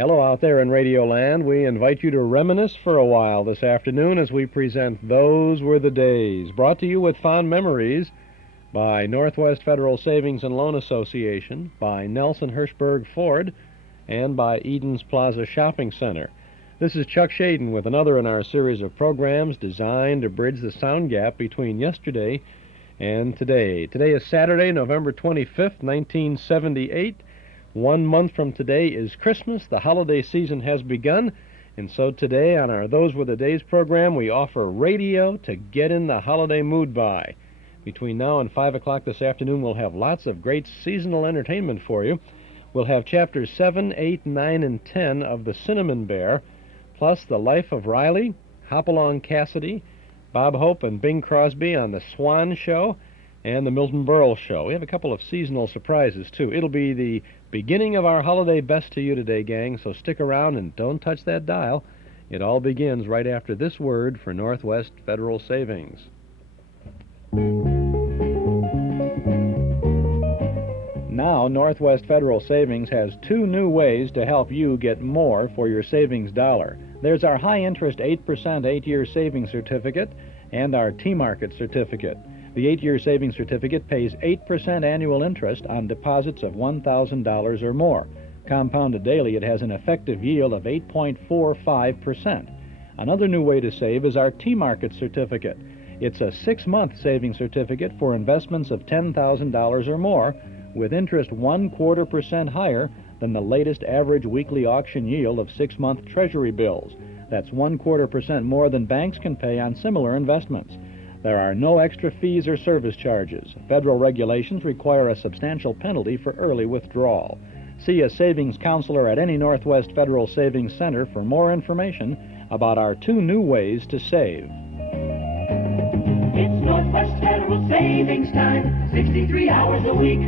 Hello out there in Radio Land. We invite you to reminisce for a while this afternoon as we present Those Were the Days, brought to you with fond memories by Northwest Federal Savings and Loan Association, by Nelson Hirschberg Ford, and by Eden's Plaza Shopping Center. This is Chuck Shaden with another in our series of programs designed to bridge the sound gap between yesterday and today. Today is Saturday, November 25th, 1978. 1 month from today is Christmas. The holiday season has begun, and so today on our Those Were the Days program, we offer radio to get in the holiday mood by. Between now and 5 o'clock this afternoon, we'll have lots of great seasonal entertainment for you. We'll have chapters 7, 8, 9, and 10 of The Cinnamon Bear, plus The Life of Riley, HOPALONG Cassidy, Bob Hope and Bing Crosby on The Swan Show, and the Milton BERLE Show. We have a couple of seasonal surprises, too. It'll be the beginning of our holiday best to you today, gang, so stick around and don't touch that dial. It all begins right after this word for Northwest Federal Savings. Now, Northwest Federal Savings has 2 new ways to help you get more for your savings dollar. There's our high-interest 8% 8-year savings certificate and our T-Market certificate. The 8-year savings certificate pays 8% annual interest on deposits of $1,000 or more. Compounded daily, it has an effective yield of 8.45%. Another new way to save is our T-Market certificate. It's a 6-month savings certificate for investments of $10,000 or more, with interest 1/4% higher than the latest average weekly auction yield of 6-month Treasury bills. That's 1/4% more than banks can pay on similar investments. There are no extra fees or service charges. Federal regulations require a substantial penalty for early withdrawal. See a savings counselor at any Northwest Federal Savings Center for more information about our 2 new ways to save. It's Northwest Federal Savings Time, 63 hours a week.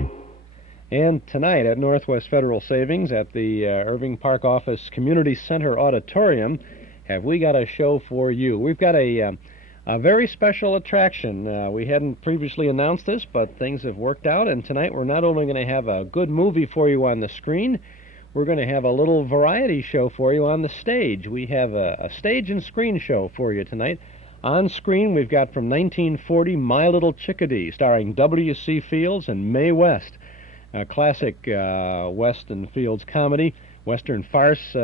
And tonight at Northwest Federal Savings at the Irving Park Office Community Center Auditorium, have we got a show for you. We've got a very special attraction. We hadn't previously announced this, but things have worked out, and tonight we're not only going to have a good movie for you on the screen, we're going to have a little variety show for you on the stage. We have a stage and screen show for you tonight. On screen, we've got from 1940, My Little Chickadee, starring W.C. Fields and Mae West. A classic Western Fields comedy, Western farce,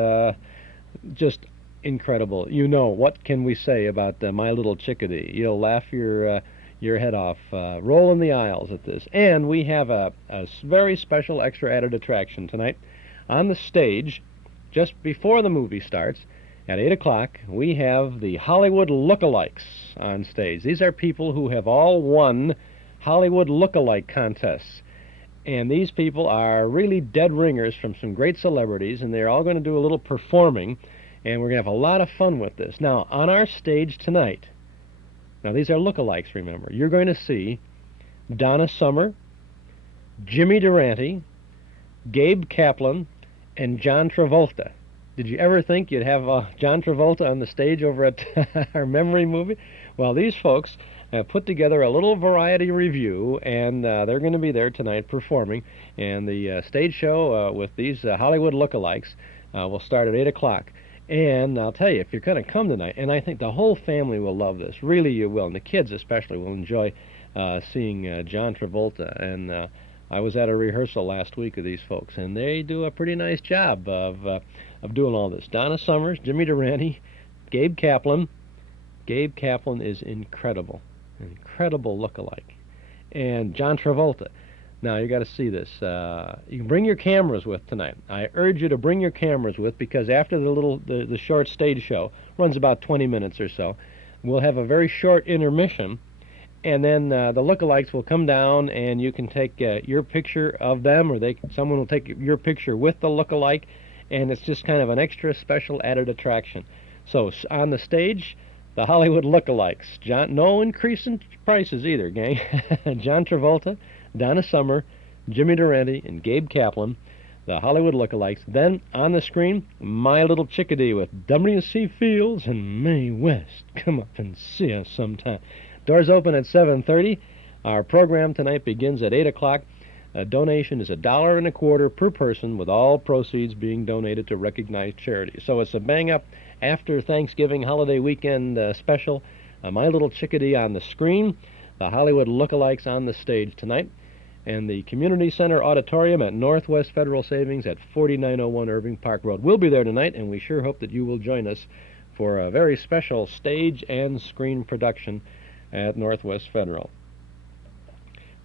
just incredible. You know, what can we say about My Little Chickadee? You'll laugh your head off, rolling the aisles at this. And we have a very special extra added attraction tonight. On the stage, just before the movie starts, at 8 o'clock, we have the Hollywood Lookalikes on stage. These are people who have all won Hollywood Lookalike contests. And these people are really dead ringers from some great celebrities, and they're all going to do a little performing, and we're going to have a lot of fun with this. Now, on our stage tonight, now these are lookalikes, remember, you're going to see Donna Summer, Jimmy Durante, Gabe Kaplan, and John Travolta. Did you ever think you'd have John Travolta on the stage over at our memory movie? Well, these folks have put together a little variety review, and they're going to be there tonight performing. And the stage show with these Hollywood lookalikes will start at 8 o'clock. And I'll tell you, if you're going to come tonight, and I think the whole family will love this, really you will, and the kids especially will enjoy seeing John Travolta. And I was at a rehearsal last week of these folks, and they do a pretty nice job of doing all this. Donna Summers, Jimmy Durante, Gabe Kaplan. Gabe Kaplan is incredible. An incredible lookalike. And John Travolta. Now, you got to see this. You can bring your cameras with tonight. I urge you to bring your cameras with, because after the short stage show, runs about 20 minutes or so, we'll have a very short intermission, and then the lookalikes will come down, and you can take your picture of them, or someone will take your picture with the lookalike, and it's just kind of an extra special added attraction. So on the stage, the Hollywood lookalikes. No increase in prices either, gang. John Travolta, Donna Summer, Jimmy Durante, and Gabe Kaplan, the Hollywood lookalikes. Then on the screen, My Little Chickadee with W.C. Fields and Mae West. Come up and see us sometime. Doors open at 7:30. Our program tonight begins at 8 o'clock. A donation is $1.25 per person, with all proceeds being donated to recognized charities. So it's a bang-up after Thanksgiving holiday weekend special. My Little Chickadee on the screen, the Hollywood lookalikes on the stage tonight, and the Community Center Auditorium at Northwest Federal Savings at 4901 Irving Park Road. We'll be there tonight, and we sure hope that you will join us for a very special stage and screen production at Northwest Federal.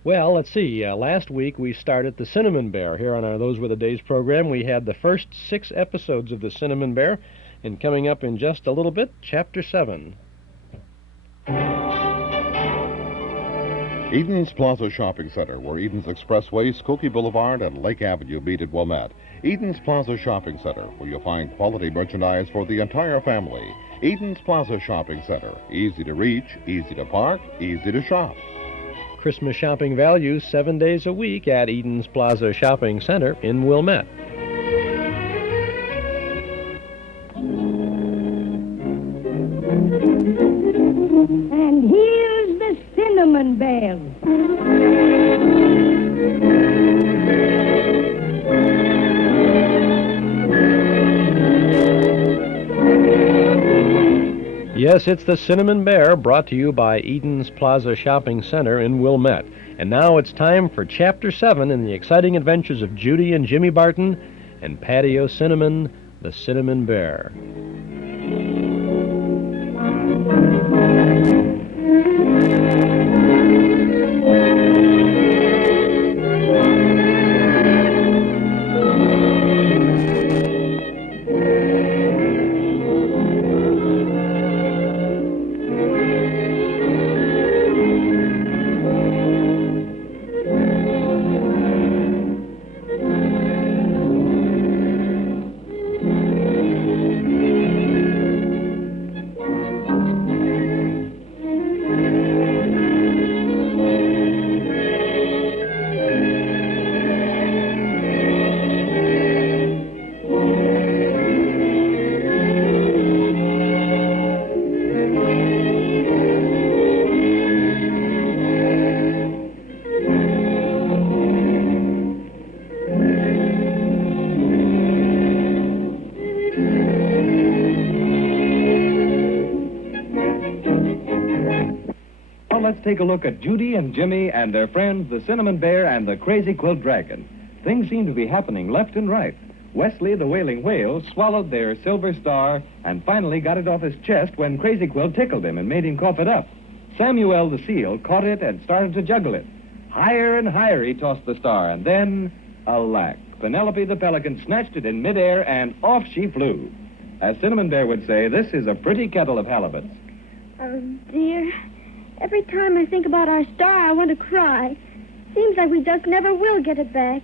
Well, let's see. Last week we started the Cinnamon Bear here on our Those Were the Days program. We had the first 6 episodes of the Cinnamon Bear, and coming up in just a little bit, Chapter 7. Eden's Plaza Shopping Center, where Eden's Expressway, Skokie Boulevard, and Lake Avenue meet at Wilmette. Eden's Plaza Shopping Center, where you'll find quality merchandise for the entire family. Eden's Plaza Shopping Center, easy to reach, easy to park, easy to shop. Christmas shopping values 7 days a week at Eden's Plaza Shopping Center in Wilmette. And here's the Cinnamon Bear. Yes, it's the Cinnamon Bear, brought to you by Eden's Plaza Shopping Center in Wilmette. And now it's time for Chapter 7 in the exciting adventures of Judy and Jimmy Barton and Patio Cinnamon, the Cinnamon Bear. Take a look at Judy and Jimmy and their friends, the Cinnamon Bear and the Crazy Quilt Dragon. Things seem to be happening left and right. Wesley, the Wailing Whale, swallowed their silver star and finally got it off his chest when Crazy Quilt tickled him and made him cough it up. Samuel the Seal caught it and started to juggle it. Higher and higher he tossed the star, and then, alack, Penelope the Pelican snatched it in midair and off she flew. As Cinnamon Bear would say, this is a pretty kettle of halibut. Oh, dear. Every time I think about our star, I want to cry. Seems like we just never will get it back.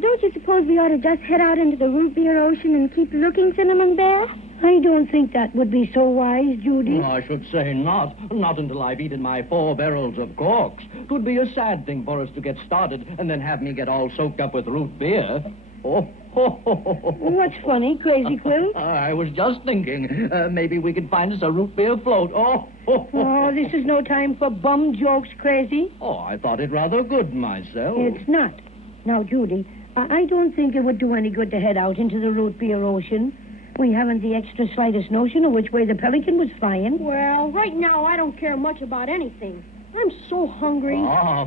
Don't you suppose we ought to just head out into the root beer ocean and keep looking, Cinnamon Bear? I don't think that would be so wise, Judy. Oh, I should say not. Not until I've eaten my 4 barrels of corks. 'Twould be a sad thing for us to get started and then have me get all soaked up with root beer. Oh, What's funny, Crazy Quilt? I was just thinking, maybe we could find us a root beer float. Oh, this is no time for bum jokes, Crazy. Oh, I thought it rather good myself. It's not. Now, Judy, I don't think it would do any good to head out into the root beer ocean. We haven't the extra slightest notion of which way the pelican was flying. Well, right now I don't care much about anything. I'm so hungry.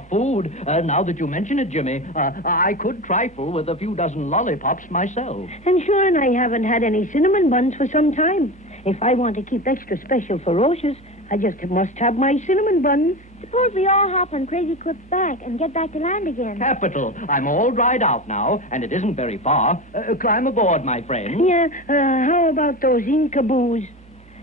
Food. Now that you mention it, Jimmy, I could trifle with a few dozen lollipops myself. And sure, and I haven't had any cinnamon buns for some time. If I want to keep extra special ferocious, I just must have my cinnamon buns. Suppose we all hop on Crazy Quip's back and get back to land again. Capital. I'm all dried out now, and it isn't very far. Climb aboard, my friend. Yeah, how about those Incaboos?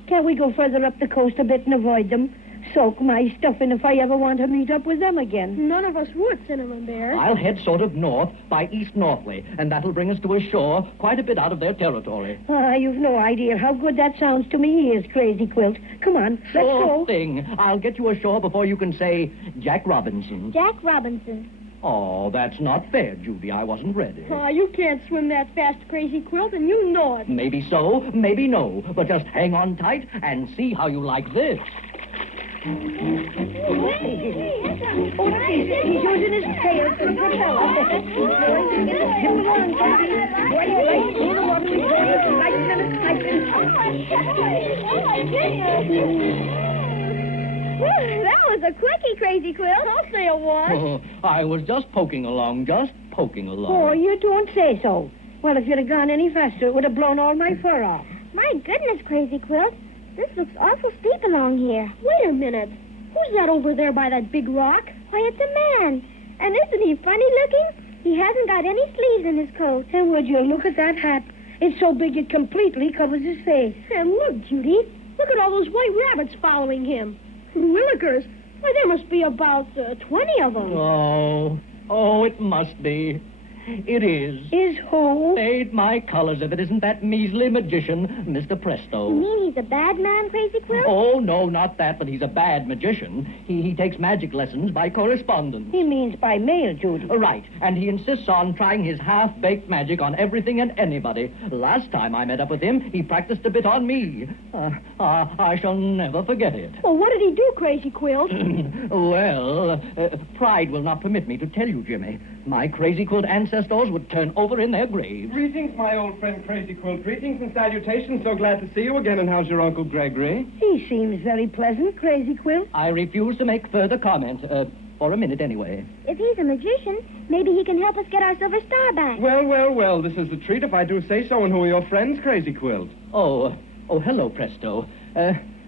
Can't we go further up the coast a bit and avoid them? Soak my stuffing if I ever want to meet up with them again. None of us would, Cinnamon Bear. I'll head sort of north by east northerly, and that'll bring us to a shore quite a bit out of their territory. You've no idea how good that sounds to me, is Crazy Quilt. Come on, let's Sure go. thing. I'll get you ashore before you can say Jack Robinson. Jack Robinson. Oh, that's not fair, Judy. I wasn't ready. You can't swim that fast, Crazy Quilt, and you know it. Maybe so, maybe no. But just hang on tight and see how you like this. Hey, Oh, he's using his tail to propel us. Him along, Hoppy. Right, through the water we go. Fighting and fighting. That was a quickie, Crazy Quilt. I'll say it was. Oh, I was just poking along, Oh, you don't say so. Well, if you'd have gone any faster, it would have blown all my fur off. My goodness, Crazy Quilt. This looks awful steep along here. Wait a minute. Who's that over there by that big rock? Why, it's a man. And isn't he funny looking? He hasn't got any sleeves in his coat. And would you look at that hat? It's so big it completely covers his face. And look, Judy. Look at all those white rabbits following him. Willikers. Why, there must be about 20 of them. Oh, it must be. It is. Is who? Ain't my colors if it isn't that measly magician, Mr. Presto. You mean he's a bad man, Crazy Quilt? Oh, no, not that, but he's a bad magician. He takes magic lessons by correspondence. He means by mail, Judy. Right, and he insists on trying his half-baked magic on everything and anybody. Last time I met up with him, he practiced a bit on me. I shall never forget it. Well, what did he do, Crazy Quilt? Well, pride will not permit me to tell you, Jimmy. My Crazy Quilt ancestors would turn over in their graves. Greetings, my old friend Crazy Quilt. Greetings and salutations. So glad to see you again. And how's your Uncle Gregory? He seems very pleasant, Crazy Quilt. I refuse to make further comment, for a minute anyway. If he's a magician, maybe he can help us get our silver star back. Well. This is a treat if I do say so. And who are your friends, Crazy Quilt? Oh, hello, Presto.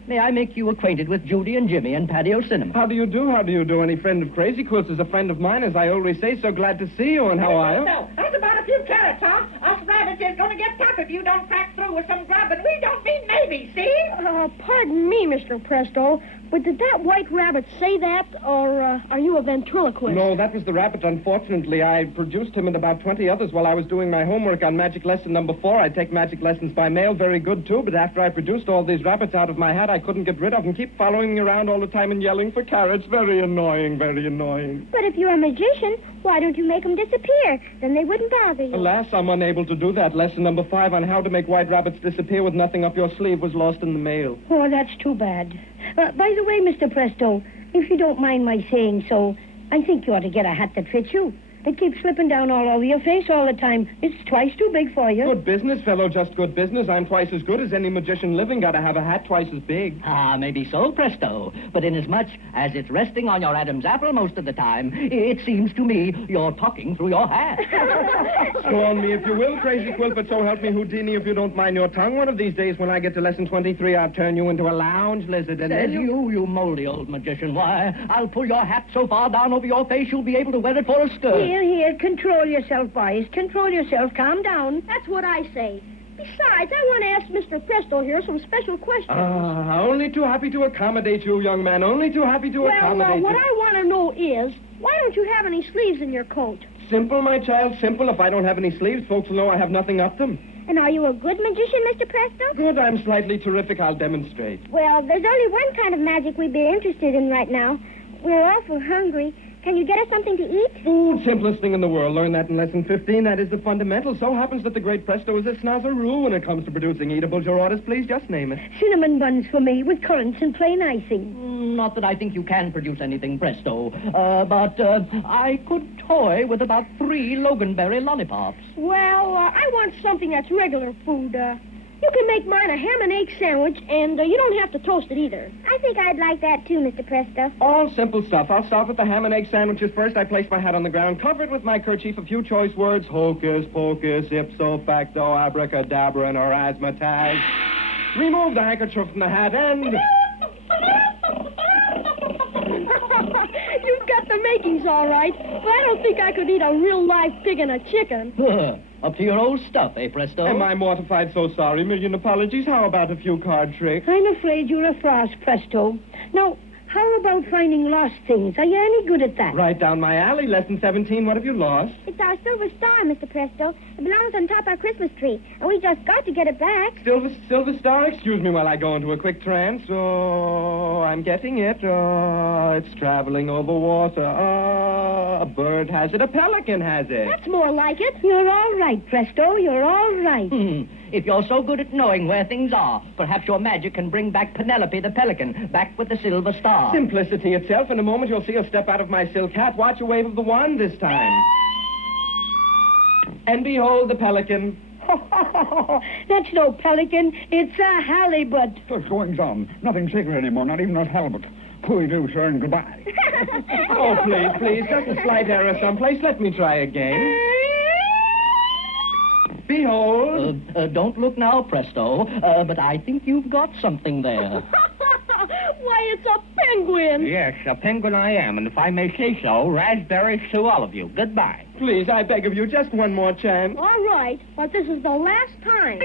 May I make you acquainted with Judy and Jimmy and Patio Cinema? How do you do? Any friend of Crazy Quilt's is a friend of mine, as I always say. So glad to see you. And how are you? No, how's about a few carrots, huh? Us rabbits is going to get tough if you don't crack through with some grub, and we don't mean maybe, see? Pardon me, Mr. Presto, but did that white rabbit say that, or are you a ventriloquist? No, that was the rabbit, unfortunately. I produced him and about 20 others while I was doing my homework on magic lesson number 4. I take magic lessons by mail, very good, too, but after I produced all these rabbits out of my hat, I couldn't get rid of them. Keep following me around all the time and yelling for carrots. Very annoying, very annoying. But if you're a magician, why don't you make them disappear? Then they wouldn't bother you. Alas, I'm unable to do that. Lesson number 5 on how to make white rabbits disappear with nothing up your sleeve was lost in the mail. Oh, that's too bad. By the way, Mr. Presto, if you don't mind my saying so, I think you ought to get a hat that fits you. It keeps slipping down all over your face all the time. It's twice too big for you. Good business, fellow, just good business. I'm twice as good as any magician living. Gotta have a hat twice as big. Maybe so, Presto. But inasmuch as it's resting on your Adam's apple most of the time, it seems to me you're talking through your hat. Scorn me if you will, Crazy Quilt, but so help me Houdini if you don't mind your tongue. One of these days when I get to lesson 23, I'll turn you into a lounge lizard and then You moldy old magician. Why, I'll pull your hat so far down over your face you'll be able to wear it for a skirt. Here, control yourself, boys. Control yourself. Calm down. That's what I say. Besides, I want to ask Mr. Presto here some special questions. Only too happy to accommodate you, young man. Only too happy to accommodate what you. I want to know is, why don't you have any sleeves in your coat? Simple, my child, simple. If I don't have any sleeves, folks will know I have nothing up them. And are you a good magician, Mr. Presto? Good, I'm slightly terrific. I'll demonstrate. Well, there's only one kind of magic we'd be interested in right now. We're awful hungry. Can you get us something to eat? Food, simplest thing in the world. Learn that in lesson 15. That is the fundamental. So happens that the great Presto is a snozzaroo when it comes to producing eatables. Your orders, please, just name it. Cinnamon buns for me with currants and plain icing. Not that I think you can produce anything, Presto, but I could toy with about 3 Loganberry lollipops. Well, I want something that's regular food. You can make mine a ham and egg sandwich, and you don't have to toast it either. I think I'd like that too, Mr. Presto. All simple stuff. I'll start with the ham and egg sandwiches first. I place my hat on the ground, cover it with my kerchief, a few choice words, hocus pocus, ipso facto, abracadabra, and orasmataz. Remove the handkerchief from the hat and... You've got the makings, all right. But I don't think I could eat a real live pig and a chicken. Up to your old stuff, eh, Presto? Am I mortified? So sorry. Million apologies. How about a few card tricks? I'm afraid you're a frost, Presto. Now, how about finding lost things? Are you any good at that? Right down my alley. Lesson 17. What have you lost? It's our silver star, Mr. Presto. It belongs on top of our Christmas tree, and we just got to get it back. Silver star? Excuse me while I go into a quick trance. Oh, I'm getting it. Oh, it's traveling over water. Oh, a bird has it. A pelican has it. That's more like it. You're all right, Presto. You're all right. If you're so good at knowing where things are, perhaps your magic can bring back Penelope the pelican, back with the silver star. Simplicity itself. In a moment, you'll see her step out of my silk hat. Watch a wave of the wand this time. And behold the pelican. That's no pelican. It's a halibut. What's going on? Nothing sacred anymore, not even a halibut. Who do, sir, and goodbye. Oh, please, just a slight error someplace. Let me try again. Behold. Don't look now, Presto, but I think you've got something there. Why, it's a penguin. Yes, a penguin I am, and if I may say so, raspberries to all of you. Goodbye. Please, I beg of you, just one more chance. All right, but this is the last time.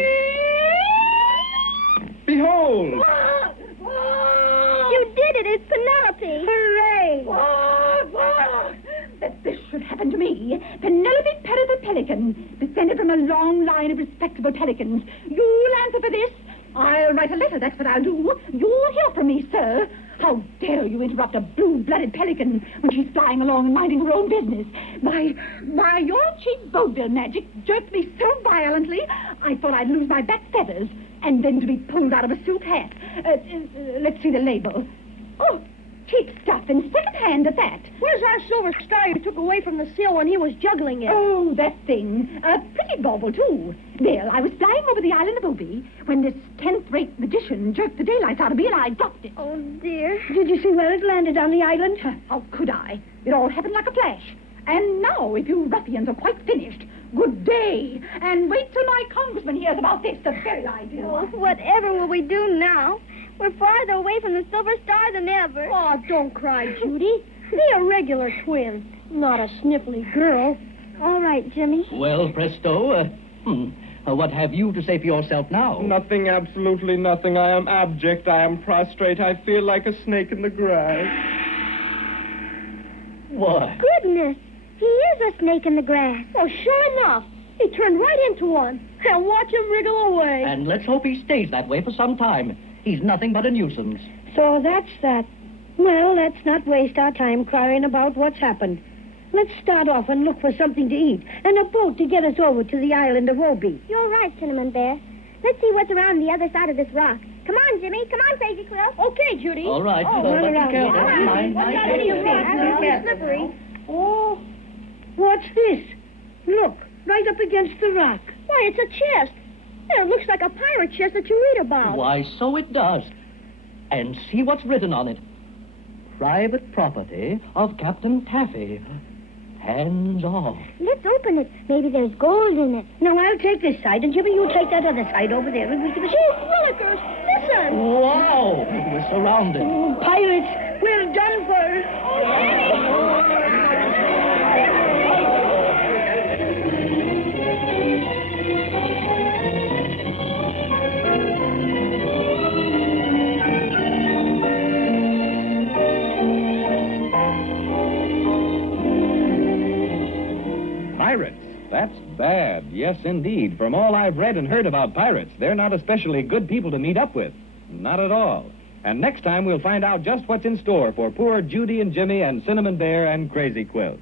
Behold. You did it. It's Penelope. Hooray. That this should happen to me. Penelope Pert the pelican, descended from a long line of respectable pelicans. You'll answer for this. I'll write a letter, that's what I'll do. You'll hear from me, sir. How dare you interrupt a blue-blooded pelican when she's flying along and minding her own business? Why, your cheap vaudeville magic jerked me so violently, I thought I'd lose my bat feathers, and then to be pulled out of a silk hat. Let's see the label. Oh, cheap stuff, and second-hand at that. Where's our silver star you took away from the seal when he was juggling it? Oh, that thing. A pretty bauble, too. Well, I was flying over the island of Hoppy when this 10th-rate magician jerked the daylights out of me and I dropped it. Oh, dear. Did you see where it landed on the island? How could I? It all happened like a flash. And now, if you ruffians are quite finished, good day. And wait till my congressman hears about this, the very idea. Well, whatever will we do now? We're farther away from the silver star than ever. Oh, don't cry, Judy. Be a regular twin, not a sniffly girl. All right, Jimmy. Well, Presto, what have you to say for yourself now? Nothing, absolutely nothing. I am abject. I am prostrate. I feel like a snake in the grass. What? Goodness, he is a snake in the grass. Oh, sure enough. He turned right into one. And watch him wriggle away. And let's hope he stays that way for some time. He's nothing but a nuisance. So that's that. Well, let's not waste our time crying about what's happened. Let's start off and look for something to eat and a boat to get us over to the island of Hoppy. You're right, Cinnamon Bear. Let's see what's around the other side of this rock. Come on, Jimmy. Come on, Crazy Quill. Okay, Judy. All right. Oh, but run be around. careful. Yeah. Mind Watch my out for your rock. It's slippery. Oh, what's this? Look, right up against the rock. Why, it's a chest. It looks like a pirate chest that you read about. Why, so it does. And see what's written on it. Private property of Captain Taffy. Hands off. Let's open it. Maybe there's gold in it. No, I'll take this side, and Jimmy, you take that other side over there. Oh, Willikers, listen. Wow! We're surrounded. Oh, pirates, we're done for. Oh, Pirates. That's bad. Yes, indeed. From all I've read and heard about pirates, they're not especially good people to meet up with. Not at all. And next time we'll find out just what's in store for poor Judy and Jimmy and Cinnamon Bear and Crazy Quill.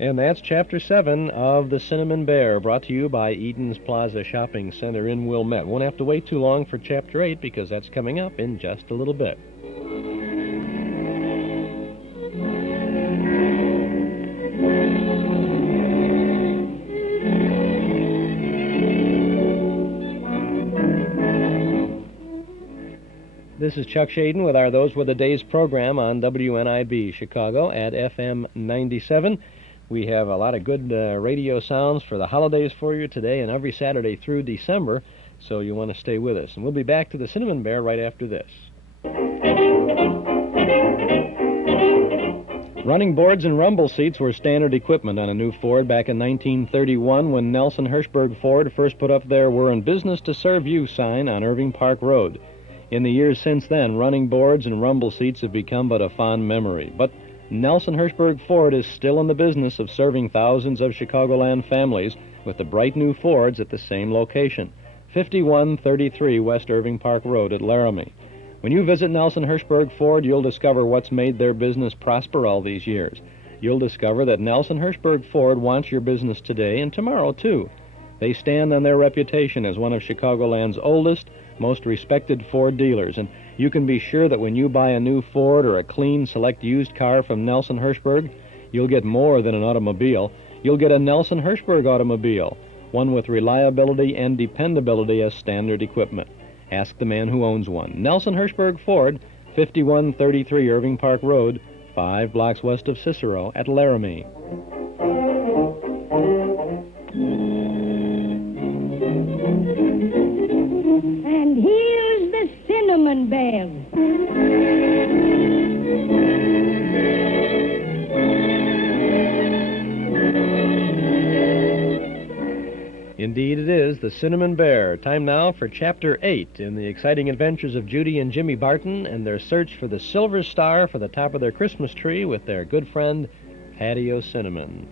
And that's Chapter 7 of The Cinnamon Bear, brought to you by Eden's Plaza Shopping Center in Wilmette. Won't have to wait too long for Chapter 8 because that's coming up in just a little bit. This is Chuck Shaden with our Those Were the Days program on WNIB Chicago at FM 97. We have a lot of good radio sounds for the holidays for you today and every Saturday through December, so you want to stay with us. And we'll be back to the Cinnamon Bear right after this. Running boards and rumble seats were standard equipment on a new Ford back in 1931 when Nelson Hirschberg Ford first put up their "We're in business to serve you" sign on Irving Park Road. In the years since then, running boards and rumble seats have become but a fond memory. But Nelson Hirschberg Ford is still in the business of serving thousands of Chicagoland families with the bright new Fords at the same location, 5133 West Irving Park Road at Laramie. When you visit Nelson Hirschberg Ford, you'll discover what's made their business prosper all these years. you'll discover that Nelson Hirschberg Ford wants your business today and tomorrow, too. They stand on their reputation as one of Chicagoland's oldest, most respected Ford dealers, and you can be sure that when you buy a new Ford or a clean, select used car from Nelson Hirschberg, you'll get more than an automobile. You'll get a Nelson Hirschberg automobile, one with reliability and dependability as standard equipment. Ask the man who owns one. Nelson Hirschberg Ford, 5133 Irving Park Road, 5 blocks west of Cicero at Laramie. And here's the cinnamon bell. Indeed it is, the Cinnamon Bear. Time now for Chapter 8 in the exciting adventures of Judy and Jimmy Barton and their search for the silver star for the top of their Christmas tree with their good friend, Patty Cinnamon.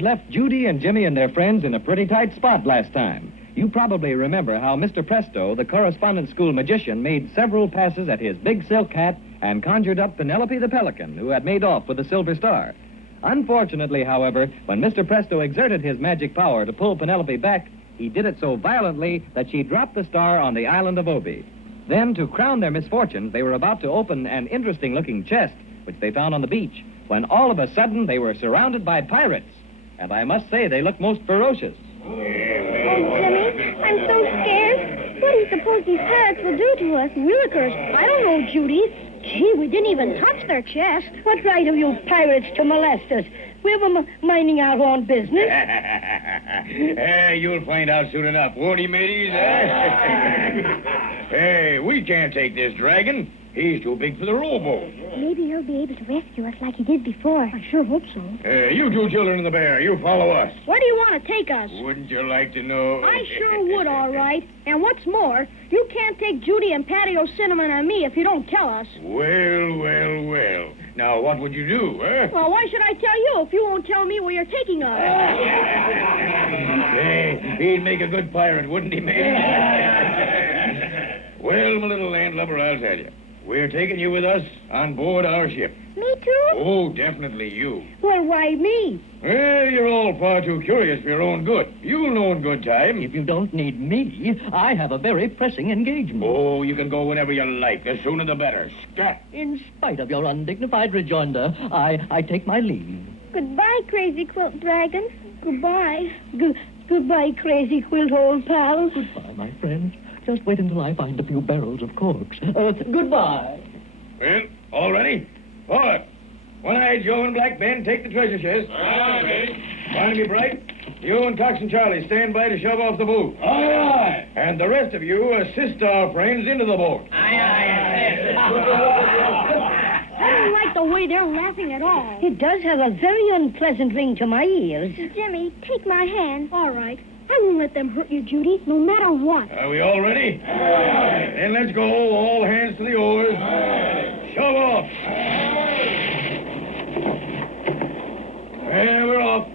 Left Judy and Jimmy and their friends in a pretty tight spot last time. You probably remember how Mr. Presto, the correspondence school magician, made several passes at his big silk hat and conjured up Penelope the Pelican, who had made off with the silver star. Unfortunately, however, when Mr. Presto exerted his magic power to pull Penelope back, he did it so violently that she dropped the star on the island of Obi. Then, to crown their misfortunes, they were about to open an interesting-looking chest, which they found on the beach, when all of a sudden they were surrounded by pirates. And I must say, they look most ferocious. Oh, Jimmy, I'm so scared. What do you suppose these pirates will do to us? Willikers, I don't know, Judy. Gee, we didn't even touch their chest. What right have you pirates to molest us? We were minding our own business. You'll find out soon enough, won't he, mateys? Hey, we can't take this dragon. He's too big for the rowboat. Maybe he'll be able to rescue us like he did before. I sure hope so. You two children in the bear, you follow us. Where do you want to take us? Wouldn't you like to know? I sure would, all right. And what's more, you can't take Judy and Patty Cinnamon and me if you don't tell us. Well. Now, what would you do, eh? Well, why should I tell you if you won't tell me where you're taking us? Hey, he'd make a good pirate, wouldn't he, mate? Well, my little landlubber, I'll tell you. We're taking you with us on board our ship. Me too? Oh, definitely you. Well, why me? Well, you're all far too curious for your own good. You'll know in good time. If you don't need me, I have a very pressing engagement. Oh, you can go whenever you like. The sooner the better. Scat. In spite of your undignified rejoinder, I take my leave. Goodbye, Crazy Quilt Dragon. Goodbye. Goodbye, Crazy Quilt, old pal. Goodbye, my friend. Just wait until I find a few barrels of corks. Goodbye. Well, all ready? Forward. One-Eyed Joe and Black Ben, take the treasure chest. All right. Barnaby Bright, you and Cox and Charlie stand by to shove off the boat. All right. And the rest of you assist our friends into the boat. I don't like the way they're laughing at all. It does have a very unpleasant ring to my ears. Jimmy, take my hand. All right. I won't let them hurt you, Judy, no matter what. Are we all ready? Aye. Then let's go. All hands to the oars. Aye. Shove off. Well, we're off.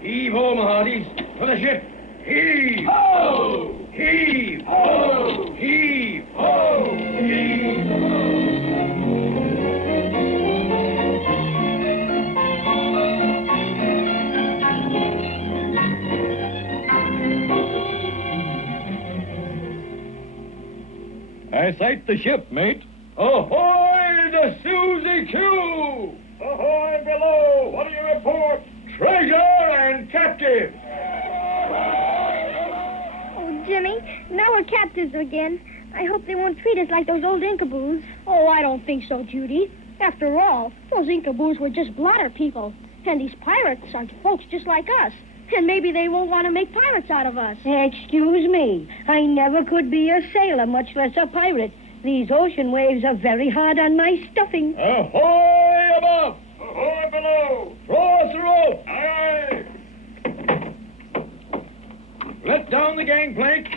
Heave ho, my hearties. For the ship. Heave. Ho! Heave. Ho! Heave. Ho! Heave. Ho! I sight the ship, mate. Ahoy, the Susie Q! Ahoy below! What do you report? Treasure and captive! Oh, Jimmy, now we're captives again. I hope they won't treat us like those old Incaboos. Oh, I don't think so, Judy. After all, those Incaboos were just blotter people. And these pirates are folks just like us. And maybe they won't want to make pirates out of us. Excuse me. I never could be a sailor, much less a pirate. These ocean waves are very hard on my stuffing. Ahoy above! Ahoy below! Throw us a rope! Aye! Let down the gangplank.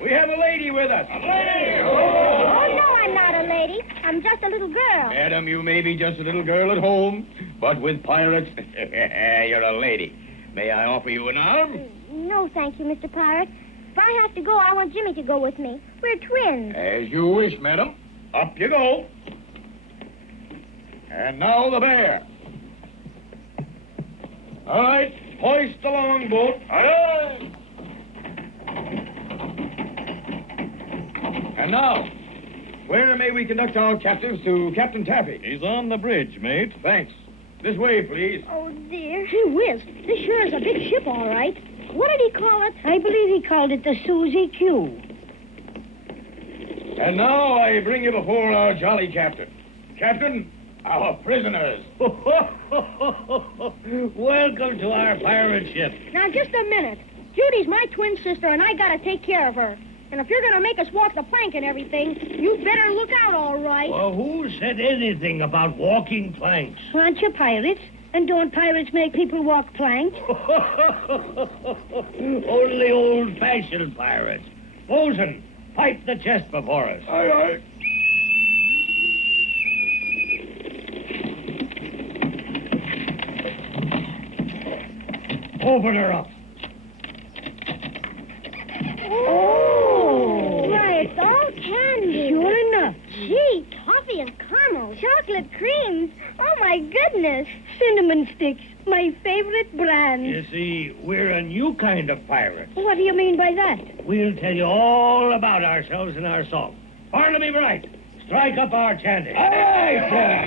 We have a lady with us. A lady! Oh, no, I'm not a lady. I'm just a little girl. Madam, you may be just a little girl at home, but with pirates, you're a lady. May I offer you an arm? No, thank you, Mr. Pirate. If I have to go, I want Jimmy to go with me. We're twins. As you wish, madam. Up you go. And now the bear. All right, hoist the longboat. Aye. And now, where may we conduct our captives to Captain Taffy? He's on the bridge, mate. Thanks. This way, please. Oh, dear. Gee whiz, this sure is a big ship, all right. What did he call it? I believe he called it the Susie Q. And now I bring you before our jolly captain. Captain, our prisoners. Welcome to our pirate ship. Now, just a minute. Judy's my twin sister, and I gotta take care of her. And if you're gonna make us walk the plank and everything, you better look out, all right. Well, who said anything about walking planks? Aren't you pirates? And don't pirates make people walk planks? Only old-fashioned pirates. Bosun, pipe the chest before us. Aye, aye. Open her up. Oh, why, it's all candy. Sure enough. Gee, toffee and caramel, chocolate creams. Oh, my goodness. Cinnamon sticks, my favorite brand. You see, we're a new kind of pirate. What do you mean by that? We'll tell you all about ourselves in our song. Barnaby Bright, strike up our chanting. Aye, sir.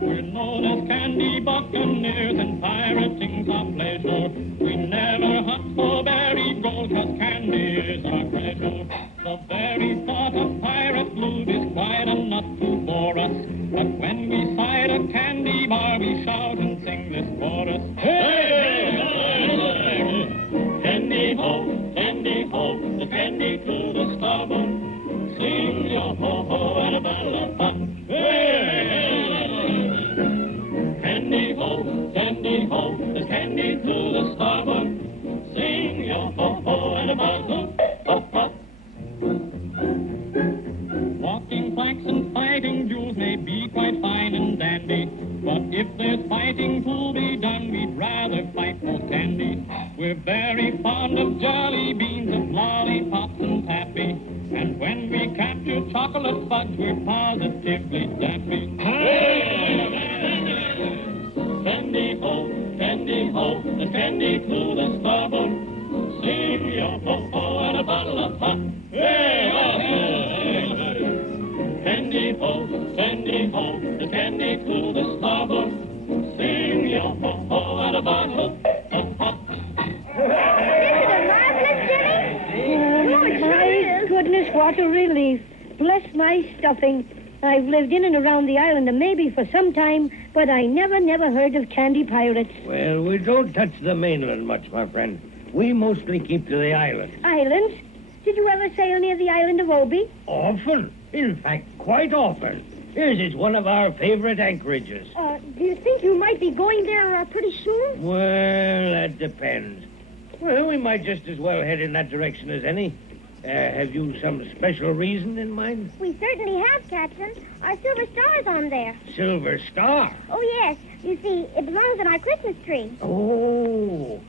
We're known as candy buccaneers and pirating's our pleasure. We never hunt for berry gold, 'cause candy is our treasure. The very thought of pirate loot is quite a nut to bore us. But when we sight a candy bar, we shout and sing this chorus. Hey, hey, hey, hey. Candy ho, the candy to the starboard. Sing your ho-ho and a battle of fun. Hey, hey, hey. Candy ho, the candy to the starboard. Sing your ho-ho and a battle of fun. Walking planks and fighting duels may be quite fine and dandy, but if there's fighting to be done, we'd rather fight most candy. We're very fond of jelly beans and lollipops and taffy, and when we capture chocolate fudge, we're positively daffy. Candy ho, the candy to the starboard. Sing your ho-ho and a bottle of fun. Hey, oh, hey, hey. Candy ho, the candy to the starboard. Sing your ho-ho and a bottle of fun. Isn't it marvelous, Jimmy? Oh, my goodness, what a relief. Bless my stuffing. I've lived in and around the island maybe for some time, but I never heard of candy pirates. Well, we don't touch the mainland much, my friend. We mostly keep to the islands. Islands? Did you ever sail near the island of Obi? Often. In fact, quite often. Here's it's one of our favorite anchorages. Do you think you might be going there pretty soon? Well, that depends. Well, we might just as well head in that direction as any. Have you some special reason in mind? We certainly have, Captain. Our silver star's on there. Silver Star? Oh, yes. You see, it belongs on our Christmas tree. Oh.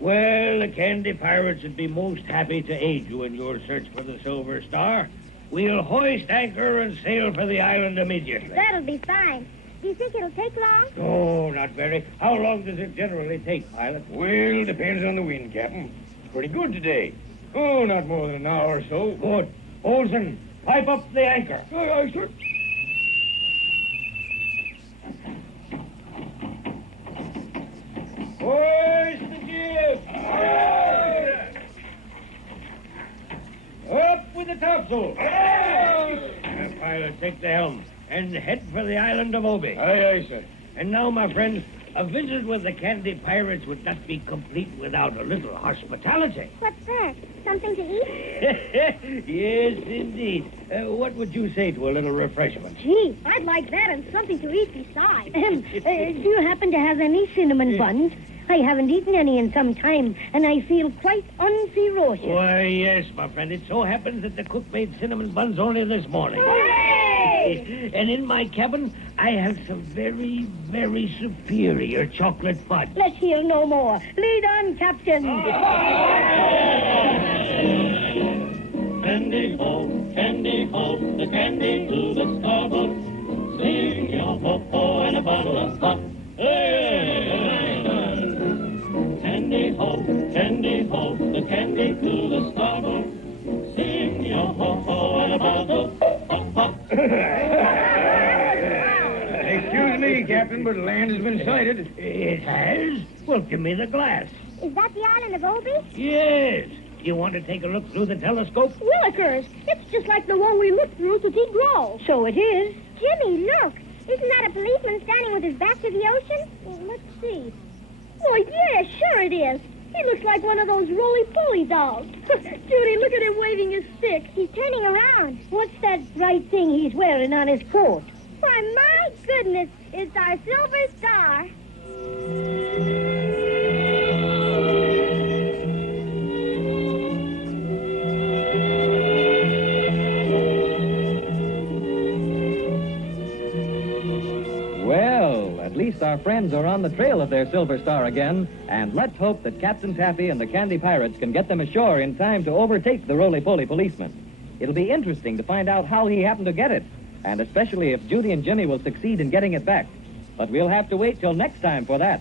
Well, the candy pirates would be most happy to aid you in your search for the Silver Star. We'll hoist anchor and sail for the island immediately. That'll be fine. Do you think it'll take long? Oh, not very. How long does it generally take, pilot? Well, depends on the wind, Captain. Pretty good today. Oh, not more than an hour or so. Good. Olsen, pipe up the anchor. Aye, aye, sir. Hoist the jib! Up with the topsail! Pilot, take the helm and head for the island of Obi. Aye, aye, sir. And now, my friends, a visit with the Candy Pirates would not be complete without a little hospitality. What's that? Something to eat? Yes, indeed. What would you say to a little refreshment? Gee, I'd like that and something to eat besides. Do you happen to have any cinnamon buns? I haven't eaten any in some time, and I feel quite unferocious. Why, yes, my friend. It so happens that the cook made cinnamon buns only this morning. Hooray! And in my cabin, I have some very, very superior chocolate fudge. Let's hear no more. Lead on, Captain. Candy ho, the candy to the starboard. Sing your ho-ho and a bottle of pop. Candy ho, the candy to the starboard. Sing your ho-ho and a bottle of pop. Excuse me, Captain, but land has been sighted. It has? Well, give me the glass. Is that the island of Obi? Yes. You want to take a look through the telescope? Willikers, it's just like the one we looked through to see Growl. So it is. Jimmy, look. Isn't that a policeman standing with his back to the ocean? Well, let's see. Why, yeah, sure it is. He looks like one of those roly-poly dolls. Judy, look at him waving his stick. He's turning around. What's that bright thing he's wearing on his coat? Why, my goodness, it's our silver star. Well, at least our friends are on the trail of their silver star again, and let's hope that Captain Taffy and the Candy Pirates can get them ashore in time to overtake the roly-poly policeman. It'll be interesting to find out how he happened to get it, and especially if Judy and Jimmy will succeed in getting it back. But we'll have to wait till next time for that.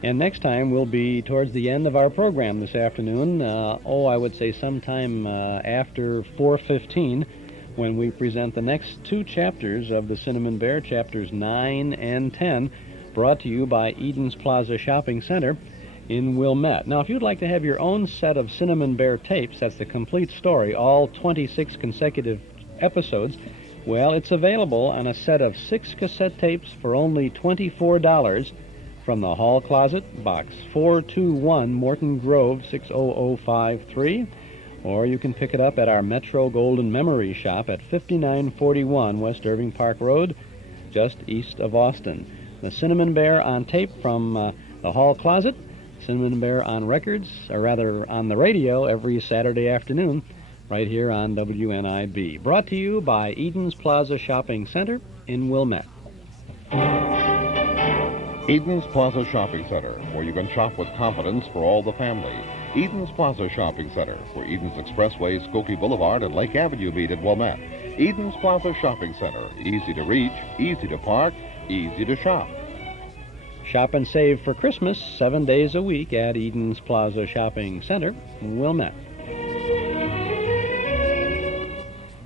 And next time will be towards the end of our program this afternoon. I would say sometime after 4:15, when we present the next two chapters of the Cinnamon Bear, chapters 9 and 10, brought to you by Eden's Plaza Shopping Center in Wilmette. Now, if you'd like to have your own set of Cinnamon Bear tapes, that's the complete story, all 26 consecutive episodes, well, it's available on a set of 6 cassette tapes for only $24 from the Hall Closet, Box 421, Morton Grove, 60053. Or you can pick it up at our Metro Golden Memory Shop at 5941 West Irving Park Road, just east of Austin. The Cinnamon Bear on tape from the Hall Closet, Cinnamon Bear on records, or rather on the radio every Saturday afternoon, right here on WNIB. Brought to you by Eden's Plaza Shopping Center in Wilmette. Eden's Plaza Shopping Center, where you can shop with confidence for all the family. Eden's Plaza Shopping Center, where Eden's Expressway, Skokie Boulevard, and Lake Avenue meet at Wilmette. Eden's Plaza Shopping Center, easy to reach, easy to park, easy to shop. Shop and save for Christmas 7 days a week at Eden's Plaza Shopping Center in Wilmette.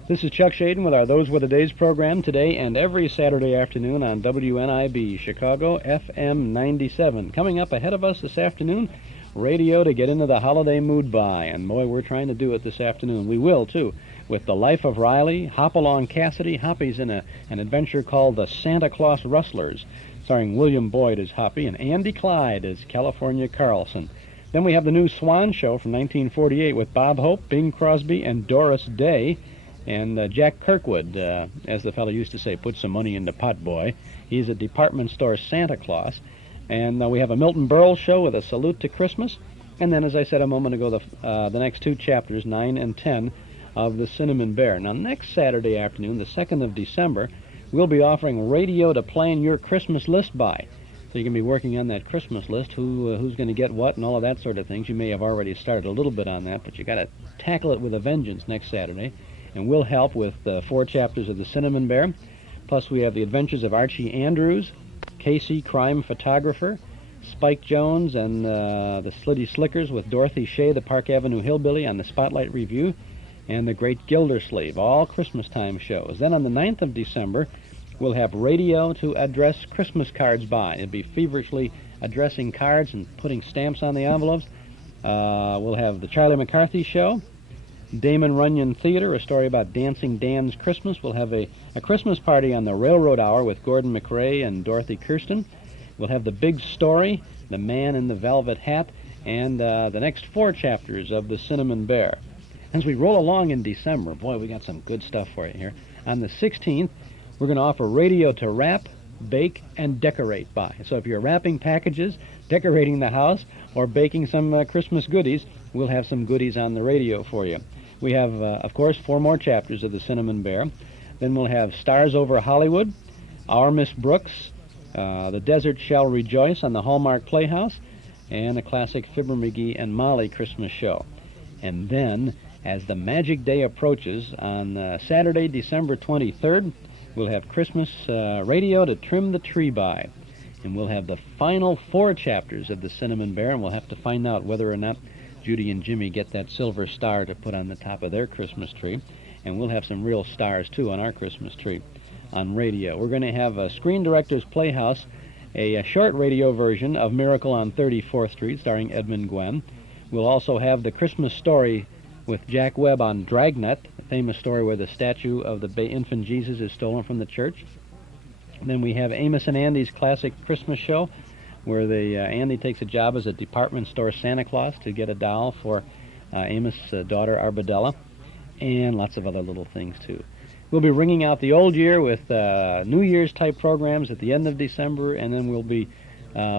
This is Chuck Shaden with our Those Were the Days program today and every Saturday afternoon on WNIB, Chicago, FM 97. Coming up ahead of us this afternoon, radio to get into the holiday mood by. And boy, we're trying to do it this afternoon. We will, too, with The Life of Riley, HOPALONG Cassidy. Hoppy's in an adventure called The Santa Claus Rustlers, starring William Boyd as Hoppy and Andy Clyde as California Carlson. Then we have the new Swan Show from 1948 with Bob Hope, Bing Crosby, and Doris Day. And Jack Kirkwood, as the fellow used to say, put some money in the pot, boy. He's a department store Santa Claus. And we have a Milton Berle show with a salute to Christmas. And then, as I said a moment ago, the next two chapters, 9 and 10, of the Cinnamon Bear. Now, next Saturday afternoon, the 2nd of December, we'll be offering radio to plan your Christmas list by. So you can be working on that Christmas list, who's going to get what and all of that sort of things. You may have already started a little bit on that, but you got to tackle it with a vengeance next Saturday. And we'll help with 4 chapters of the Cinnamon Bear. Plus, we have the adventures of Archie Andrews, Casey, crime photographer, Spike Jones and the Slitty Slickers with Dorothy Shea, the Park Avenue Hillbilly, on the Spotlight Review, and the Great Gildersleeve, all Christmas time shows. Then on the 9th of December, we'll have radio to address Christmas cards by. It'll be feverishly addressing cards and putting stamps on the envelopes. We'll have the Charlie McCarthy Show, Damon Runyon Theater, a story about Dancing Dan's Christmas. We'll have a Christmas party on the Railroad Hour with Gordon McRae and Dorothy Kirsten. We'll have the Big Story, The Man in the Velvet Hat, and the next 4 chapters of The Cinnamon Bear. As we roll along in December, boy, we got some good stuff for you here. On the 16th, we're going to offer radio to wrap, bake, and decorate by. So if you're wrapping packages, decorating the house, or baking some Christmas goodies, we'll have some goodies on the radio for you. We have, of course, 4 more chapters of The Cinnamon Bear. Then we'll have Stars Over Hollywood, Our Miss Brooks, The Desert Shall Rejoice on the Hallmark Playhouse, and the classic Fibber McGee and Molly Christmas show. And then, as the magic day approaches, on Saturday, December 23rd, we'll have Christmas radio to trim the tree by. And we'll have the final 4 chapters of The Cinnamon Bear, and we'll have to find out whether or not Judy and Jimmy get that silver star to put on the top of their Christmas tree. And we'll have some real stars, too, on our Christmas tree on radio. We're going to have a Screen Director's Playhouse, a short radio version of Miracle on 34th Street, starring Edmund Gwenn. We'll also have the Christmas Story with Jack Webb on Dragnet, a famous story where the statue of the infant Jesus is stolen from the church. And then we have Amos and Andy's classic Christmas show, where Andy takes a job as a department store Santa Claus to get a doll for Amos' daughter Arbadella, and lots of other little things too. We'll be ringing out the old year with New Year's type programs at the end of December, and then we'll be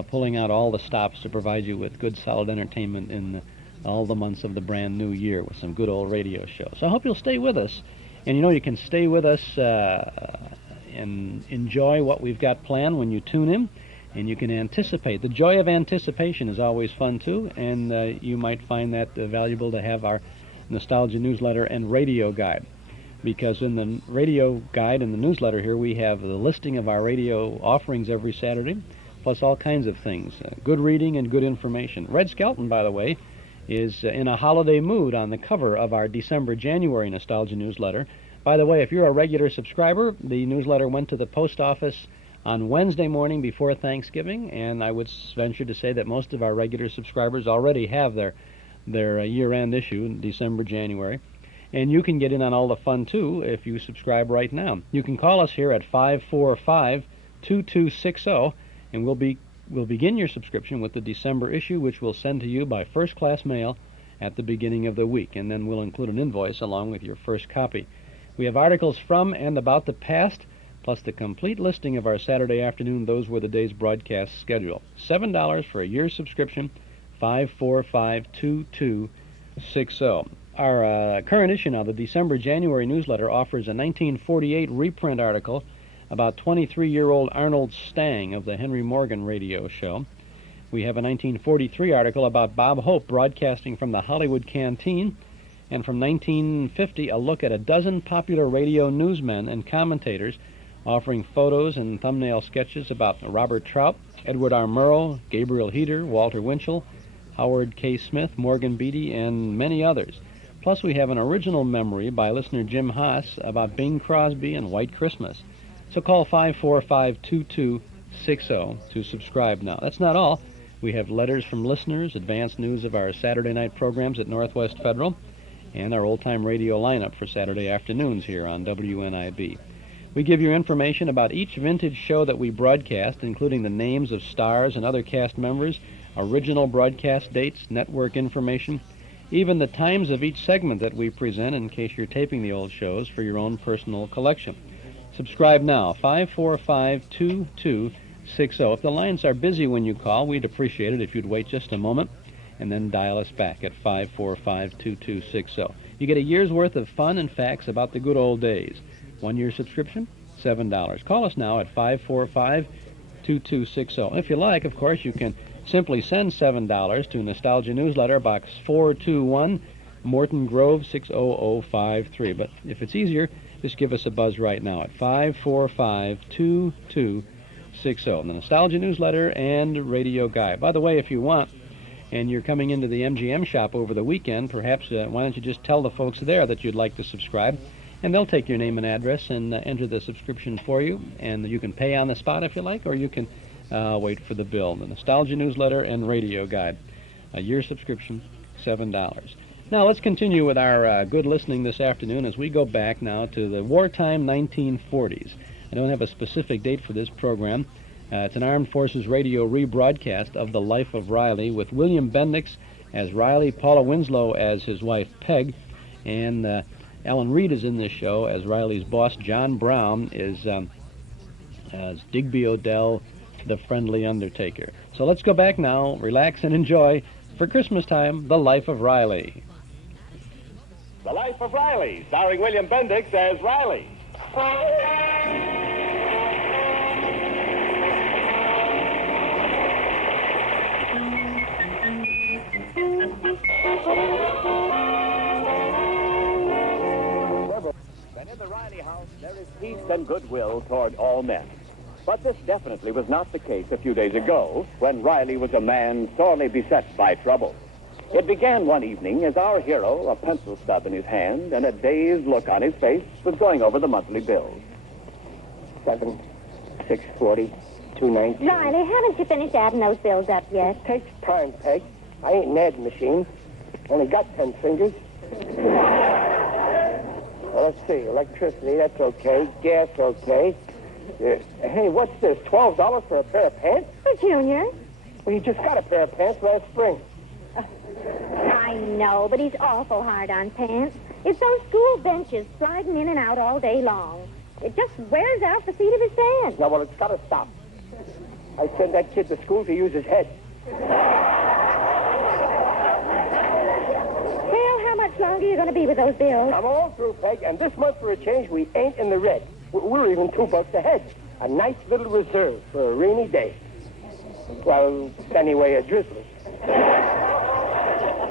pulling out all the stops to provide you with good solid entertainment in all the months of the brand new year with some good old radio shows. So I hope you'll stay with us, and you can stay with us and enjoy what we've got planned when you tune in. And you can anticipate. The joy of anticipation is always fun, too, and you might find that valuable to have our Nostalgia newsletter and radio guide. Because in the radio guide and the newsletter here, we have the listing of our radio offerings every Saturday, plus all kinds of things, good reading and good information. Red Skelton, by the way, is in a holiday mood on the cover of our December-January Nostalgia newsletter. By the way, if you're a regular subscriber, the newsletter went to the post office on Wednesday morning before Thanksgiving, and I would venture to say that most of our regular subscribers already have their year-end issue in December, January. And you can get in on all the fun, too, if you subscribe right now. You can call us here at 545-2260, and we'll begin your subscription with the December issue, which we'll send to you by first-class mail at the beginning of the week, and then we'll include an invoice along with your first copy. We have articles from and about the past, plus the complete listing of our Saturday afternoon Those Were the Days broadcast schedule. $7 for a year's subscription, 545-2260. Our current issue now, the December-January newsletter, offers a 1948 reprint article about 23-year-old Arnold Stang of the Henry Morgan radio show. We have a 1943 article about Bob Hope broadcasting from the Hollywood Canteen. And from 1950, a look at a dozen popular radio newsmen and commentators offering photos and thumbnail sketches about Robert Trout, Edward R. Murrow, Gabriel Heater, Walter Winchell, Howard K. Smith, Morgan Beatty, and many others. Plus, we have an original memory by listener Jim Haas about Bing Crosby and White Christmas. So call 545-2260 to subscribe now. That's not all. We have letters from listeners, advanced news of our Saturday night programs at Northwest Federal, and our old-time radio lineup for Saturday afternoons here on WNIB. We give you information about each vintage show that we broadcast, including the names of stars and other cast members, original broadcast dates, network information, even the times of each segment that we present in case you're taping the old shows for your own personal collection. Subscribe now, 545-2260. If the lines are busy when you call, we'd appreciate it if you'd wait just a moment and then dial us back at 545-2260. You get a year's worth of fun and facts about the good old days. 1-year subscription, $7. Call us now at 545-2260. If you like, of course, you can simply send $7 to Nostalgia Newsletter, Box 421, Morton Grove, 60053. But if it's easier, just give us a buzz right now at 545-2260. The Nostalgia Newsletter and Radio Guide. By the way, if you want, and you're coming into the MGM shop over the weekend, perhaps why don't you just tell the folks there that you'd like to subscribe, and they'll take your name and address and enter the subscription for you, and you can pay on the spot if you like, or you can wait for the bill. The Nostalgia Newsletter and Radio Guide. A year subscription, $7. Now, let's continue with our good listening this afternoon as we go back now to the wartime 1940s. I don't have a specific date for this program. It's an Armed Forces Radio rebroadcast of The Life of Riley with William Bendix as Riley, Paula Winslowe as his wife Peg, and Ellen Reed is in this show as Riley's boss. John Brown is as Digby O'Dell, the friendly undertaker. So let's go back now, relax and enjoy, for Christmas time, The Life of Riley. The Life of Riley, starring William Bendix as Riley. And in the Riley house, there is peace and goodwill toward all men. But this definitely was not the case a few days ago, when Riley was a man sorely beset by trouble. It began one evening as our hero, a pencil stub in his hand and a dazed look on his face, was going over the monthly bills. 7, 640, 290. Riley, haven't you finished adding those bills up yet? It takes time, Peg. I ain't an adding machine. Only got 10 fingers. Well, let's see. Electricity, that's okay. Gas, okay. Hey, what's this? $12 for a pair of pants? For Junior. Well, you just got a pair of pants last spring. I know, but he's awful hard on pants. It's those school benches sliding in and out all day long. It just wears out the seat of his pants. No, well, it's got to stop. I send that kid to school to use his head. Well, how much longer are you going to be with those bills? I'm all through, Peg, and this month for a change, we ain't in the red. We're even $2 ahead. A nice little reserve for a rainy day. Well, anyway, a drizzler.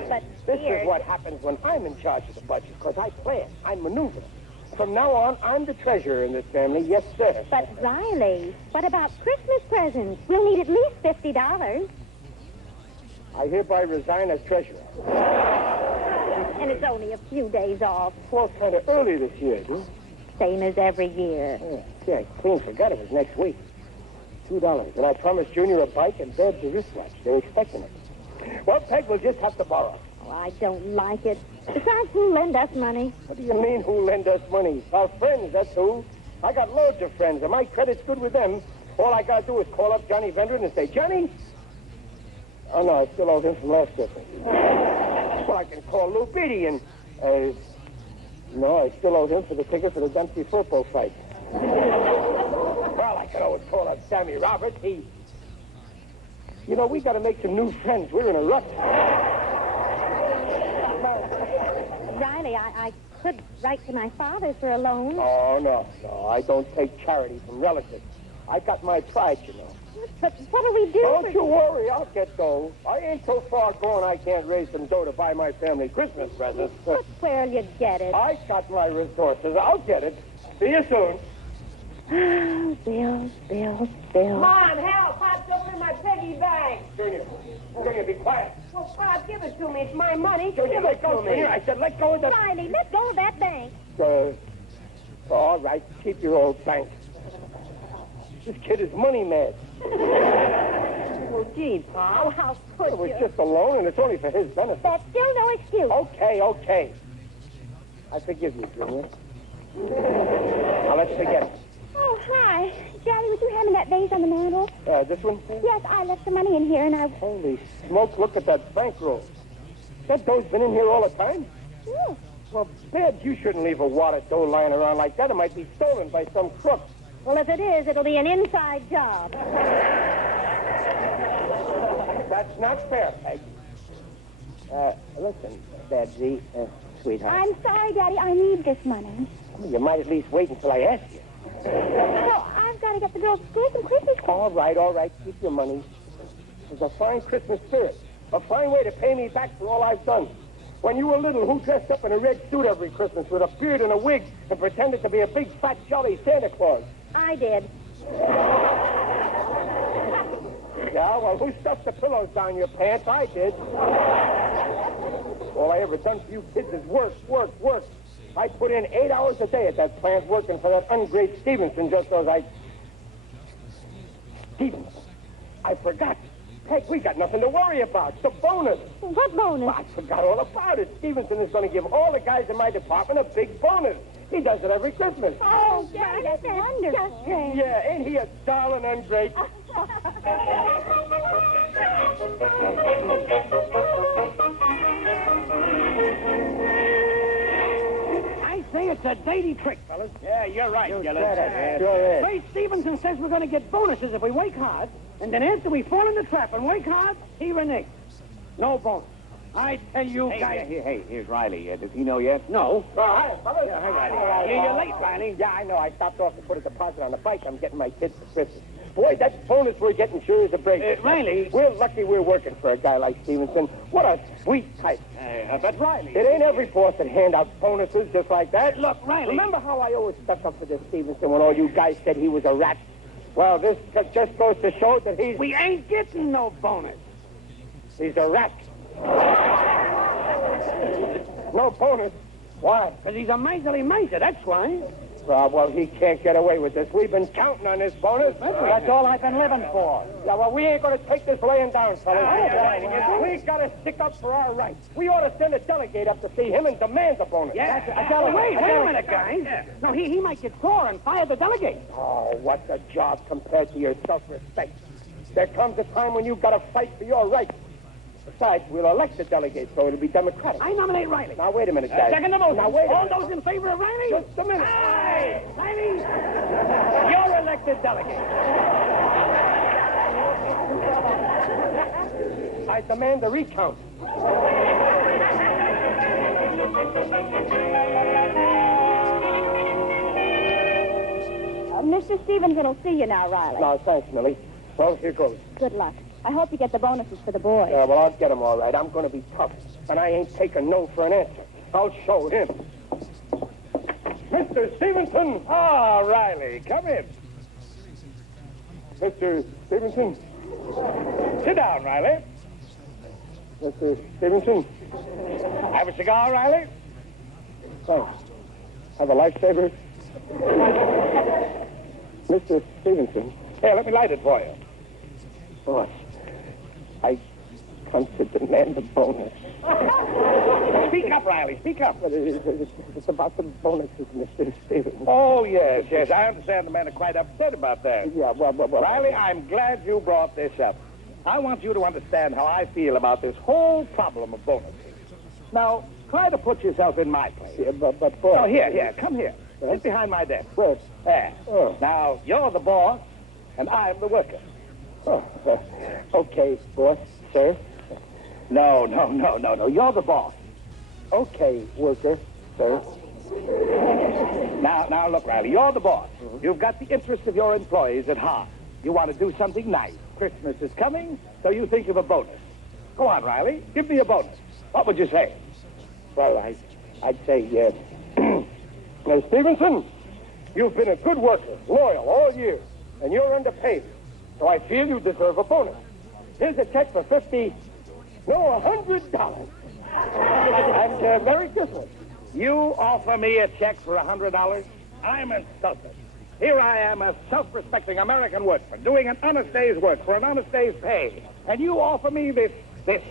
But this is what happens when I'm in charge of the budget, because I plan, I maneuver. From now on, I'm the treasurer in this family, yes, sir. But, Riley, what about Christmas presents? We'll need at least $50. I hereby resign as treasurer. And it's only a few days off. Well, kind of early this year, dude. Same as every year. Yeah, I clean forgot it was next week. $2. And I promised Junior a bike and Dad the wristwatch. They're expecting it. Well, Peg, we'll just have to borrow. Oh, I don't like it. Besides, who'll lend us money? What do you mean, who'll lend us money? Our friends, that's who. I got loads of friends, and my credit's good with them. All I gotta do is call up Johnny Vendron and say, Johnny? Oh, no, I still owe him from last Christmas. Well, I can call Lou Beatty and, no, I still owe him for the ticket for the Dempsey football fight. Well, I can always call up Sammy Roberts. You know, we got to make some new friends. We're in a rut. Well, Riley, I could write to my father for a loan. Oh, no. I don't take charity from relatives. I got my pride, you know. But what do we do? Don't you worry, I'll get dough. I ain't so far gone I can't raise some dough to buy my family Christmas presents. But where'll you get it? I got my resources. I'll get it. See you soon. Bills. Come on, help. Pop's opening my piggy bank. Junior, be quiet. Well, Pop, give it to me. It's my money. Junior, let go, Junior. I said let go of the... Riley, let go of that bank. All right, keep your old bank. This kid is money mad. Well, gee, Pop. Oh, how could It was you? just a loan, and it's only for his benefit. That's still no excuse. Okay. I forgive you, Junior. Now, let's forget it. Oh, hi. Daddy, would you hand me that vase on the mantel? This one? Yes, I left some money in here, and I've... Holy smoke, look at that bankroll. That dough's been in here all the time? Yeah. Well, Babs, you shouldn't leave a wad of dough lying around like that. It might be stolen by some crook. Well, if it is, it'll be an inside job. That's not fair, Peg. Listen, Babsy, sweetheart. I'm sorry, Daddy. I need this money. You might at least wait until I ask you. No, I've got to get the girls to school some Christmas cards. All right. Keep your money. There's a fine Christmas spirit. A fine way to pay me back for all I've done. When you were little, who dressed up in a red suit every Christmas with a beard and a wig and pretended to be a big, fat, jolly Santa Claus? I did. Well, who stuffed the pillows down your pants? I did. All I ever done for you kids is work. I put in 8 hours a day at that plant working for that ungreat Stevenson just so Stevenson. I forgot. Heck, we got nothing to worry about. It's a bonus. What bonus? Well, I forgot all about it. Stevenson is going to give all the guys in my department a big bonus. He does it every Christmas. Oh, Daddy, that's wonderful. Yeah, ain't he a darling ungreat? I say it's a dirty trick, fellas. Yeah, you're right, You Gillis. said it. Sure is. Ray Stevenson says we're going to get bonuses if we work hard, and then after we fall in the trap and work hard, he reneges. No bonus. I tell you guys... Hey, here's Riley. Does he know yet? No. Hi, fellas. Yeah, hey, Riley. You're late, Riley. Yeah, I know. I stopped off to put a deposit on the bike I'm getting my kids for Christmas. Boy, that bonus we're getting sure is a break. Riley. We're lucky we're working for a guy like Stevenson. What a sweet type. But Riley... It ain't every boss that hand out bonuses just like that. Look, Riley... Remember how I always stuck up for this Stevenson when all you guys said he was a rat? Well, this just goes to show that he's... We ain't getting no bonus. He's a rat. No bonus. Why? Because he's a miserly miser, that's why. Well, he can't get away with this. We've been counting on this bonus. That's all I've been living for. Yeah, well, we ain't going to take this laying down, fellas. We got to stick up for our rights. We ought to send a delegate up to see him and demand the bonus. Yeah, wait a minute, guys. No, he might get sore and fire the delegate. Oh, what's a job compared to your self-respect? There comes a time when you've got to fight for your rights. Besides, we'll elect the delegate, so it'll be democratic. I nominate Riley. Now, wait a minute, guys. Second the motion. Now, wait a All minute. those in favor of Riley? Just a minute. Aye. Riley, you're elected delegate. I demand a recount. Mr. Stevenson will see you now, Riley. No, thanks, Millie. Well, here goes. Good luck. I hope you get the bonuses for the boys. Yeah, well, I'll get him all right. I'm going to be tough. And I ain't taking no for an answer. I'll show him. Mr. Stevenson! Ah, Riley, come in. Mr. Stevenson? Sit down, Riley. Mr. Stevenson? Have a cigar, Riley? Thanks. Have a lifesaver? Mr. Stevenson? Here, let me light it for you. Boss, I come to demand a bonus. Speak up, Riley, speak up. But it's about the bonuses, Mr. Stevenson. Oh, yes. I understand the men are quite upset about that. Yeah, well... Riley, I'm glad you brought this up. I want you to understand how I feel about this whole problem of bonuses. Now, try to put yourself in my place. Yeah, but boss... Oh, here, come here. Sit behind my desk. Well, There. Oh. Now, you're the boss, and I'm the worker. Oh, okay, boss, sir. No. You're the boss. Okay, worker, sir. Now, look, Riley, you're the boss. You've got the interests of your employees at heart. You want to do something nice. Christmas is coming, so you think of a bonus. Go on, Riley. Give me a bonus. What would you say? Well, I'd say, Now, Stevenson, you've been a good worker, loyal all year, and you're underpaid. So I feel you deserve a bonus. Here's a check for $100. And Merry Christmas. You offer me a check for $100? I'm insulted. Here I am, a self-respecting American workman, doing an honest day's work for an honest day's pay. And you offer me this tip?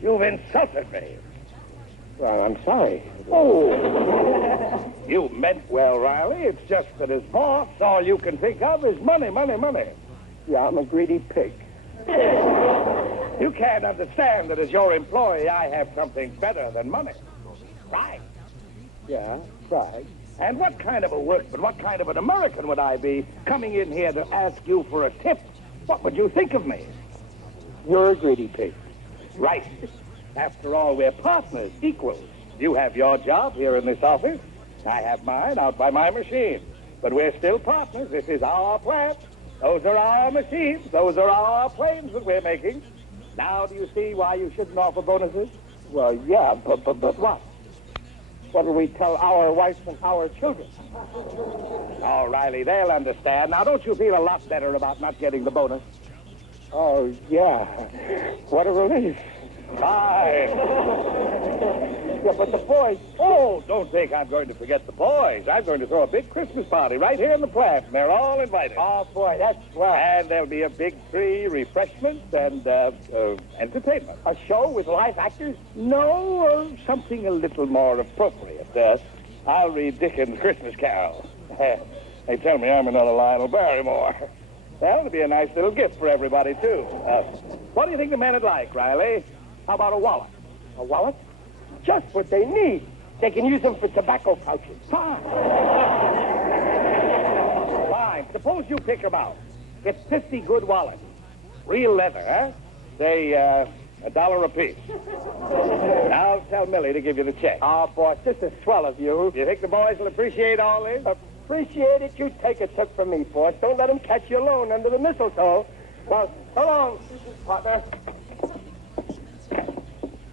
You've insulted me. Well, I'm sorry. Oh. You meant well, Riley. It's just that as boss, all you can think of is money. Yeah, I'm a greedy pig. You can't understand that as your employee, I have something better than money. Right? Yeah, right. And what kind of a workman, what kind of an American would I be coming in here to ask you for a tip? What would you think of me? You're a greedy pig. Right. After all, we're partners, equals. You have your job here in this office. I have mine out by my machine. But we're still partners. This is our plant. Those are our machines. Those are our planes that we're making. Now, do you see why you shouldn't offer bonuses? Well, yeah, but what? What will we tell our wives and our children? Oh, Riley, they'll understand. Now, don't you feel a lot better about not getting the bonus? Oh, yeah. What a relief. Fine. Yeah, but the boys... Oh, don't think I'm going to forget the boys. I'm going to throw a big Christmas party right here in the plant, and they're all invited. Oh, boy, that's swell. And there'll be a big tree, refreshments, and entertainment. A show with live actors? No, something a little more appropriate. I'll read Dickens' Christmas Carol. They tell me I'm another Lionel Barrymore. That'll be a nice little gift for everybody, too. What do you think the men would like, Riley? How about a wallet? A wallet? Just what they need. They can use them for tobacco pouches. Fine. Fine. Suppose you pick them out. Get 50 good wallets. Real leather, huh? Say, $1 apiece. Now tell Millie to give you the check. Oh, boss, this is swell of you. Do you think the boys will appreciate all this? Appreciate it. You take a took from me, boss. Don't let them catch you alone under the mistletoe. Well, so long, partner.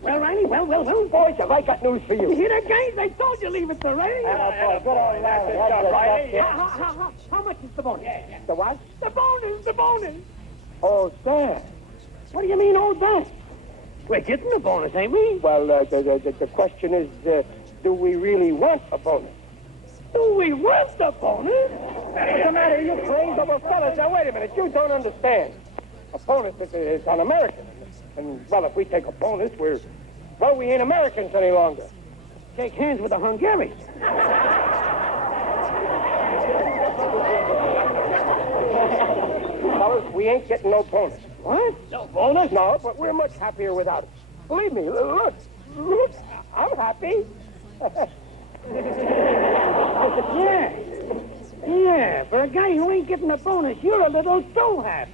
Well, Riley, well. Boys, have I got news for you? You hear that, guys? I told you leave it to rain. Riley. How much is the bonus? The what? The bonus. Oh, that. What do you mean, oh, that? We're getting the bonus, ain't we? Well, the question is, do we really want a bonus? Do we want the bonus? What's the matter? You crazy over fellas? Now, wait a minute. You don't understand. A bonus is un-American. And, well, if we take a bonus, we ain't Americans any longer. Shake hands with the Hungarians. Fellas, we ain't getting no bonus. What? No bonus? No, but we're much happier without it. Believe me, look, I'm happy. Yeah, for a guy who ain't getting a bonus, you're a little too happy.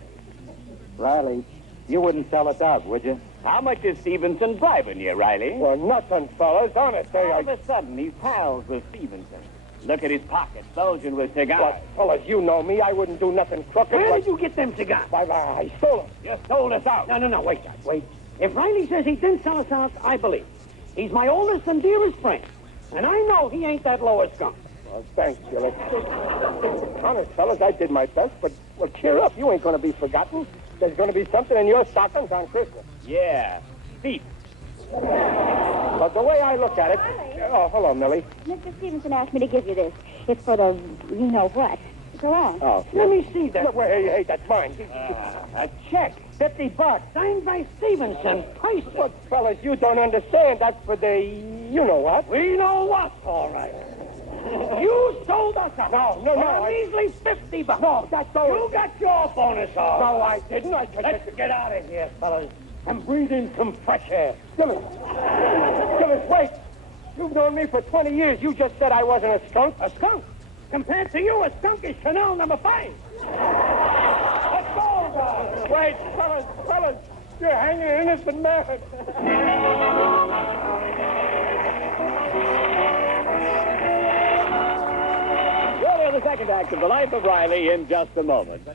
Riley, you wouldn't sell us out, would you? How much is Stevenson bribing you, Riley? Well, nothing, fellas. Honest, All of a sudden, he's pals with Stevenson. Look at his pockets, bulging with cigars. Well, fellas, you know me. I wouldn't do nothing crooked. Where did you get them cigars? I stole them. You sold us out. No, wait. If Riley says he didn't sell us out, I believe. He's my oldest and dearest friend. And I know he ain't that low a skunk. Well, thanks, Gillis. Honest, fellas, I did my best, but, well, cheer up. You ain't going to be forgotten. There's going to be something in your stockings on Christmas. Yeah, feet. But the way I look at it... Oh, hello, Millie. Mr. Stevenson asked me to give you this. It's for the you-know-what. Go on. Oh, Let me see that. Look, hey, that's mine. A check. $50. Signed by Stevenson. Price it. But, fellas, you don't understand. That's for the you-know-what. We know what, all right. You sold us out. No. For a measly $50. No, that's all. You got your bonus off. No, I didn't. Let's get out of here, fellas, and breathe in some fresh air. Gillis, wait. You've known me for 20 years. You just said I wasn't a skunk. A skunk? Compared to you, a skunk is Chanel number 5. Let's go, guys. Wait, fellas, you're hanging an innocent man. We'll hear the second act of The Life of Riley in just a moment.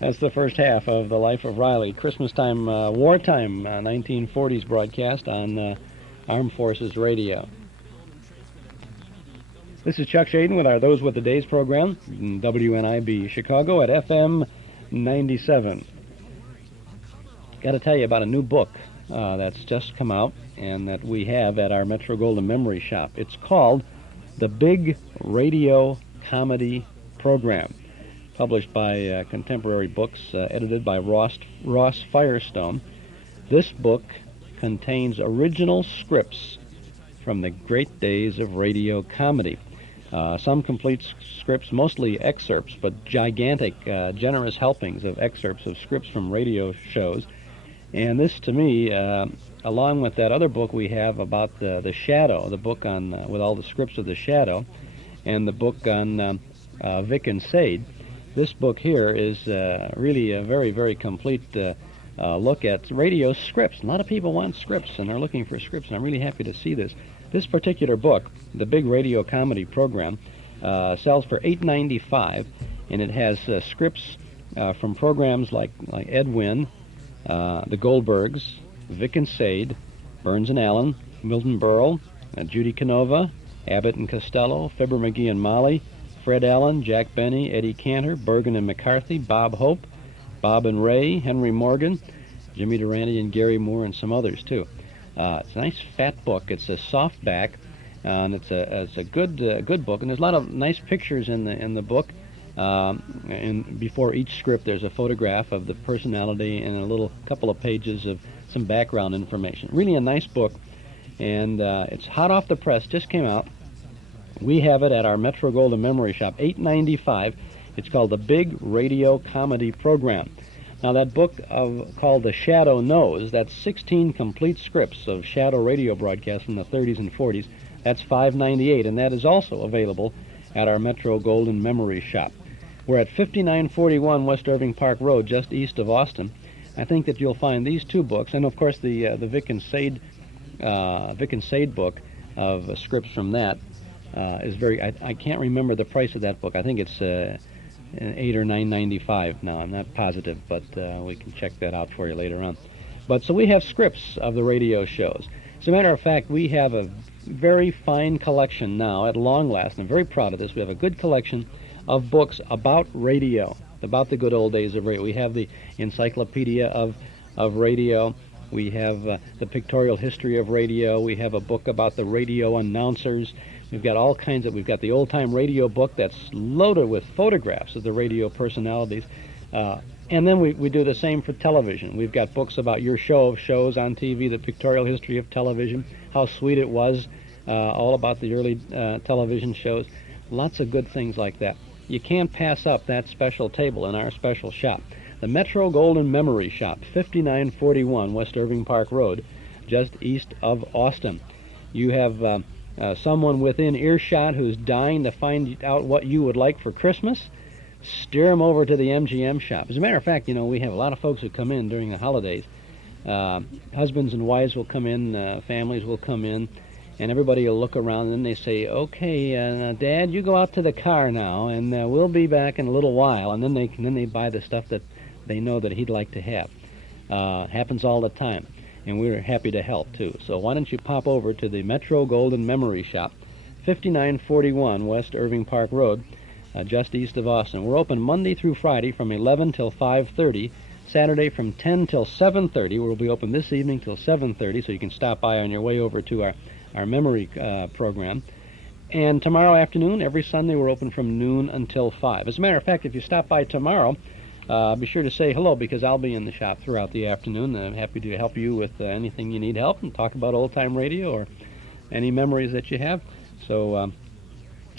That's the first half of The Life of Riley, Christmas time, wartime, 1940s broadcast on Armed Forces Radio. This is Chuck Shaden with our Those With the Days program, WNIB Chicago at FM 97. Got to tell you about a new book that's just come out and that we have at our Metro Golden Memory Shop. It's called The Big Radio Comedy Program, published by Contemporary Books, edited by Ross Firestone. This book contains original scripts from the great days of radio comedy. Some complete scripts, mostly excerpts, but gigantic, generous helpings of excerpts of scripts from radio shows. And this, to me, along with that other book we have about the Shadow, the book on with all the scripts of the Shadow, and the book on Vic and Sade, this book here is really a very, very complete look at radio scripts. A lot of people want scripts, and they're looking for scripts, and I'm really happy to see this. This particular book, The Big Radio Comedy Program, sells for $8.95, and it has scripts from programs like Ed Wynn, the Goldbergs, Vic and Sade, Burns and Allen, Milton Berle, Judy Canova, Abbott and Costello, Fibber McGee and Molly, Fred Allen, Jack Benny, Eddie Cantor, Bergen and McCarthy, Bob Hope, Bob and Ray, Henry Morgan, Jimmy Durante, and Gary Moore, and some others too. It's a nice fat book. It's a softback, and it's a good book. And there's a lot of nice pictures in the book. And before each script, there's a photograph of the personality and a little couple of pages of some background information. Really a nice book, and it's hot off the press. Just came out. We have it at our Metro Golden Memory Shop, $8.95. It's called The Big Radio Comedy Program. Now that book called The Shadow Knows, that's 16 complete scripts of shadow radio broadcasts from the 30s and 40s. That's $5.98, and that is also available at our Metro Golden Memory Shop. We're at 5941 West Irving Park Road, just east of Austin. I think that you'll find these two books, and of course the Vic and Sade book of scripts from that is very. I can't remember the price of that book. I think it's $8 or $9.95 now. I'm not positive, but we can check that out for you later on. But so we have scripts of the radio shows. As a matter of fact, we have a very fine collection now at long last. I'm very proud of this. We have a good collection of books about radio, about the good old days of radio. We have the Encyclopedia of Radio. We have the Pictorial History of Radio. We have a book about the radio announcers. We've got all kinds of, we've got the old-time radio book that's loaded with photographs of the radio personalities. And then we do the same for television. We've got books about your show of shows on TV, the Pictorial History of Television, how sweet it was, all about the early television shows. Lots of good things like that. You can't pass up that special table in our special shop. The Metro Golden Memory Shop, 5941 West Irving Park Road, just east of Austin. You have someone within earshot who's dying to find out what you would like for Christmas. Steer them over to the MGM shop. As a matter of fact, you know, we have a lot of folks who come in during the holidays. Husbands and wives will come in, families will come in, and everybody will look around, and then they say, okay, Dad, you go out to the car now, and we'll be back in a little while. And then they buy the stuff that they know that he'd like to have. Happens all the time, and we're happy to help, too. So why don't you pop over to the Metro Golden Memory Shop, 5941 West Irving Park Road, just east of Austin. We're open Monday through Friday from 11 till 5:30, Saturday from 10 till 7:30. We'll be open this evening till 7:30, so you can stop by on your way over to our memory program. And tomorrow afternoon, every Sunday, we're open from noon until 5. As a matter of fact, if you stop by tomorrow, be sure to say hello, because I'll be in the shop throughout the afternoon. I'm happy to help you with anything you need help and talk about old-time radio or any memories that you have. So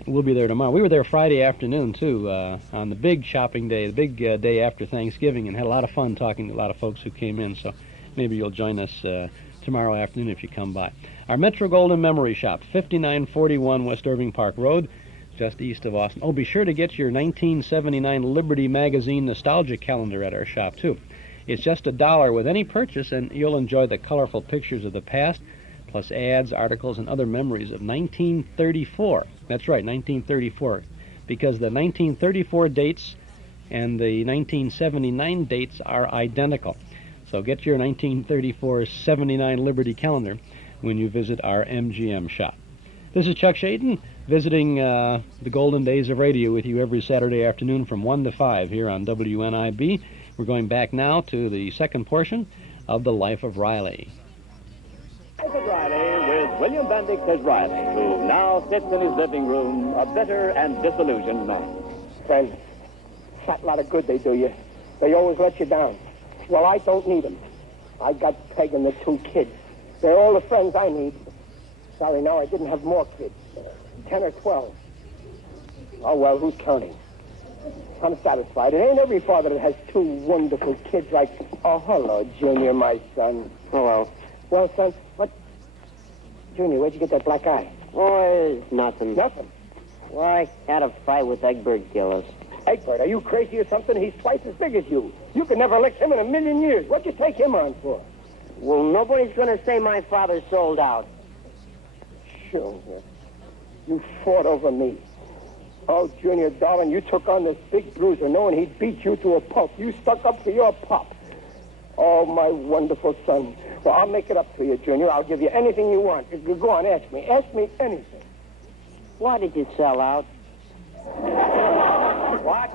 we'll be there tomorrow. We were there Friday afternoon, too, on the big shopping day, the big day after Thanksgiving, and had a lot of fun talking to a lot of folks who came in. So maybe you'll join us tomorrow afternoon if you come by. Our Metro Golden Memory Shop, 5941 West Irving Park Road, just east of Austin. Oh, be sure to get your 1979 Liberty Magazine Nostalgia Calendar at our shop, too. It's just $1 with any purchase, and you'll enjoy the colorful pictures of the past, plus ads, articles, and other memories of 1934. That's right, 1934, because the 1934 dates and the 1979 dates are identical. So get your 1934-79 Liberty calendar when you visit our MGM shop. This is Chuck Shaden, visiting the golden days of radio with you every Saturday afternoon from 1 to 5 here on WNIB. We're going back now to the second portion of The Life of Riley. Life of Riley with William Bendix as Riley, who now sits in his living room, a bitter and disillusioned man. Friends, fat lot of good they do you. They always let you down. Well, I don't need them. I got Peg and the 2 kids. They're all the friends I need. Sorry, now I didn't have more kids. 10 or 12. Oh, well, who's counting? I'm satisfied. It ain't every father that has 2 wonderful kids like... Oh, hello, Junior, my son. Hello. Well, son, what... Junior, where'd you get that black eye? Oh, it's nothing. Nothing? Why, had a fight with Egbert Gillis. Egbert, are you crazy or something? He's twice as big as you. You could never lick him in a million years. What'd you take him on for? Well, nobody's going to say my father sold out. Sure. You fought over me. Oh, Junior, darling, you took on this big bruiser knowing he'd beat you to a pulp. You stuck up for your pop. Oh, my wonderful son. Well, I'll make it up to you, Junior. I'll give you anything you want. Go on, ask me. Ask me anything. Why did you sell out? What?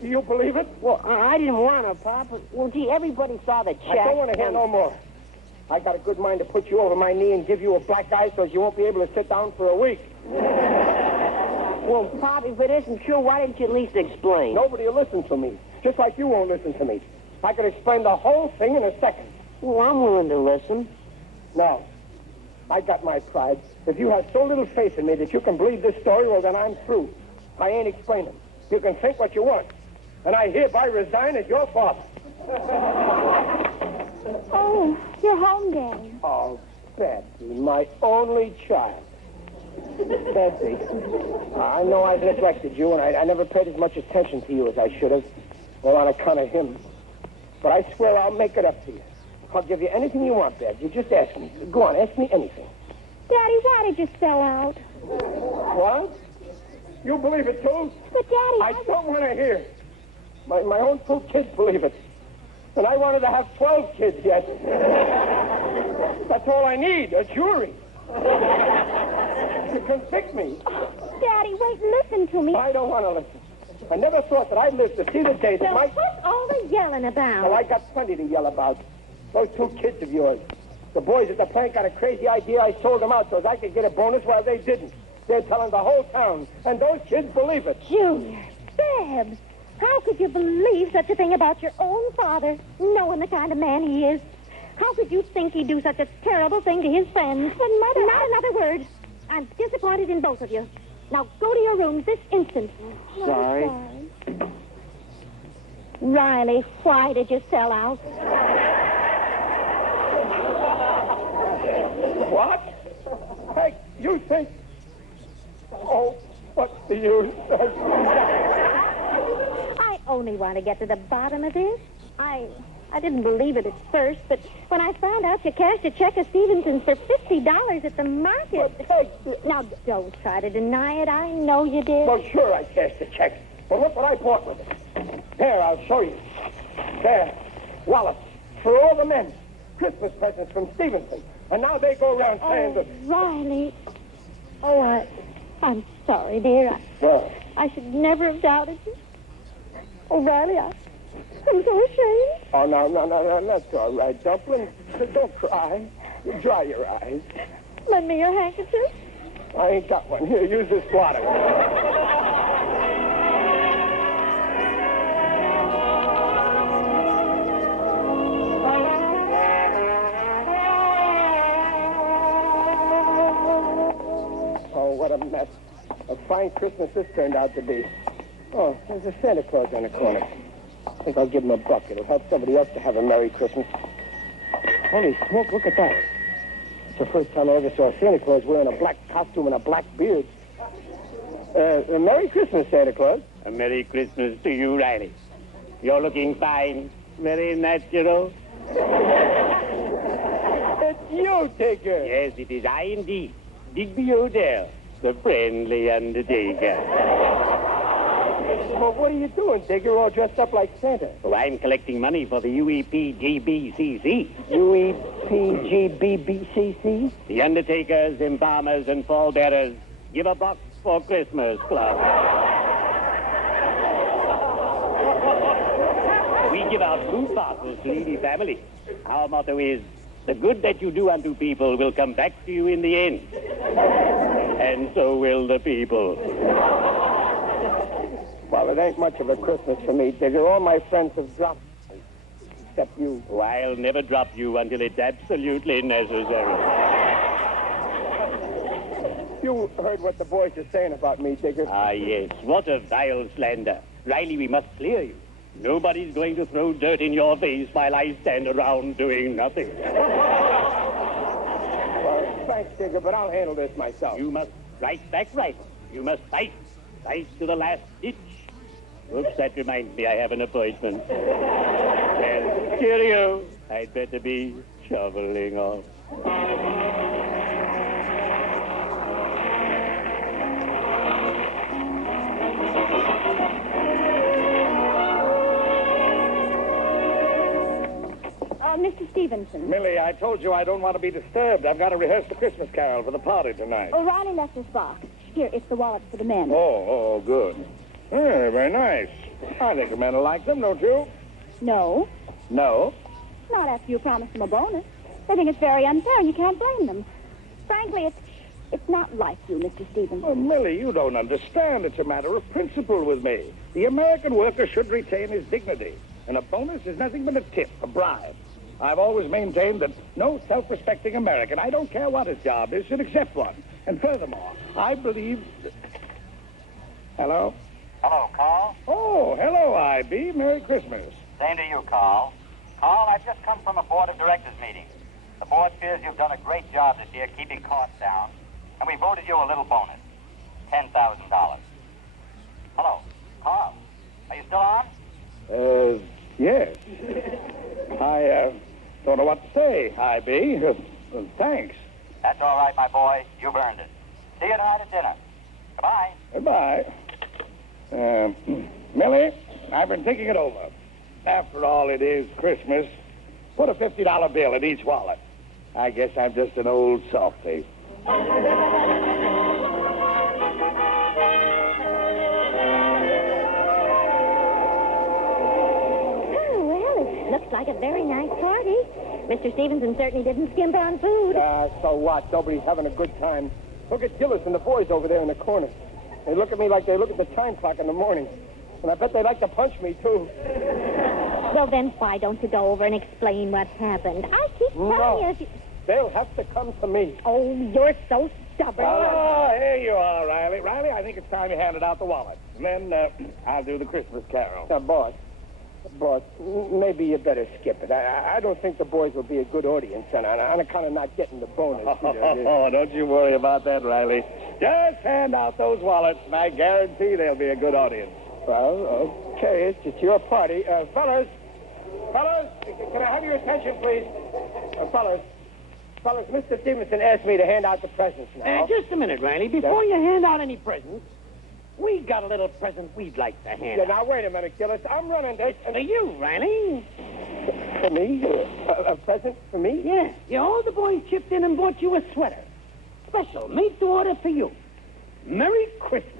Do you believe it? Well, I didn't want to, Pop. Well, gee, everybody saw the check. I don't want to hear no more. I got a good mind to put you over my knee and give you a black eye so you won't be able to sit down for a week. Well, Pop, if it isn't true, why didn't you at least explain? Nobody will listen to me, just like you won't listen to me. I could explain the whole thing in a second. Well, I'm willing to listen. No. I got my pride. If you have so little faith in me that you can believe this story, well, then I'm through. I ain't explaining. You can think what you want. And I hereby resign as your father. Oh, you're home, Daddy. Oh, Betsy, my only child. Betsy, I know I've neglected you, and I never paid as much attention to you as I should have. Well, on account of him. But I swear I'll make it up to you. I'll give you anything you want, Betsy. You just ask me. Go on, ask me anything. Daddy, why did you sell out? What? You believe it, too? But, Daddy, I don't want to hear. My own two kids believe it. And I wanted to have 12 kids yet. That's all I need, a jury. To convict me. Daddy, wait, listen to me. I don't want to listen. I never thought that I'd live to see the day that Well, my... what's all the yelling about? Well, I got plenty to yell about. Those two kids of yours. The boys at the plant got a crazy idea. I sold them out so I could get a bonus while they didn't. They're telling the whole town, and those kids believe it. Junior, Babs, how could you believe such a thing about your own father, knowing the kind of man he is? How could you think he'd do such a terrible thing to his friends? But, Mother... Not another word. I'm disappointed in both of you. Now, go to your rooms this instant. Sorry. Riley, why did you sell out? What? Hey, you think... Oh, what's the use? I only want to get to the bottom of this. I didn't believe it at first, but when I found out you cashed a check of Stevenson's for $50 at the market... Now, don't try to deny it. I know you did. Well, sure, I cashed the check. But look what I bought with it. There, I'll show you. There. Wallets. For all the men. Christmas presents from Stevenson. And now they go around saying that... Riley. Oh, I'm sorry, dear. Well, I should never have doubted you. Oh, Riley, I'm so ashamed. oh, no, that's all right, Dumpling. Don't cry. You dry your eyes. Lend me your handkerchief. I ain't got one. Here, use this blotter. Oh, what a mess. A fine Christmas this turned out to be. Oh, there's a Santa Claus on the corner. I think I'll give him a buck. It'll help somebody else to have a Merry Christmas. Holy smoke, look at that. It's the first time I ever saw Santa Claus wearing a black costume and a black beard. A Merry Christmas, Santa Claus. A Merry Christmas to you, Riley. You're looking fine. Very natural. It's you, Tigger. Yes, it is I indeed. Digby O'Dell, the friendly undertaker. Well, what are you doing, Tigger, all dressed up like Santa? Oh, I'm collecting money for the UEPGBCC. UEPGBBCC? The undertakers, embalmers, and pallbearers give a box for Christmas Club. We give out food parcels to needy families. Our motto is, the good that you do unto people will come back to you in the end. And so will the people. Well, it ain't much of a Christmas for me, Tigger. All my friends have dropped me, except you. Oh, I'll never drop you until it's absolutely necessary. You heard what the boys are saying about me, Tigger. Ah, yes. What a vile slander. Riley, we must clear you. Nobody's going to throw dirt in your face while I stand around doing nothing. Well, thanks, Tigger, but I'll handle this myself. You must strike back right. You must fight. Fight to the last ditch. Oops, that reminds me I have an appointment. Well, cheerio. I'd better be shoveling off. Mr. Stevenson. Millie, I told you I don't want to be disturbed. I've got to rehearse the Christmas carol for the party tonight. O'Reilly left his box. Here, it's the wallet for the men. Oh, good. Yeah, very nice. I think the men will like them, don't you? No, No? not after you promised them a bonus. They think it's very unfair, and you can't blame them. Frankly, it's not like you, Mr. Stevens. Oh, Millie, you don't understand. It's a matter of principle with me. The American worker should retain his dignity. And a bonus is nothing but a tip, a bribe. I've always maintained that no self-respecting American, I don't care what his job is, should accept one. And furthermore, I believe... Hello? Hello, Carl. Oh, hello, I.B. Merry Christmas. Same to you, Carl. Carl, I've just come from a board of directors meeting. The board feels you've done a great job this year keeping costs down, and we voted you a little bonus, $10,000. Hello, Carl. Are you still on? Yes. I, don't know what to say, I.B. Thanks. That's all right, my boy. You've earned it. See you tonight at dinner. Goodbye. Goodbye. Millie, I've been thinking it over. After all, it is Christmas. Put a $50 bill in each wallet. I guess I'm just an old softy. Looks like a very nice party. Mr. Stevenson certainly didn't skimp on food. So what? Nobody's having a good time. Look at Gillis and the boys over there in the corner. They look at me like they look at the time clock in the morning. And I bet they like to punch me, too. Well, then why don't you go over and explain what happened? I keep telling you... If you... They'll have to come to me. Oh, you're so stubborn. Oh, here you are, Riley. Riley, I think it's time you handed out the wallet. And then I'll do the Christmas carol. Boss, maybe you better skip it. I don't think the boys will be a good audience, and I'm kind of not getting the bonus. Oh, don't you worry about that, Riley. Just hand out those wallets, and I guarantee they'll be a good audience. Well, okay, it's your party. Fellas, can I have your attention, please? Fellas, Mr. Stevenson asked me to hand out the presents now. Just a minute, Riley. Before you hand out any presents, we got a little present we'd like to hand out. Now, wait a minute, Gillis. I'm running this. For you, Riley. For me? A present for me? Yeah. All the boys chipped in and bought you a sweater. Special, made to order for you. Merry Christmas.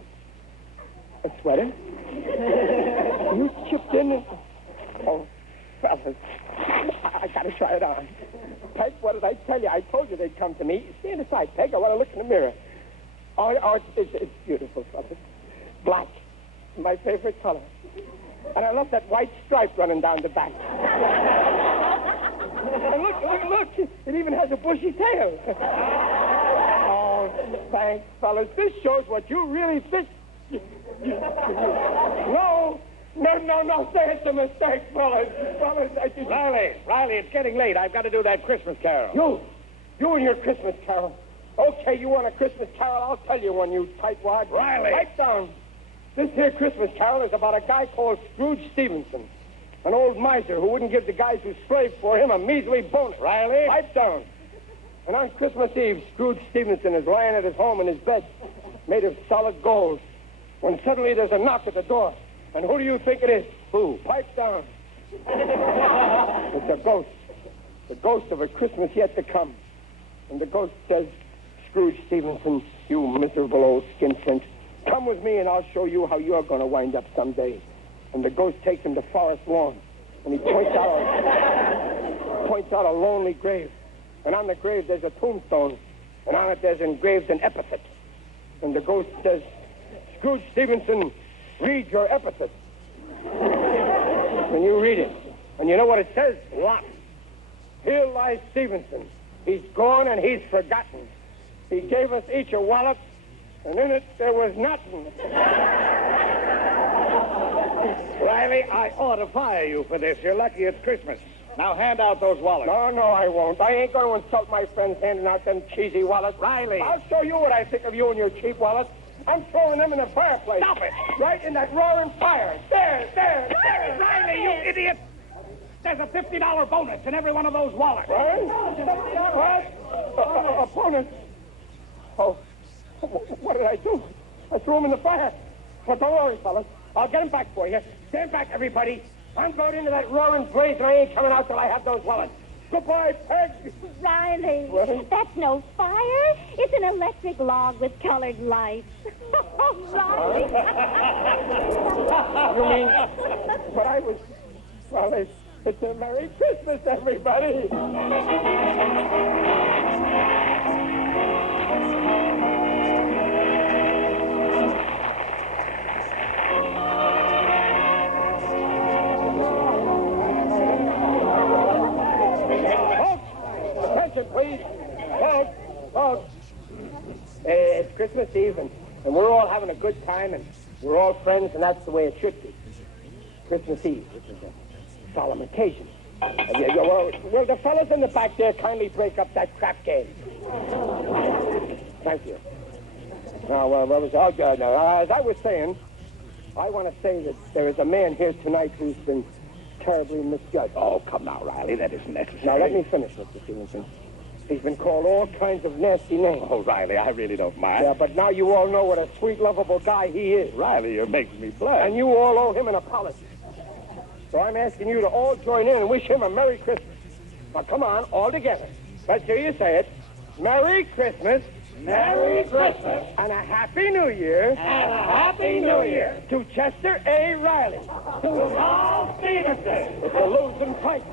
A sweater? You chipped in and... Oh, fellas, I gotta try it on. Peg, what did I tell you? I told you they'd come to me. Stand aside, Peg. I want to look in the mirror. Oh, it's beautiful, fellas. Black, my favorite color. And I love that white stripe running down the back. And look, it even has a bushy tail. Oh, thanks, fellas. This shows what you really think. No, it's a mistake, fellas. Riley, it's getting late. I've got to do that Christmas carol. You and your Christmas carol. Okay, you want a Christmas carol? I'll tell you one, you tightwad. Riley! Pipe down. This here Christmas carol is about a guy called Scrooge Stevenson, an old miser who wouldn't give the guys who slaved for him a measly bonus. Riley! Pipe down. And on Christmas Eve, Scrooge Stevenson is lying at his home in his bed, made of solid gold, when suddenly there's a knock at the door. And who do you think it is? Who? Pipe down. It's a ghost. The ghost of a Christmas yet to come. And the ghost says, Scrooge Stevenson, you miserable old skinflint, come with me and I'll show you how you're going to wind up someday. And the ghost takes him to Forest Lawn, and he points out a lonely grave. And on the grave there's a tombstone, and on it there's engraved an epithet. And the ghost says, Scrooge Stevenson, read your epithet. And you read it. And you know what it says? Lot. Here lies Stevenson. He's gone and he's forgotten. He gave us each a wallet, and in it there was nothing. Riley, I ought to fire you for this. You're lucky it's Christmas. Now hand out those wallets. No, I won't. I ain't going to insult my friends handing out them cheesy wallets. Riley. I'll show you what I think of you and your cheap wallets. I'm throwing them in the fireplace. Stop it. Right in that roaring fire. There. Riley, you idiot. There's a $50 bonus in every one of those wallets. What? A bonus? Oh, what did I do? I threw them in the fire. But don't worry, fellas. I'll get them back for you. Stand back, everybody. I'm going into that roaring blaze, and I ain't coming out till I have those wallets. Goodbye, Peg. Riley, What? that's no fire. It's an electric log with colored lights. Riley. You mean... But I was... Well, it's a Merry Christmas, everybody. Attention, please. Folks. It's Christmas Eve, and we're all having a good time, and we're all friends, and that's the way it should be. Christmas Eve, which is a solemn occasion. Will the fellas in the back there kindly break up that crap game? Thank you. Now, as I was saying, I want to say that there is a man here tonight who's been terribly misjudged. Oh, come now, Riley, that isn't necessary. Now, let me finish, Mr. Stevenson. He's been called all kinds of nasty names. Oh, Riley, I really don't mind. Yeah, but now you all know what a sweet, lovable guy he is. Riley, you're making me blush. And you all owe him an apology. So I'm asking you to all join in and wish him a Merry Christmas. Now, come on, all together. Let's hear you say it. Merry Christmas. Merry Christmas. And a Happy New Year. And a Happy New Year. To Chester A. Riley. To Carl Stevenson. It's a losing fight.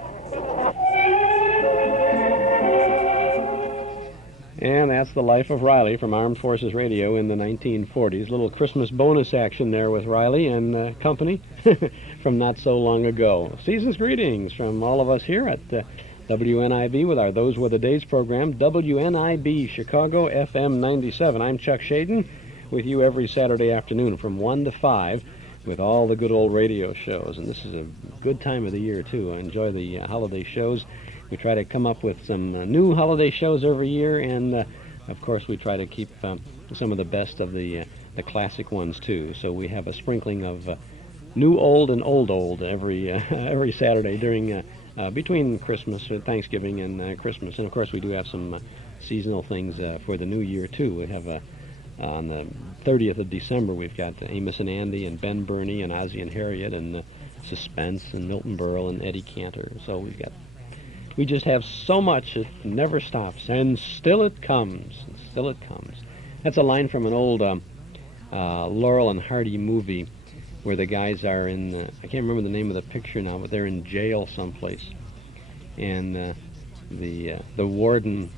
And that's the life of Riley from Armed Forces Radio in the 1940s. Little Christmas bonus action there with Riley and company from not so long ago. Season's greetings from all of us here at WNIB with our Those Were the Days program, WNIB Chicago FM 97. I'm Chuck Shaden with you every Saturday afternoon from 1 to 5 with all the good old radio shows. And this is a good time of the year, too. I enjoy the holiday shows. We try to come up with some new holiday shows every year, and of course we try to keep some of the best of the classic ones too. So we have a sprinkling of new old and old every Saturday during between Christmas, Thanksgiving, and Christmas. And of course we do have some seasonal things for the new year too. We have on the 30th of December we've got Amos and Andy and Ben Burney and Ozzie and Harriet and Suspense and Milton Berle and Eddie Cantor. So we just have so much, it never stops, and still it comes, and still it comes. That's a line from an old Laurel and Hardy movie where the guys are in, I can't remember the name of the picture now, but they're in jail someplace. And the warden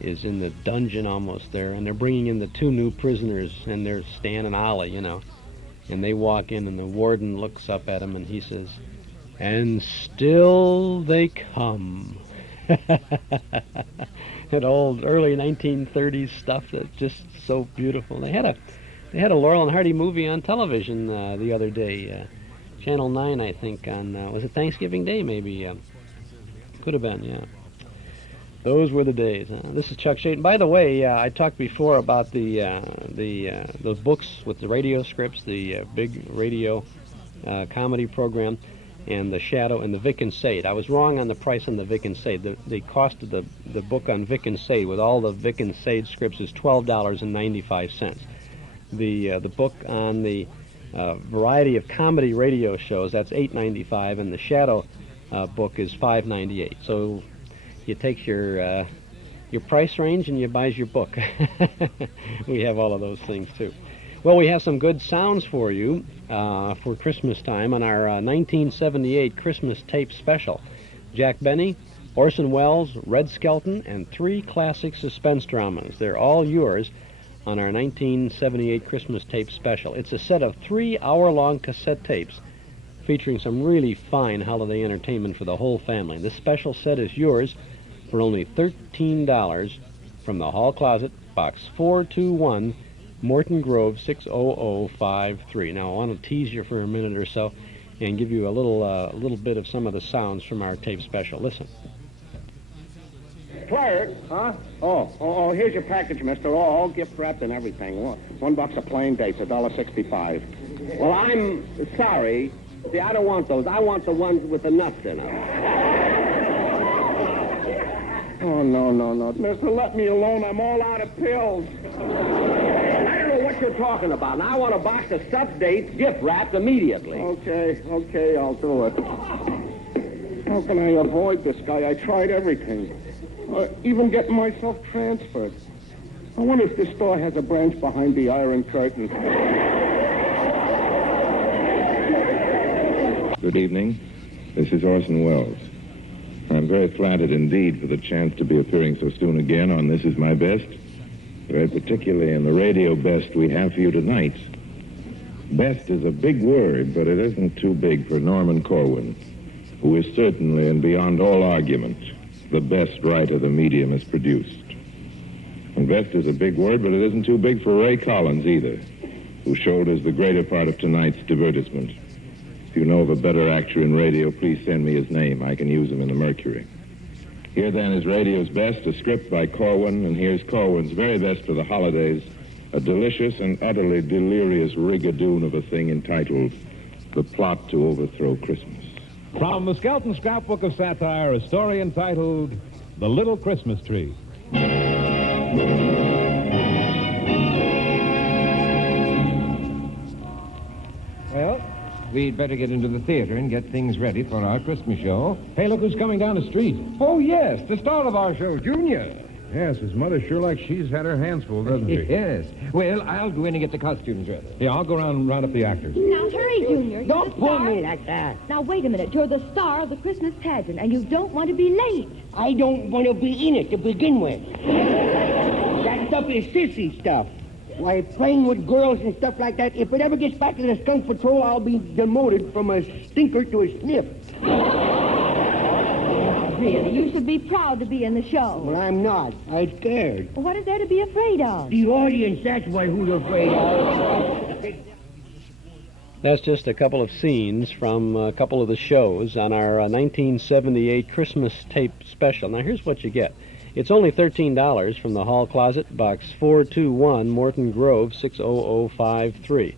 is in the dungeon almost there, and they're bringing in the two new prisoners, and they're Stan and Ollie, you know. And they walk in, and the warden looks up at them, and he says, "And still they come." That old early 1930s stuff that's just so beautiful. They had a Laurel and Hardy movie on television the other day, Channel 9, I think, on was it Thanksgiving Day maybe? Could have been, yeah. Those were the days. This is Chuck Shaden. By the way, I talked before about those books with the radio scripts, the big radio comedy program, and The Shadow and the Vic and Sade. I was wrong on the price on the Vic and Sade. The cost of the book on Vic and Sade with all the Vic and Sade scripts is $12.95. The book on the variety of comedy radio shows, that's $8.95, and the Shadow book is $5.98. So you take your price range and you buys your book. We have all of those things too. Well, we have some good sounds for you for Christmas time on our 1978 Christmas tape special. Jack Benny, Orson Welles, Red Skelton, and 3 classic suspense dramas. They're all yours on our 1978 Christmas tape special. It's a set of 3-hour-long cassette tapes featuring some really fine holiday entertainment for the whole family. This special set is yours for only $13 from the Hall Closet, Box 421, Morton Grove, 60053. Now, I want to tease you for a minute or so and give you a little bit of some of the sounds from our tape special. Listen. Pert? Huh? Oh, here's your package, mister. All gift wrapped and everything. $1 a plain dates, $1.65. Well, I'm sorry. See, I don't want those. I want the ones with the nuts in them. Oh, no. Mister, let me alone. I'm all out of pills. I don't know what you're talking about. Now, I want a box of set dates gift wrapped immediately. Okay, I'll do it. How can I avoid this guy? I tried everything. Even getting myself transferred. I wonder if this store has a branch behind the Iron Curtain. Good evening. This is Orson Welles. I'm very flattered indeed for the chance to be appearing so soon again on This Is My Best, very particularly in the radio best we have for you tonight. Best is a big word, but it isn't too big for Norman Corwin, who is certainly and beyond all argument the best writer the medium has produced. And best is a big word, but it isn't too big for Ray Collins either, who shoulders the greater part of tonight's divertisement. If you know of a better actor in radio, please send me his name. I can use him in the Mercury. Here then is radio's best, a script by Corwin, and here's Corwin's very best for the holidays, a delicious and utterly delirious rigadoon of a thing entitled The Plot to Overthrow Christmas. From the Skelton Scrapbook of Satire, a story entitled The Little Christmas Tree. Well, we'd better get into the theater and get things ready for our Christmas show. Hey, look who's coming down the street. Oh, yes, the star of our show, Junior. Yes, his mother sure like she's had her hands full, doesn't she? Yes. Well, I'll go in and get the costumes ready. Yeah, I'll go around and round up the actors. Now, hurry, Junior. Don't pull me like that. Now, wait a minute. You're the star of the Christmas pageant, and you don't want to be late. I don't want to be in it to begin with. That stuff is sissy stuff. Why, playing with girls and stuff like that, if it ever gets back to the skunk patrol, I'll be demoted from a stinker to a sniff. Really, you should be proud to be in the show. Well, I'm not. I'm scared. Well, what is there to be afraid of? The audience, that's why who's afraid of. That's just a couple of scenes from a couple of the shows on our 1978 Christmas tape special. Now, here's what you get. It's only $13 from the Hall Closet, Box 421, Morton Grove, 60053.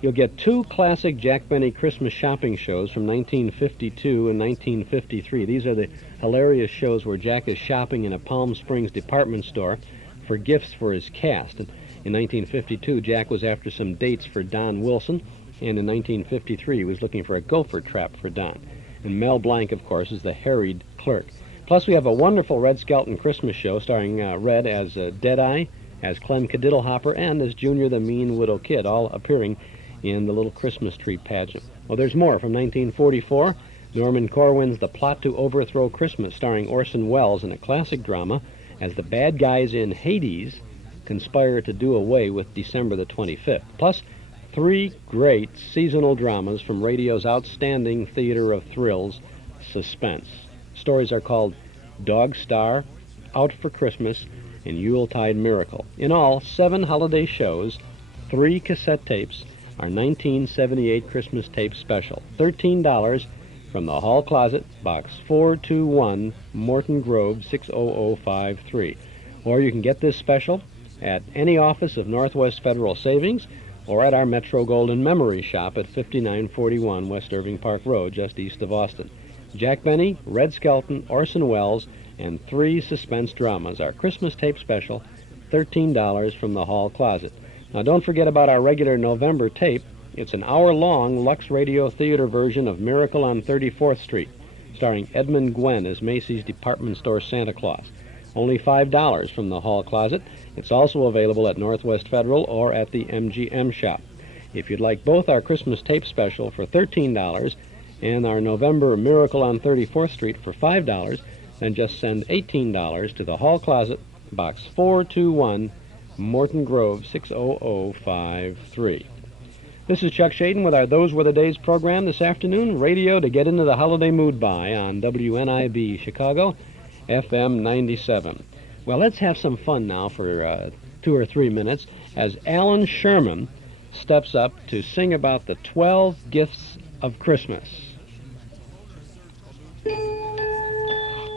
You'll get two classic Jack Benny Christmas shopping shows from 1952 and 1953. These are the hilarious shows where Jack is shopping in a Palm Springs department store for gifts for his cast. And in 1952, Jack was after some dates for Don Wilson, and in 1953, he was looking for a gopher trap for Don. And Mel Blanc, of course, is the harried clerk. Plus, we have a wonderful Red Skelton Christmas show starring Red as Deadeye, as Clem Cadiddlehopper, and as Junior the Mean Widow Kid, all appearing in the Little Christmas Tree pageant. Well, there's more. From 1944, Norman Corwin's The Plot to Overthrow Christmas, starring Orson Welles in a classic drama as the bad guys in Hades conspire to do away with December the 25th. Plus, three great seasonal dramas from radio's outstanding theater of thrills, Suspense. Stories are called Dog Star, Out for Christmas, and Yuletide Miracle. In all, 7 holiday shows, 3 cassette tapes, our 1978 Christmas tape special. $13 from the Hall Closet, Box 421, Morton Grove, 60053. Or you can get this special at any office of Northwest Federal Savings or at our Metro Golden Memory Shop at 5941 West Irving Park Road, just east of Austin. Jack Benny, Red Skelton, Orson Welles, and 3 suspense dramas. Our Christmas tape special, $13 from the Hall Closet. Now, don't forget about our regular November tape. It's an hour-long Lux Radio Theater version of Miracle on 34th Street, starring Edmund Gwenn as Macy's department store Santa Claus. Only $5 from the Hall Closet. It's also available at Northwest Federal or at the MGM shop. If you'd like both our Christmas tape special for $13 and our November Miracle on 34th Street for $5, then just send $18 to the Hall Closet, Box 421, Morton Grove, 60053. This is Chuck Shaden with our Those Were the Days program this afternoon. Radio to get into the holiday mood by on WNIB Chicago, FM 97. Well, let's have some fun now for 2 or 3 minutes as Alan Sherman steps up to sing about the 12 gifts of Christmas.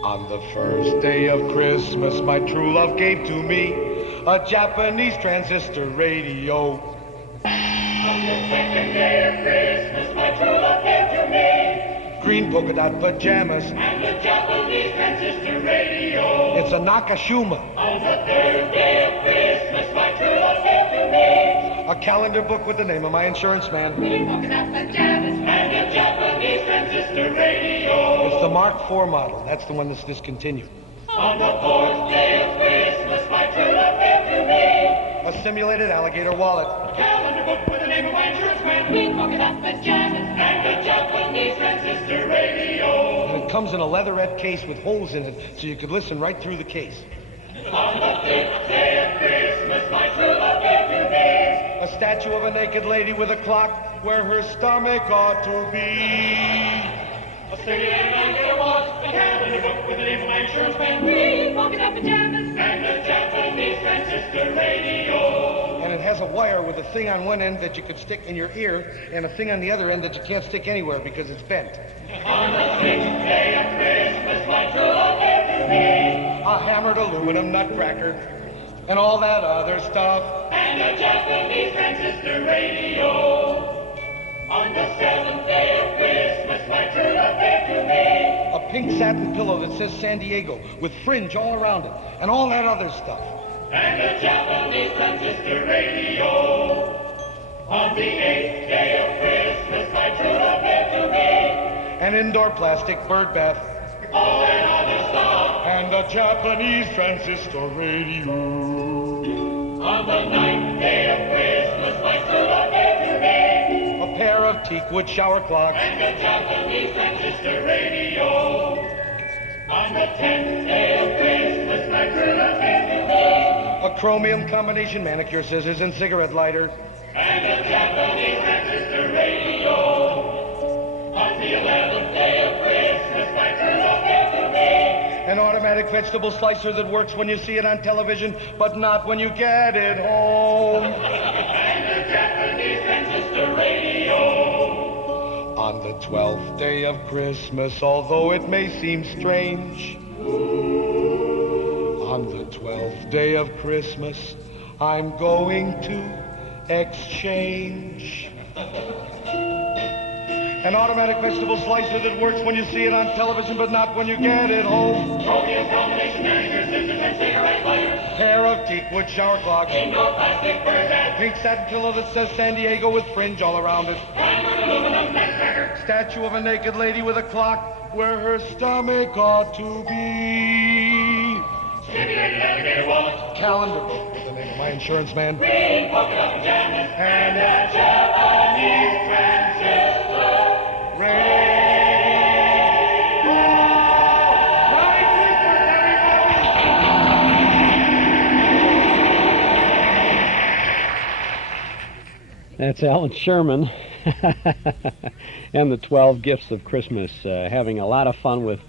On the first day of Christmas, my true love gave to me a Japanese transistor radio. On the second day of Christmas, my true love gave to me green polka dot pajamas and a Japanese transistor radio. It's a Nakashima. On the third day of Christmas, my true love gave to me a calendar book with the name of my insurance man. Green polka dot pajamas and a Japanese transistor radio. It's the a Mark IV model. That's the one that's discontinued. On the fourth day of Christmas, my true love gave to me A simulated alligator wallet. calendar book with the name of my insurance man. We woke it up pajamas and a Japanese transistor radio. And it comes in a leatherette case with holes in it, so you could listen right through the case. On the fifth day of Christmas, my true love gave to me A statue of a naked lady with a clock where her stomach ought to be. a simulated alligator wallet, a calendar book with the name of my insurance man. We woke it up pajamas and a Japanese transistor radio. And it has a wire with a thing on one end that you could stick in your ear and a thing on the other end that you can't stick anywhere because it's bent. On the sixth day of Christmas, my true love gave to me A hammered aluminum nutcracker and all that other stuff. and a Japanese transistor radio. On the seventh day of Christmas, my true love gave to me A pink satin pillow that says San Diego with fringe all around it and all that other stuff. and a Japanese transistor radio. On the eighth day of Christmas, my true love gave to me An indoor plastic bird bath all that other stuff. and a Japanese transistor radio. On the ninth day of Christmas, my true love gave to me A pair of teakwood shower clocks and a Japanese transistor radio. On the 10th day of Christmas, my true love gave to me a chromium combination manicure scissors and cigarette lighter and a Japanese transistor radio. On the 11th day of Christmas, my true love gave to me an automatic vegetable slicer that works when you see it on television but not when you get it home. and a Japanese transistor radio. On the 12th day of Christmas, although it may seem strange, on the 12th day of Christmas, I'm going to exchange an automatic vegetable slicer that works when you see it on television but not when you get it home. Chromium combination manicure scissors and cigarette lighter. Pair of teakwood shower clocks. Indoor plastic bird bath. Pink satin pillow that says San Diego with fringe all around it. Hammered aluminum nutcracker. Statue of a naked lady with a clock where her stomach ought to be. Simulated alligator wallet. Calendar book with the name of my insurance man. Green polka dot pajamas. And a Japanese transistor That's Alan Sherman and the 12 Gifts of Christmas, having a lot of fun with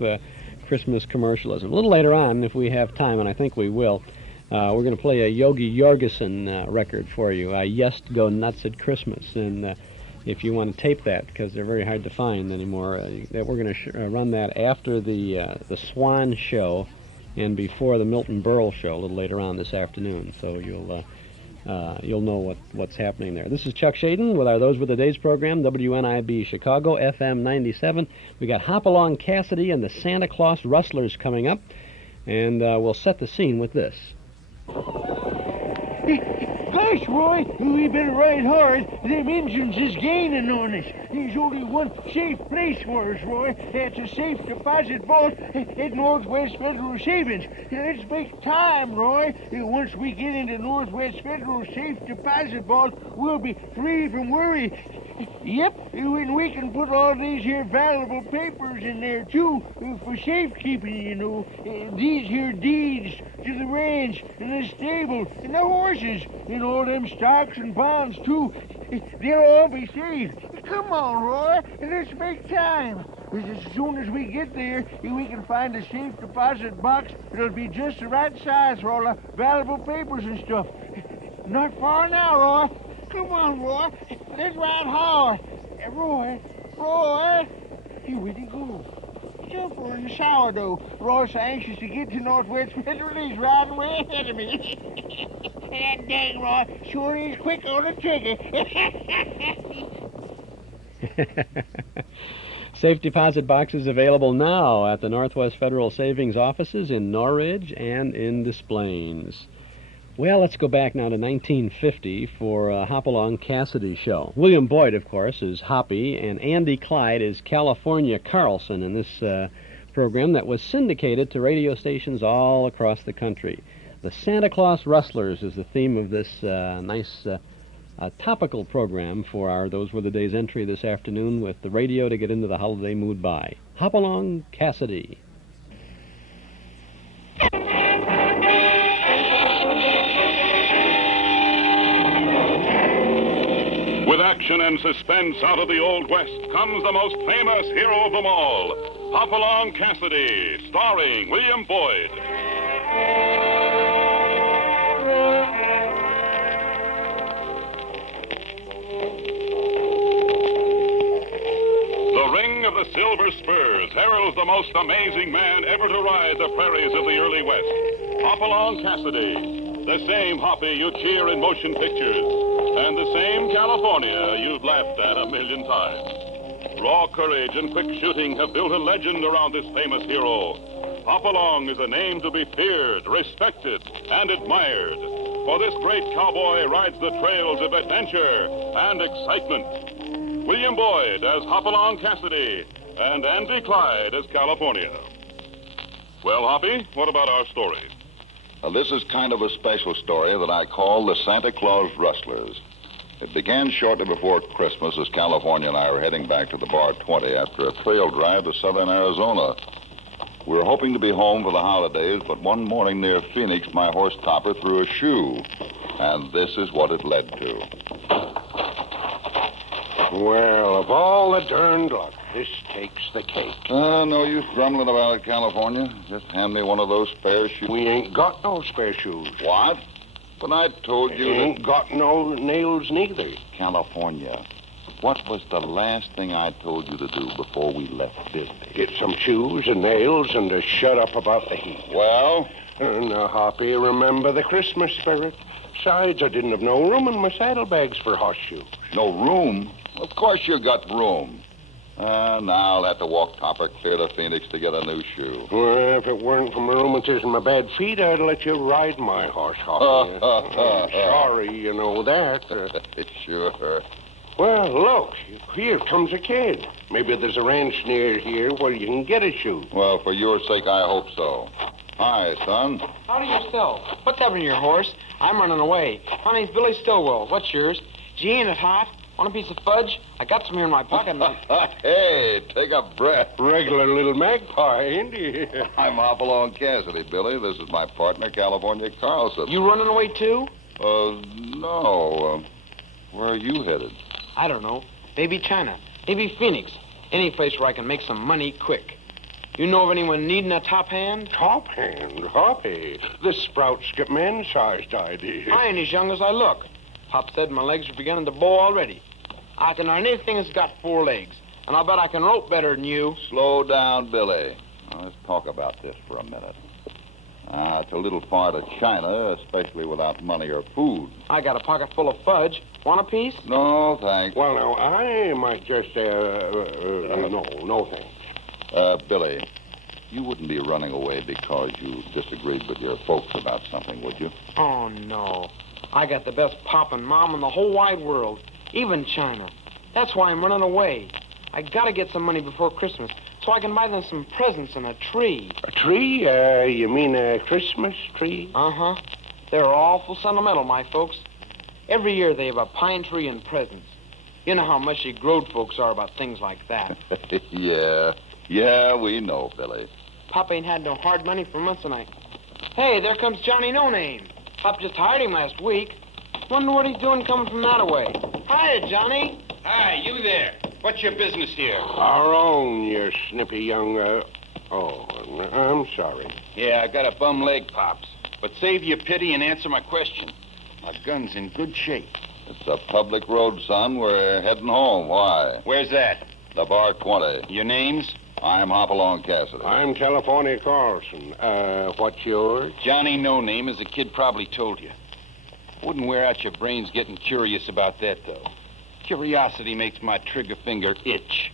Christmas commercialism. A little later on, if we have time, and I think we will, we're going to play a Yogi Jorgensen record for you, Yes Go Nuts at Christmas. And if you want to tape that, because they're very hard to find anymore, that we're going to run that after the Swan show and before the Milton BERLE show a little later on this afternoon. So you'll know what's happening there. This is Chuck Shaden with our Those Were the Days program, WNIB Chicago, FM 97. We got Hopalong Cassidy and the Santa Claus Rustlers coming up, and we'll set the scene with this. Gosh, Roy, we better ride hard. Them engines is gaining on us. There's only one safe place for us, Roy. That's a safe deposit vault at Northwest Federal Savings. Let's make time, Roy. Once we get into Northwest Federal Safe Deposit Vault, we'll be free from worry. Yep, and we can put all these here valuable papers in there, too, for safekeeping, you know. These here deeds to the ranch and the stable and the horses and all them stocks and bonds, too. They'll all be safe. Come on, Roy, let's make time. As soon as we get there, we can find a safe deposit box that'll be just the right size for all the valuable papers and stuff. Not far now, Roy. Come on, Roy. Let's ride hard. Roy. Here we go. Jumper in the sourdough. Roy's so anxious to get to Northwest Federal. He's riding way ahead of me. That dang Roy sure is quick on the trigger. Safe deposit boxes available now at the Northwest Federal Savings offices in Norridge and in Des Plaines. Well, let's go back now to 1950 for a Hopalong Cassidy show. William Boyd, of course, is Hoppy, and Andy Clyde is California Carlson in this program that was syndicated to radio stations all across the country. The Santa Claus Rustlers is the theme of this nice topical program for our Those Were the Days entry this afternoon, with the radio to get into the holiday mood by Hopalong Cassidy. With action and suspense out of the Old West comes the most famous hero of them all, Hopalong Cassidy, starring William Boyd. The ring of the silver spurs heralds the most amazing man ever to ride the prairies of the early West, Hopalong Cassidy, the same Hoppy you cheer in motion pictures. And the same California you've laughed at a million times. Raw courage and quick shooting have built a legend around this famous hero. Hopalong is a name to be feared, respected, and admired. For this great cowboy rides the trails of adventure and excitement. William Boyd as Hopalong Cassidy and Andy Clyde as California. Well, Hoppy, what about our story? This is kind of a special story that I call the Santa Claus Rustlers. It began shortly before Christmas as California and I were heading back to the Bar 20 after a trail drive to southern Arizona. We were hoping to be home for the holidays, but one morning near Phoenix, my horse Topper threw a shoe, and this is what it led to. Well, of all the darned luck, this takes the cake. No use grumbling about it, California. Just hand me one of those spare shoes. We ain't got no spare shoes. What? But I told you ain't got no nails neither. California, what was the last thing I told you to do before we left Disney? Get some shoes and nails and to shut up about the heat. Well? Now, Hoppy, remember the Christmas spirit. Besides, I didn't have no room in my saddlebags for horseshoes. No room? Of course you got room. Now I'll have to walk Topper clear to Phoenix to get a new shoe. Well, if it weren't for my rheumatism and my bad feet, I'd let you ride my horse, Hoppy. Sorry, you know that. Sure. Well, look, here comes a kid. Maybe there's a ranch near here where you can get a shoe. Well, for your sake, I hope so. Hi, son. Howdy yourself. What's happening to your horse? I'm running away. My name's Billy Stillwell. What's yours? Gee, ain't it hot? Want a piece of fudge? I got some here in my pocket. Hey, take a breath. Regular little magpie, ain't he? I'm Hopalong Cassidy, Billy. This is my partner, California Carlson. You running away, too? No. Where are you headed? I don't know. Maybe China. Maybe Phoenix. Any place where I can make some money quick. You know of anyone needing a top hand? Top hand? Hoppy. The sprouts get man-sized idea. I ain't as young as I look. Pop said my legs are beginning to bow already. I can learn anything that's got 4 legs, and I'll bet I can rope better than you. Slow down, Billy. Now, let's talk about this for a minute. It's a little far to China, especially without money or food. I got a pocket full of fudge. Want a piece? No, thanks. Well, now, I might just, no thanks. Billy, you wouldn't be running away because you disagreed with your folks about something, would you? Oh, no. I got the best pop and mom in the whole wide world, even China. That's why I'm running away. I gotta get some money before Christmas so I can buy them some presents and a tree. A tree? You mean a Christmas tree? Uh-huh. They're awful sentimental, my folks. Every year they have a pine tree and presents. You know how mushy growed folks are about things like that. Yeah, we know, Billy. Pop ain't had no hard money for months and Hey, there comes Johnny No Name. Pop just hired him last week. Wonder what he's doing coming from that away. Hiya, Johnny. Hi, you there. What's your business here? Our own, you snippy young, I'm sorry. Yeah, I got a bum leg, Pops. But save your pity and answer my question. My gun's in good shape. It's a public road, son. We're heading home. Why? Where's that? The Bar 20. Your names? I'm Hopalong Cassidy. I'm California Carlson. What's yours? Johnny No Name, as the kid probably told you. Wouldn't wear out your brains getting curious about that, though. Curiosity makes my trigger finger itch.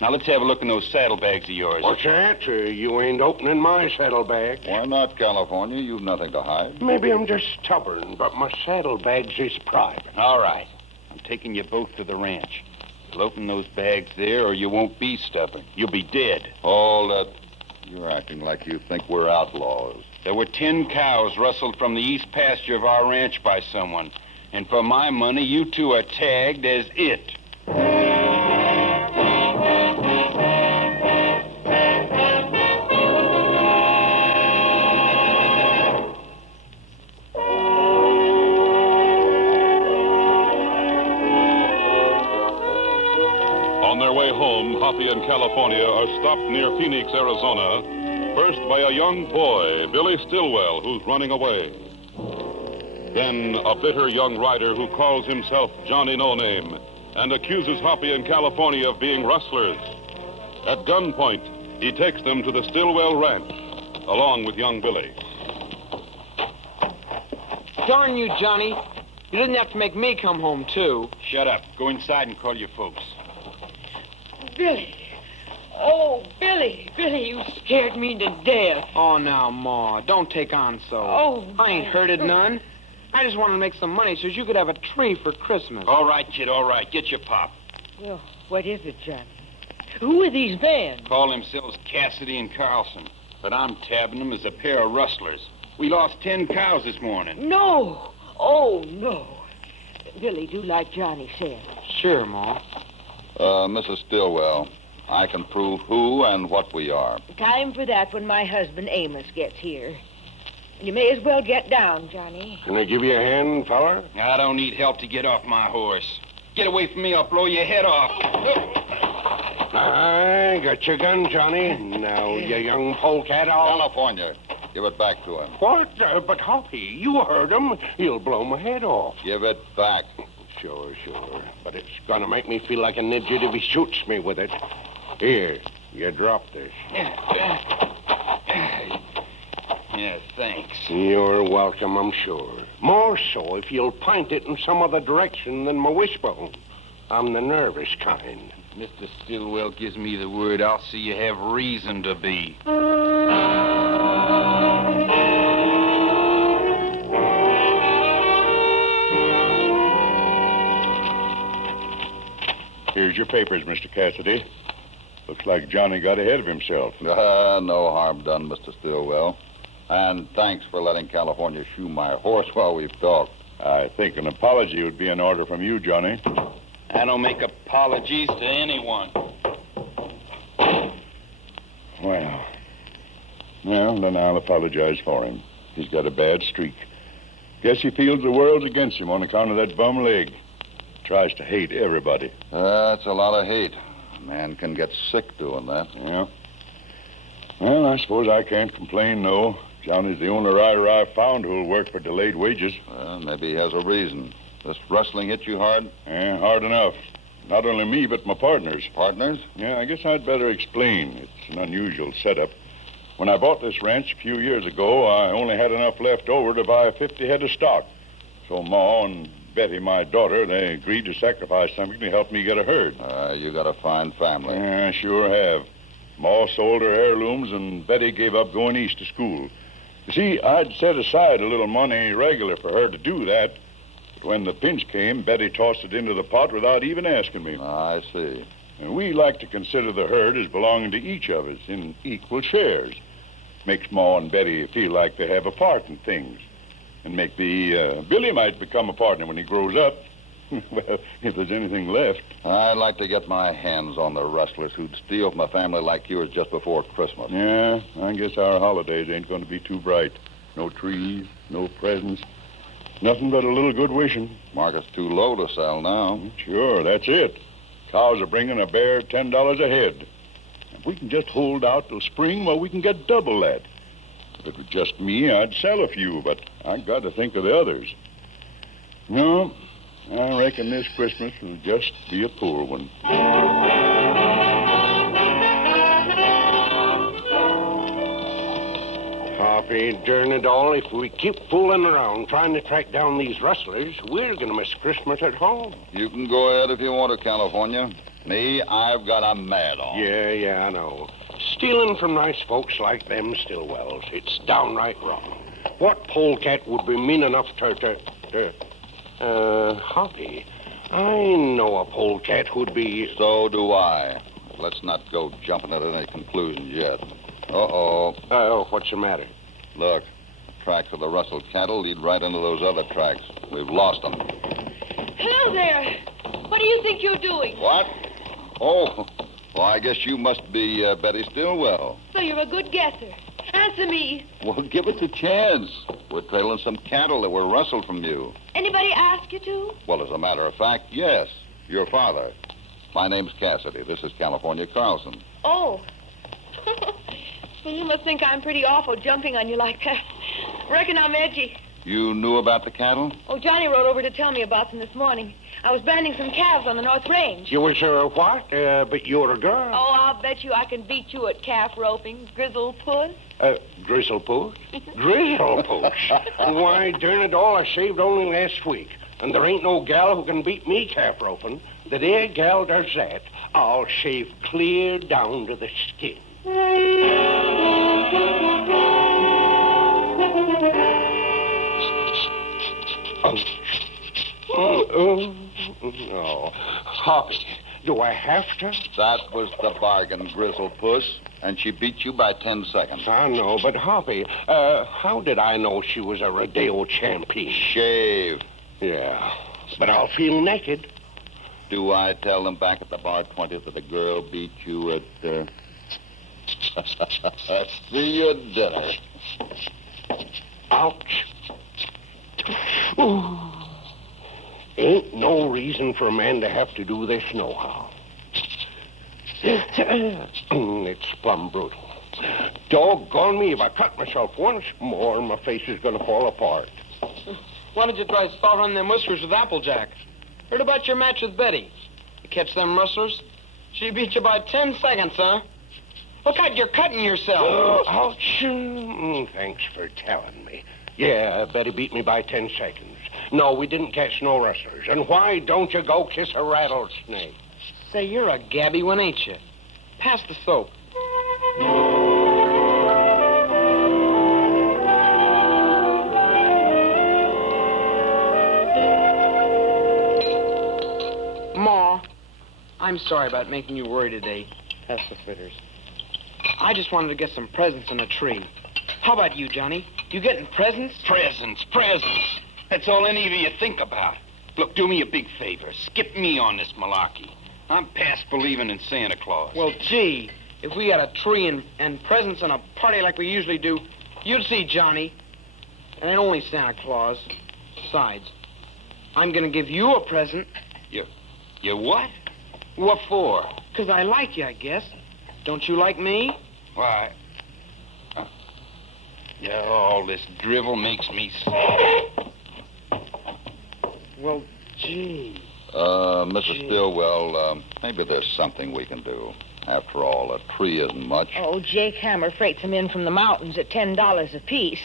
Now, let's have a look in those saddlebags of yours. What's that? You ain't opening my saddlebag. Why not, California? You've nothing to hide. Maybe I'm just stubborn, but my saddlebags is private. All right. I'm taking you both to the ranch. You'll open those bags there, or you won't be stubborn. You'll be dead. Hold it. You're acting like you think we're outlaws. There were 10 cows rustled from the east pasture of our ranch by someone. And for my money, you two are tagged as it. On their way home, Hoppy and California are stopped near Phoenix, Arizona, first by a young boy, Billy Stillwell, who's running away. Then a bitter young rider who calls himself Johnny No Name and accuses Hoppy and California of being rustlers. At gunpoint, he takes them to the Stillwell Ranch, along with young Billy. Darn you, Johnny. You didn't have to make me come home, too. Shut up. Go inside and call your folks. Billy. Oh, Billy. Billy, you scared me to death. Oh, now, Ma, don't take on so. Oh, I ain't hurted none. I just wanted to make some money so you could have a tree for Christmas. All right, kid, all right. Get your pop. Well, what is it, Johnny? Who are these men? Call themselves Cassidy and Carlson, but I'm tabbing them as a pair of rustlers. We lost 10 cows this morning. No. Oh, no. Billy, do like Johnny said. Sure, Ma. Mrs. Stillwell, I can prove who and what we are. Time for that when my husband Amos gets here. You may as well get down, Johnny. Can I give you a hand, fella? I don't need help to get off my horse. Get away from me, I'll blow your head off. I got your gun, Johnny. Now, you young polecat, California, give it back to him. What? But, Hoppy, you heard him. He'll blow my head off. Give it back. Sure. But it's gonna make me feel like an idiot if he shoots me with it. Here, you drop this. Yeah, thanks. You're welcome, I'm sure. More so if you'll point it in some other direction than my wishbone. I'm the nervous kind. Mr. Stillwell gives me the word. I'll see you have reason to be. Here's your papers, Mr. Cassidy. Looks like Johnny got ahead of himself. No harm done, Mr. Stillwell. And thanks for letting California shoe my horse while we've talked. I think an apology would be in order from you, Johnny. I don't make apologies to anyone. Well, then I'll apologize for him. He's got a bad streak. Guess he feels the world's against him on account of that bum leg. Tries to hate everybody. That's a lot of hate. A man can get sick doing that. Yeah. Well, I suppose I can't complain, no. Johnny's the only rider I've found who'll work for delayed wages. Well, maybe he has a reason. This rustling hit you hard? Yeah, hard enough. Not only me, but my partners. Partners? Yeah, I guess I'd better explain. It's an unusual setup. When I bought this ranch a few years ago, I only had enough left over to buy 50 head of stock. So Ma and Betty, my daughter, they agreed to sacrifice something to help me get a herd. You got a fine family. Yeah, sure have. Ma sold her heirlooms, and Betty gave up going east to school. You see, I'd set aside a little money regular for her to do that. But when the pinch came, Betty tossed it into the pot without even asking me. I see. And we like to consider the herd as belonging to each of us in equal shares. Makes Ma and Betty feel like they have a part in things. And maybe Billy might become a partner when he grows up. Well, if there's anything left. I'd like to get my hands on the rustlers who'd steal from a family like yours just before Christmas. Yeah, I guess our holidays ain't going to be too bright. No trees, no presents. Nothing but a little good wishing. Market's too low to sell now. Sure, that's it. Cows are bringing a bare $10 a head. If we can just hold out till spring, well, we can get double that. If it was just me, I'd sell a few, but I got to think of the others. No, I reckon this Christmas will just be a poor one. Hoppy, darn it all, if we keep fooling around trying to track down these rustlers, we're going to miss Christmas at home. You can go ahead if you want to, California. Me, I've got a mad on. Yeah, I know. Stealing from nice folks like them Stillwells, it's downright wrong. What polecat would be mean enough Hoppy, I know a polecat who'd be... So do I. Let's not go jumping at any conclusions yet. Uh-oh. What's the matter? Look, the tracks of the rustled cattle lead right into those other tracks. We've lost them. Hello there. What do you think you're doing? What? Oh, well, I guess you must be Betty Stillwell. So you're a good guesser. Answer me. Well, give us a chance. We're trailing some cattle that were rustled from you. Anybody ask you to? Well, as a matter of fact, yes. Your father. My name's Cassidy. This is California Carlson. Oh. Well, you must think I'm pretty awful jumping on you like that. Reckon I'm edgy. You knew about the cattle? Oh, Johnny rode over to tell me about them this morning. I was banding some calves on the North Range. You was, what? But you're a girl. Oh, I'll bet you I can beat you at calf roping, grizzle puss. Grizzle puss? Grizzle puss? Why, darn it all, I shaved only last week. And there ain't no gal who can beat me calf roping. The day a gal does that, I'll shave clear down to the skin. Oh, Hoppy, do I have to? That was the bargain, Grizzle Puss. And she beat you by 10 seconds. I know, but Hoppy, how did I know she was a rodeo champion? Shave. Yeah, but I'll feel naked. Do I tell them back at the bar 20 that a girl beat you at, see you at dinner. Ouch. Ooh. Ain't no reason for a man to have to do this nohow. It's plumb brutal. Doggone me, if I cut myself once more, my face is gonna fall apart. Why don't you try sparring them whiskers with Applejack? Heard about your match with Betty. You catch them rustlers? She beat you by 10 seconds, huh? Look out, you're cutting yourself. Ouch. Thanks for telling me. Yeah, Betty beat me by 10 seconds. No, we didn't catch no rustlers. And why don't you go kiss a rattlesnake? Say, you're a gabby one, ain't you? Pass the soap. Ma, I'm sorry about making you worry today. Pass the fritters. I just wanted to get some presents in a tree. How about you, Johnny? You getting presents? Presents. That's all any of you think about. Look, do me a big favor. Skip me on this malarkey. I'm past believing in Santa Claus. Well, gee, if we had a tree and presents and a party like we usually do, you'd see Johnny. And ain't only Santa Claus. Besides, I'm gonna give you a present. You what? What for? 'Cause I like you, I guess. Don't you like me? Why? Yeah, all this drivel makes me sick. Well, gee. Mrs. Stillwell, maybe there's something we can do. After all, a tree isn't much. Oh, Jake Hammer freights them in from the mountains at $10 apiece.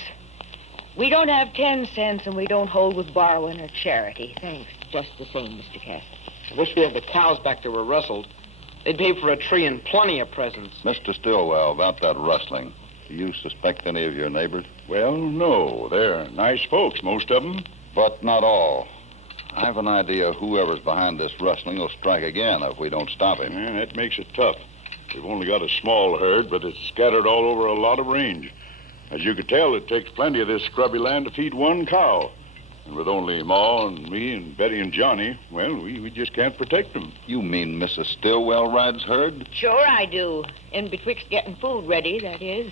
We don't have 10 cents, and we don't hold with borrowing or charity. Thanks. Just the same, Mr. Cass. I wish we had the cows back that were rustled. They'd pay for a tree and plenty of presents. Mr. Stillwell, about that rustling, do you suspect any of your neighbors? Well, no. They're nice folks, most of them. But not all. I have an idea whoever's behind this rustling will strike again if we don't stop him. Yeah, that makes it tough. We've only got a small herd, but it's scattered all over a lot of range. As you could tell, it takes plenty of this scrubby land to feed one cow. And with only Ma and me and Betty and Johnny, well, we just can't protect them. You mean Mrs. Stillwell rides herd? Sure I do. In betwixt getting food ready, that is.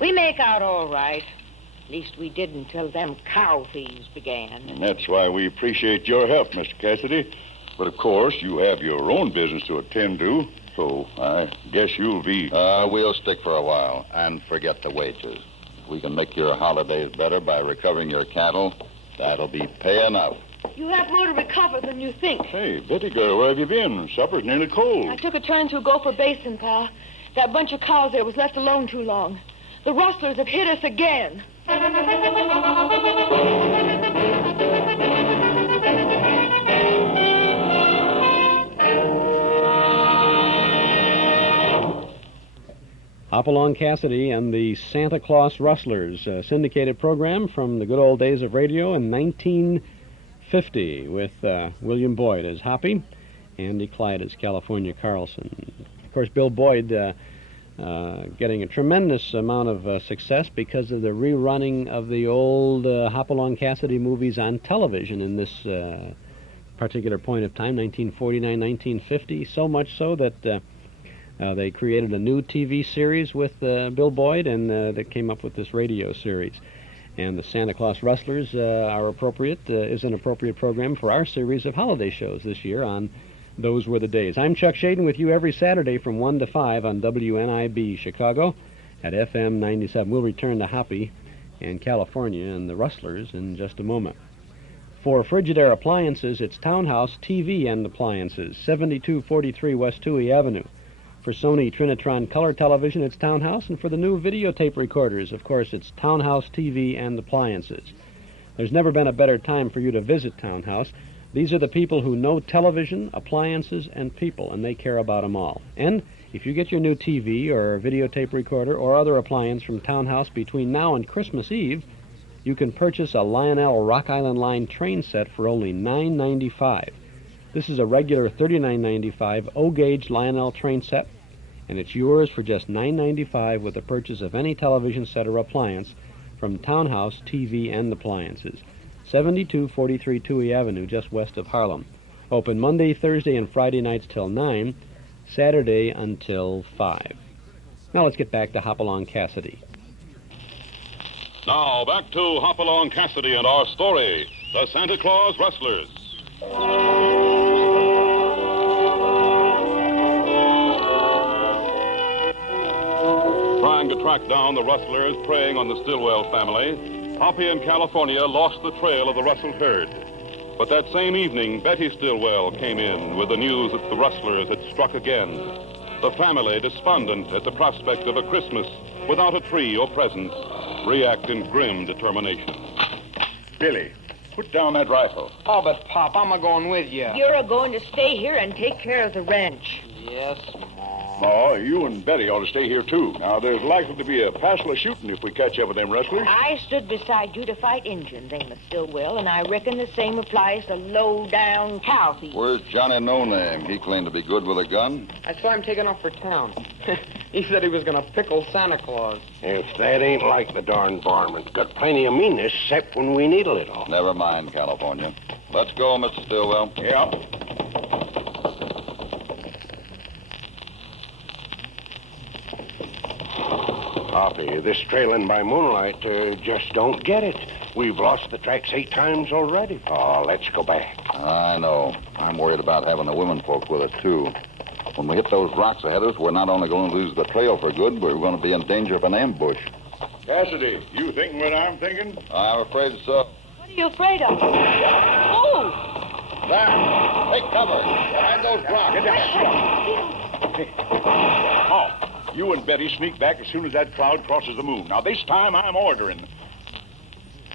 We make out all right. At least we did until them cow thieves began. And that's why we appreciate your help, Mr. Cassidy. But, of course, you have your own business to attend to, so I guess you'll be... We'll stick for a while and forget the wages. If we can make your holidays better by recovering your cattle, that'll be pay enough. You have more to recover than you think. Hey, Betty girl, where have you been? Supper's nearly cold. I took a turn through Gopher Basin, Pa. That bunch of cows there was left alone too long. The rustlers have hit us again. Hopalong Cassidy and the Santa Claus Rustlers, a syndicated program from the good old days of radio in 1950 with William Boyd as Hoppy, Andy Clyde as California Carlson. Of course, Bill Boyd getting a tremendous amount of success because of the rerunning of the old Hopalong Cassidy movies on television in this particular point of time, 1949, 1950, so much so that they created a new TV series with Bill Boyd, and that came up with this radio series. And the Santa Claus Rustlers is an appropriate program for our series of holiday shows this year on Those Were the Days. I'm Chuck Shaden with you every Saturday from 1 to 5 on WNIB Chicago at FM 97. We'll return to Hoppy and California and the Rustlers in just a moment. For Frigidaire Appliances, it's Townhouse TV and Appliances, 7243 West Toohey Avenue. For Sony Trinitron Color Television, it's Townhouse, and for the new videotape recorders, of course, it's Townhouse TV and Appliances. There's never been a better time for you to visit Townhouse. These are the people who know television, appliances, and people, and they care about them all. And if you get your new TV or videotape recorder or other appliance from Townhouse between now and Christmas Eve, you can purchase a Lionel Rock Island Line train set for only $9.95. This is a regular $39.95 O-gauge Lionel train set, and it's yours for just $9.95 with the purchase of any television set or appliance from Townhouse TV and Appliances. 7243 Toohey Avenue, just west of Harlem. Open Monday, Thursday, and Friday nights till 9, Saturday until 5. Now let's get back to Hopalong Cassidy. Now, back to Hopalong Cassidy and our story, the Santa Claus Rustlers. Trying to track down the rustlers preying on the Stillwell family, Hoppy in California lost the trail of the rustled herd. But that same evening, Betty Stillwell came in with the news that the rustlers had struck again. The family, despondent at the prospect of a Christmas without a tree or presents, react in grim determination. Billy, put down that rifle. Oh, but, Pop, I'm a-going with you. You're going to stay here and take care of the ranch. Yes, Ma, you and Betty ought to stay here, too. Now, there's likely to be a passel of shooting if we catch up with them rustlers. I stood beside you to fight Injuns, Amos Stillwell, and I reckon the same applies to low-down cow thieves. Where's Johnny No Name? He claimed to be good with a gun. I saw him taking off for town. He said he was going to pickle Santa Claus. If that ain't like the darn varmint. Got plenty of meanness, except when we need a little. Never mind, California. Let's go, Mr. Stillwell. Yeah. Hoppy, this trailing by moonlight just don't get it. We've lost the tracks 8 times already. Oh, let's go back. I know. I'm worried about having the women folk with us, too. When we hit those rocks ahead of us, we're not only going to lose the trail for good, but we're going to be in danger of an ambush. Cassidy, you thinking what I'm thinking? I'm afraid so. What are you afraid of? Oh! There! Take cover! Behind those rocks! Oh, you and Betty sneak back as soon as that cloud crosses the moon. Now, this time I'm ordering.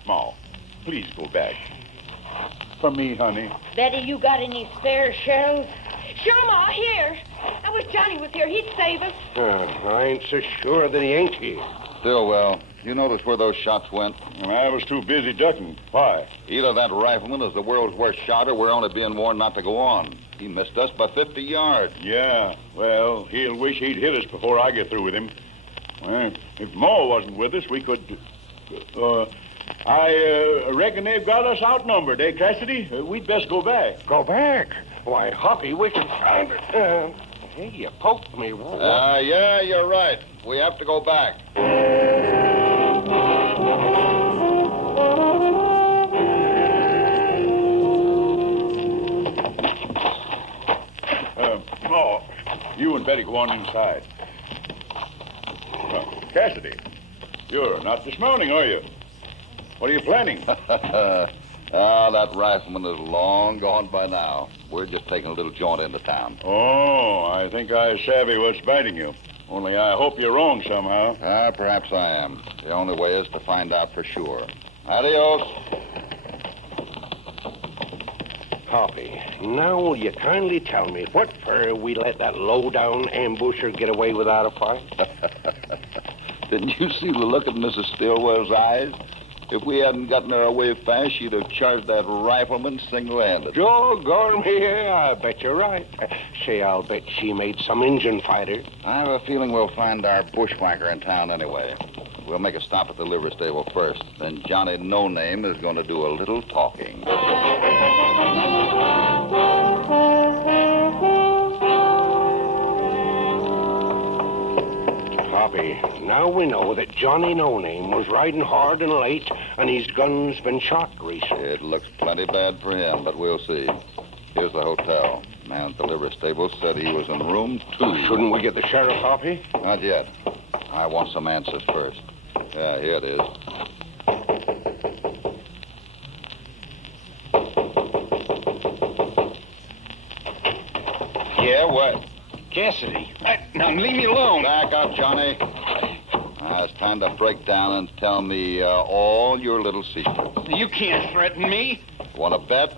Ma, please go back. For me, honey. Betty, you got any spare shells? Sure, Ma, here. I wish Johnny was here. He'd save us. I ain't so sure that he ain't here. Stillwell, you notice where those shots went? I was too busy ducking. Why? Either that rifleman is the world's worst shot, or we're only being warned not to go on. He missed us by 50 yards. Yeah, well, he'll wish he'd hit us before I get through with him. Well, if Ma wasn't with us, we could... I reckon they've got us outnumbered, eh, Cassidy? We'd best go back. Go back? Why, Hoppy, we can find it. Hey, you poked me. Yeah, you're right. We have to go back. Ma, you and Betty go on inside. Cassidy, you're not dismounting, are you? What are you planning? That rifleman is long gone by now. We're just taking a little jaunt into town. Oh, I think I savvy what's biting you. Only I hope you're wrong somehow. Perhaps I am. The only way is to find out for sure. Adios. Hoppy, now will you kindly tell me what for we let that low-down ambusher get away without a fight? Didn't you see the look in Mrs. Stillwell's eyes? If we hadn't gotten her away fast, she'd have charged that rifleman single-handed. Doggone me, yeah, I bet you're right. Say, I'll bet she made some Injun fighter. I have a feeling we'll find our bushwhacker in town anyway. We'll make a stop at the livery stable first. Then Johnny No Name is going to do a little talking. Hoppy, now we know that Johnny No Name was riding hard and late, and his gun's been shot recently. It looks plenty bad for him, but we'll see. Here's the hotel. Man at the livery stable said he was in room 2. Shouldn't we get the sheriff, Hoppy? Not yet. I want some answers first. Yeah, here it is. Yeah, what? Cassidy. Now, leave me alone. Back up, Johnny. It's time to break down and tell me all your little secrets. You can't threaten me. Want to bet?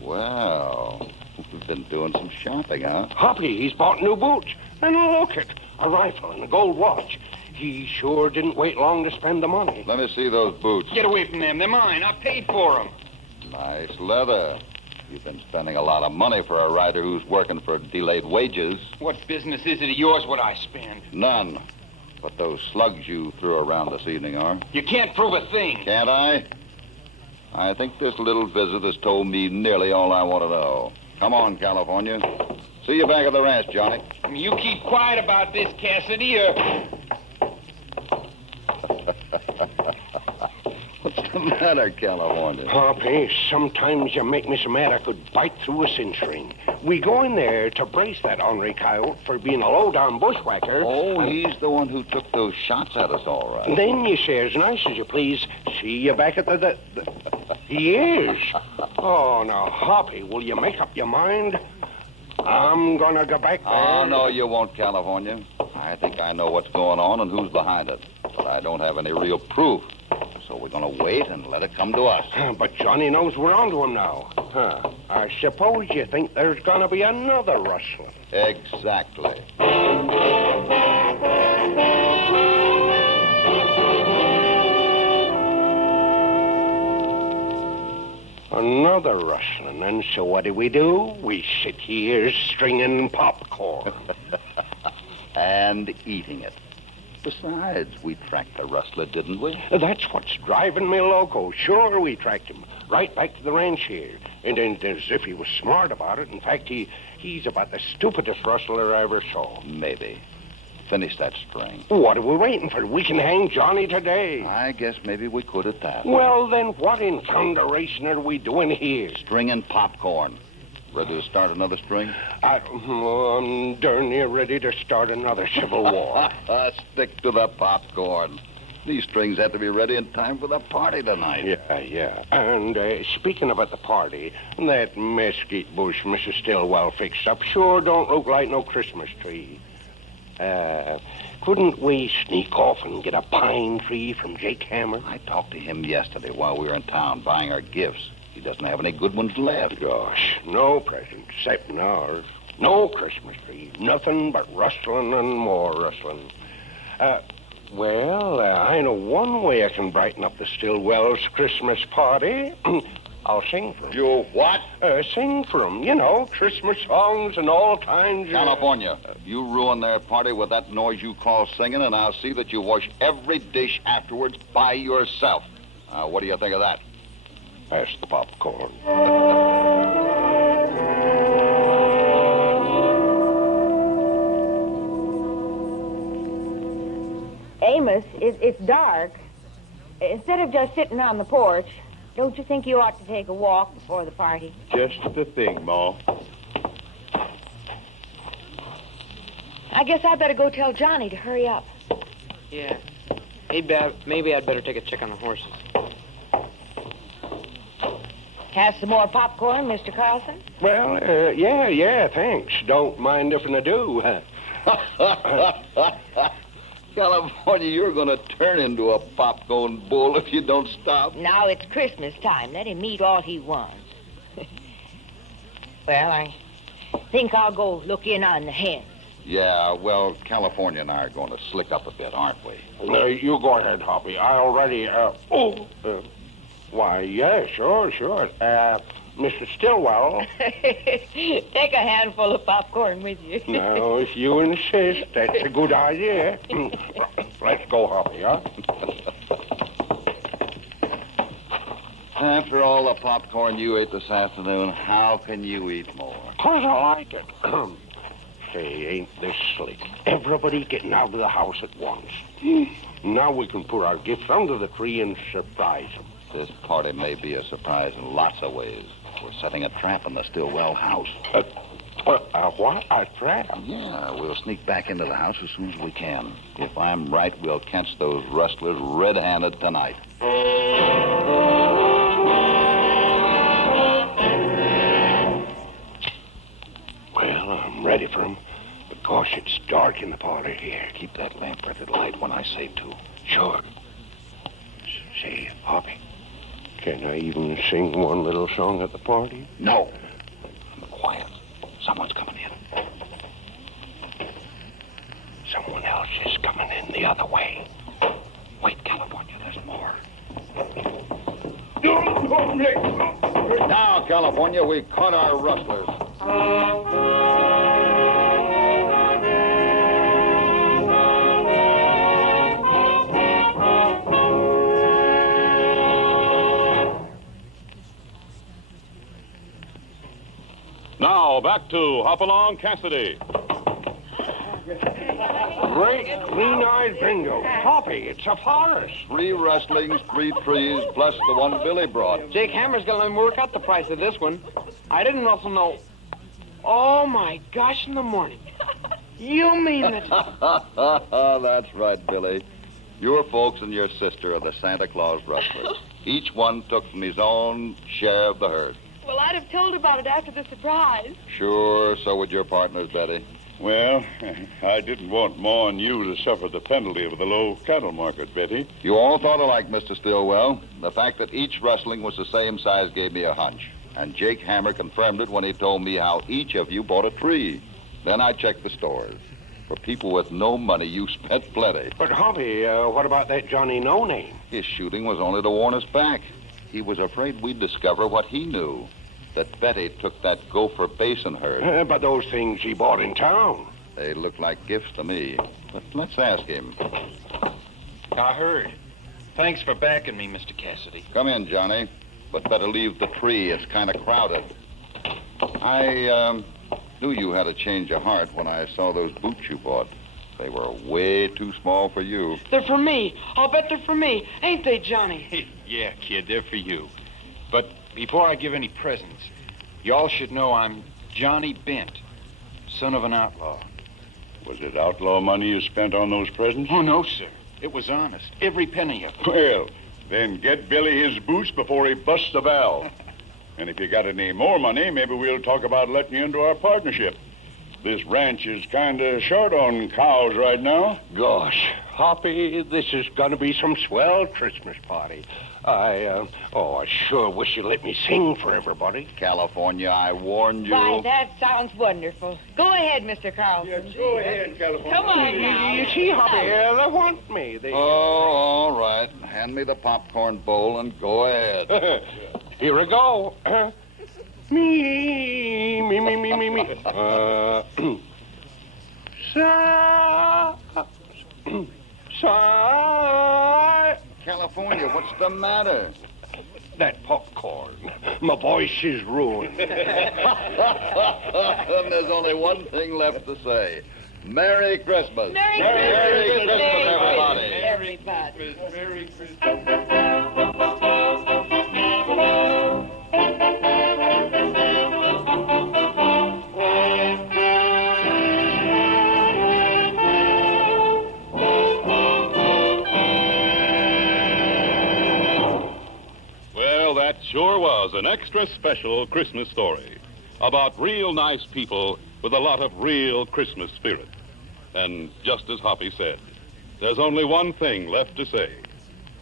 Well, we've been doing some shopping, huh? Hoppy, he's bought new boots. And look it, a rifle and a gold watch. He sure didn't wait long to spend the money. Let me see those boots. Get away from them. They're mine. I paid for them. Nice leather. You've been spending a lot of money for a rider who's working for delayed wages. What business is it of yours what I spend? None. But those slugs you threw around this evening are. You can't prove a thing. Can't I? I think this little visit has told me nearly all I want to know. Come on, California. See you back at the ranch, Johnny. You keep quiet about this, Cassidy, or... What's the matter, California? Hoppy, sometimes you make me so mad I could bite through a cinch ring. We go in there to brace that ornery coyote for being a low-down bushwhacker. Oh, he's the one who took those shots at us, all right. Then you say as nice as you please. See you back at the... He is. Oh, now, Hoppy, will you make up your mind? I'm gonna go back there. Oh, no, you won't, California. I think I know what's going on and who's behind it. But I don't have any real proof. So we're gonna wait and let it come to us. But Johnny knows we're onto him now. I suppose you think there's gonna be another rustler. Exactly. Another rustling, and so what do? We sit here stringing popcorn. And eating it. Besides, we tracked the rustler, didn't we? That's what's driving me loco. Sure, we tracked him. Right back to the ranch here. And as if he was smart about it. In fact, he's about the stupidest rustler I ever saw. Maybe. Finish that string. What are we waiting for? We can hang Johnny today. I guess maybe we could at that. Well, then what in thunderation are we doing here? Stringing popcorn. Ready to start another string? I'm darn near ready to start another civil war. Stick to the popcorn. These strings have to be ready in time for the party tonight. Yeah. And speaking about the party, that mesquite bush Mrs. Stillwell fixed up sure don't look like no Christmas tree. Couldn't we sneak off and get a pine tree from Jake Hammer? I talked to him yesterday while we were in town buying our gifts. He doesn't have any good ones left. Gosh, no presents except ours. No Christmas tree. Nothing but rustling and more rustling. Well, I know one way I can brighten up the Stillwell's Christmas party. I'll sing for 'em. You what? Sing for 'em. You know, Christmas songs and all kinds of... California, you ruin their party with that noise you call singing, and I'll see that you wash every dish afterwards by yourself. What do you think of that? Pass the popcorn. Amos, it's dark. Instead of just sitting on the porch, don't you think you ought to take a walk before the party? Just the thing, Ma. I guess I better go tell Johnny to hurry up. Yeah. Maybe I'd better take a check on the horses. Have some more popcorn, Mr. Carlson? Well, yeah, thanks. Don't mind if I do. California, you're going to turn into a popcorn bull if you don't stop. Now it's Christmas time. Let him eat all he wants. Well, I think I'll go look in on the hens. Yeah, well, California and I are going to slick up a bit, aren't we? You go ahead, Hoppy. I already, why, yeah, sure. Mr. Stillwell. Take a handful of popcorn with you. No, if you insist, that's a good idea. Let's go, Hoppy, huh? After all the popcorn you ate this afternoon, how can you eat more? 'Cause I like it. Say, ain't this slick? Everybody getting out of the house at once. Now we can put our gifts under the tree and surprise them. This party may be a surprise in lots of ways. We're setting a trap in the Stillwell house. What? A trap? Yeah, we'll sneak back into the house as soon as we can. If I'm right, we'll catch those rustlers red-handed tonight. Well, I'm ready for them. But gosh, it's dark in the parlor here. Keep that lamp ready light when I say to. Sure. Say, Hoppy, can I even sing one little song at the party? No. Quiet. Someone's coming in. Someone else is coming in the other way. Wait, California, there's more. Now, California, we caught our rustlers. Now, back to Hopalong Cassidy. Great green-eyed bingo. Hoppy, it's a forest. 3 rustlings, 3 trees, plus the one Billy brought. Jake Hammer's gonna let me work out the price of this one. I didn't also know. Oh, my gosh, in the morning. You mean that? That's right, Billy. Your folks and your sister are the Santa Claus rustlers. Each one took from his own share of the herd. Well, I'd have told about it after the surprise. Sure, so would your partners, Betty. Well, I didn't want Ma and you to suffer the penalty of the low cattle market, Betty. You all thought alike, Mr. Stillwell. The fact that each rustling was the same size gave me a hunch. And Jake Hammer confirmed it when he told me how each of you bought a tree. Then I checked the stores. For people with no money, you spent plenty. But, Hoppy, what about that Johnny No Name? His shooting was only to warn us back. He was afraid we'd discover what he knew. That Betty took that Gopher Basin herd. But those things he bought in town. They look like gifts to me. But let's ask him. I heard. Thanks for backing me, Mr. Cassidy. Come in, Johnny. But better leave the tree. It's kind of crowded. I knew you had a change of heart when I saw those boots you bought. They were way too small for you. They're for me. I'll bet they're for me. Ain't they, Johnny? Yeah, kid, they're for you. But before I give any presents, y'all should know I'm Johnny Bent, son of an outlaw. Was it outlaw money you spent on those presents? Oh, no, sir. It was honest. Every penny of it. Well, then get Billy his boots before he busts the valve. And if you got any more money, maybe we'll talk about letting you into our partnership. This ranch is kind of short on cows right now. Gosh, Hoppy, this is going to be some swell Christmas party. I sure wish you'd let me sing for everybody. California, I warned you. Why, that sounds wonderful. Go ahead, Mr. Carlson. Yes, go ahead, California. Come on now. You see, Hoppy, they want me. Oh, all right. Hand me the popcorn bowl and go ahead. Here we go. Me. California, what's the matter? That popcorn. My voice is ruined. There's only one thing left to say. Merry Christmas. Merry Christmas, everybody. Everybody. Merry Christmas. Well, that sure was an extra special Christmas story about real nice people with a lot of real Christmas spirit. And just as Hoppy said, there's only one thing left to say.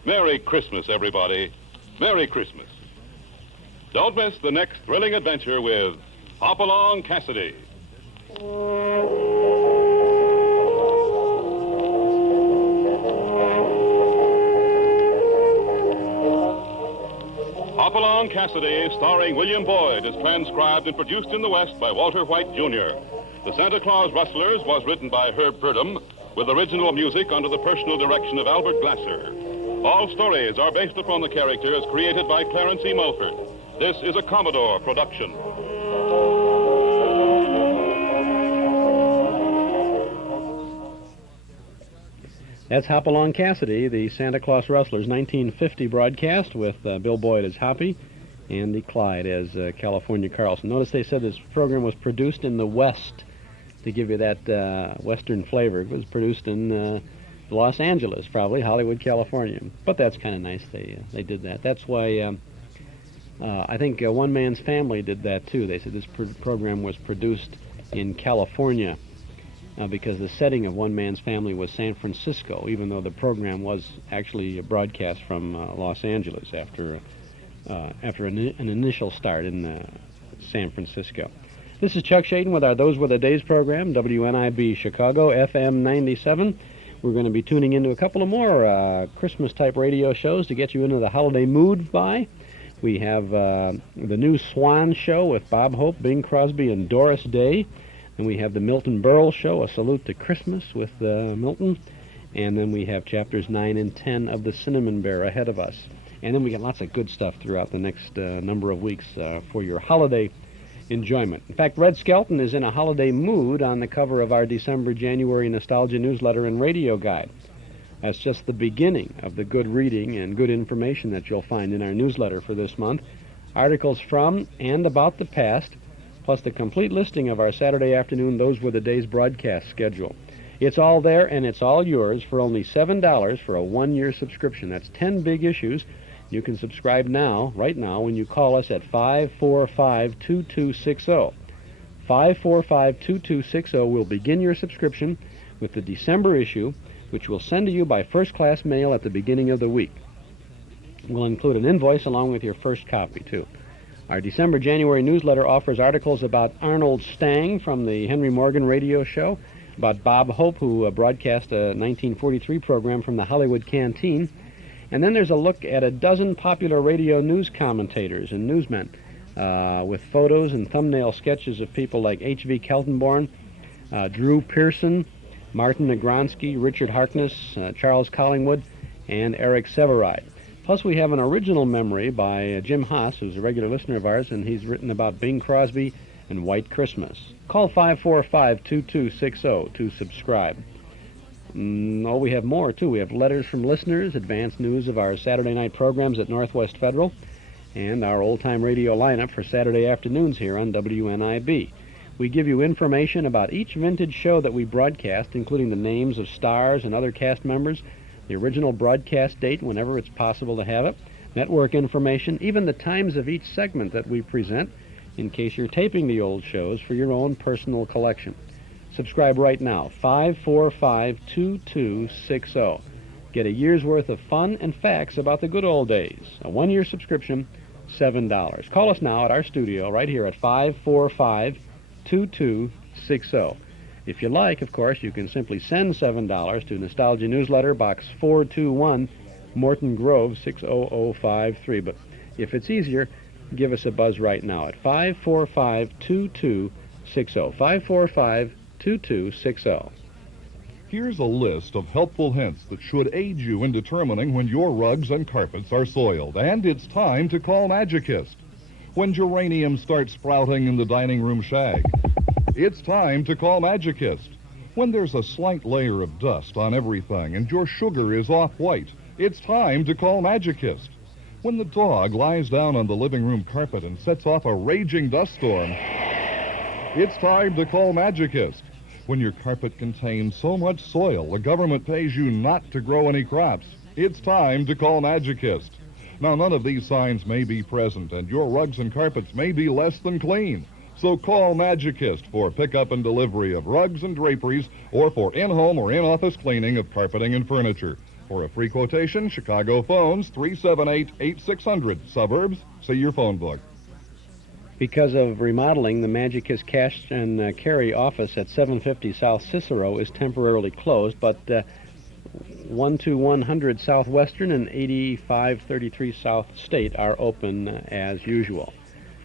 Merry Christmas, everybody. Merry Christmas. Don't miss the next thrilling adventure with Hopalong Cassidy. Hopalong Cassidy, starring William Boyd, is transcribed and produced in the West by Walter White, Jr. The Santa Claus Rustlers was written by Herb Purdom, with original music under the personal direction of Albert Glasser. All stories are based upon the characters created by Clarence E. Mulford. This is a Commodore production. That's Hopalong Cassidy, the Santa Claus Rustlers 1950 broadcast with Bill Boyd as Hoppy and the Clyde as California Carlson. Notice they said this program was produced in the West to give you that Western flavor. It was produced in Los Angeles, probably, Hollywood, California. But that's kind of nice they did that. That's why I think One Man's Family did that too. They said this program was produced in California. Because the setting of One Man's Family was San Francisco, even though the program was actually broadcast from Los Angeles after an initial start in San Francisco. This is Chuck Shaden with our Those Were the Days program, WNIB Chicago, FM 97. We're going to be tuning into a couple of more Christmas-type radio shows to get you into the holiday mood by. We have the new Swan Show with Bob Hope, Bing Crosby, and Doris Day. And we have the Milton BERLE Show, A Salute to Christmas with Milton. And then we have chapters 9 and 10 of the Cinnamon Bear ahead of us. And then we got lots of good stuff throughout the next number of weeks for your holiday enjoyment. In fact, Red Skelton is in a holiday mood on the cover of our December-January Nostalgia Newsletter and Radio Guide. That's just the beginning of the good reading and good information that you'll find in our newsletter for this month. Articles from and about the past, plus the complete listing of our Saturday afternoon Those Were the Days broadcast schedule. It's all there, and it's all yours for only $7 for a one-year subscription. That's 10 big issues. You can subscribe now, right now, when you call us at 545-2260. 545-2260 will begin your subscription with the December issue, which we'll send to you by first-class mail at the beginning of the week. We'll include an invoice along with your first copy, too. Our December-January newsletter offers articles about Arnold Stang from the Henry Morgan radio show, about Bob Hope, who broadcast a 1943 program from the Hollywood Canteen. And then there's a look at a dozen popular radio news commentators and newsmen with photos and thumbnail sketches of people like H.V. Kelton, Drew Pearson, Martin Negronsky, Richard Harkness, Charles Collingwood, and Eric Severide. Plus, we have an original memory by Jim Haas, who's a regular listener of ours, and he's written about Bing Crosby and White Christmas. Call 545-2260 to subscribe. Oh, we have more, too. We have letters from listeners, advanced news of our Saturday night programs at Northwest Federal, and our old-time radio lineup for Saturday afternoons here on WNIB. We give you information about each vintage show that we broadcast, including the names of stars and other cast members, the original broadcast date whenever it's possible to have it, network information, even the times of each segment that we present, in case you're taping the old shows for your own personal collection. Subscribe right now, 545-2260. Get a year's worth of fun and facts about the good old days. A one-year subscription, $7. Call us now at our studio right here at 545-2260. If you like, of course, you can simply send $7 to Nostalgia Newsletter, Box 421, Morton Grove, 60053. But if it's easier, give us a buzz right now at 545-2260. 545-2260. Here's a list of helpful hints that should aid you in determining when your rugs and carpets are soiled. And it's time to call Magicist. When geraniums start sprouting in the dining room shag, it's time to call Magicist. When there's a slight layer of dust on everything and your sugar is off-white, it's time to call Magicist. When the dog lies down on the living room carpet and sets off a raging dust storm, it's time to call Magicist. When your carpet contains so much soil the government pays you not to grow any crops, it's time to call Magicist. Now, none of these signs may be present, and your rugs and carpets may be less than clean. So call Magicist for pickup and delivery of rugs and draperies, or for in-home or in-office cleaning of carpeting and furniture. For a free quotation, Chicago phones 378-8600. Suburbs, see your phone book. Because of remodeling, the Magicist Cash and Carry office at 750 South Cicero is temporarily closed, but 12100 Southwestern and 8533 South State are open as usual.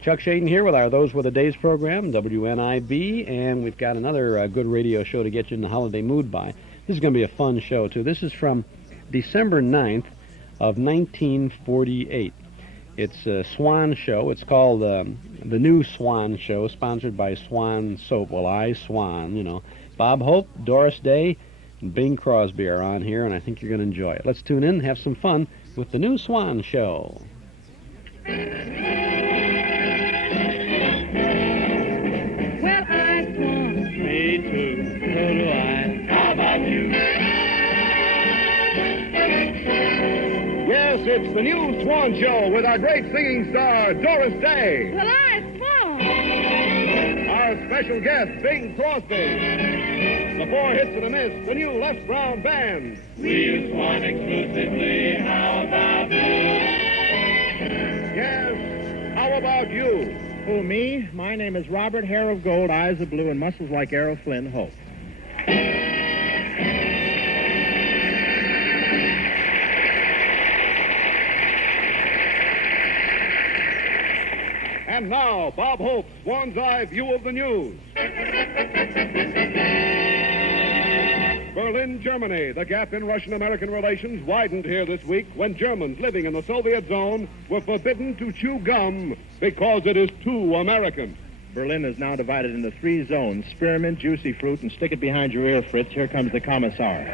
Chuck Shaden here with our Those Were the Days program, WNIB, and we've got another good radio show to get you in the holiday mood by. This is going to be a fun show, too. This is from December 9th of 1948. It's a Swan show. It's called The New Swan Show, sponsored by Swan Soap. Well, I, Swan, you know. Bob Hope, Doris Day, and Bing Crosby are on here, and I think you're going to enjoy it. Let's tune in and have some fun with The New Swan Show. Well, I swan. Me too. So do I. How about you? Yes, it's the New Swan Show with our great singing star, Doris Day. Well, I swan. Our special guest, Bing Crosby. The Four Hits and a Miss, the new Left Brown Band. We use one exclusively. How about you? Yes, how about you? Who, me? My name is Robert, hair of gold, eyes of blue, and muscles like Errol Flynn Hope. And now, Bob Hope's Swan's Eye View of the News. Berlin, Germany. The gap in Russian-American relations widened here this week when Germans living in the Soviet zone were forbidden to chew gum because it is too American. Berlin is now divided into 3 zones. Spearmint, juicy fruit, and stick it behind your ear, Fritz. Here comes the commissar.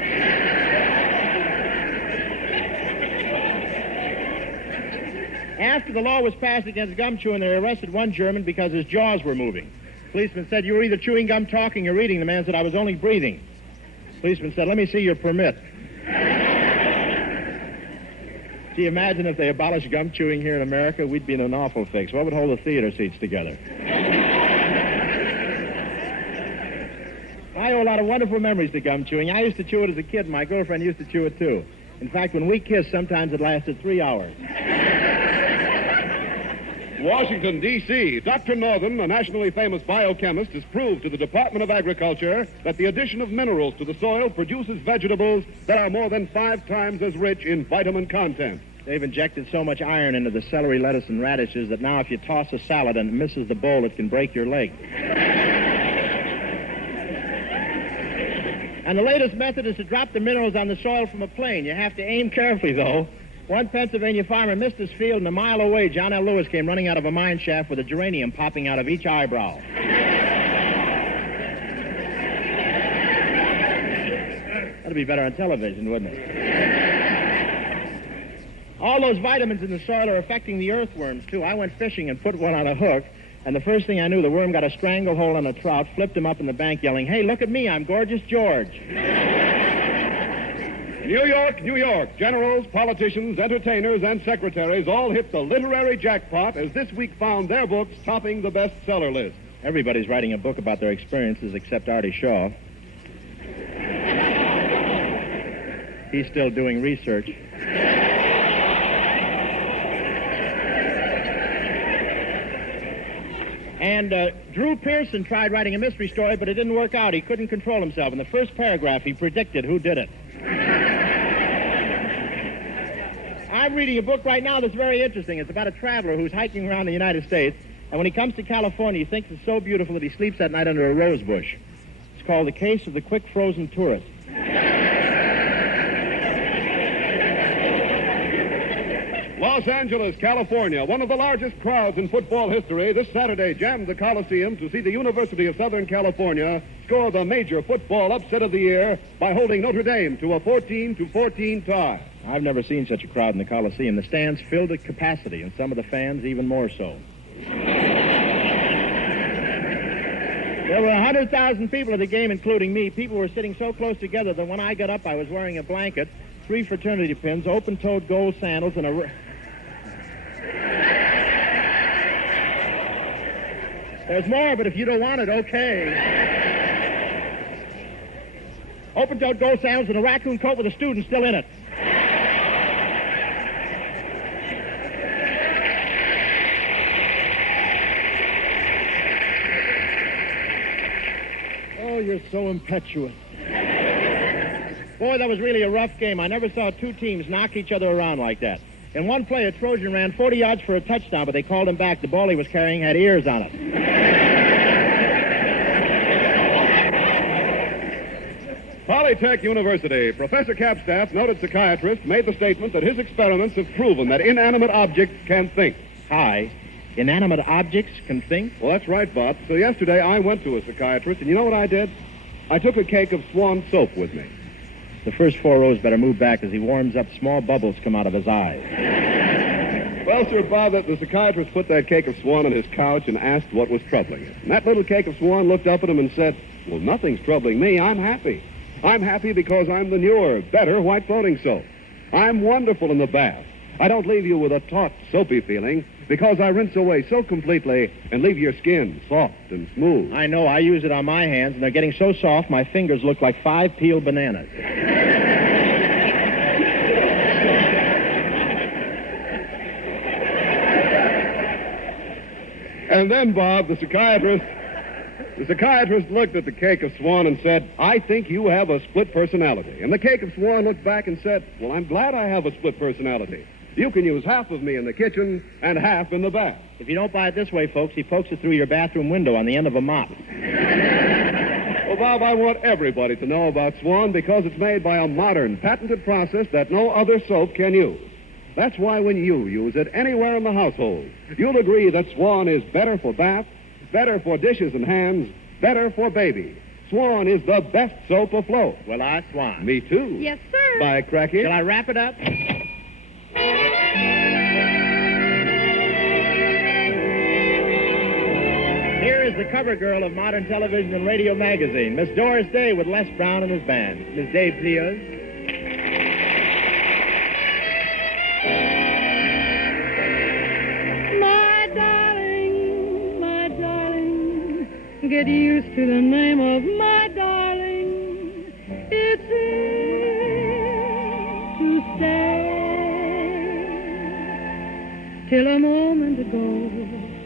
After the law was passed against gum chewing, they arrested one German because his jaws were moving. Policeman said, "You were either chewing gum, talking, or reading." The man said, "I was only breathing." Policeman said, "Let me see your permit." Do you imagine if they abolished gum chewing here in America? We'd be in an awful fix. What would hold the theater seats together? I owe a lot of wonderful memories to gum chewing. I used to chew it as a kid. My girlfriend used to chew it, too. In fact, when we kissed, sometimes it lasted 3 hours. Washington, D.C. Dr. Northern, a nationally famous biochemist, has proved to the Department of Agriculture that the addition of minerals to the soil produces vegetables that are more than 5 times as rich in vitamin content. They've injected so much iron into the celery, lettuce, and radishes that now if you toss a salad and it misses the bowl, it can break your leg. And the latest method is to drop the minerals on the soil from a plane. You have to aim carefully, though. One Pennsylvania farmer missed his field, and a mile away, John L. Lewis came running out of a mine shaft with a geranium popping out of each eyebrow. That'd be better on television, wouldn't it? All those vitamins in the soil are affecting the earthworms, too. I went fishing and put one on a hook, and the first thing I knew, the worm got a stranglehold on a trout, flipped him up in the bank, yelling, "Hey, look at me, I'm Gorgeous George." New York, New York. Generals, politicians, entertainers, and secretaries all hit the literary jackpot as this week found their books topping the bestseller list. Everybody's writing a book about their experiences except Artie Shaw. He's still doing research. And Drew Pearson tried writing a mystery story, but it didn't work out. He couldn't control himself. In the first paragraph, he predicted who did it. I'm reading a book right now that's very interesting. It's about a traveler who's hiking around the United States, and when he comes to California, he thinks it's so beautiful that he sleeps at night under a rose bush. It's called The Case of the Quick Frozen Tourist. Los Angeles, California, one of the largest crowds in football history, this Saturday jammed the Coliseum to see the University of Southern California score the major football upset of the year by holding Notre Dame to a 14-14 tie. I've never seen such a crowd in the Coliseum. The stands filled to capacity, and some of the fans even more so. There were 100,000 people at the game, including me. People were sitting so close together that when I got up, I was wearing a blanket, 3 fraternity pins, open-toed gold sandals, and a... There's more, but if you don't want it, okay. Open-toed gold sandals and a raccoon coat with a student still in it. Oh, you're so impetuous. Boy, that was really a rough game. I never saw two teams knock each other around like that. In one play, a Trojan ran 40 yards for a touchdown, but they called him back. The ball he was carrying had ears on it. Polytech University, Professor Capstaff, noted psychiatrist, made the statement that his experiments have proven that inanimate objects can think. Hi. Inanimate objects can think? Well, that's right, Bob. So yesterday I went to a psychiatrist, and you know what I did? I took a cake of Swan Soap with me. The first 4 rows better move back. As he warms up, small bubbles come out of his eyes. Well, Sir Bob, the psychiatrist put that cake of Swan on his couch and asked what was troubling him. And that little cake of Swan looked up at him and said, well, nothing's troubling me. I'm happy. I'm happy because I'm the newer, better white floating soap. I'm wonderful in the bath. I don't leave you with a taut, soapy feeling because I rinse away so completely and leave your skin soft and smooth. I know. I use it on my hands, and they're getting so soft my fingers look like 5 peeled bananas. And then, Bob, the psychiatrist looked at the cake of Swan and said, I think you have a split personality. And the cake of Swan looked back and said, well, I'm glad I have a split personality. You can use half of me in the kitchen and half in the bath. If you don't buy it this way, folks, he pokes it through your bathroom window on the end of a mop. Well, Bob, I want everybody to know about Swan because it's made by a modern, patented process that no other soap can use. That's why when you use it anywhere in the household, you'll agree that Swan is better for bath, better for dishes and hands, better for baby. Swan is the best soap afloat. Well, I Swan. Me too. Yes, sir. By Cracky. Shall I wrap it up? Here is the cover girl of modern television and radio magazine, Miss Doris Day with Les Brown and his band. Miss Day, please. Get used to the name of my darling. It's here to stay. Till a moment ago,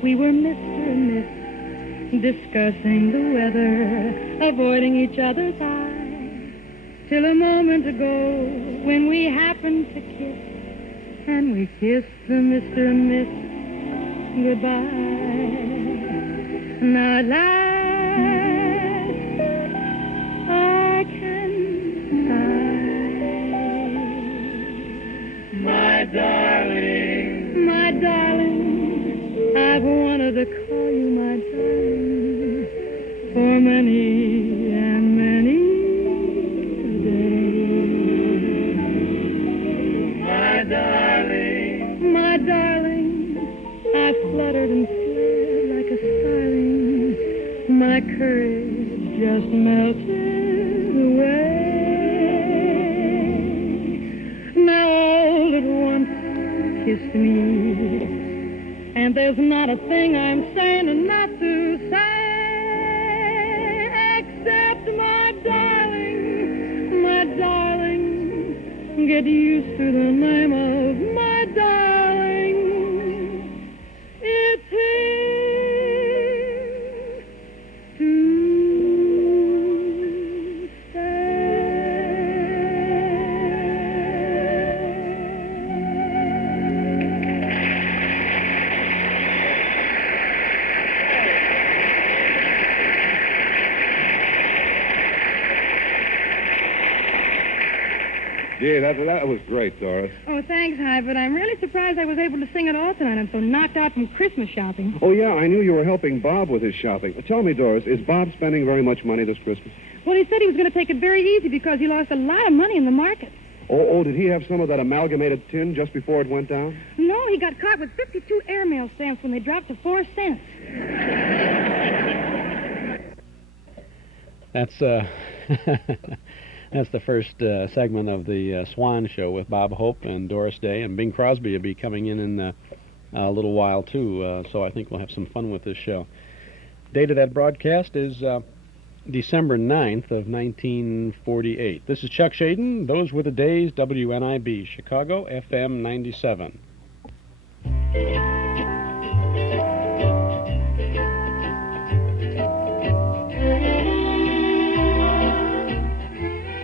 we were Mr. and Miss, discussing the weather, avoiding each other's eyes. Till a moment ago, when we happened to kiss, and we kissed the Mr. and Miss goodbye. Now at last, I can sigh. My darling, I've wanted to call you my darling for many and many days. My darling, I fluttered and flared like a starling. My courage just melted away. Now all at once kissed me, and there's not a thing I'm sane enough to say, except my darling, get used to the name of my darling. It's here to Gee, that was great, Doris. Oh, thanks, Hy, but I'm really surprised I was able to sing it all tonight. I'm so knocked out from Christmas shopping. Oh, yeah, I knew you were helping Bob with his shopping. Tell me, Doris, is Bob spending very much money this Christmas? Well, he said he was going to take it very easy because he lost a lot of money in the market. Oh, did he have some of that amalgamated tin just before it went down? No, he got caught with 52 airmail stamps when they dropped to 4 cents. That's that's the first segment of the Swan Show with Bob Hope and Doris Day, and Bing Crosby will be coming in a little while too. So I think we'll have some fun with this show. Date of that broadcast is December 9th of 1948. This is Chuck Shaden. Those were the days. WNIB Chicago FM 97.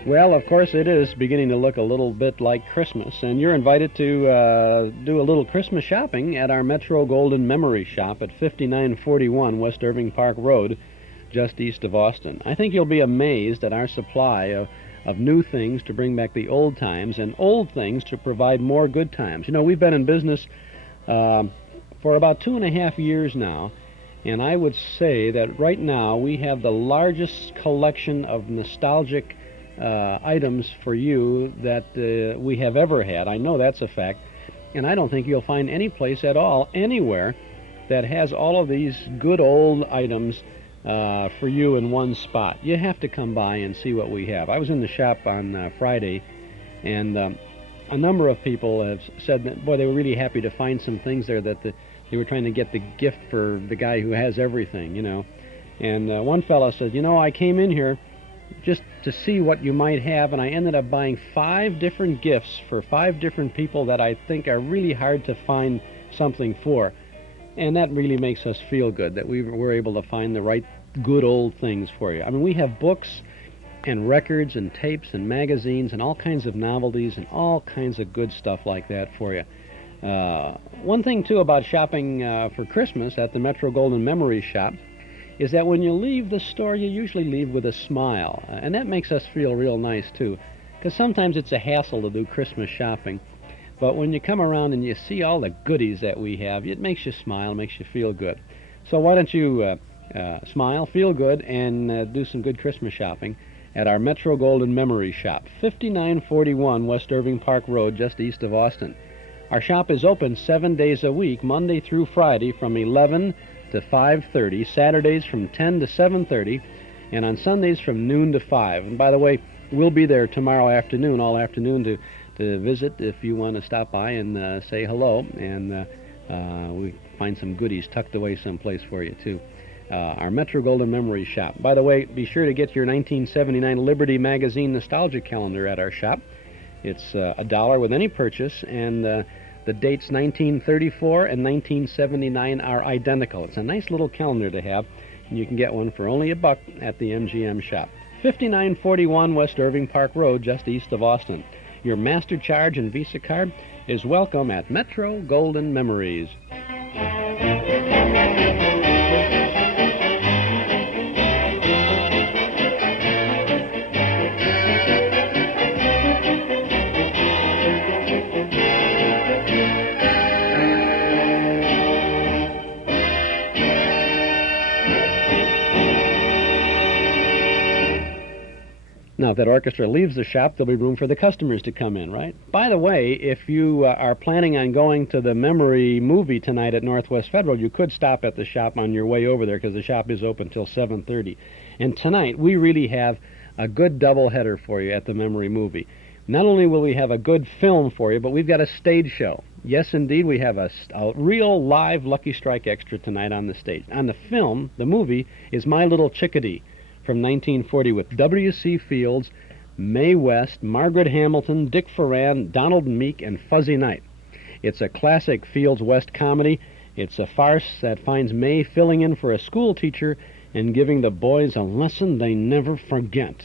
Well, of course, it is beginning to look a little bit like Christmas, and you're invited to do a little Christmas shopping at our Metro Golden Memory Shop at 5941 West Irving Park Road, just east of Austin. I think you'll be amazed at our supply of new things to bring back the old times and old things to provide more good times. You know, we've been in business for about 2.5 years now, and I would say that right now we have the largest collection of nostalgic items for you that we have ever had. I know that's a fact, and I don't think you'll find any place at all, anywhere, that has all of these good old items for you in one spot. You have to come by and see what we have. I was in the shop on Friday, and a number of people have said that, boy, they were really happy to find some things there that they were trying to get the gift for the guy who has everything, you know. And one fellow said, you know, I came in here just to see what you might have, and I ended up buying 5 different gifts for 5 different people that I think are really hard to find something for. And that really makes us feel good that we were able to find the right good old things for you. I mean, we have books and records and tapes and magazines and all kinds of novelties and all kinds of good stuff like that for you. One thing, too, about shopping for Christmas at the Metro Golden Memory Shop is that when you leave the store, you usually leave with a smile. And that makes us feel real nice, too, because sometimes it's a hassle to do Christmas shopping. But when you come around and you see all the goodies that we have, it makes you smile, makes you feel good. So why don't you smile, feel good, and do some good Christmas shopping at our Metro Golden Memory Shop, 5941 West Irving Park Road, just east of Austin. Our shop is open 7 days a week, Monday through Friday from 11 to 5:30, Saturdays from 10 to 7:30, and on Sundays from noon to 5. And by the way, we'll be there tomorrow afternoon, all afternoon, to visit if you want to stop by and say hello, and we find some goodies tucked away someplace for you, too. Our Metro Golden Memory Shop. By the way, be sure to get your 1979 Liberty Magazine Nostalgia Calendar at our shop. It's $1 with any purchase, and the dates 1934 and 1979 are identical. It's a nice little calendar to have, and you can get one for only $1 at the MGM shop. 5941 West Irving Park Road, just east of Austin. Your Master Charge and Visa card is welcome at Metro Golden Memories. Now, if that orchestra leaves the shop, there'll be room for the customers to come in, right? By the way, if you are planning on going to the memory movie tonight at Northwest Federal, you could stop at the shop on your way over there because the shop is open till 7:30. And tonight, we really have a good doubleheader for you at the memory movie. Not only will we have a good film for you, but we've got a stage show. Yes, indeed, we have a real live Lucky Strike extra tonight on the stage. On the film, the movie, is My Little Chickadee from 1940 with W.C. Fields, Mae West, Margaret Hamilton, Dick Foran, Donald Meek, and Fuzzy Knight. It's a classic Fields West comedy. It's a farce that finds Mae filling in for a school teacher and giving the boys a lesson they never forget.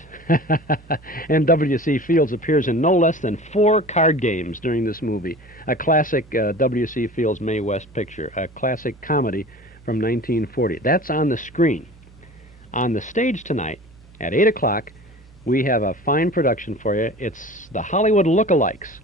And W.C. Fields appears in no less than 4 card games during this movie. A classic W.C. Fields Mae West picture, a classic comedy from 1940. That's on the screen. On the stage tonight, at 8 o'clock, we have a fine production for you. It's the Hollywood Lookalikes.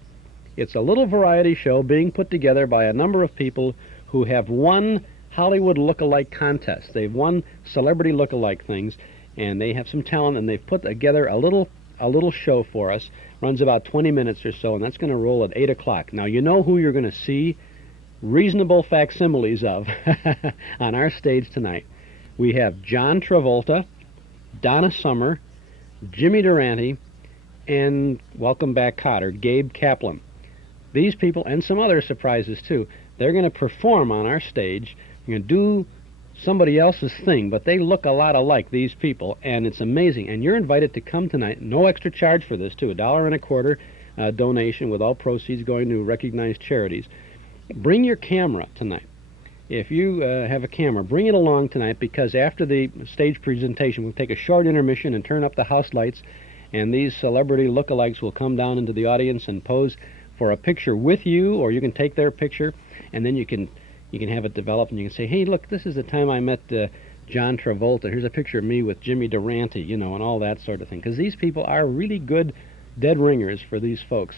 It's a little variety show being put together by a number of people who have won Hollywood Lookalike contests. They've won celebrity lookalike things, and they have some talent, and they've put together a little show for us. Runs about 20 minutes or so, and that's going to roll at 8 o'clock. Now, you know who you're going to see reasonable facsimiles of on our stage tonight. We have John Travolta, Donna Summer, Jimmy Durante, and welcome back Cotter, Gabe Kaplan. These people, and some other surprises too, they're going to perform on our stage. They're going to do somebody else's thing, but they look a lot alike, these people, and it's amazing. And you're invited to come tonight. No extra charge for this, too. $1.25 donation with all proceeds going to recognized charities. Bring your camera tonight. If you have a camera, bring it along tonight, because after the stage presentation, we'll take a short intermission and turn up the house lights, and these celebrity lookalikes will come down into the audience and pose for a picture with you, or you can take their picture, and then you can have it develop, and you can say, hey, look, this is the time I met John Travolta. Here's a picture of me with Jimmy Durante, you know, and all that sort of thing. Because these people are really good dead ringers for these folks.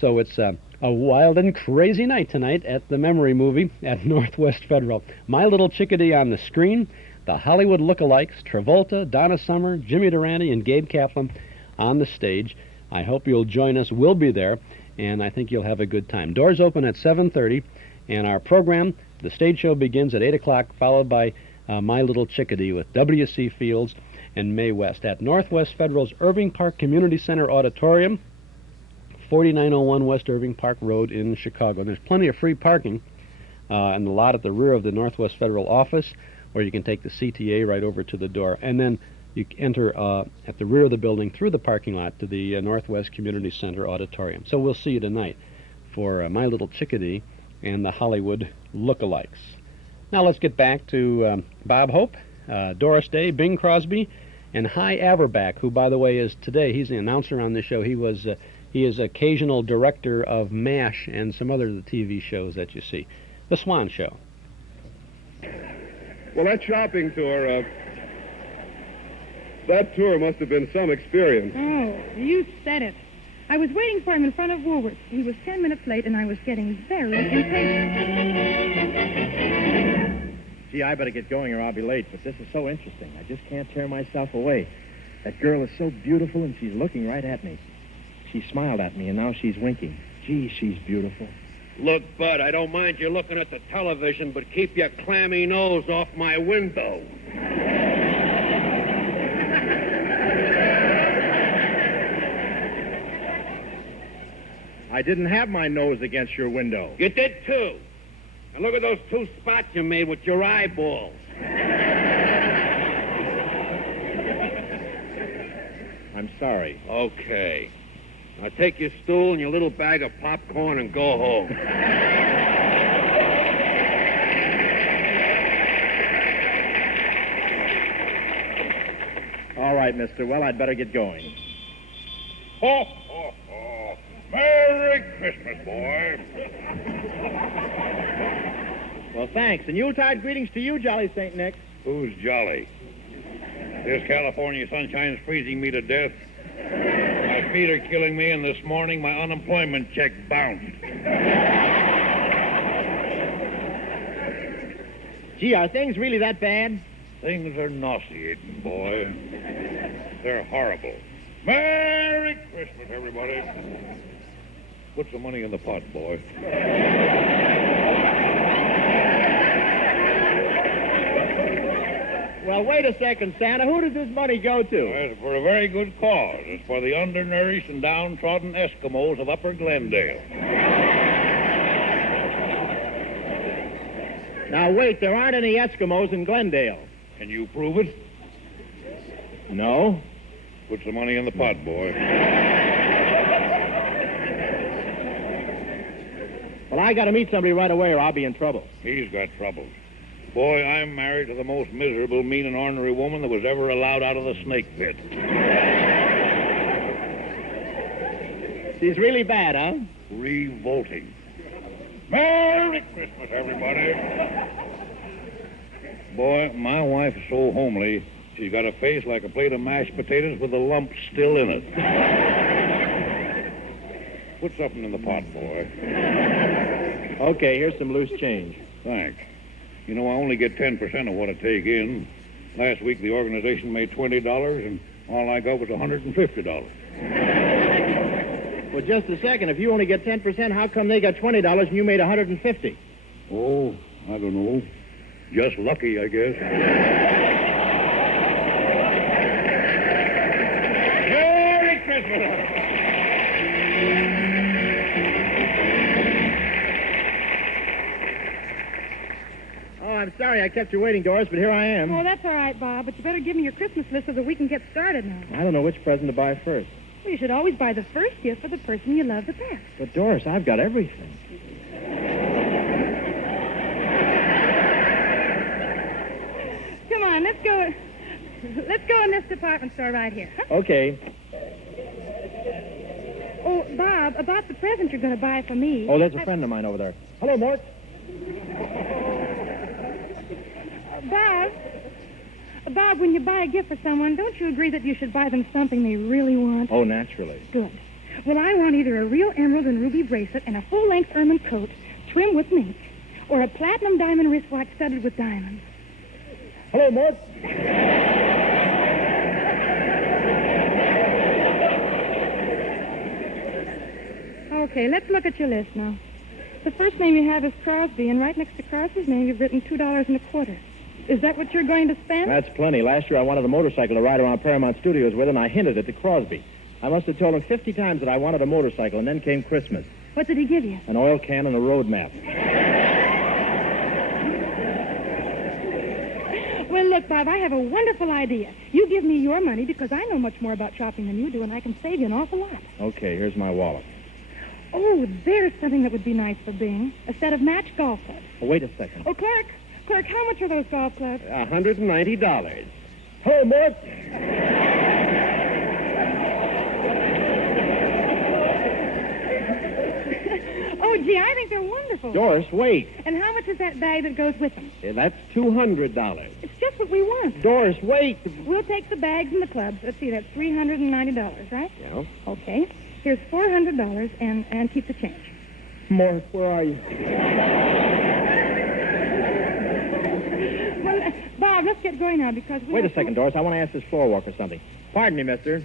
So it's a wild and crazy night tonight at the Memory Movie at Northwest Federal. My Little Chickadee on the screen, the Hollywood lookalikes, Travolta, Donna Summer, Jimmy Durante, and Gabe Kaplan on the stage. I hope you'll join us. We'll be there, and I think you'll have a good time. Doors open at 7:30, and our program, the stage show, begins at 8 o'clock, followed by My Little Chickadee with W.C. Fields and Mae West at Northwest Federal's Irving Park Community Center Auditorium, 4901 West Irving Park Road in Chicago. And there's plenty of free parking in the lot at the rear of the Northwest Federal office, or you can take the CTA right over to the door. And then you enter at the rear of the building through the parking lot to the Northwest Community Center Auditorium. So we'll see you tonight for My Little Chickadee and the Hollywood lookalikes. Now let's get back to Bob Hope, Doris Day, Bing Crosby, and Hy Averback, who, by the way, is today, he's the announcer on the show. He is occasional director of MASH and some other of the TV shows that you see. The Swan Show. Well, that shopping tour, that tour must have been some experience. Oh, you said it. I was waiting for him in front of Woolworth's. He was 10 minutes late, and I was getting very impatient. Gee, I better get going or I'll be late, but this is so interesting. I just can't tear myself away. That girl is so beautiful, and she's looking right at me. She smiled at me, and now she's winking. Gee, she's beautiful. Look, Bud, I don't mind you looking at the television, but keep your clammy nose off my window. I didn't have my nose against your window. You did, too. And look at those 2 spots you made with your eyeballs. I'm sorry. Okay. Now take your stool and your little bag of popcorn and go home. All right, mister. Well, I'd better get going. Ho, ho, ho. Merry Christmas, boy. Well, thanks. And Yuletide greetings to you, Jolly St. Nick. Who's jolly? This California sunshine's freezing me to death. My feet are killing me, and this morning my unemployment check bounced. Gee, are things really that bad? Things are nauseating, boy. They're horrible. Merry Christmas, everybody. Put some money in the pot, boy. Well, wait a second, Santa. Who does this money go to? It's for a very good cause. It's for the undernourished and downtrodden Eskimos of Upper Glendale. Now, wait. There aren't any Eskimos in Glendale. Can you prove it? No. Put some money in the pot, boy. Well, I got to meet somebody right away or I'll be in trouble. He's got troubles. Boy, I'm married to the most miserable, mean, and ornery woman that was ever allowed out of the snake pit. She's really bad, huh? Revolting. Merry Christmas, everybody. Boy, my wife is so homely, she's got a face like a plate of mashed potatoes with a lump still in it. Put something in the pot, boy. Okay, here's some loose change. Thanks. You know, I only get 10% of what I take in. Last week, the organization made $20, and all I got was $150. Well, just a second. If you only get 10%, how come they got $20 and you made $150? Oh, I don't know. Just lucky, I guess. Merry Christmas! I'm sorry I kept you waiting, Doris, but here I am. Oh, that's all right, Bob, but you better give me your Christmas list so that we can get started now. I don't know which present to buy first. Well, you should always buy the first gift for the person you love the best. But, Doris, I've got everything. Come on, let's go in this department store right here. Huh? Okay. Oh, Bob, about the present you're going to buy for me. Oh, there's a friend of mine over there. Hello, Mort. Bob, when you buy a gift for someone, don't you agree that you should buy them something they really want? Oh, naturally. Good. Well, I want either a real emerald and ruby bracelet and a full-length ermine coat trimmed with mink, or a platinum diamond wristwatch studded with diamonds. Hello, Mort. Okay, let's look at your list now. The first name you have is Crosby, and right next to Crosby's name you've written $2.25. Is that what you're going to spend? That's plenty. Last year I wanted a motorcycle to ride around Paramount Studios with, and I hinted it to Crosby. I must have told him 50 times that I wanted a motorcycle, and then came Christmas. What did he give you? An oil can and a road map. Well, look, Bob, I have a wonderful idea. You give me your money because I know much more about shopping than you do, and I can save you an awful lot. Okay, here's my wallet. Oh, there's something that would be nice for Bing. A set of matched golf clubs. Oh, wait a second. Oh, Clerk, how much are those golf clubs? $190. Hello, Mort. Oh, gee, I think they're wonderful. Doris, wait. And how much is that bag that goes with them? That's $200. It's just what we want. Doris, wait. We'll take the bags and the clubs. Let's see, that's $390, right? Yeah. Okay. Here's $400 and keep the change. Mort, where are you? Well, Bob, let's get going now because we Wait a second, Doris. I want to ask this floor walker something. Pardon me, mister.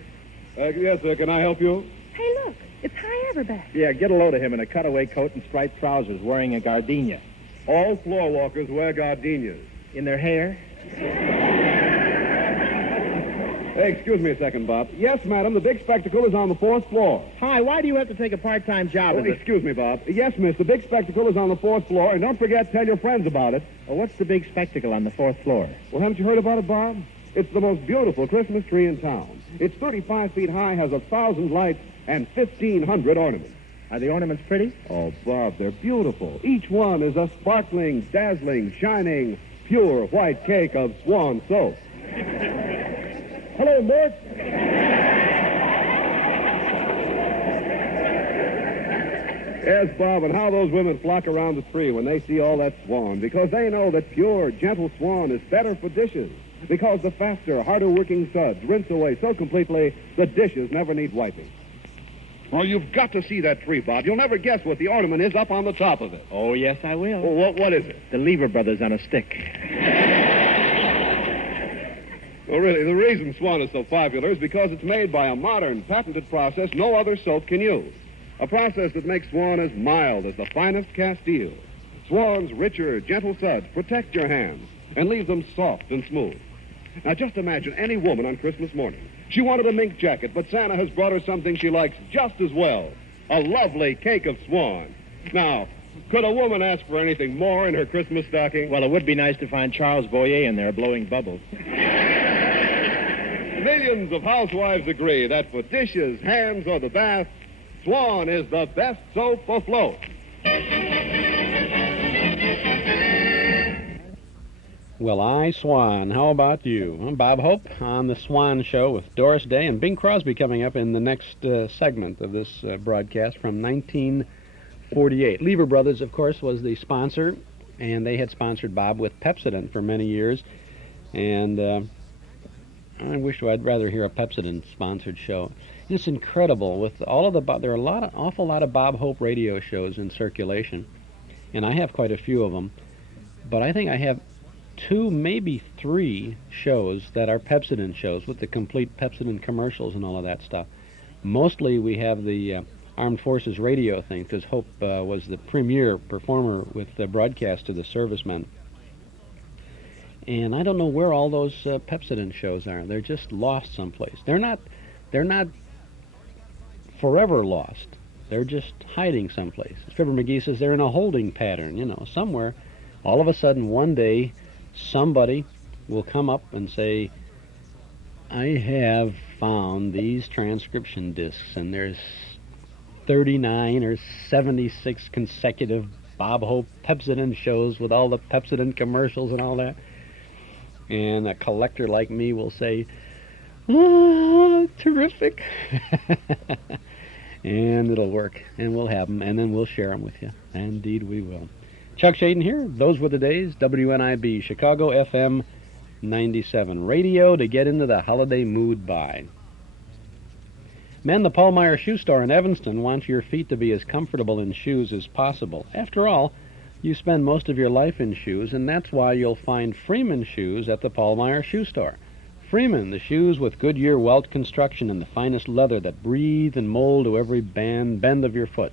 Yes, sir. Can I help you? Hey, look. It's High Everback. Yeah, get a load of him in a cutaway coat and striped trousers wearing a gardenia. All floor walkers wear gardenias. In their hair? Hey, excuse me a second, Bob. Yes, madam, the big spectacle is on the 4th floor. Hi, why do you have to take a part-time job? Excuse me, Bob. Yes, miss, the big spectacle is on the 4th floor, and don't forget, tell your friends about it. Well, what's the big spectacle on the 4th floor? Well, haven't you heard about it, Bob? It's the most beautiful Christmas tree in town. It's 35 feet high, has 1,000 lights, and 1,500 ornaments. Are the ornaments pretty? Oh, Bob, they're beautiful. Each one is a sparkling, dazzling, shining, pure white cake of Swan Soap. Hello, Mort. Yes, Bob, and how those women flock around the tree when they see all that swan, because they know that pure, gentle swan is better for dishes, because the faster, harder-working suds rinse away so completely the dishes never need wiping. Oh, you've got to see that tree, Bob. You'll never guess what the ornament is up on the top of it. Oh, yes, I will. Well, what is it? The Lever Brothers on a stick. Well, really, the reason Swan is so popular is because it's made by a modern, patented process no other soap can use. A process that makes Swan as mild as the finest Castile. Swan's richer, gentle suds protect your hands and leave them soft and smooth. Now, just imagine any woman on Christmas morning. She wanted a mink jacket, but Santa has brought her something she likes just as well. A lovely cake of Swan. Now, could a woman ask for anything more in her Christmas stocking? Well, it would be nice to find Charles Boyer in there blowing bubbles. Millions of housewives agree that for dishes, hands, or the bath, Swan is the best soap afloat. Well, I Swan. How about you? I'm Bob Hope on the Swan Show with Doris Day and Bing Crosby coming up in the next segment of this broadcast from 1948. Lever Brothers, of course, was the sponsor, and they had sponsored Bob with Pepsodent for many years. And I wish I'd rather hear a Pepsodent-sponsored show. It's incredible with all of the there are an awful lot of Bob Hope radio shows in circulation, and I have quite a few of them. But I think I have 2, maybe 3 shows that are Pepsodent shows with the complete Pepsodent commercials and all of that stuff. Mostly we have the Armed Forces radio thing because Hope was the premier performer with the broadcast to the servicemen. And I don't know where all those Pepsodent shows are. They're just lost someplace. They're not forever lost. They're just hiding someplace. As Fibber McGee says, they're in a holding pattern, somewhere. All of a sudden, one day, somebody will come up and say, I have found these transcription discs, and there's 39 or 76 consecutive Bob Hope Pepsodent shows with all the Pepsodent commercials and all that. And a collector like me will say, oh, terrific. And it'll work, and we'll have them, and then we'll share them with you. Indeed we will. Chuck Shaden here. Those were the days. WNIB, Chicago FM 97. Radio to get into the holiday mood by. Men, the Paul Meyer Shoe Store in Evanston wants your feet to be as comfortable in shoes as possible. After all, you spend most of your life in shoes, and that's why you'll find Freeman shoes at the Paul Meyer Shoe Store. Freeman, the shoes with Goodyear welt construction and the finest leather that breathe and mold to every bend of your foot.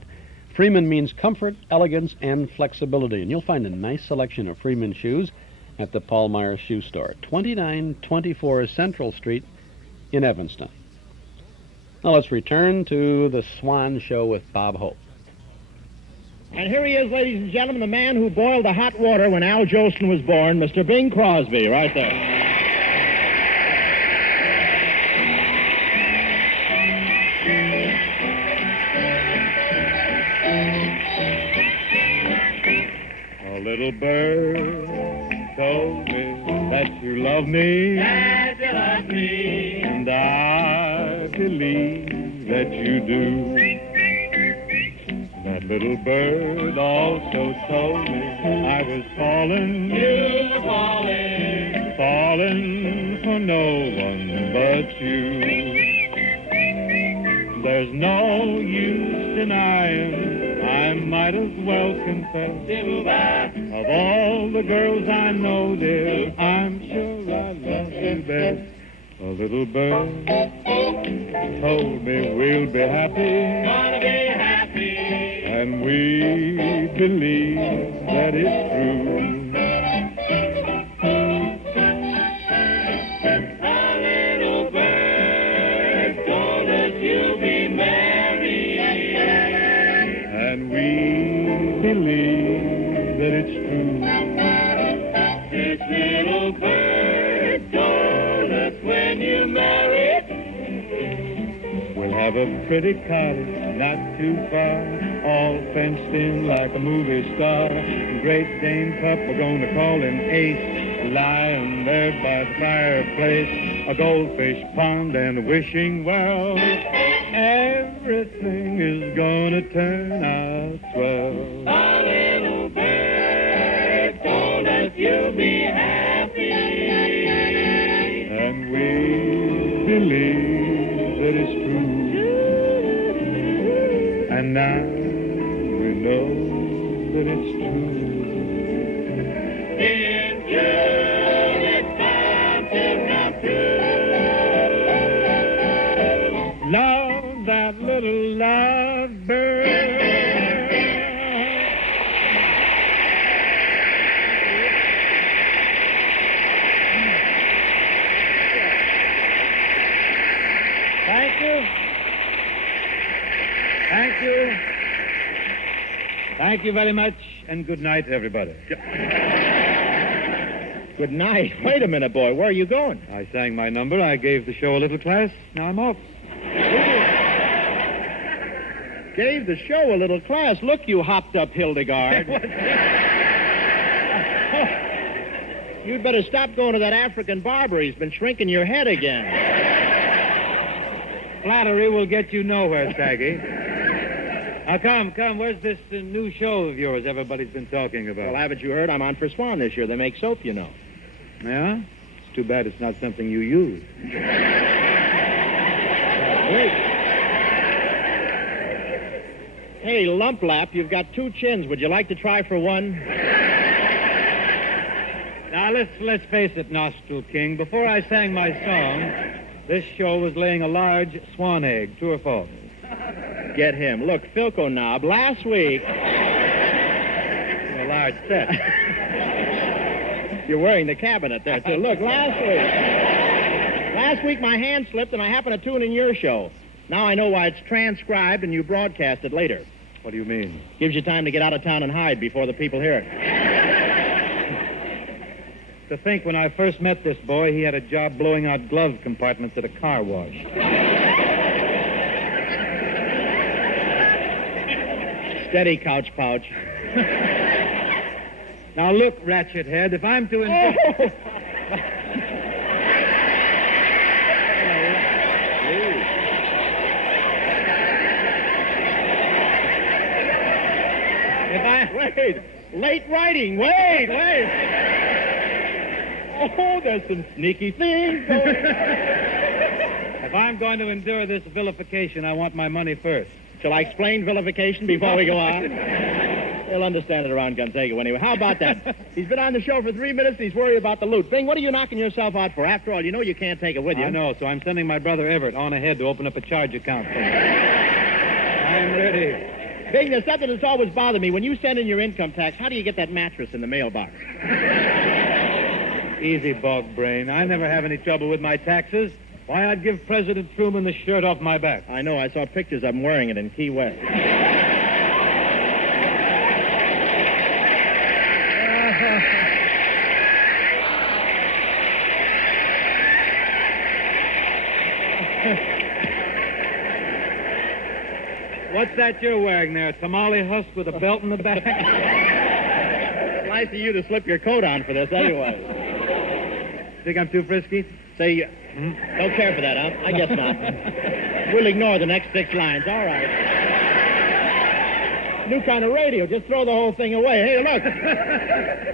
Freeman means comfort, elegance, and flexibility, and you'll find a nice selection of Freeman shoes at the Paul Meyer Shoe Store, 2924 Central Street in Evanston. Now let's return to the Swan Show with Bob Hope. And here he is, ladies and gentlemen, the man who boiled the hot water when Al Jolson was born, Mr. Bing Crosby, right there. A little bird told me that you love me, That you love me. and I believe that you do. That little bird also told me I was falling, You were falling. falling for no one but you. There's no use denying, I might as well confess. Of all the girls I know, dear, I'm sure I love you best. A little bird told me we'll be happy, Gonna be happy. and we believe that it's true. A little bird told us you'll be married. And we believe that it's true. This little bird told us when you married. We'll have a pretty cottage not too far, all fenced in like a movie star. Great Dane pup, we're gonna call him Ace, lying there by the fireplace. A goldfish pond and a wishing well. Everything is gonna turn out swell. A little bird told us you'll be happy. And we believe that it's true. And now we know that it's true. It's true, it's time to come true. Love that little live bird. Thank you. Thank you. Thank you very much, and good night, everybody. Good night. Wait a minute, boy. Where are you going? I sang my number. I gave the show a little class. Now I'm off. Gave the show a little class. Look, you hopped up Hildegard. You'd better stop going to that African barber. He's been shrinking your head again. Flattery will get you nowhere, Saggy. Now, come. Where's this new show of yours everybody's been talking about? Well, haven't you heard? I'm on for Swan this year. They make soap, you know. Yeah? It's too bad it's not something you use. Wait. Hey, Lumplap, you've got two chins. Would you like to try for one? Now, let's face it, Nostril King. Before I sang my song, this show was laying a large swan egg. True or false? Get him. Look, Philco Knob, last week... A large set. You're wearing the cabinet there, too. Look, last week my hand slipped and I happened to tune in your show. Now I know why it's transcribed and you broadcast it later. What do you mean? Gives you time to get out of town and hide before the people hear it. To think when I first met this boy, he had a job blowing out glove compartments at a car wash. Steady, couch pouch. Now look, ratchet head, if I'm to insist... Wait. Late writing. Wait. Oh, there's some sneaky things going on. If I'm going to endure this vilification, I want my money first. Shall I explain vilification before we go on? He'll understand it around Gonzaga anyway. How about that? He's been on the show for 3 minutes and he's worried about the loot. Bing, what are you knocking yourself out for? After all, you know you can't take it with you. I know, so I'm sending my brother Everett on ahead to open up a charge account for me. I'm ready. Bing, there's something that's always bothered me. When you send in your income tax, how do you get that mattress in the mailbox? Easy, bog brain. I never have any trouble with my taxes. Why, I'd give President Truman the shirt off my back. I know. I saw pictures of him wearing it in Key West. What's that you're wearing there? A tamale husk with a belt in the back? Nice of you to slip your coat on for this anyway. Think I'm too frisky? Say, don't care for that, huh? I guess not. We'll ignore the next 6 lines. All right. New kind of radio. Just throw the whole thing away. Hey, look.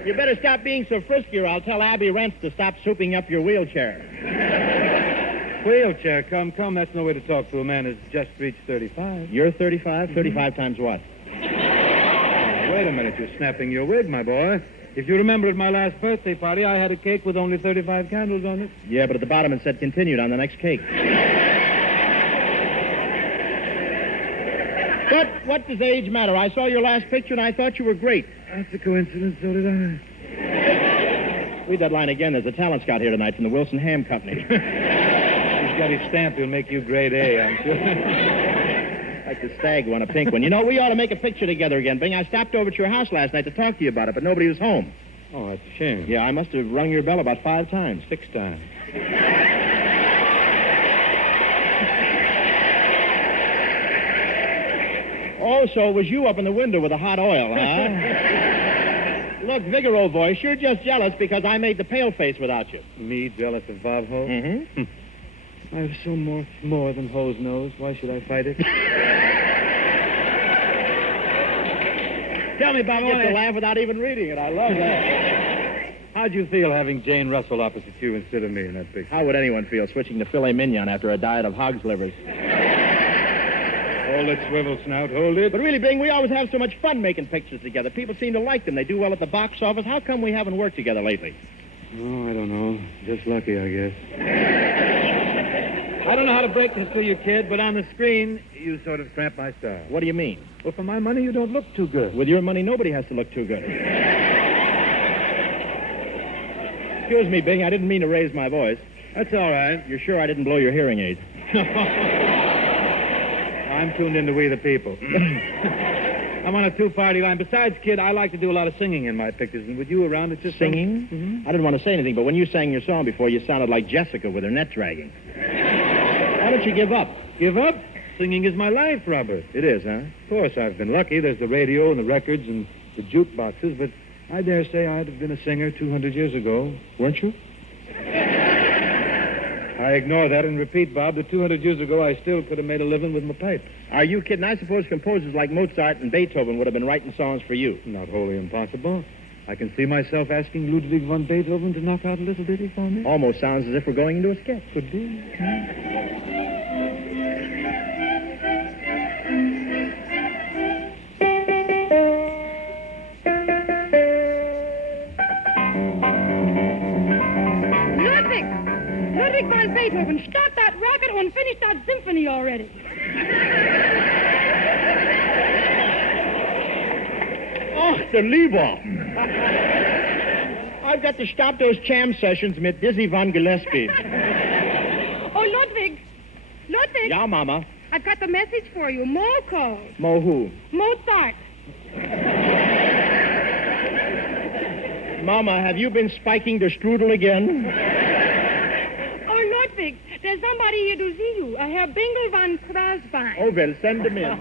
You better stop being so frisky or I'll tell Abby Rents to stop souping up your wheelchair. Wheelchair? Come. That's no way to talk to a man who's just reached 35. You're 35? 35 times what? Wait a minute. You're snapping your wig, my boy. If you remember at my last birthday party, I had a cake with only 35 candles on it. Yeah, but at the bottom it said continued on the next cake. But what does age matter? I saw your last picture and I thought you were great. That's a coincidence, so did I. Read that line again. There's a talent scout here tonight from the Wilson Ham Company. He's got his stamp. He'll make you grade A, I'm sure. Like the stag one, a pink one. You know, we ought to make a picture together again, Bing. I stopped over at your house last night to talk to you about it, but nobody was home. Oh, that's a shame. Yeah, I must have rung your bell about 5 times. 6 times. Oh, so it was you up in the window with the hot oil, huh? Look, Vigor, old voice, you're just jealous because I made the pale face without you. Me jealous of Bob Hope? Mm-hmm. I have so much more than Ho's nose. Why should I fight it? Tell me, Bob, You get to laugh without even reading it. I love that. How'd you feel having Jane Russell opposite you instead of me in that picture? How would anyone feel switching to filet mignon after a diet of hog's livers? Hold it, swivel snout, hold it. But really, Bing, we always have so much fun making pictures together. People seem to like them. They do well at the box office. How come we haven't worked together lately? Oh, I don't know. Just lucky, I guess. I don't know how to break this to you, kid, but on the screen, you sort of tramp my style. What do you mean? Well, for my money, you don't look too good. With your money, nobody has to look too good. Excuse me, Bing, I didn't mean to raise my voice. That's all right. You're sure I didn't blow your hearing aid? I'm tuned into We the People. I'm on a 2-party line. Besides, kid, I like to do a lot of singing in my pictures. And with you around, it's just... Singing? Mm-hmm. I didn't want to say anything, but when you sang your song before, you sounded like Jessica with her net dragging. Why don't you give up? Give up? Singing is my life, Robert. It is, huh? Of course, I've been lucky. There's the radio and the records and the jukeboxes, but I dare say I'd have been a singer 200 years ago. Weren't you? I ignore that and repeat, Bob, that 200 years ago I still could have made a living with my pipe. Are you kidding? I suppose composers like Mozart and Beethoven would have been writing songs for you. Not wholly impossible. I can see myself asking Ludwig von Beethoven to knock out a little ditty for me. Almost sounds as if we're going into a sketch. Could be. Ludwig von Beethoven, start that rocket and finish that symphony already. Oh, the Lieber. I've got to stop those jam sessions mit Dizzy von Gillespie. Oh, Ludwig. Ludwig. Yeah, Mama. I've got the message for you. Mo called. Mo who? Mozart. Mama, have you been spiking the strudel again? Oh, Ludwig, there's somebody here to see you. Herr Bingle von Crosby. Oh, well, send him in.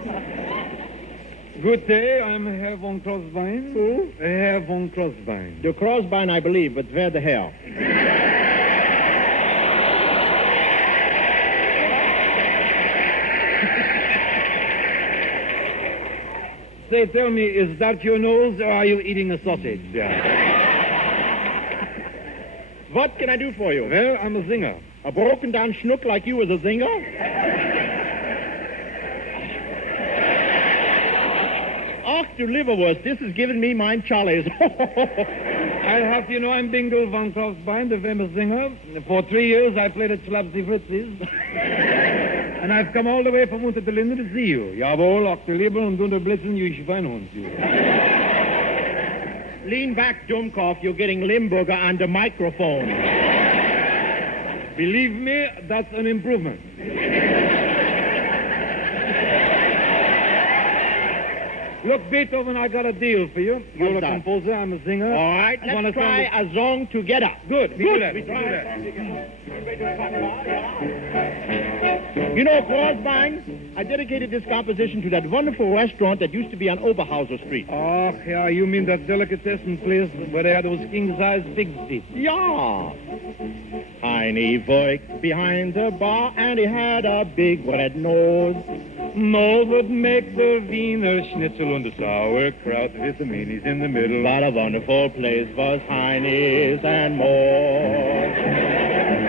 Good day, I'm Herr von Crosby. Who? Herr von Crosby. The Crosby, I believe, but where the hell? Say, tell me, is that your nose, or are you eating a sausage? What can I do for you? Well, I'm a singer. A broken-down schnook like you is a singer? Ach, du liverwurst, this is giving me mine chollies. I have you know I'm Bingo von Crosby, the famous singer. For 3 years I played at Schlapsy Fritz's. And I've come all the way from Unter den Linden to see you. Jawohl, auch du lieber und unterblitzen, you Schweinhund. Lean back, Dummkopf, you're getting Limburger on the microphone. Believe me, that's an improvement. Look, Beethoven, I got a deal for you. You're a composer, I'm a singer. All right, let's try a song together. Good. Good. We try a song You know, Crosby, I dedicated this composition to that wonderful restaurant that used to be on Oberhauser Street. Oh, yeah, you mean that delicatessen place where they had those king-size pigs' feet? Yeah. Heine worked behind the bar and he had a big red nose. Nose would make the Wiener Schnitzel and the sauerkraut with the meanies in the middle. What a wonderful place was Heine's and more.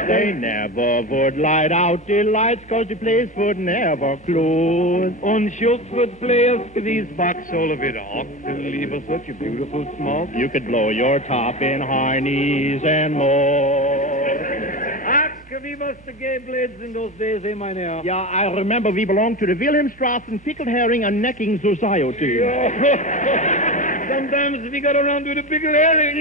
They never would light out the lights 'cause the place would never close. And Schultz would play a squeeze box all of it. Ach, lieber, such a beautiful smoke. You could blow your top in Heine's and more. Ach, wie was the gay blades in those days, eh, mein Herr? Yeah, I remember we belonged to the Wilhelmstrassen Pickled Herring and Necking Society. Sometimes we got around with a pickled herring.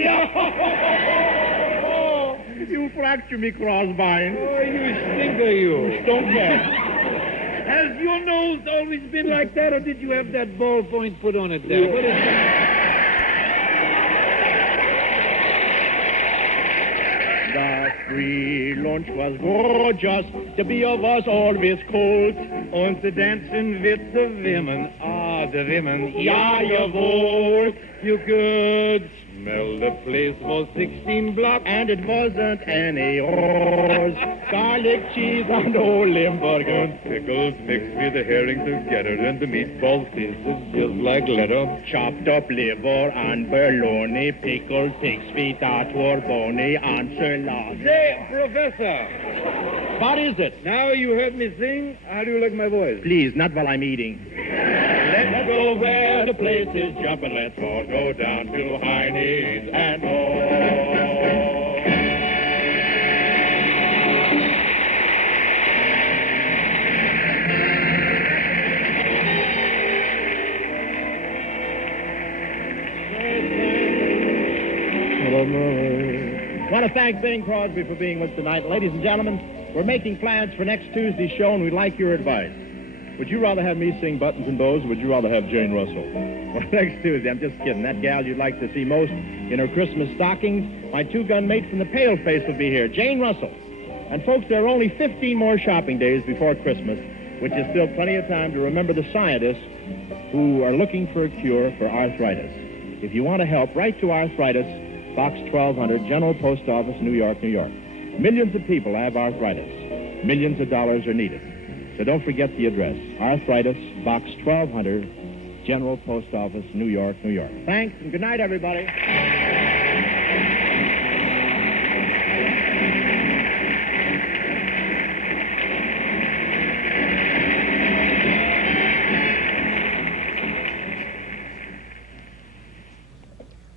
You fracture me, Crosby. Oh, you stinker, you. Stonker. Has your nose always been like that, or did you have that ballpoint put on it there? What is that? The free lunch was gorgeous. The beer was always cold. And the dancing with the women. Ah, the women. Ja, jawohl. You could smell the place was 16 blocks. And it wasn't any rose. Garlic cheese and old Limburger. And pickles mixed with the herring together. And the meatballs tasted just like leather. Chopped up liver and bologna. Pickled pig's feet that were bony and salad. Say, Professor. What is it? Now you heard me sing. How do you like my voice? Please, not while I'm eating. Let's go where the place is jumping. Let's all go down to Heine's and I want to thank Bing Crosby for being with us tonight. Ladies and gentlemen, we're making plans for next Tuesday's show, and we'd like your advice. Would you rather have me sing Buttons and Bows, or would you rather have Jane Russell? Well, next Tuesday, I'm just kidding. That gal you'd like to see most in her Christmas stockings, my two-gun mate from the Paleface will be here, Jane Russell. And folks, there are only 15 more shopping days before Christmas, which is still plenty of time to remember the scientists who are looking for a cure for arthritis. If you want to help, write to Arthritis, Box 1200, General Post Office, New York, New York. Millions of people have arthritis. Millions of dollars are needed. So don't forget the address. Arthritis, Box 1200, General Post Office, New York, New York. Thanks, and good night, everybody.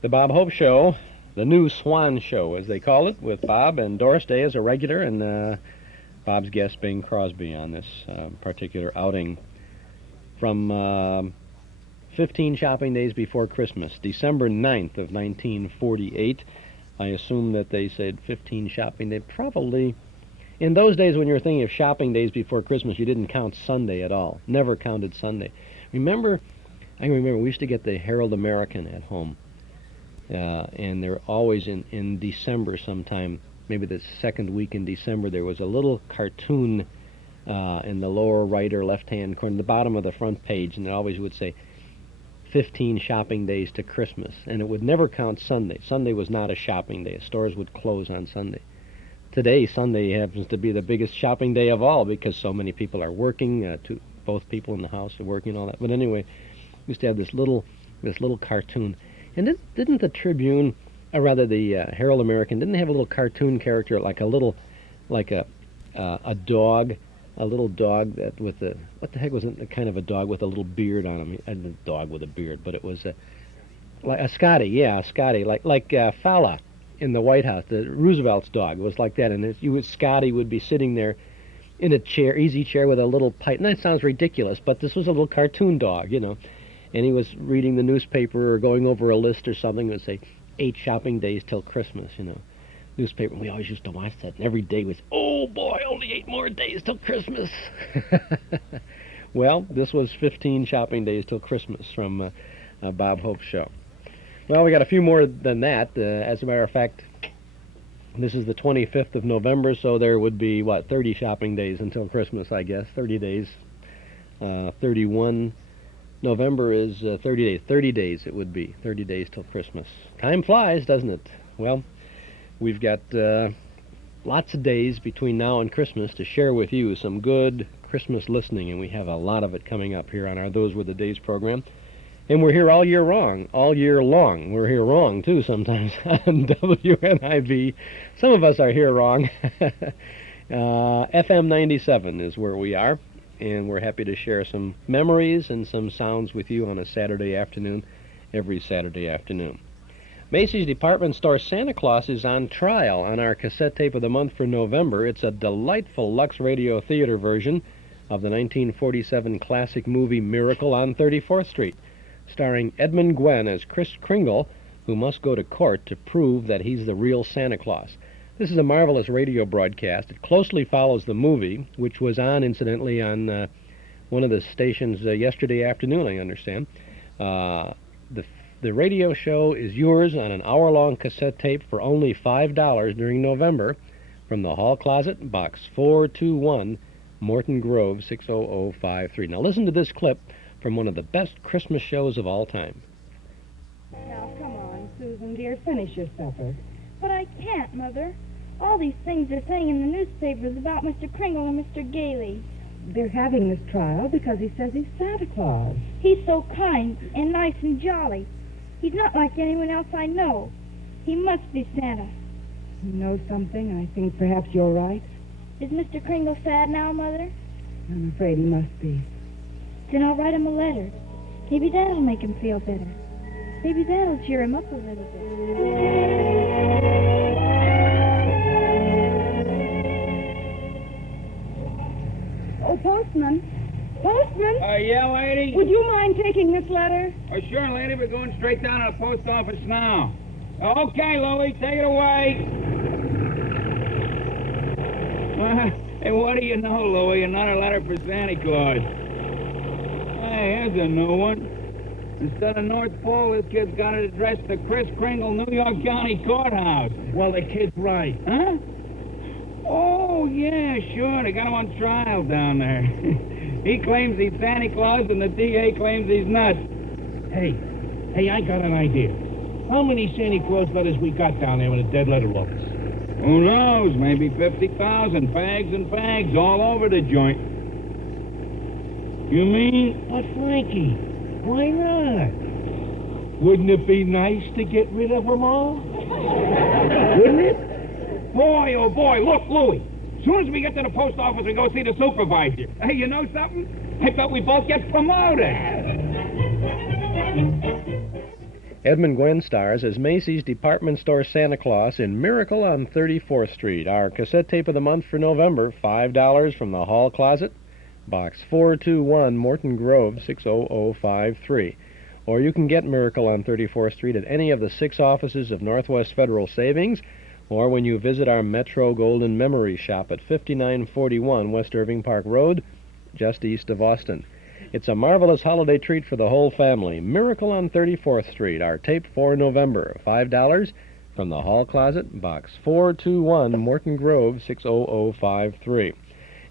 The Bob Hope Show, the new Swan Show, as they call it, with Bob and Doris Day as a regular, and Bob's guest being Crosby on this particular outing from 15 shopping days before Christmas, December 9th of 1948. I assume that they said 15 shopping days. Probably, in those days when you were thinking of shopping days before Christmas, you didn't count Sunday at all. Never counted Sunday. I remember we used to get the Herald American at home. And they're always in December sometime, maybe the second week in December, there was a little cartoon in the lower right or left-hand corner, the bottom of the front page, and it always would say 15 shopping days to Christmas, and it would never count Sunday. Sunday was not a shopping day. Stores would close on Sunday. Today, Sunday happens to be the biggest shopping day of all because so many people are working, both people in the house are working and all that. But anyway, used to have this little cartoon. And didn't the Tribune, or rather the Herald American, didn't they have a little cartoon character like a dog, a little dog that with a, what the heck was it, kind of a dog with a little beard on him? A dog with a beard, but it was like a Scotty, like Fowler in the White House, the Roosevelt's dog. It was like that, and Scotty would be sitting there in a chair, easy chair with a little pipe. And that sounds ridiculous, but this was a little cartoon dog, and he was reading the newspaper or going over a list or something. It would say 8 shopping days till Christmas, newspaper. We always used to watch that, and every day was, oh boy, only 8 more days till Christmas. Well, this was 15 shopping days till Christmas from Bob Hope's show. Well, we got a few more than that. As a matter of fact, this is the 25th of November, so there would be, 30 shopping days until Christmas, I guess. 30 days. 31. November is 30 days. 30 days it would be. 30 days till Christmas. Time flies, doesn't it? Well, we've got lots of days between now and Christmas to share with you some good Christmas listening, and we have a lot of it coming up here on our Those Were the Days program. And we're here all year long. We're here wrong, too, sometimes on WNIV. Some of us are here wrong. FM 97 is where we are, and we're happy to share some memories and some sounds with you on a Saturday afternoon, every Saturday afternoon. Macy's Department Store Santa Claus is on trial on our cassette tape of the month for November. It's a delightful Lux Radio Theater version of the 1947 classic movie Miracle on 34th Street, starring Edmund Gwenn as Kris Kringle, who must go to court to prove that he's the real Santa Claus. This is a marvelous radio broadcast. It closely follows the movie, which was on, incidentally, on one of the stations yesterday afternoon, I understand. The radio show is yours on an hour-long cassette tape for only $5 during November from the Hall Closet, Box 421, Morton Grove, 60053. Now listen to this clip from one of the best Christmas shows of all time. Now, come on, Susan, dear, finish your supper. But I can't, Mother. All these things they're saying in the newspapers about Mr. Kringle and Mr. Gailey. They're having this trial because he says he's Santa Claus. He's so kind and nice and jolly. He's not like anyone else I know. He must be Santa. You know something? I think perhaps you're right. Is Mr. Kringle sad now, Mother? I'm afraid he must be. Then I'll write him a letter. Maybe that'll make him feel better. Maybe that'll cheer him up a little bit. Oh, postman. Postman? Yeah, lady? Would you mind taking this letter? Oh, sure, lady. We're going straight down to the post office now. Okay, Louie, take it away. Hey, what do you know, Louie? Another letter for Santa Claus. Hey, here's a new one. Instead of North Pole, this kid's got it addressed to Kris Kringle, New York County Courthouse. Well, the kid's right. Huh? Oh, yeah, sure. They got him on trial down there. He claims he's Santa Claus, and the DA claims he's nuts. Hey, I got an idea. How many Santa Claus letters we got down there in the dead letter office? Who knows? Maybe 50,000. Fags and fags all over the joint. You mean? But, Frankie, why not? Wouldn't it be nice to get rid of them all? Wouldn't it? Boy, oh boy, look, Louie. As soon as we get to the post office, we go see the supervisor. Hey, you know something? I thought we both get promoted. Edmund Gwenn stars as Macy's Department Store Santa Claus in Miracle on 34th Street. Our cassette tape of the month for November, $5 from the Hall Closet, Box 421, Morton Grove, 60053. Or you can get Miracle on 34th Street at any of the 6 offices of Northwest Federal Savings, or when you visit our Metro Golden Memory Shop at 5941 West Irving Park Road, just east of Austin. It's a marvelous holiday treat for the whole family. Miracle on 34th Street, our tape for November, $5 from the Hall Closet, Box 421, Morton Grove, 60053.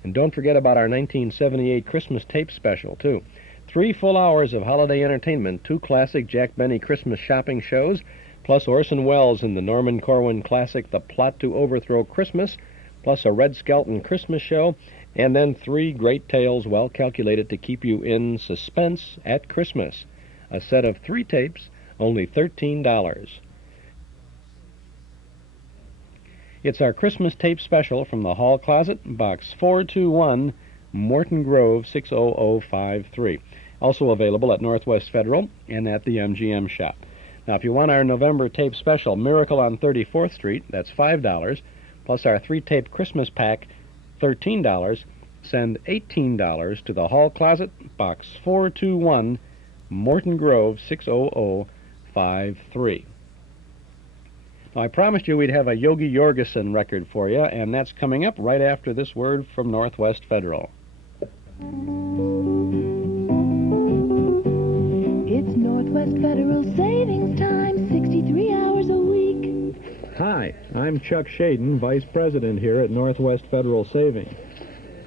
And don't forget about our 1978 Christmas tape special, too. 3 full hours of holiday entertainment, 2 classic Jack Benny Christmas shopping shows, plus Orson Welles in the Norman Corwin classic The Plot to Overthrow Christmas, plus a Red Skelton Christmas show, and then 3 great tales well calculated to keep you in suspense at Christmas. A set of 3 tapes, only $13. It's our Christmas tape special from the Hall Closet, Box 421, Morton Grove, 60053. Also available at Northwest Federal and at the MGM shop. Now, if you want our November tape special, Miracle on 34th Street, that's $5, plus our 3-tape Christmas pack, $13. Send $18 to the Hall Closet, Box 421, Morton Grove, 60053. Now, I promised you we'd have a Yogi Jorgensen record for you, and that's coming up right after this word from Northwest Federal. It's Northwest Federal savings time, 63 hours a week. Hi, I'm Chuck Shaden, Vice President here at Northwest Federal Savings.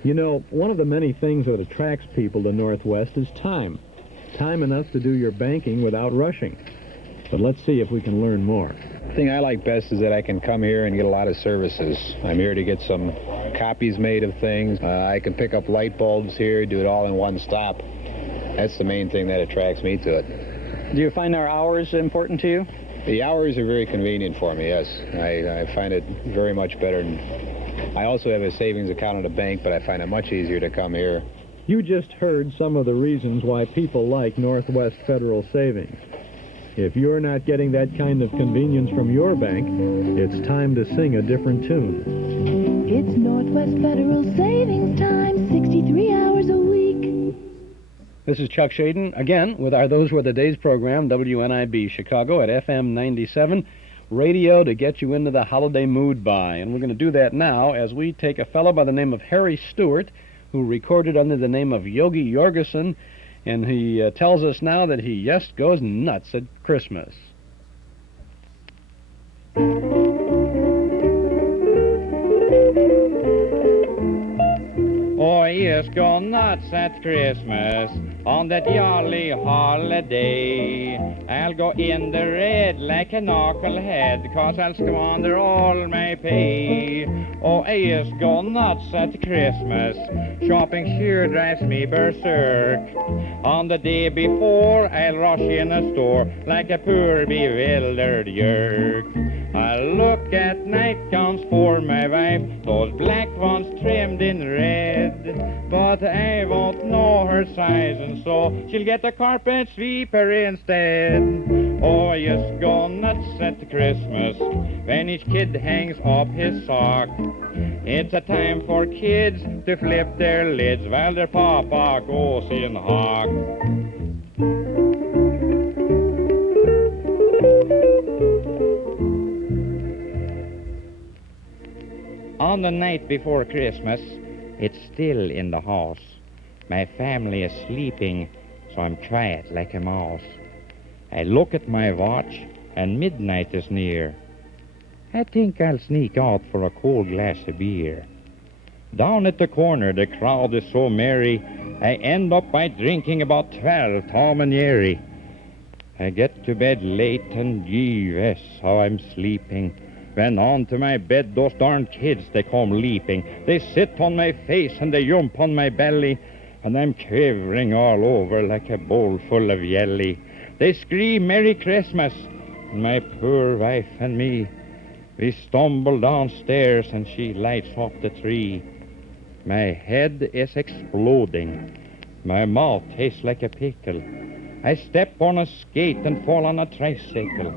You know, one of the many things that attracts people to Northwest is time. Time enough to do your banking without rushing. But let's see if we can learn more. The thing I like best is that I can come here and get a lot of services. I'm here to get some copies made of things. I can pick up light bulbs here, do it all in one stop. That's the main thing that attracts me to it. Do you find our hours important to you? The hours are very convenient for me, yes. I find it very much better. I also have a savings account at a bank, but I find it much easier to come here. You just heard some of the reasons why people like Northwest Federal Savings. If you're not getting that kind of convenience from your bank, it's time to sing a different tune. It's Northwest Federal savings time, 63 hours a week. This is Chuck Shaden, again, with our Those Were the Days program, WNIB Chicago at FM 97, radio to get you into the holiday mood by. And we're going to do that now as we take a fellow by the name of Harry Stewart, who recorded under the name of Yogi Jorgensen, and he tells us now that he just goes nuts at Christmas. Oh, yes, go nuts at Christmas on that jolly holiday. I'll go in the red like a knucklehead, 'cause I'll squander all my pay. Oh, yes, go nuts at Christmas. Shopping sure drives me berserk. On the day before, I'll rush in a store like a poor bewildered yerk. I'll look at nightgowns for my wife, those black ones trimmed in red. But I won't know her size, and so she'll get a carpet sweeper instead. Oh, yes, go nuts at Christmas when each kid hangs up his sock. It's a time for kids to flip their lids while their papa goes in hock. On the night before Christmas, it's still in the house. My family is sleeping, so I'm quiet like a mouse. I look at my watch, and midnight is near. I think I'll sneak out for a cold glass of beer. Down at the corner, the crowd is so merry, I end up by drinking about 12 Tom and Jerry. I get to bed late, and gee, yes, how I'm sleeping. When onto my bed, those darn kids, they come leaping. They sit on my face, and they jump on my belly, and I'm quivering all over like a bowl full of jelly. They scream Merry Christmas, and my poor wife and me, we stumble downstairs, and she lights up the tree. My head is exploding. My mouth tastes like a pickle. I step on a skate and fall on a tricycle.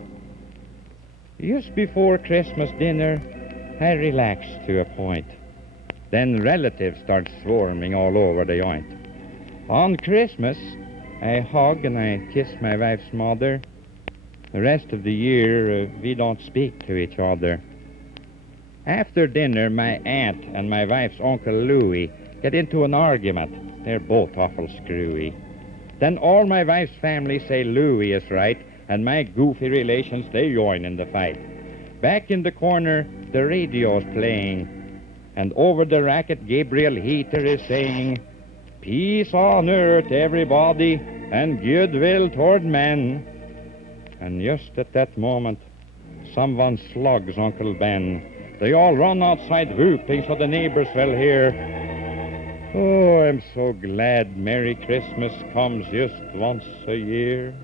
Just before Christmas dinner, I relax to a point. Then relatives start swarming all over the joint. On Christmas, I hug and I kiss my wife's mother. The rest of the year, we don't speak to each other. After dinner, my aunt and my wife's Uncle Louie get into an argument. They're both awful screwy. Then all my wife's family say Louie is right, and my goofy relations, they join in the fight. Back in the corner, the radio's playing, and over the racket, Gabriel Heater is saying, "Peace on earth, everybody, and goodwill toward men." And just at that moment, someone slugs Uncle Ben. They all run outside whooping so the neighbors will hear. Oh, I'm so glad Merry Christmas comes just once a year.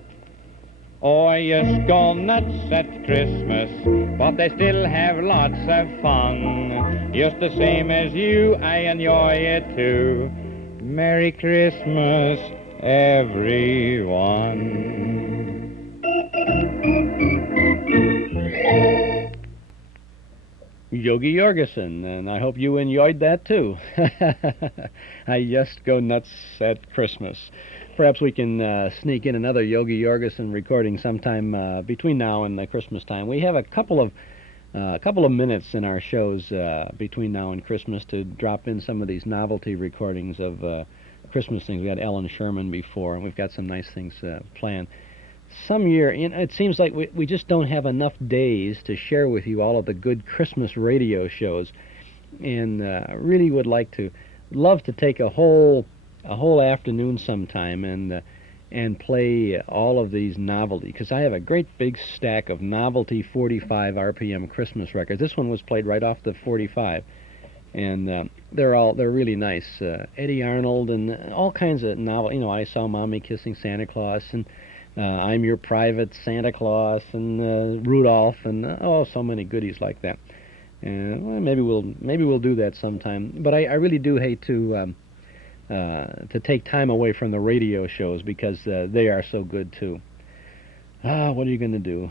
Oh, just go nuts at Christmas, but I still have lots of fun. Just the same as you, I enjoy it too. Merry Christmas, everyone. Yogi Jorgensen, and I hope you enjoyed that too. I just go nuts at Christmas. Perhaps we can sneak in another Yogi Jorgensen recording sometime between now and Christmas time. We have a couple of minutes in our shows between now and Christmas to drop in some of these novelty recordings of Christmas things. We had Ellen Sherman before, and we've got some nice things planned. Some year, it seems like we just don't have enough days to share with you all of the good Christmas radio shows, and really would love to take a whole afternoon sometime and play all of these novelty, because I have a great big stack of novelty 45 RPM Christmas records. This one was played right off the 45, and they're really nice. Eddie Arnold and all kinds of novel. I Saw Mommy Kissing Santa Claus, and I'm Your Private Santa Claus, and Rudolph, and so many goodies like that. And maybe we'll do that sometime. But I really do hate to take time away from the radio shows, because they are so good too. What are you going to do?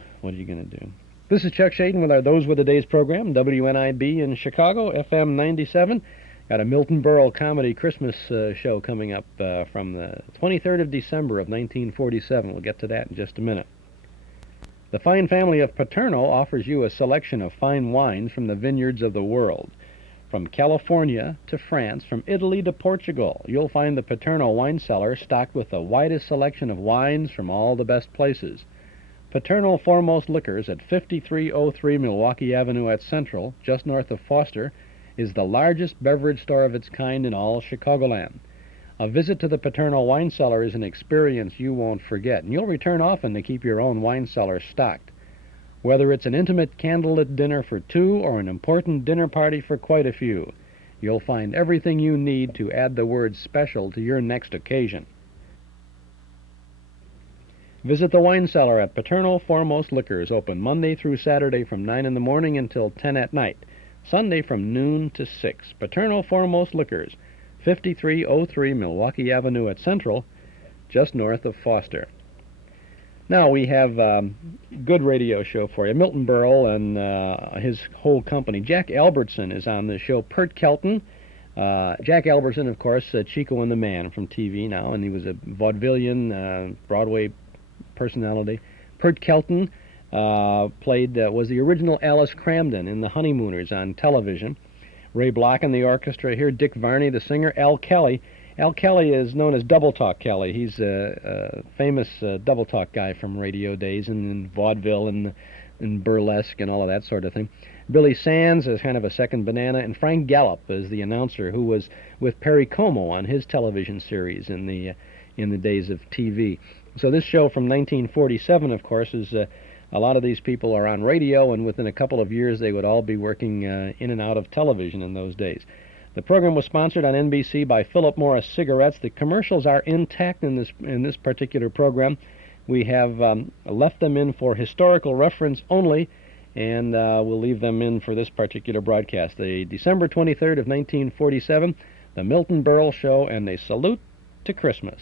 This is Chuck Shaden with our Those Were the Days program, WNIB in Chicago, FM 97. Got a Milton Berle comedy Christmas show coming up from the 23rd of December of 1947. We'll get to that in just a minute. The fine family of Paterno offers you a selection of fine wines from the vineyards of the world. From California to France, from Italy to Portugal, you'll find the Paterno wine cellar stocked with the widest selection of wines from all the best places. Paterno Foremost Liquors at 5303 Milwaukee Avenue at Central, just north of Foster, is the largest beverage store of its kind in all Chicagoland. A visit to the Paterno wine cellar is an experience you won't forget, and you'll return often to keep your own wine cellar stocked. Whether it's an intimate candlelit dinner for two or an important dinner party for quite a few, you'll find everything you need to add the word special to your next occasion. Visit the wine cellar at Paterno Foremost Liquors, open Monday through Saturday from 9 in the morning until 10 at night, Sunday from noon to 6. Paterno Foremost Liquors, 5303 Milwaukee Avenue at Central, just north of Foster. Now we have a good radio show for you. Milton Berle and his whole company. Jack ALbertson is on the show. Pert Kelton. Jack ALbertson, of course, Chico and the Man from TV now, and he was a vaudevillian Broadway personality. Pert Kelton was the original Alice Cramden in The Honeymooners on television. Ray Block in the orchestra here. Dick Varney, the singer. Al Kelly. Al Kelly is known as Doubletalk Kelly. He's a famous Doubletalk guy from radio days and vaudeville and burlesque and all of that sort of thing. Billy Sands is kind of a second banana, and Frank Gallup is the announcer who was with Perry Como on his television series in the days of TV. So this show from 1947, of course, is a lot of these people are on radio, and within a couple of years they would all be working in and out of television in those days. The program was sponsored on NBC by Philip Morris Cigarettes. The commercials are intact in this particular program. We have left them in for historical reference only, and we'll leave them in for this particular broadcast. The December 23rd of 1947, the Milton Berle Show, and a salute to Christmas.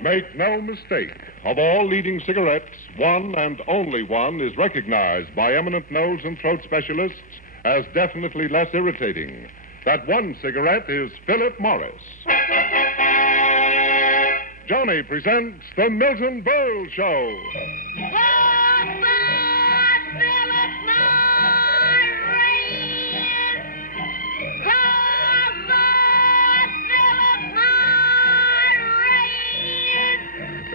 Make no mistake, of all leading cigarettes, one and only one is recognized by eminent nose and throat specialists as definitely less irritating. That one cigarette is Philip Morris. Johnny presents the Milton Berle Show.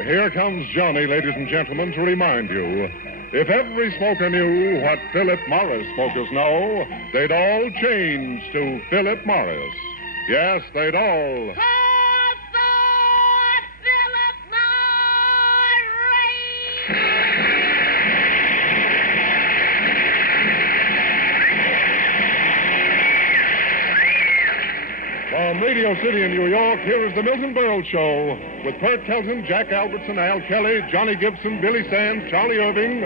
Here comes Johnny, ladies and gentlemen, to remind you, if every smoker knew what Philip Morris smokers know, they'd all change to Philip Morris. Yes, they'd all... From Radio City in New York, here is the Milton Berle Show with Pert, Kelton, Jack Albertson, Al Kelly, Johnny Gibson, Billy Sands, Charlie Irving,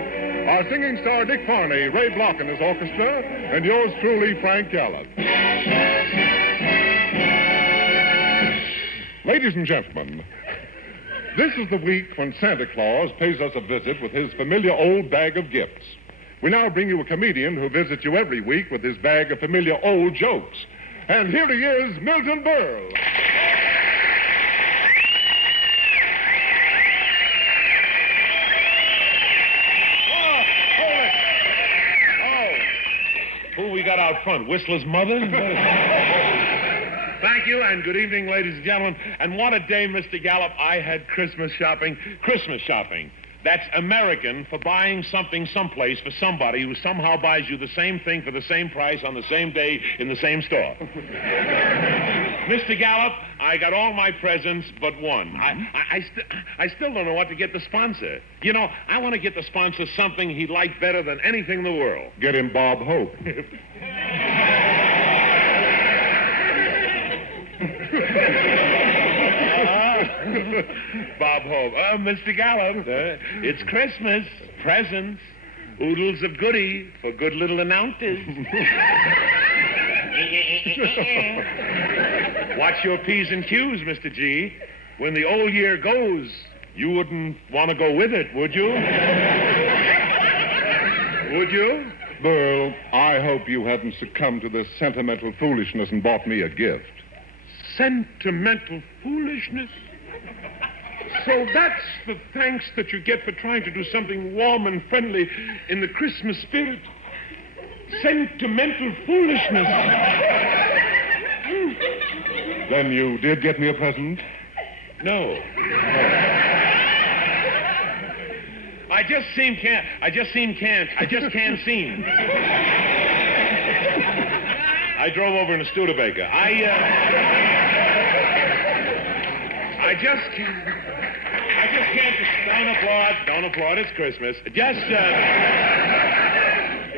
our singing star Dick Varney, Ray Block and his orchestra, and yours truly, Frank Gallup. Ladies and gentlemen, this is the week when Santa Claus pays us a visit with his familiar old bag of gifts. We now bring you a comedian who visits you every week with his bag of familiar old jokes. And here he is, Milton Berle. Oh, hold it. Oh, who we got out front? Whistler's mother? Thank you, and good evening, ladies and gentlemen. And what a day, Mr. Gallup. I had Christmas shopping. Christmas shopping. That's American for buying something someplace for somebody who somehow buys you the same thing for the same price on the same day in the same store. Mr. Gallup, I got all my presents but one. I still don't know what to get the sponsor. You know, I want to get the sponsor something he'd like better than anything in the world. Get him Bob Hope. Bob Hope. Mr. Gallup, it's Christmas. Presents. Oodles of goody for good little announcers. Watch your P's and Q's, Mr. G. When the old year goes, you wouldn't want to go with it, would you? Would you? Berle, I hope you haven't succumbed to this sentimental foolishness and bought me a gift. Sentimental foolishness? So that's the thanks that you get for trying to do something warm and friendly in the Christmas spirit? Sentimental foolishness. Then you did get me a present? No. I just can't seem. I drove over in a Studebaker. I just can't. Don't applaud. It's Christmas. If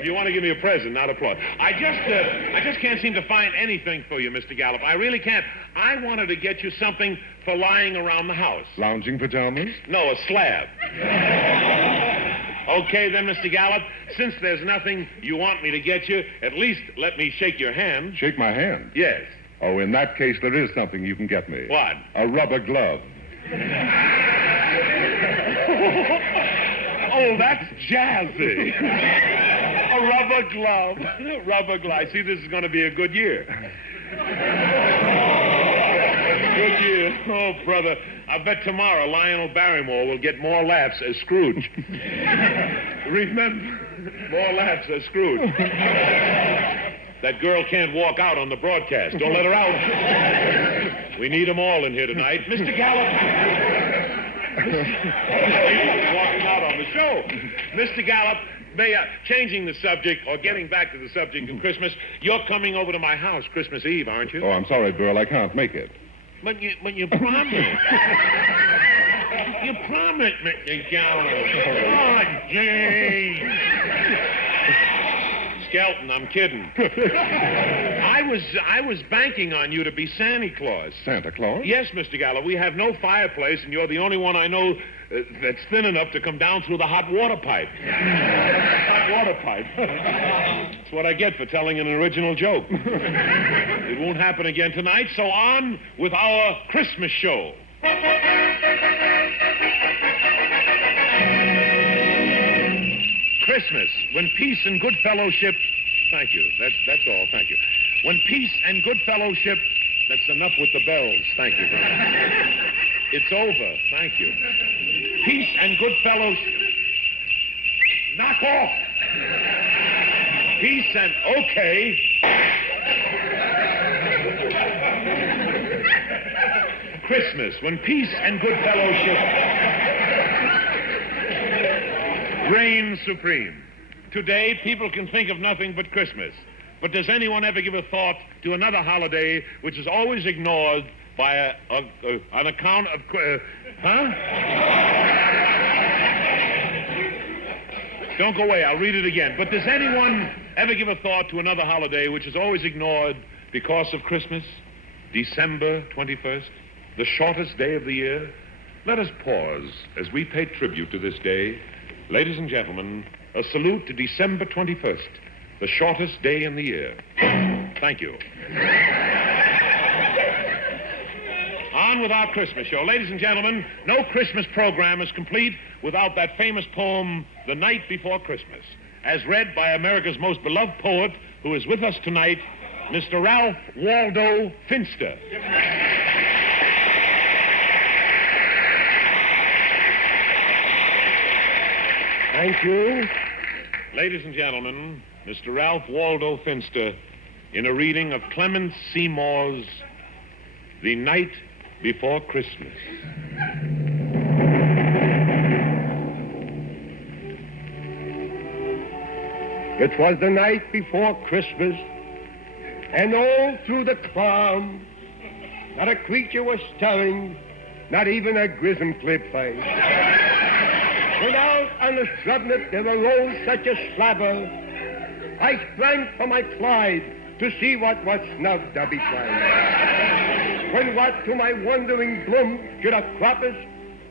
you want to give me a present, not applaud. I just can't seem to find anything for you, Mr. Gallup. I really can't. I wanted to get you something for lying around the house. Lounging pajamas? No, a slab. Okay, then, Mr. Gallup, since there's nothing you want me to get you, at least let me shake your hand. Shake my hand? Yes. Oh, in that case, there is something you can get me. What? A rubber glove. Oh, that's jazzy. A rubber glove. Rubber glove. See, this is going to be a good year. Good year. Oh, brother. I bet tomorrow Lionel Barrymore will get more laughs as Scrooge. Remember? More laughs as Scrooge. That girl can't walk out on the broadcast. Don't let her out. We need them all in here tonight. Mr. Gallup. Walking out on the show. Mr. Gallup, changing the subject, or getting back to the subject of Christmas, you're coming over to my house Christmas Eve, aren't you? Oh, I'm sorry, Berle, I can't make it. But you promised. You promised, Mr. Gallup. Oh, Jay. Kelton, I'm kidding. I was banking on you to be Santa Claus. Santa Claus? Yes, Mr. Gallup. We have no fireplace, and you're the only one I know that's thin enough to come down through the hot water pipe. Hot water pipe. That's what I get for telling an original joke. It won't happen again tonight, so on with our Christmas show. Christmas, when peace and good fellowship... Thank you. That's all. Thank you. When peace and good fellowship... That's enough with the bells. Thank you. It's over. Thank you. Peace and good fellowship... Knock off! Peace and... Okay. Christmas, when peace and good fellowship... reign supreme. Today, people can think of nothing but Christmas. But does anyone ever give a thought to another holiday which is always ignored by an account of... Don't go away. I'll read it again. But does anyone ever give a thought to another holiday which is always ignored because of Christmas? December 21st, the shortest day of the year. Let us pause as we pay tribute to this day. Ladies and gentlemen, a salute to December 21st, the shortest day in the year. Thank you. On with our Christmas show. Ladies and gentlemen, no Christmas program is complete without that famous poem, The Night Before Christmas, as read by America's most beloved poet, who is with us tonight, Mr. Ralph Waldo Finster. Thank you. Ladies and gentlemen, Mr. Ralph Waldo Finster in a reading of Clement Seymour's The Night Before Christmas. It was the night before Christmas, and all through the calm, not a creature was stirring, not even a grizzled clip-face. When out on the shrubnet there arose such a slabber, I sprang for my Clyde to see what was snubbed or betrayed. When what to my wondering gloom should have cropped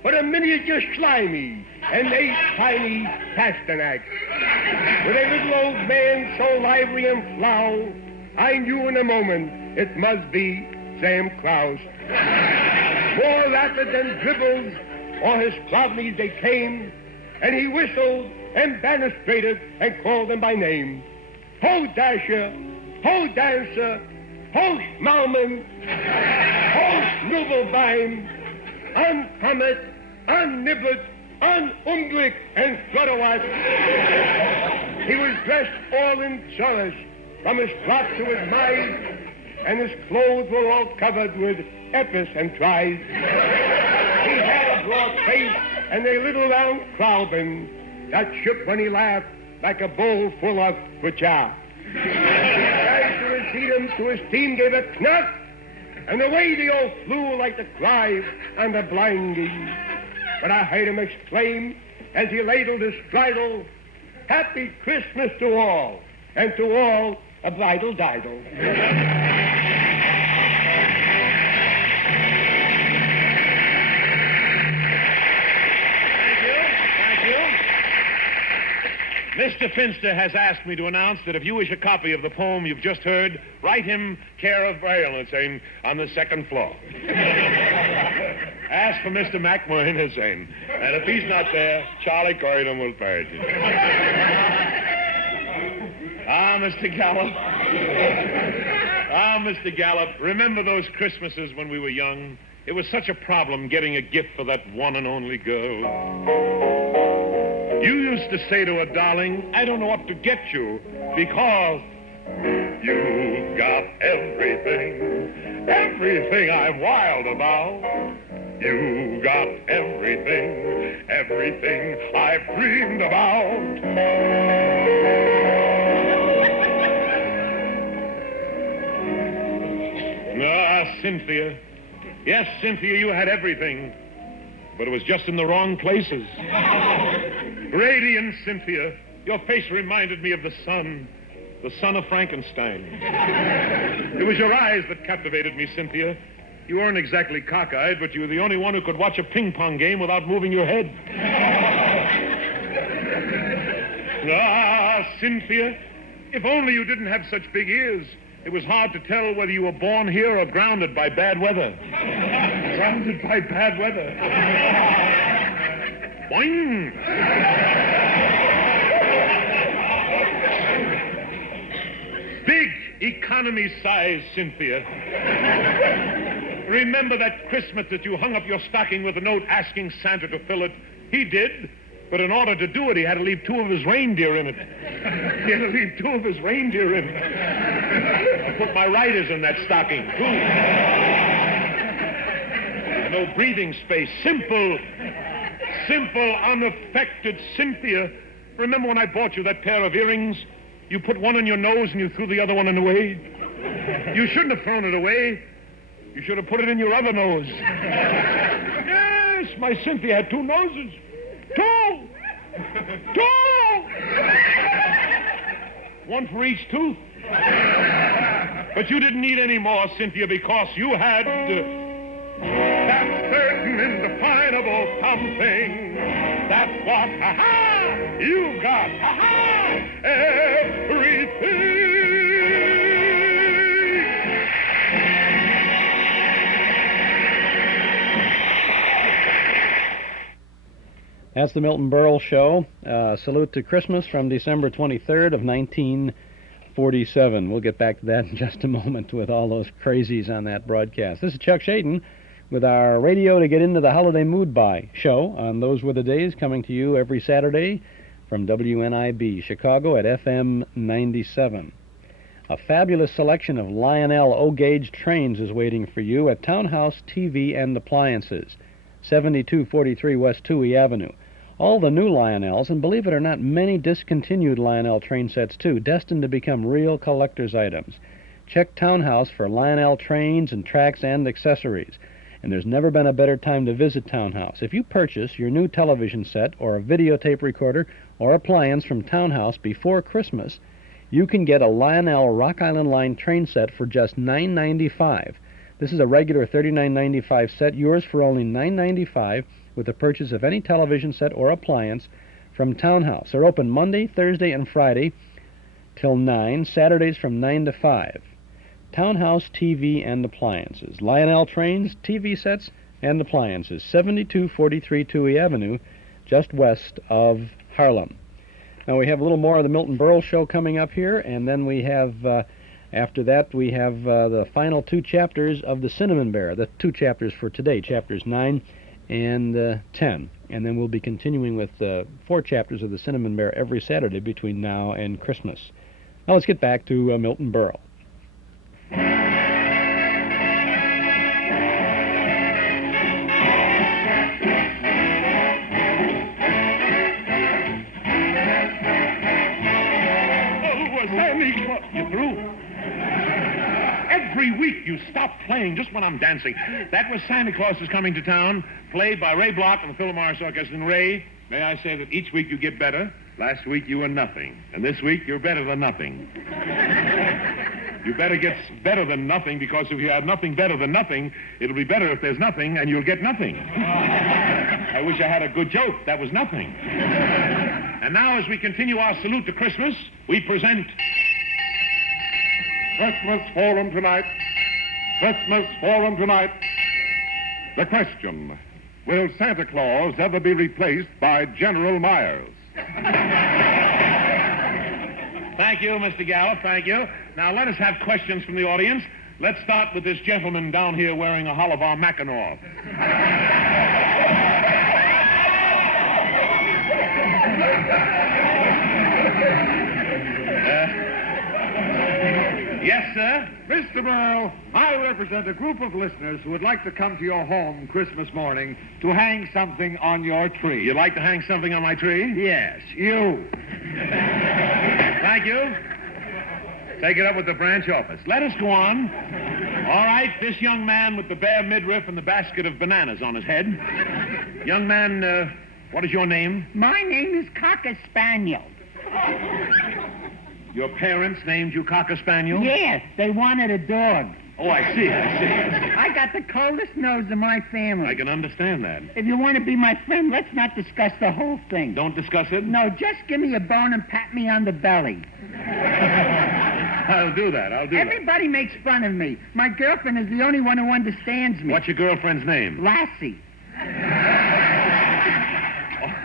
but a miniature slimy and a tiny Pasternak. With a little old man so lively and flow, I knew in a moment it must be Sam Claus. More rapid than dribbles, or his cloudleys they came, and he whistled and banistrated and called them by name. Ho, Dasher! Ho, Dancer! Ho, Schmalman! Ho, Snubbelbein! On Comet! On Niblet! On Umblick and Flutterwat! He was dressed all in churlish, from his frock to his mide, and his clothes were all covered with epis and tries. He had a broad face and a little round crowbin that shook when he laughed like a bowl full of kucha. He tried to recede him to his team, gave a knuck, and away they all flew like the cry on the blinding. But I heard him exclaim as he ladled his bridle, Happy Christmas to all, and to all a bridal diddle. Mr. Finster has asked me to announce that if you wish a copy of the poem you've just heard, write him care of BERLE on the second floor. Ask for Mr. McMurray Hussein. And if he's not there, Charlie Corridon will purge it. Mr. Gallup. Mr. Gallup, remember those Christmases when we were young? It was such a problem getting a gift for that one and only girl. You used to say to her, darling, I don't know what to get you because you got everything, everything I'm wild about. You got everything, everything I've dreamed about. Cynthia. Yes, Cynthia, you had everything, but it was just in the wrong places. Radiant Cynthia, your face reminded me of the son of Frankenstein. It was your eyes that captivated me, Cynthia. You weren't exactly cockeyed, but you were the only one who could watch a ping-pong game without moving your head. Cynthia, if only you didn't have such big ears. It was hard to tell whether you were born here or grounded by bad weather. Grounded by bad weather. Boing! Big economy size, Cynthia. Remember that Christmas that you hung up your stocking with a note asking Santa to fill it? He did, but in order to do it, he had to leave 2 of his reindeer in it. He had to leave 2 of his reindeer in it. I put my riders in that stocking, too. No breathing space. Simple, unaffected Cynthia. Remember when I bought you that pair of earrings? You put one in your nose and you threw the other one away? You shouldn't have thrown it away. You should have put it in your other nose. Yes, my Cynthia had 2 noses. 2! 2! One for each tooth. But you didn't need any more, Cynthia, because you had... that certain indefinable something. That's what, you've got, everything. That's the Milton Berle Show. Salute to Christmas from December 23rd of 1947. We'll get back to that in just a moment with all those crazies on that broadcast. This is Chuck Shaden with our Radio to Get Into the Holiday Mood By show on Those Were the Days, coming to you every Saturday from WNIB Chicago at FM 97. A fabulous selection of Lionel O-gauge trains is waiting for you at Townhouse TV and Appliances, 7243 West Toohey Avenue. All the new Lionels, and believe it or not, many discontinued Lionel train sets too, destined to become real collector's items. Check Townhouse for Lionel trains and tracks and accessories. And there's never been a better time to visit Townhouse. If you purchase your new television set or a videotape recorder or appliance from Townhouse before Christmas, you can get a Lionel Rock Island Line train set for just $9.95. This is a regular $39.95 set, yours for only $9.95 with the purchase of any television set or appliance from Townhouse. They're open Monday, Thursday, and Friday till 9, Saturdays from 9 to 5. Townhouse TV and Appliances. Lionel trains, TV sets, and appliances. 7243 Toohey Avenue, just west of Harlem. Now we have a little more of the Milton Berle Show coming up here, and then we have, after that, we have the final two chapters of the Cinnamon Bear, the two chapters for today, chapters 9 and 10. And then we'll be continuing with 4 chapters of the Cinnamon Bear every Saturday between now and Christmas. Now let's get back to Milton Berle. You through? Every week you stop playing just when I'm dancing. That was Santa Claus is Coming to Town, played by Ray Block and the Philharmonic Orchestra. And Ray, may I say that each week you get better? Last week you were nothing, and this week you're better than nothing. You better get better than nothing, because if you have nothing better than nothing, it'll be better if there's nothing, and you'll get nothing. I wish I had a good joke. That was nothing. And now, as we continue our salute to Christmas, we present... Christmas Forum tonight. Christmas Forum tonight. The question, will Santa Claus ever be replaced by General Myers? Thank you, Mr. Gallup, thank you. Now, let us have questions from the audience. Let's start with this gentleman down here wearing a Holivar Mackinac. Yes, sir? Mr. Berle, I represent a group of listeners who would like to come to your home Christmas morning to hang something on your tree. You'd like to hang something on my tree? Yes, you. Thank you. Take it up with the branch office. Let us go on. All right, this young man with the bare midriff and the basket of bananas on his head. Young man, what is your name? My name is Cocker Spaniel. Your parents named you Cocker Spaniel? Yes, they wanted a dog. Oh, I see. I got the coldest nose in my family. I can understand that. If you want to be my friend, let's not discuss the whole thing. Don't discuss it? No, just give me a bone and pat me on the belly. I'll do that. Everybody makes fun of me. My girlfriend is the only one who understands me. What's your girlfriend's name? Lassie.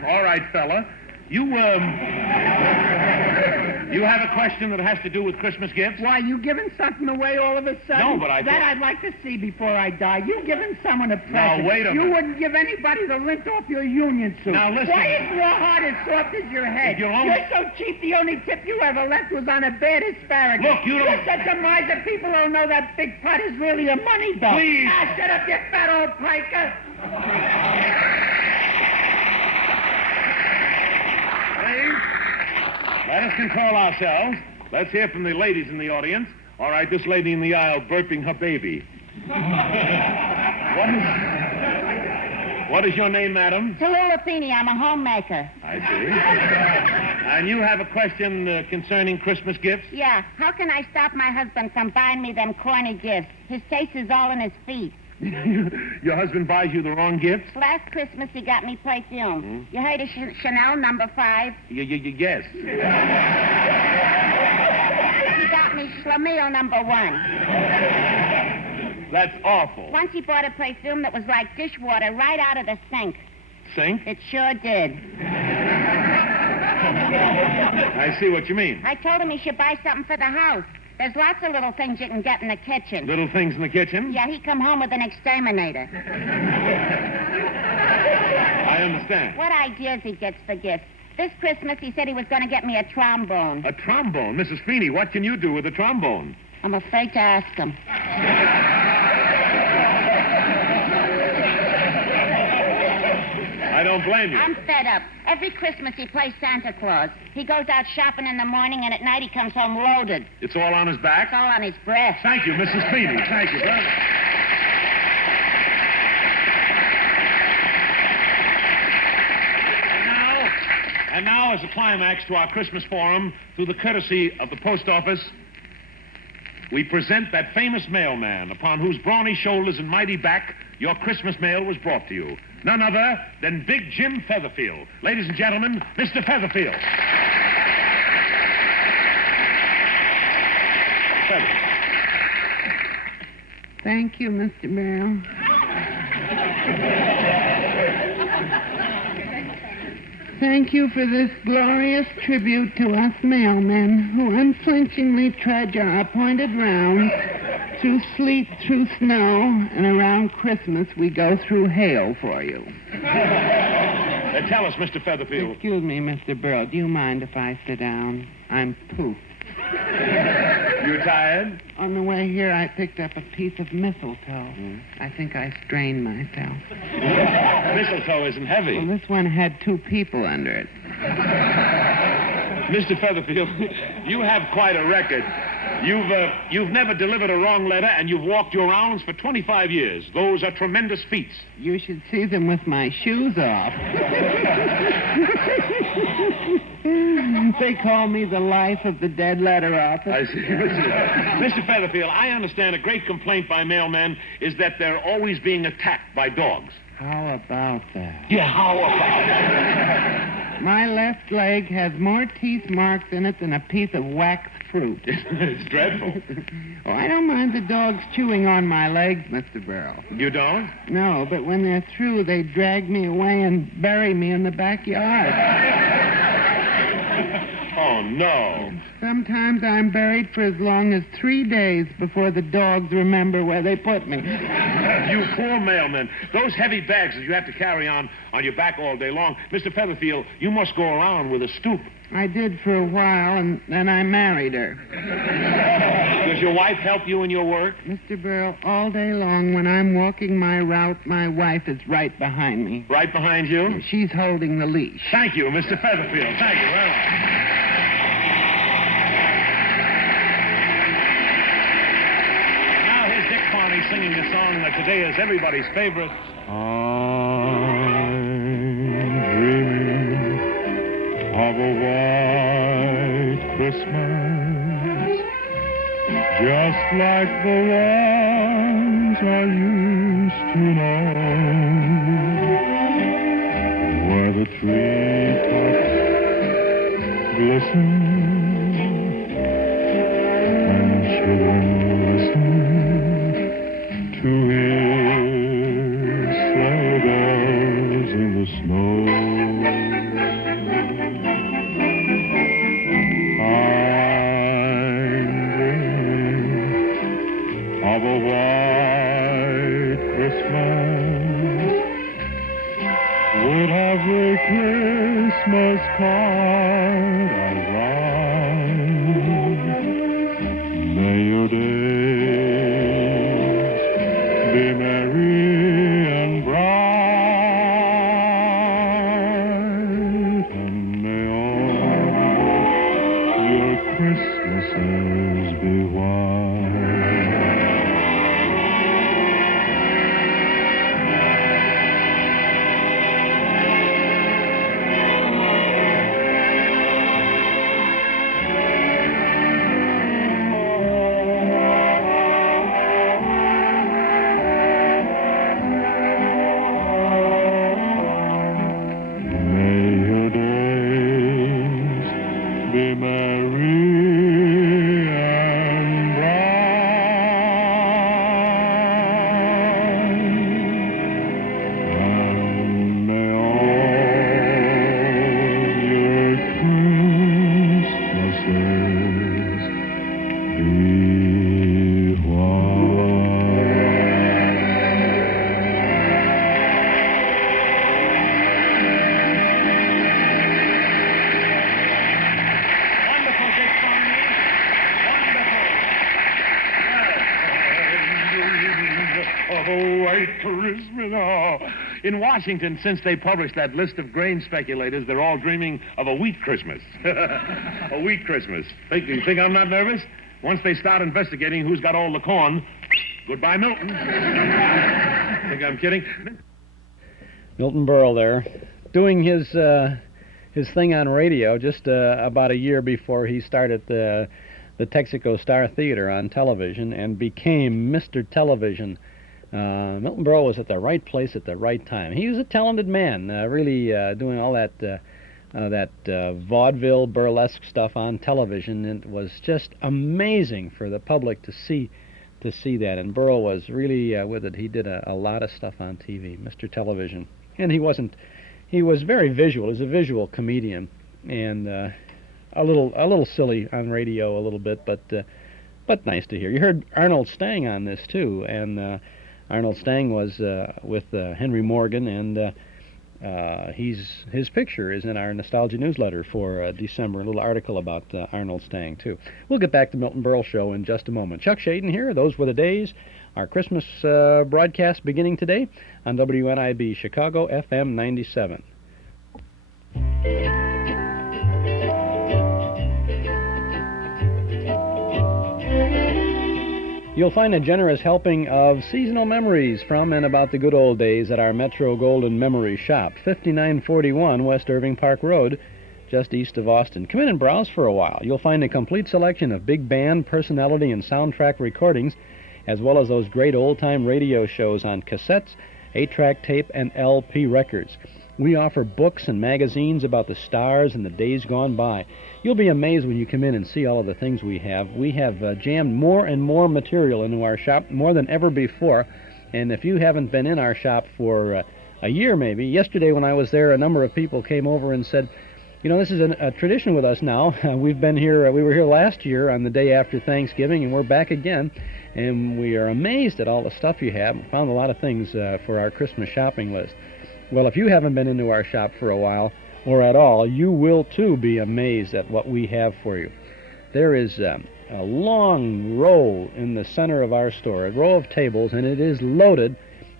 All right, fella. You have a question that has to do with Christmas gifts? Why, you giving something away all of a sudden? No, but That I'd like to see before I die. You giving someone a present. Now, wait a minute. You wouldn't give anybody the lint off your union suit. Now, listen. Why is your heart as soft as your head? You're so cheap, the only tip you ever left was on a bad asparagus. Look, you don't... You're such a miser, people don't know that big pot is really a money belt. Please. Ah, shut up, you fat old piker. Let us control ourselves. Let's hear from the ladies in the audience. All right, this lady in What is your name, madam? Tallulah Feeney, I'm a homemaker. I see. And you have a question concerning Christmas gifts? Yeah, how can I stop my husband from buying me them corny gifts? His taste is all in his feet. Your husband buys you the wrong gifts? Last Christmas, he got me perfume. You heard of Chanel No. 5? Yes. He got me Schlemiel No. 1. That's awful. Once he bought a perfume that was like dishwater right out of the sink. Sink? It sure did. I see what you mean. I told him he should buy something for the house. There's lots of little things you can get in the kitchen. Little things in the kitchen? Yeah, he come home with an exterminator. I understand. What ideas he gets for gifts. This Christmas, he said he was going to get me a trombone. A trombone? Mrs. Feeney, what can you do with a trombone? I'm afraid to ask him. I don't blame you. I'm fed up. Every Christmas he plays Santa Claus. He goes out shopping in the morning, and at night he comes home loaded. It's all on his back? It's all on his breast. Thank you, Mrs. Feeney. Thank you very much. And now, as a climax to our Christmas forum, through the courtesy of the post office, we present that famous mailman upon whose brawny shoulders and mighty back your Christmas mail was brought to you. None other than Big Jim Featherfield. Ladies and gentlemen, Mr. Featherfield. Thank you, Mr. Merrill. Thank you for this glorious tribute to us mailmen who unflinchingly trudge our appointed rounds through sleet, through snow, and around Christmas we go through hail for you. Tell us, Mr. Featherfield. Excuse me, Mr. Burl. Do you mind if I sit down? I'm pooped. You tired? On the way here, I picked up a piece of mistletoe. I think I strained myself. Mistletoe isn't heavy. Well, this one had 2 people under it. Mr. Featherfield, you have quite a record. You've never delivered a wrong letter, and you've walked your rounds for 25 years. Those are tremendous feats. You should see them with my shoes off. They call me the life of the dead letter office. I see. Mr. Featherfield, I understand a great complaint by mailmen is that they're always being attacked by dogs. How about that? Yeah, how about that? My left leg has more teeth marks in it than a piece of wax fruit. It's dreadful. Oh, I don't mind the dogs chewing on my legs, Mr. Burrell. You don't? No, but when they're through, they drag me away and bury me in the backyard. Oh, no. Sometimes I'm buried for as long as 3 days before the dogs remember where they put me. You poor mailman. Those heavy bags that you have to carry on your back all day long. Mr. Featherfield, you must go around with a stoop. I did for a while, and then I married her. Does your wife help you in your work? Mr. Burrell, all day long when I'm walking my route, my wife is right behind me. Right behind you? She's holding the leash. Thank you, Mr. Featherfield. Thank you very much. Singing the song that today is everybody's favorite. I'm dreaming of a white Christmas, just like the ones I used to know, where the treetops glisten and children listen to hear sleigh bells in the snow. I'm dreaming of a white Christmas with every Christmas card I write. May your days be merry and bright, and may all your Christmases be white. white Christmas. Oh. In Washington, since they published that list of grain speculators, they're all dreaming of a wheat Christmas. A wheat Christmas. You think I'm not nervous? Once they start investigating who's got all the corn, goodbye, Milton. Think I'm kidding? Milton Berle there, doing his thing on radio just about a year before he started the Texaco Star Theater on television and became Mr. Television. Milton Berle was at the right place at the right time. He was a talented man, really doing all that vaudeville burlesque stuff on television. It was just amazing for the public to see that. And Berle was really with it. He did a lot of stuff on TV, Mr. Television. And he was very visual. He was a visual comedian, and a little silly on radio a little bit, but nice to hear. You heard Arnold Stang on this too, and Arnold Stang was with Henry Morgan, and his picture is in our Nostalgia newsletter for December, a little article about Arnold Stang too. We'll get back to Milton Berle Show in just a moment. Chuck Shaden here. Those were the days. Our Christmas broadcast beginning today on WNIB Chicago FM 97. You'll find a generous helping of seasonal memories from and about the good old days at our Metro Golden Memory Shop, 5941 West Irving Park Road, just east of Austin. Come in and browse for a while. You'll find a complete selection of big band, personality, and soundtrack recordings, as well as those great old-time radio shows on cassettes, 8-track tape, and LP records. We offer books and magazines about the stars and the days gone by. You'll be amazed when you come in and see all of the things we have. We have jammed more and more material into our shop, more than ever before. And if you haven't been in our shop for a year maybe, yesterday when I was there, a number of people came over and said, you know, this is a tradition with us now. We've been here, we were here last year on the day after Thanksgiving, and we're back again. And we are amazed at all the stuff you have. We found a lot of things for our Christmas shopping list. Well, if you haven't been into our shop for a while, or at all, you will too be amazed at what we have for you. There is a long row in the center of our store, a row of tables, and it is loaded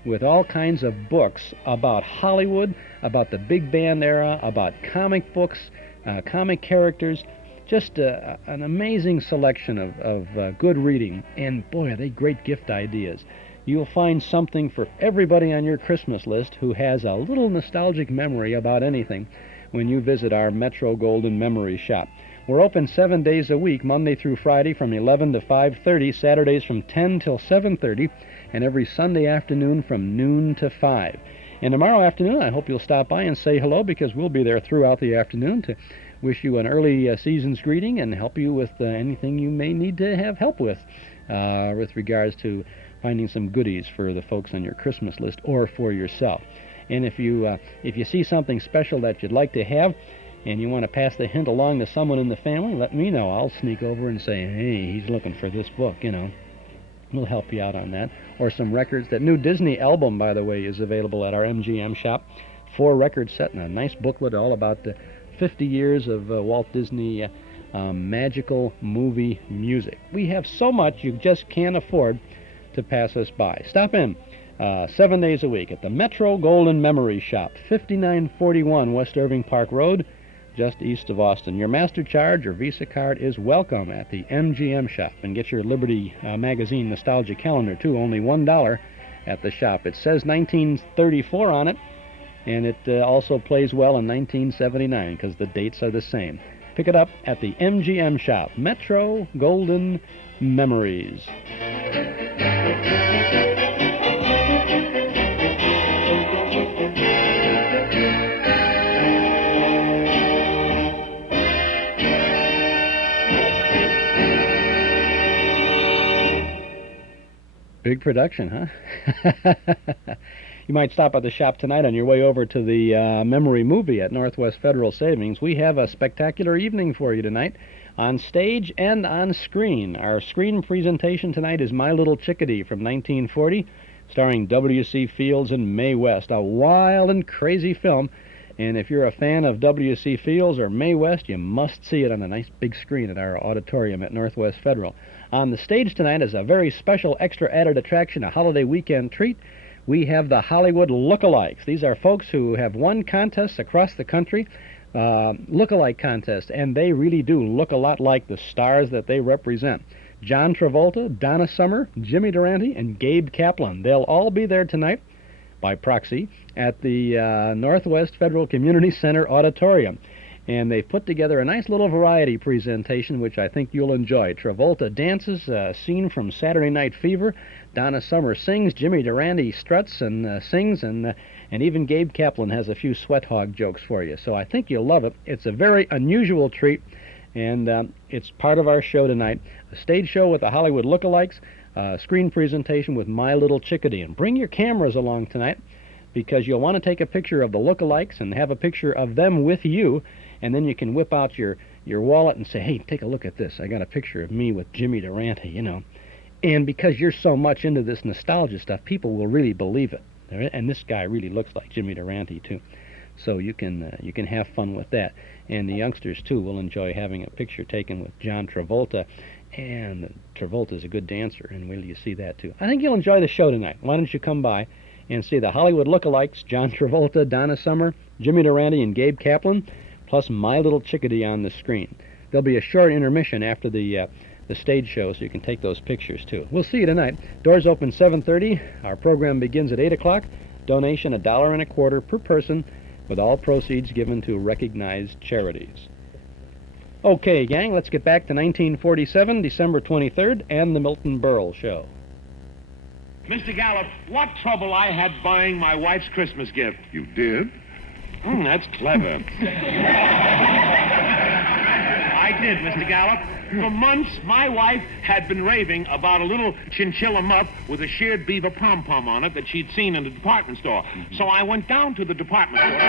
with all kinds of books about Hollywood, about the big band era, about comic books, comic characters. Just an amazing selection of good reading, and boy, are they great gift ideas. You'll find something for everybody on your Christmas list who has a little nostalgic memory about anything when you visit our Metro Golden Memory Shop. We're open 7 days a week, Monday through Friday from 11 to 5:30, Saturdays from 10 till 7:30, and every Sunday afternoon from noon to 5. And tomorrow afternoon, I hope you'll stop by and say hello, because we'll be there throughout the afternoon to wish you an early season's greeting and help you with anything you may need to have help with regards to finding some goodies for the folks on your Christmas list or for yourself. And if you see something special that you'd like to have and you want to pass the hint along to someone in the family, let me know. I'll sneak over and say, hey, he's looking for this book, you know. We'll help you out on that. Or some records. That new Disney album, by the way, is available at our MGM shop. 4-record set and a nice booklet all about the 50 years of Walt Disney magical movie music. We have so much you just can't afford to pass us by. Stop in 7 days a week at the Metro Golden Memory Shop, 5941 West Irving Park Road, just east of Austin. Your Master Charge or Visa card is welcome at the MGM shop. And get your Liberty Magazine Nostalgia Calendar, too, only $1 at the shop. It says 1934 on it, and it also plays well in 1979 because the dates are the same. Pick it up at the MGM shop, Metro Golden Memories. Big production, huh? You might stop at the shop tonight on your way over to the Memory Movie at Northwest Federal Savings. We have a spectacular evening for you tonight, on stage and on screen. Our screen presentation tonight is My Little Chickadee from 1940, starring W.C. Fields and Mae West. A wild and crazy film, and if you're a fan of W.C. Fields or Mae West, you must see it on a nice big screen at our auditorium at Northwest Federal. On the stage tonight is a very special extra added attraction, a holiday weekend treat. We have the Hollywood Lookalikes. These are folks who have won contests across the country, lookalike contests, and they really do look a lot like the stars that they represent. John Travolta, Donna Summer, Jimmy Durante, and Gabe Kaplan. They'll all be there tonight by proxy at the Northwest Federal Community Center Auditorium. And they've put together a nice little variety presentation, which I think you'll enjoy. Travolta dances, a scene from Saturday Night Fever. Donna Summer sings. Jimmy Durante struts and sings, and even Gabe Kaplan has a few sweat hog jokes for you. So I think you'll love it. It's a very unusual treat, and it's part of our show tonight. A stage show with the Hollywood Lookalikes, a screen presentation with My Little Chickadee. And bring your cameras along tonight, because you'll want to take a picture of the lookalikes and have a picture of them with you, and then you can whip out your wallet and say, hey, take a look at this. I got a picture of me with Jimmy Durante, you know. And because you're so much into this nostalgia stuff, people will really believe it. And this guy really looks like Jimmy Durante, too. So you can have fun with that. And the youngsters, too, will enjoy having a picture taken with John Travolta. And Travolta's a good dancer, and will you see that, too. I think you'll enjoy the show tonight. Why don't you come by and see the Hollywood Lookalikes, John Travolta, Donna Summer, Jimmy Durante, and Gabe Kaplan, plus My Little Chickadee on the screen. There'll be a short intermission after the stage show, so you can take those pictures, too. We'll see you tonight. Doors open 7:30. Our program begins at 8 o'clock. Donation $1.25 per person, with all proceeds given to recognized charities. Okay, gang, let's get back to 1947, December 23rd, and the Milton Berle Show. Mr. Gallup, what trouble I had buying my wife's Christmas gift. You did? That's clever. I did, Mr. Gallup. For months, my wife had been raving about a little chinchilla muff with a sheared beaver pom-pom on it that she'd seen in the department store. So I went down to the department store.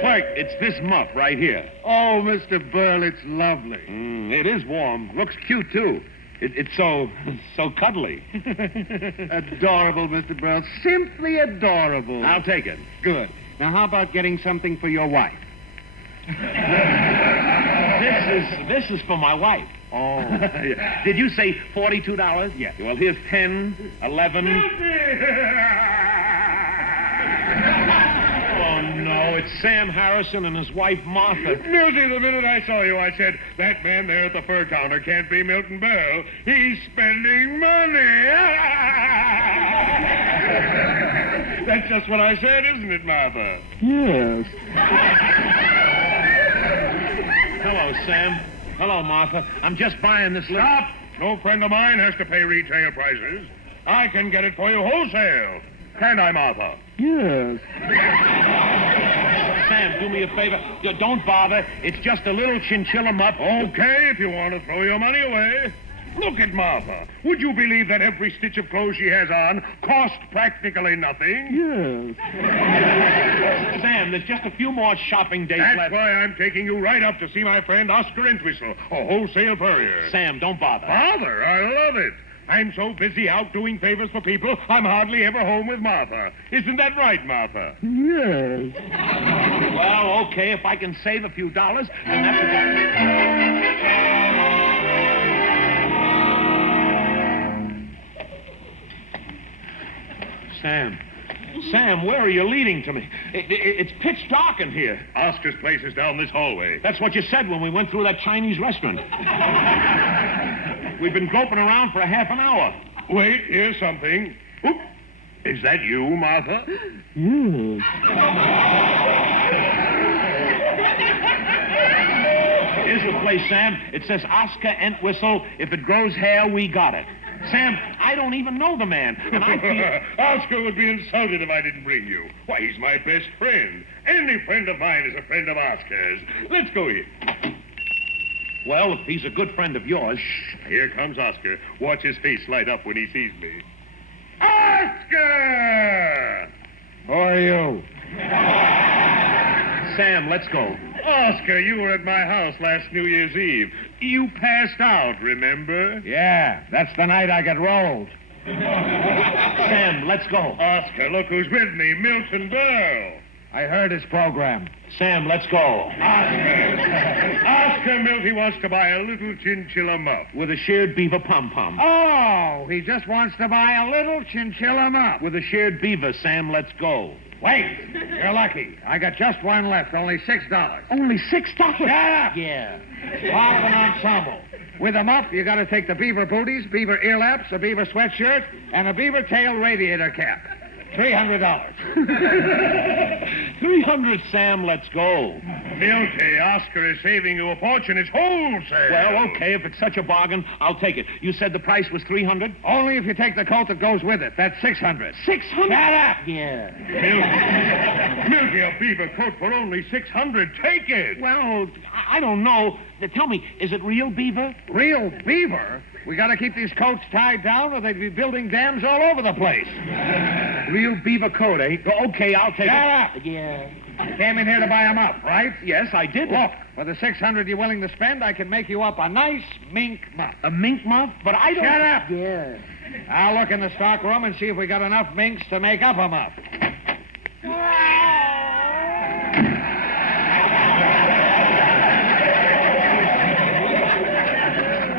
Clerk, it's this muff right here. Oh, Mr. Berle, it's lovely. It is warm. Looks cute, too. It's so cuddly. Adorable, Mr. Berle. Simply adorable. I'll take it. Good. Now, how about getting something for your wife? This is for my wife. Oh. Did you say $42? Yes. Well, here's 10, 11... Oh, no, it's Sam Harrison and his wife, Martha. Milty, the minute I saw you, I said, that man there at the fur counter can't be Milton Berle. He's spending money. That's just what I said, isn't it, Martha? Yes. Hello, Sam. Hello, Martha. I'm just buying this little... Stop! No friend of mine has to pay retail prices. I can get it for you wholesale. Can I, Martha? Yes. Sam, do me a favor. Don't bother. It's just a little chinchilla muff. Okay, if you want to throw your money away. Look at Martha. Would you believe that every stitch of clothes she has on cost practically nothing? Yes. Sam, there's just a few more shopping days left. That's why I'm taking you right up to see my friend Oscar Entwistle, a wholesale furrier. Sam, don't bother. Bother? I love it. I'm so busy out doing favors for people, I'm hardly ever home with Martha. Isn't that right, Martha? Yes. Well, okay, if I can save a few dollars, then that's Sam, where are you leading to me? It's pitch dark in here. Oscar's place is down this hallway. That's what you said when we went through that Chinese restaurant. We've been groping around for a half an hour. Wait, here's something. Oop. Is that you, Martha? Yes. Here's the place, Sam. It says Oscar Entwistle. If it grows hair, we got it. Sam, I don't even know the man, and I feel... Oscar would be insulted if I didn't bring you. Why, he's my best friend. Any friend of mine is a friend of Oscar's. Let's go in. Well, if he's a good friend of yours... Shh, here comes Oscar. Watch his face light up when he sees me. Oscar! Who are you? Sam, let's go. Oscar, you were at my house last New Year's Eve. You passed out, remember? Yeah, that's the night I got rolled. Sam, let's go. Oscar, look who's with me, Milton Berle. I heard his program. Sam, let's go. Oscar Milty wants to buy a little chinchilla muff. With a shared beaver pom-pom. Oh, he just wants to buy a little chinchilla muff. With a shared beaver, Sam, let's go. Wait, you're lucky. I got just one left, only $6. Only $6? Shut up. Yeah. Part of an ensemble. With a muff, you got to take the beaver booties, beaver earlaps, a beaver sweatshirt, and a beaver tail radiator cap. $300. 300, Sam, let's go. Milty, Oscar is saving you a fortune. It's wholesale. Well, okay, if it's such a bargain, I'll take it. You said the price was 300? Only if you take the coat that goes with it. That's 600. 600? Shut up. Yeah. Milty, a beaver coat for only 600. Take it. Well, I don't know. Tell me, is it real beaver? Real beaver? We got to keep these coats tied down or they'd be building dams all over the place. Real beaver coat, eh? Okay, I'll take it. Shut up. Yeah. You came in here to buy them up, right? Yes, I did. Look, for the 600 you're willing to spend, I can make you up a nice mink muff. A mink muff? But I don't... Shut up. Yeah. I'll look in the stock room and see if we got enough minks to make up a muff.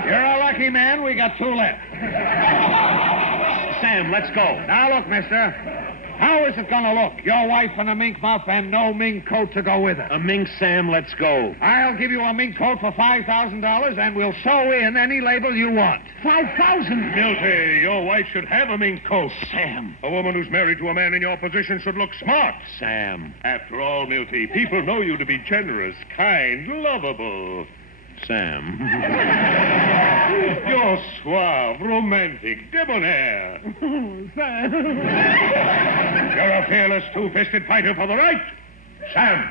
You're a lucky man. We got 2 left. Sam, let's go. Now, look, mister. How is it going to look? Your wife in a mink muff and no mink coat to go with it. A mink, Sam, let's go. I'll give you a mink coat for $5,000 and we'll sew in any label you want. 5,000? Milty, your wife should have a mink coat. Sam. A woman who's married to a man in your position should look smart. Sam. After all, Milty, people know you to be generous, kind, lovable. Sam. You're suave, romantic, debonair. Sam. You're a fearless, two-fisted fighter for the right. Sam.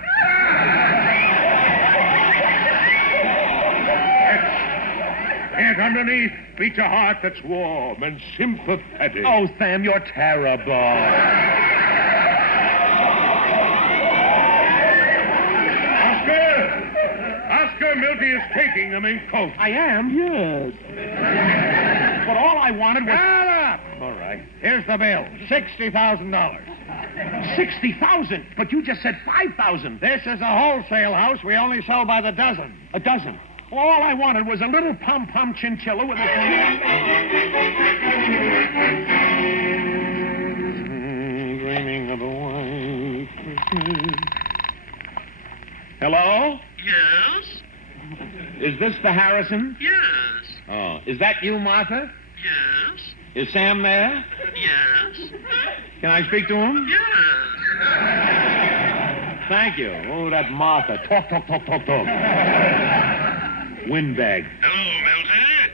Get underneath. Beat a heart that's warm and sympathetic. Oh, Sam, you're terrible. Oscar Milty is taking the mink coat. I am? Yes. But all I wanted was... Shut up. All right. Here's the bill. $60,000. 60,000? But you just said 5,000. This is a wholesale house. We only sell by the dozen. A dozen? Well, all I wanted was a little pom-pom chinchilla with a... Dreaming of a white Christmas. Hello? Yes? Is this the Harrison? Yes. Oh, is that you, Martha? Yes. Is Sam there? Yes. Can I speak to him? Yes. Thank you. Oh, that Martha. Talk. Windbag. Hello,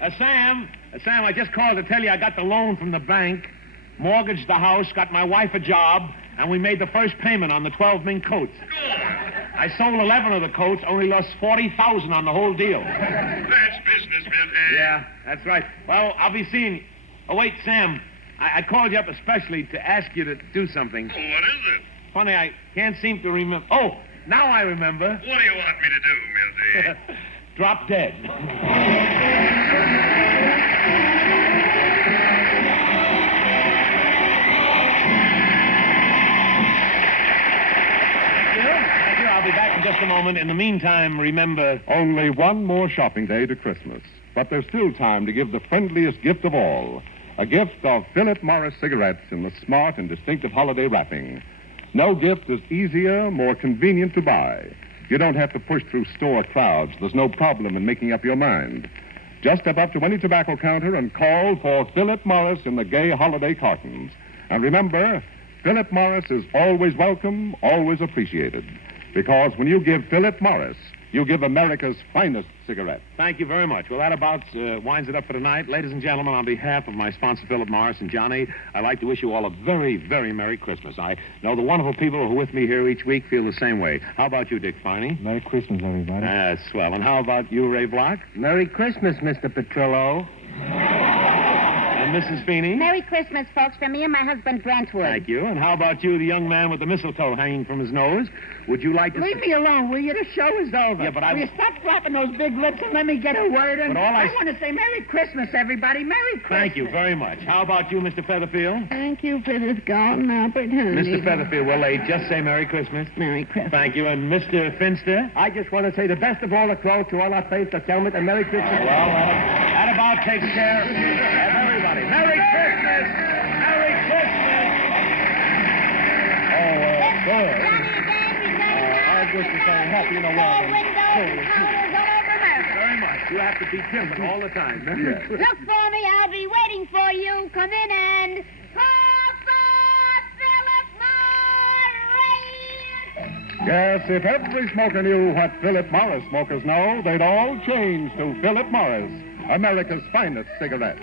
Milty. Sam, I just called to tell you I got the loan from the bank, mortgaged the house, got my wife a job, and we made the first payment on the 12 mink coats. Good. I sold 11 of the coats, only lost $40,000 on the whole deal. That's business, Milty. Yeah, that's right. Well, I'll be seeing you. Oh, wait, Sam. I called you up especially to ask you to do something. Oh, what is it? Funny, I can't seem to remember. Oh, now I remember. What do you want me to do, Milty? Drop dead. I'll be back in just a moment. In the meantime, remember... Only one more shopping day to Christmas. But there's still time to give the friendliest gift of all. A gift of Philip Morris cigarettes in the smart and distinctive holiday wrapping. No gift is easier, more convenient to buy. You don't have to push through store crowds. There's no problem in making up your mind. Just step up to any tobacco counter and call for Philip Morris in the gay holiday cartons. And remember, Philip Morris is always welcome, always appreciated. Because when you give Philip Morris, you give America's finest cigarette. Thank you very much. Well, that about winds it up for tonight. Ladies and gentlemen, on behalf of my sponsor, Philip Morris and Johnny, I'd like to wish you all a very, very Merry Christmas. I know the wonderful people who are with me here each week feel the same way. How about you, Dick Varney? Merry Christmas, everybody. That's swell. And how about you, Ray Block? Merry Christmas, Mr. Petrillo. And Mrs. Feeney? Merry Christmas, folks, from me and my husband, Brentwood. Thank you. And how about you, the young man with the mistletoe hanging from his nose? Would you like to... Leave me alone, will you? The show is over. Yeah, but Will you stop flapping those big lips and let me get a word in? But all I want to say Merry Christmas, everybody. Merry Christmas. Thank you very much. How about you, Mr. Featherfield? Thank you for this golden opportunity. Mr. Featherfield, we're late. Just say Merry Christmas. Merry Christmas. Thank you. And Mr. Finster? I just want to say the best of all the crows to all our faithful gentlemen and Merry Christmas. Well, that about takes care of everybody. Merry Christmas! Merry Christmas! Oh, good. I was just to say happy New Year. Very much. You have to be timid all the time. Yes. Look for me. I'll be waiting for you. Come in and... Yes, if every smoker knew what Philip Morris smokers know, they'd all change to Philip Morris, America's finest cigarette.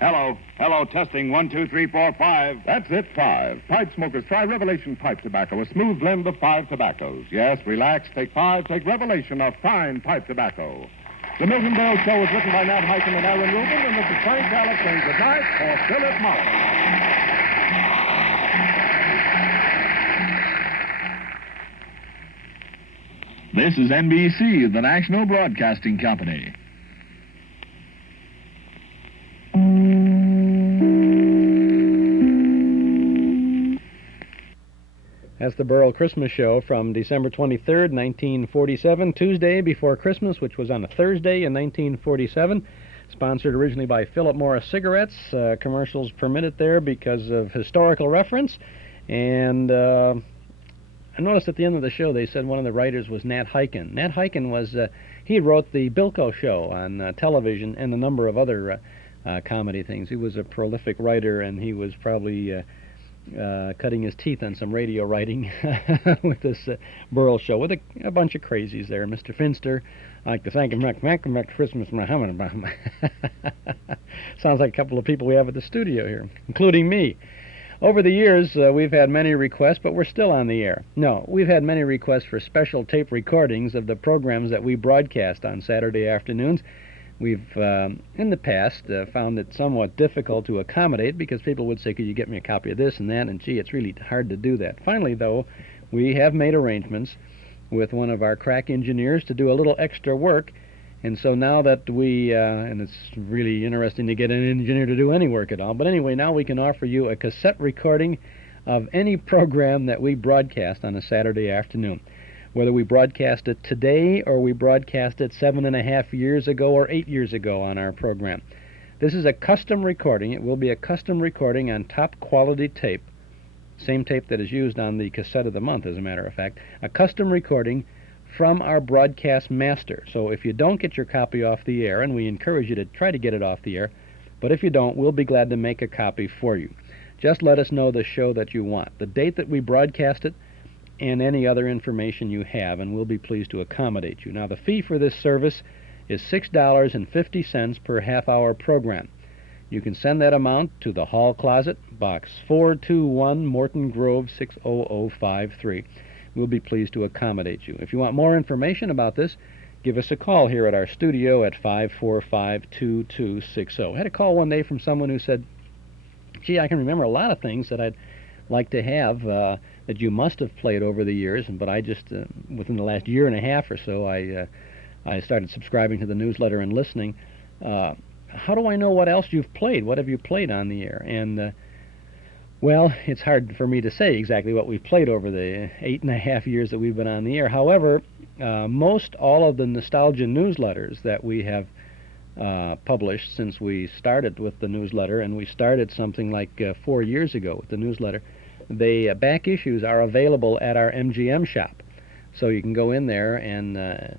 Hello, testing 1, 2, 3, 4, 5. That's it, 5. Pipe smokers, try Revelation pipe tobacco, a smooth blend of 5 tobaccos. Yes, relax, take 5, take Revelation of fine pipe tobacco. The Milton Berle Show was written by Nat Hiken and Aaron Rubin, and this is Frank Gallup saying good night for Philip Morris. This is NBC, the National Broadcasting Company. That's the Burl Christmas Show from December 23rd, 1947, Tuesday before Christmas, which was on a Thursday in 1947. Sponsored originally by Philip Morris Cigarettes. Commercials permitted there because of historical reference. And I noticed at the end of the show they said one of the writers was Nat Hiken. Nat Hiken was, he wrote the Bilko Show on television and a number of other comedy things. He was a prolific writer, and he was probably... cutting his teeth on some radio writing with this Burl Show with a bunch of crazies there. Mr. Finster, I'd like to thank him, Merry Christmas, Muhammad. Sounds like a couple of people we have at the studio here, including me. Over the years, we've had many requests, but we're still on the air. No, we've had many requests for special tape recordings of the programs that we broadcast on Saturday afternoons. We've, in the past, found it somewhat difficult to accommodate because people would say, could you get me a copy of this and that? And, gee, it's really hard to do that. Finally, though, we have made arrangements with one of our crack engineers to do a little extra work. And so now that we, and it's really interesting to get an engineer to do any work at all, but anyway, now we can offer you a cassette recording of any program that we broadcast on a Saturday afternoon. Whether we broadcast it today or we broadcast it 7.5 years ago or 8 years ago on our program. This is a custom recording. It will be a custom recording on top quality tape, same tape that is used on the cassette of the month, as a matter of fact. A custom recording from our broadcast master. So if you don't get your copy off the air, and we encourage you to try to get it off the air, but if you don't, we'll be glad to make a copy for you. Just let us know the show that you want, the date that we broadcast it, and any other information you have, and we'll be pleased to accommodate you. Now, the fee for this service is $6.50 per half-hour program. You can send that amount to the Hall Closet, Box 421, Morton Grove, 60053. We'll be pleased to accommodate you. If you want more information about this, give us a call here at our studio at 545-2260. I had a call one day from someone who said, gee, I can remember a lot of things that I'd like to have that you must have played over the years, but I just, within the last year and a half or so, I started subscribing to the newsletter and listening. How do I know what else you've played? What have you played on the air? And, well, it's hard for me to say exactly what we've played over the 8.5 years that we've been on the air. However, most all of the nostalgia newsletters that we have published since we started with the newsletter, and we started something like 4 years ago with the newsletter, the back issues are available at our MGM shop. So you can go in there and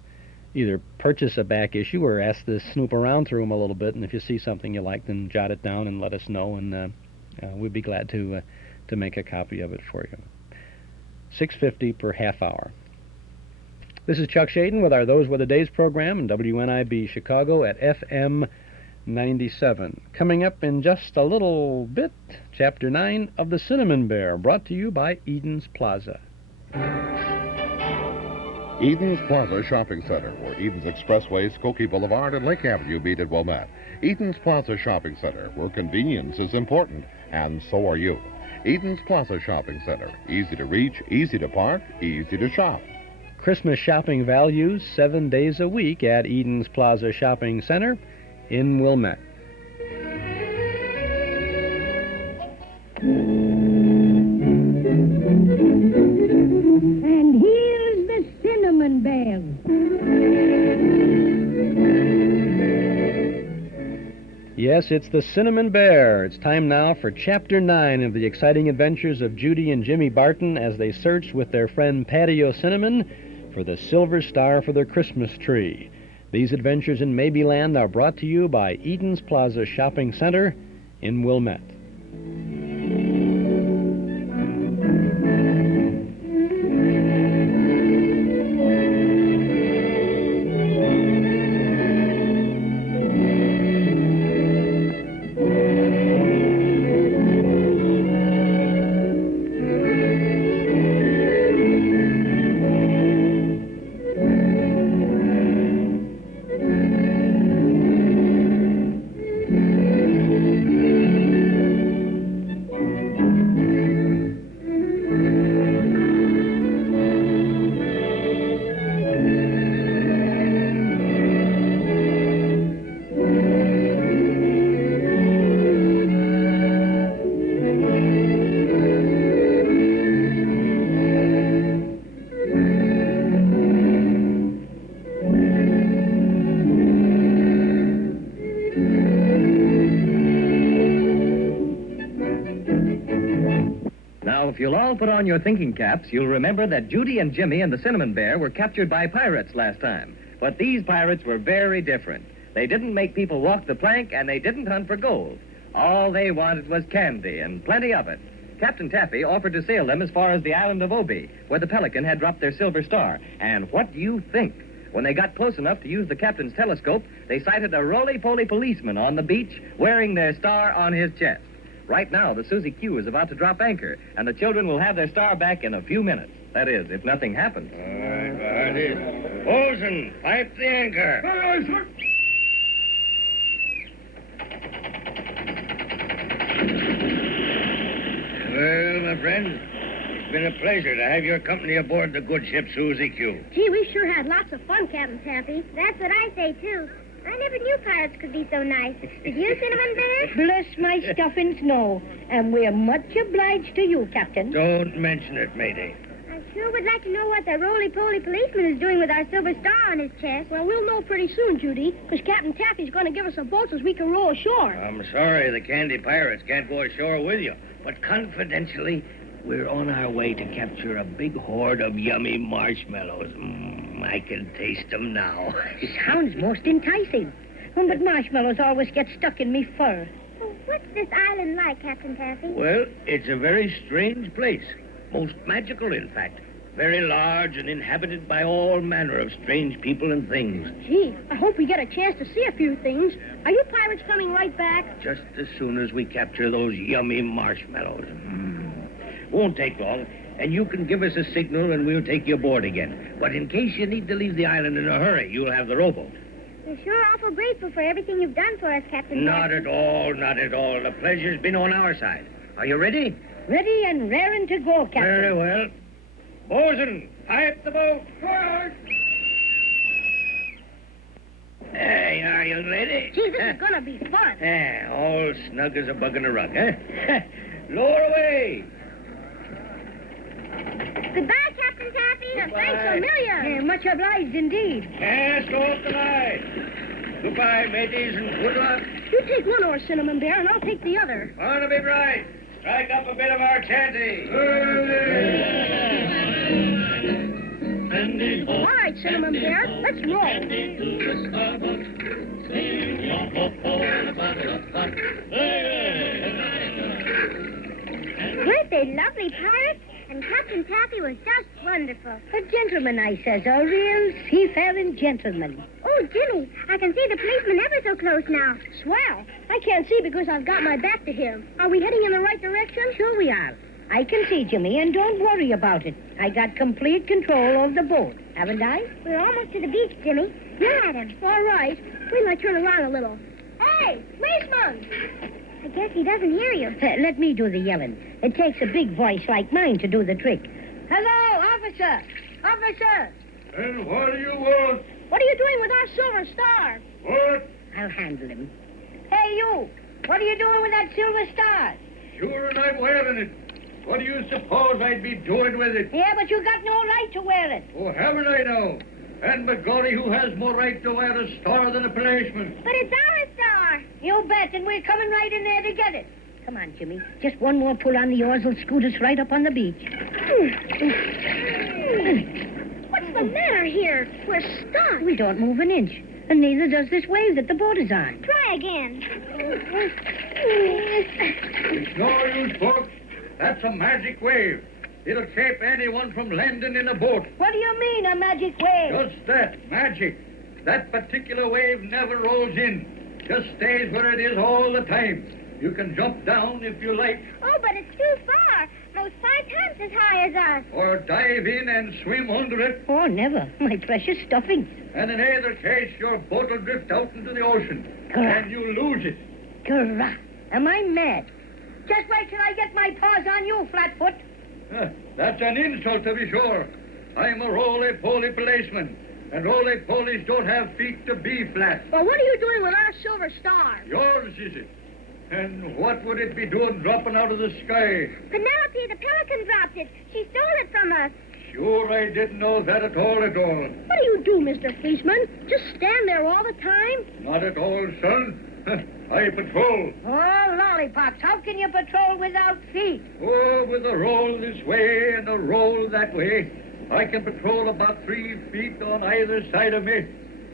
either purchase a back issue or ask to snoop around through them a little bit, and if you see something you like, then jot it down and let us know, and we'd be glad to make a copy of it for you. $6.50 per half hour. This is Chuck Shaden with our Those Were the Days program in WNIB Chicago at FM 97. Coming up in just a little bit, Chapter 9 of The Cinnamon Bear, brought to you by Eden's Plaza. Eden's Plaza Shopping Center, where Eden's Expressway, Skokie Boulevard, and Lake Avenue meet at Wilmette. Eden's Plaza Shopping Center, where convenience is important, and so are you. Eden's Plaza Shopping Center. Easy to reach, easy to park, easy to shop. Christmas shopping values 7 days a week at Eden's Plaza Shopping Center in Wilmette. And here's the cinnamon bear. Yes, it's the Cinnamon Bear. It's time now for Chapter 9 of the exciting adventures of Judy and Jimmy Barton as they search with their friend Patty O'Cinnamon for the silver star for their Christmas tree. These adventures in Maybeland are brought to you by Eden's Plaza Shopping Center in Wilmette. If you'll all put on your thinking caps, you'll remember that Judy and Jimmy and the Cinnamon Bear were captured by pirates last time. But these pirates were very different. They didn't make people walk the plank, and they didn't hunt for gold. All they wanted was candy, and plenty of it. Captain Taffy offered to sail them as far as the island of Obi, where the Pelican had dropped their silver star. And what do you think? When they got close enough to use the captain's telescope, they sighted a roly-poly policeman on the beach wearing their star on his chest. Right now, the Susie Q is about to drop anchor, and the children will have their star back in a few minutes. That is, if nothing happens. All right, Varney. Bosun, pipe the anchor. Aye, sir. Well, my friend, it's been a pleasure to have your company aboard the good ship Susie Q. Gee, we sure had lots of fun, Captain Taffy. That's what I say, too. I never knew pirates could be so nice. Did you, Cinnamon Bear? Bless my stuffings, no. And we're much obliged to you, Captain. Don't mention it, matey. I sure would like to know what the roly-poly policeman is doing with our silver star on his chest. Well, we'll know pretty soon, Judy, because Captain Taffy's going to give us a boat so we can row ashore. I'm sorry the candy pirates can't go ashore with you, but confidentially, we're on our way to capture a big hoard of yummy marshmallows. I can taste them now. Sounds most enticing. Oh, but marshmallows always get stuck in me fur. Well, what's this island like, Captain Taffy? Well, it's a very strange place. Most magical, in fact. Very large and inhabited by all manner of strange people and things. Gee, I hope we get a chance to see a few things. Are you pirates coming right back? Just as soon as we capture those yummy marshmallows. Won't take long. And you can give us a signal and we'll take you aboard again. But in case you need to leave the island in a hurry, you'll have the rowboat. We're sure awful grateful for everything you've done for us, Captain. Not at all, not at all. The pleasure's been on our side. Are you ready? Ready and raring to go, Captain. Very well. Bosun, pipe the boat. There you are, young lady. Gee, this is going to be fun. All snug as a bug in a rug, eh? Lower away. Goodbye, Captain Taffy. Goodbye. Thanks a million. Yeah, much obliged indeed. Cast off the line. Goodbye, mateys, and good luck. You take one oar, Cinnamon Bear, and I'll take the other. On to be bright. Strike up a bit of our chanty. All right, Cinnamon Bear, let's roll. Weren't they lovely pirates? And Captain Taffy was just wonderful. A gentleman, I says, a real seafaring gentleman. Oh, Jimmy, I can see the policeman ever so close now. Swell. I can't see because I've got my back to him. Are we heading in the right direction? Sure we are. I can see, Jimmy, and don't worry about it. I got complete control of the boat, haven't I? We're almost to the beach, Jimmy. You're at him. All right. We might turn around a little. Hey, policeman! I guess he doesn't hear you. Let me do the yelling. It takes a big voice like mine to do the trick. Hello, officer! Officer! And what do you want? What are you doing with our silver star? What? I'll handle him. Hey, you! What are you doing with that silver star? Sure, and I'm wearing it. What do you suppose I'd be doing with it? Yeah, but you got no right to wear it. Oh, haven't I now? And McGorry, who has more right to wear a star than a policeman? But it's our star. You bet, and we're coming right in there to get it. Come on, Jimmy. Just one more pull on the oars will scoot us right up on the beach. What's the matter here? We're stuck. We don't move an inch. And neither does this wave that the boat is on. Try again. It's no use, folks. That's a magic wave. It'll keep anyone from landing in a boat. What do you mean, a magic wave? Just that, magic. That particular wave never rolls in. Just stays where it is all the time. You can jump down if you like. Oh, but it's too far. Most 5 times as high as us. Or dive in and swim under it. Oh, never. My precious stuffings. And in either case, your boat will drift out into the ocean. Correct. And you lose it. Correct. Am I mad? Just wait till I get my paws on you, Flatfoot. That's an insult, to be sure. I'm a roly-poly policeman. And roly-polies don't have feet to be flat. But what are you doing with our silver star? Yours, is it? And what would it be doing dropping out of the sky? Penelope the pelican dropped it. She stole it from us. Sure, I didn't know that at all. What do you do, Mr. Policeman? Just stand there all the time? Not at all, son. I patrol. Oh, lollipops, how can you patrol without feet? Oh, with a roll this way and a roll that way, I can patrol about 3 feet on either side of me.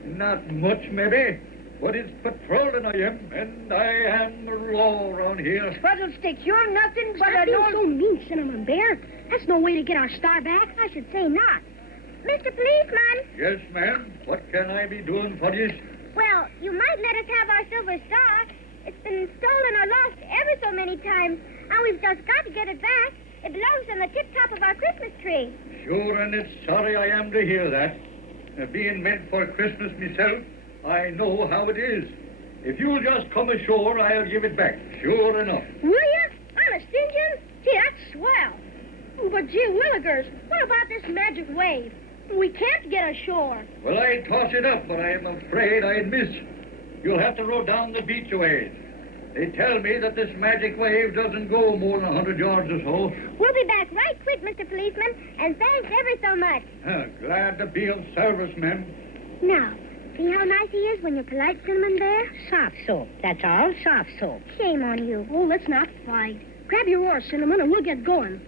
Not much, maybe, but it's patrolling I am, and I am the law around here. Fuddlesticks, you're nothing but Stop a... being so mean, Cinnamon Bear. That's no way to get our star back. I should say not. Mr. Policeman. Yes, ma'am. What can I be doing for you? Well, you might let us have our silver star. It's been stolen or lost ever so many times, and we've just got to get it back. It belongs on the tip-top of our Christmas tree. Sure, and it's sorry I am to hear that. Being meant for Christmas myself, I know how it is. If you'll just come ashore, I'll give it back. Sure enough. Will you? Honest Injun? Gee, that's swell. Oh, but gee willikers, what about this magic wave? We can't get ashore. Well, I'd toss it up, but I'm afraid I'd miss. You'll have to row down the beach a ways. They tell me that this magic wave doesn't go more than 100 yards or so. We'll be back right quick, Mr. Policeman, and thanks ever so much. Glad to be of service, ma'am. Now, see how nice he is when you're polite, Cinnamon Bear? Soft soap, that's all, soft soap. Shame on you. Oh, let's not fight. Grab your oar, Cinnamon, and we'll get going.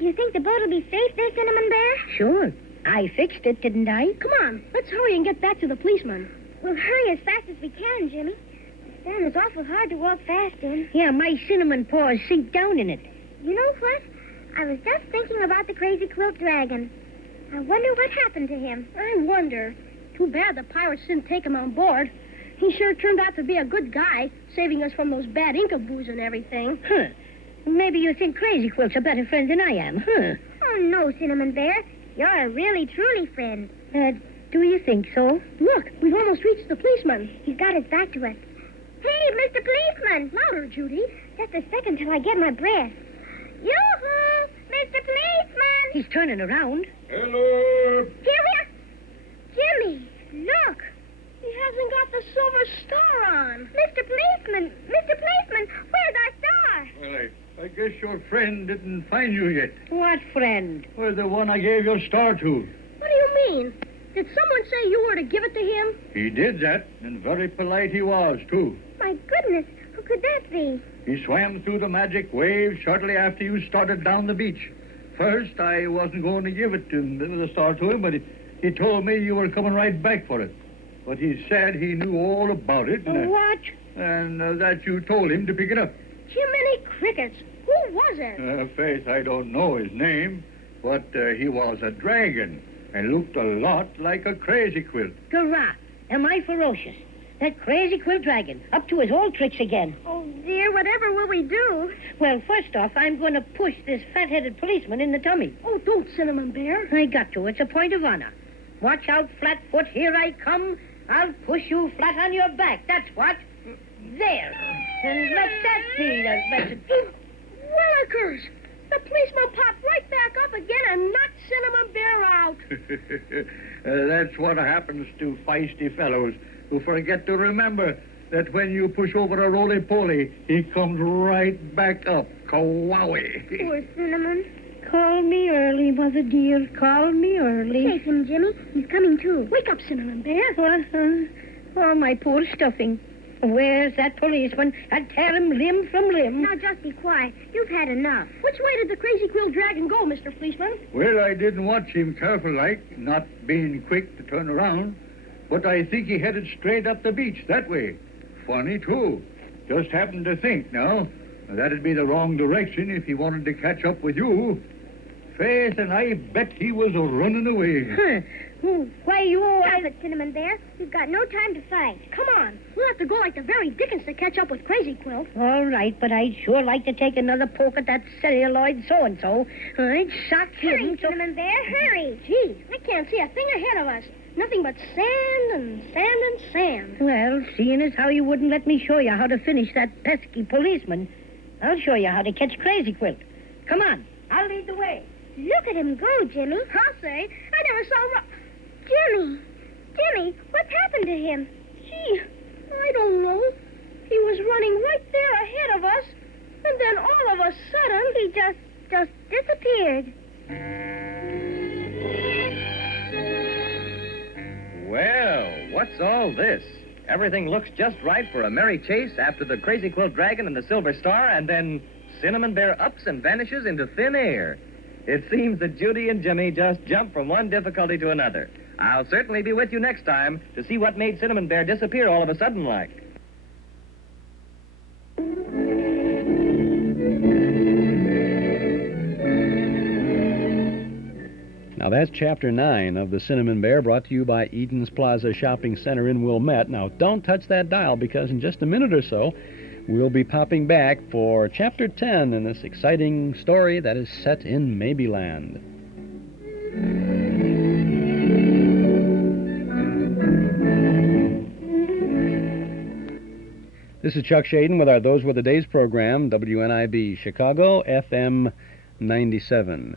You think the boat will be safe there, Cinnamon Bear? Sure. I fixed it, didn't I? Come on, let's hurry and get back to the policeman. We'll hurry as fast as we can, Jimmy. The sand is awful hard to walk fast in. Yeah, my cinnamon paws sink down in it. You know what? I was just thinking about the crazy quilt dragon. I wonder what happened to him. I wonder. Too bad the pirates didn't take him on board. He sure turned out to be a good guy, saving us from those bad Incaboos and everything. Huh. Maybe you think Crazy Quilt's a better friend than I am, huh? Oh, no, Cinnamon Bear. You're a really, truly friend. Do you think so? Look, we've almost reached the policeman. He's got his back to us. Hey, Mr. Policeman! Louder, Judy. Just a second till I get my breath. Yoo-hoo! Mr. Policeman! He's turning around. Hello! Here we are! Jimmy, look! He hasn't got the silver star on. Mr. Policeman! Mr. Policeman! Where's our star? Well, I guess your friend didn't find you yet. What friend? Well, the one I gave your star to. What do you mean? Did someone say you were to give it to him? He did that, and very polite he was, too. My goodness, who could that be? He swam through the magic wave shortly after you started down the beach. First, I wasn't going to give it to him, the star to him, but he told me you were coming right back for it. But he said he knew all about it. What? And that you told him to pick it up. Jiminy Crickets. Who was it? Faith, I don't know his name, but he was a dragon and looked a lot like a crazy quilt. Garrah, am I ferocious? That crazy quilt dragon, up to his old tricks again. Oh, dear, whatever will we do? Well, first off, I'm going to push this fat-headed policeman in the tummy. Oh, don't, Cinnamon Bear. I got to. It's a point of honor. Watch out, Flatfoot. Here I come. I'll push you flat on your back. That's what. There. And let that be the message. Willikers! The policeman popped right back up again and knocked Cinnamon Bear out. That's what happens to feisty fellows who forget to remember that when you push over a roly-poly, he comes right back up. Kawowie. Poor Cinnamon. Call me early, Mother dear. Call me early. Chase him, Jimmy. He's coming, too. Wake up, Cinnamon Bear. Oh, my poor stuffing. Where's that policeman? I'd tear him limb from limb. Now, just be quiet. You've had enough. Which way did the crazy quill dragon go, Mr. Policeman? Well, I didn't watch him careful like, not being quick to turn around. But I think he headed straight up the beach, that way. Funny, too. Just happened to think, now. That'd be the wrong direction if he wanted to catch up with you. Faith, and I bet he was running away. Why, you... Stop it, Cinnamon Bear. We've got no time to fight. Come on. We'll have to go like the very Dickens to catch up with Crazy Quilt. All right, but I'd sure like to take another poke at that celluloid so-and-so. I'd shock him. Hurry, Cinnamon Bear, hurry. Gee, I can't see a thing ahead of us. Nothing but sand and sand and sand. Well, seeing as how you wouldn't let me show you how to finish that pesky policeman, I'll show you how to catch Crazy Quilt. Come on, I'll lead the way. Look at him go, Jimmy. I'll say. I never saw... Jimmy, what's happened to him? Gee, I don't know. He was running right there ahead of us, and then all of a sudden he just disappeared. Well, what's all this? Everything looks just right for a merry chase after the Crazy Quilt Dragon and the Silver Star, and then Cinnamon Bear ups and vanishes into thin air. It seems that Judy and Jimmy just jumped from one difficulty to another. I'll certainly be with you next time to see what made Cinnamon Bear disappear all of a sudden like. Now, that's Chapter 9 of The Cinnamon Bear, brought to you by Eden's Plaza Shopping Center in Wilmette. Now, don't touch that dial, because in just a minute or so, we'll be popping back for Chapter 10 in this exciting story that is set in Maybeland. This is Chuck Shaden with our Those Were the Days program, WNIB Chicago, FM 97.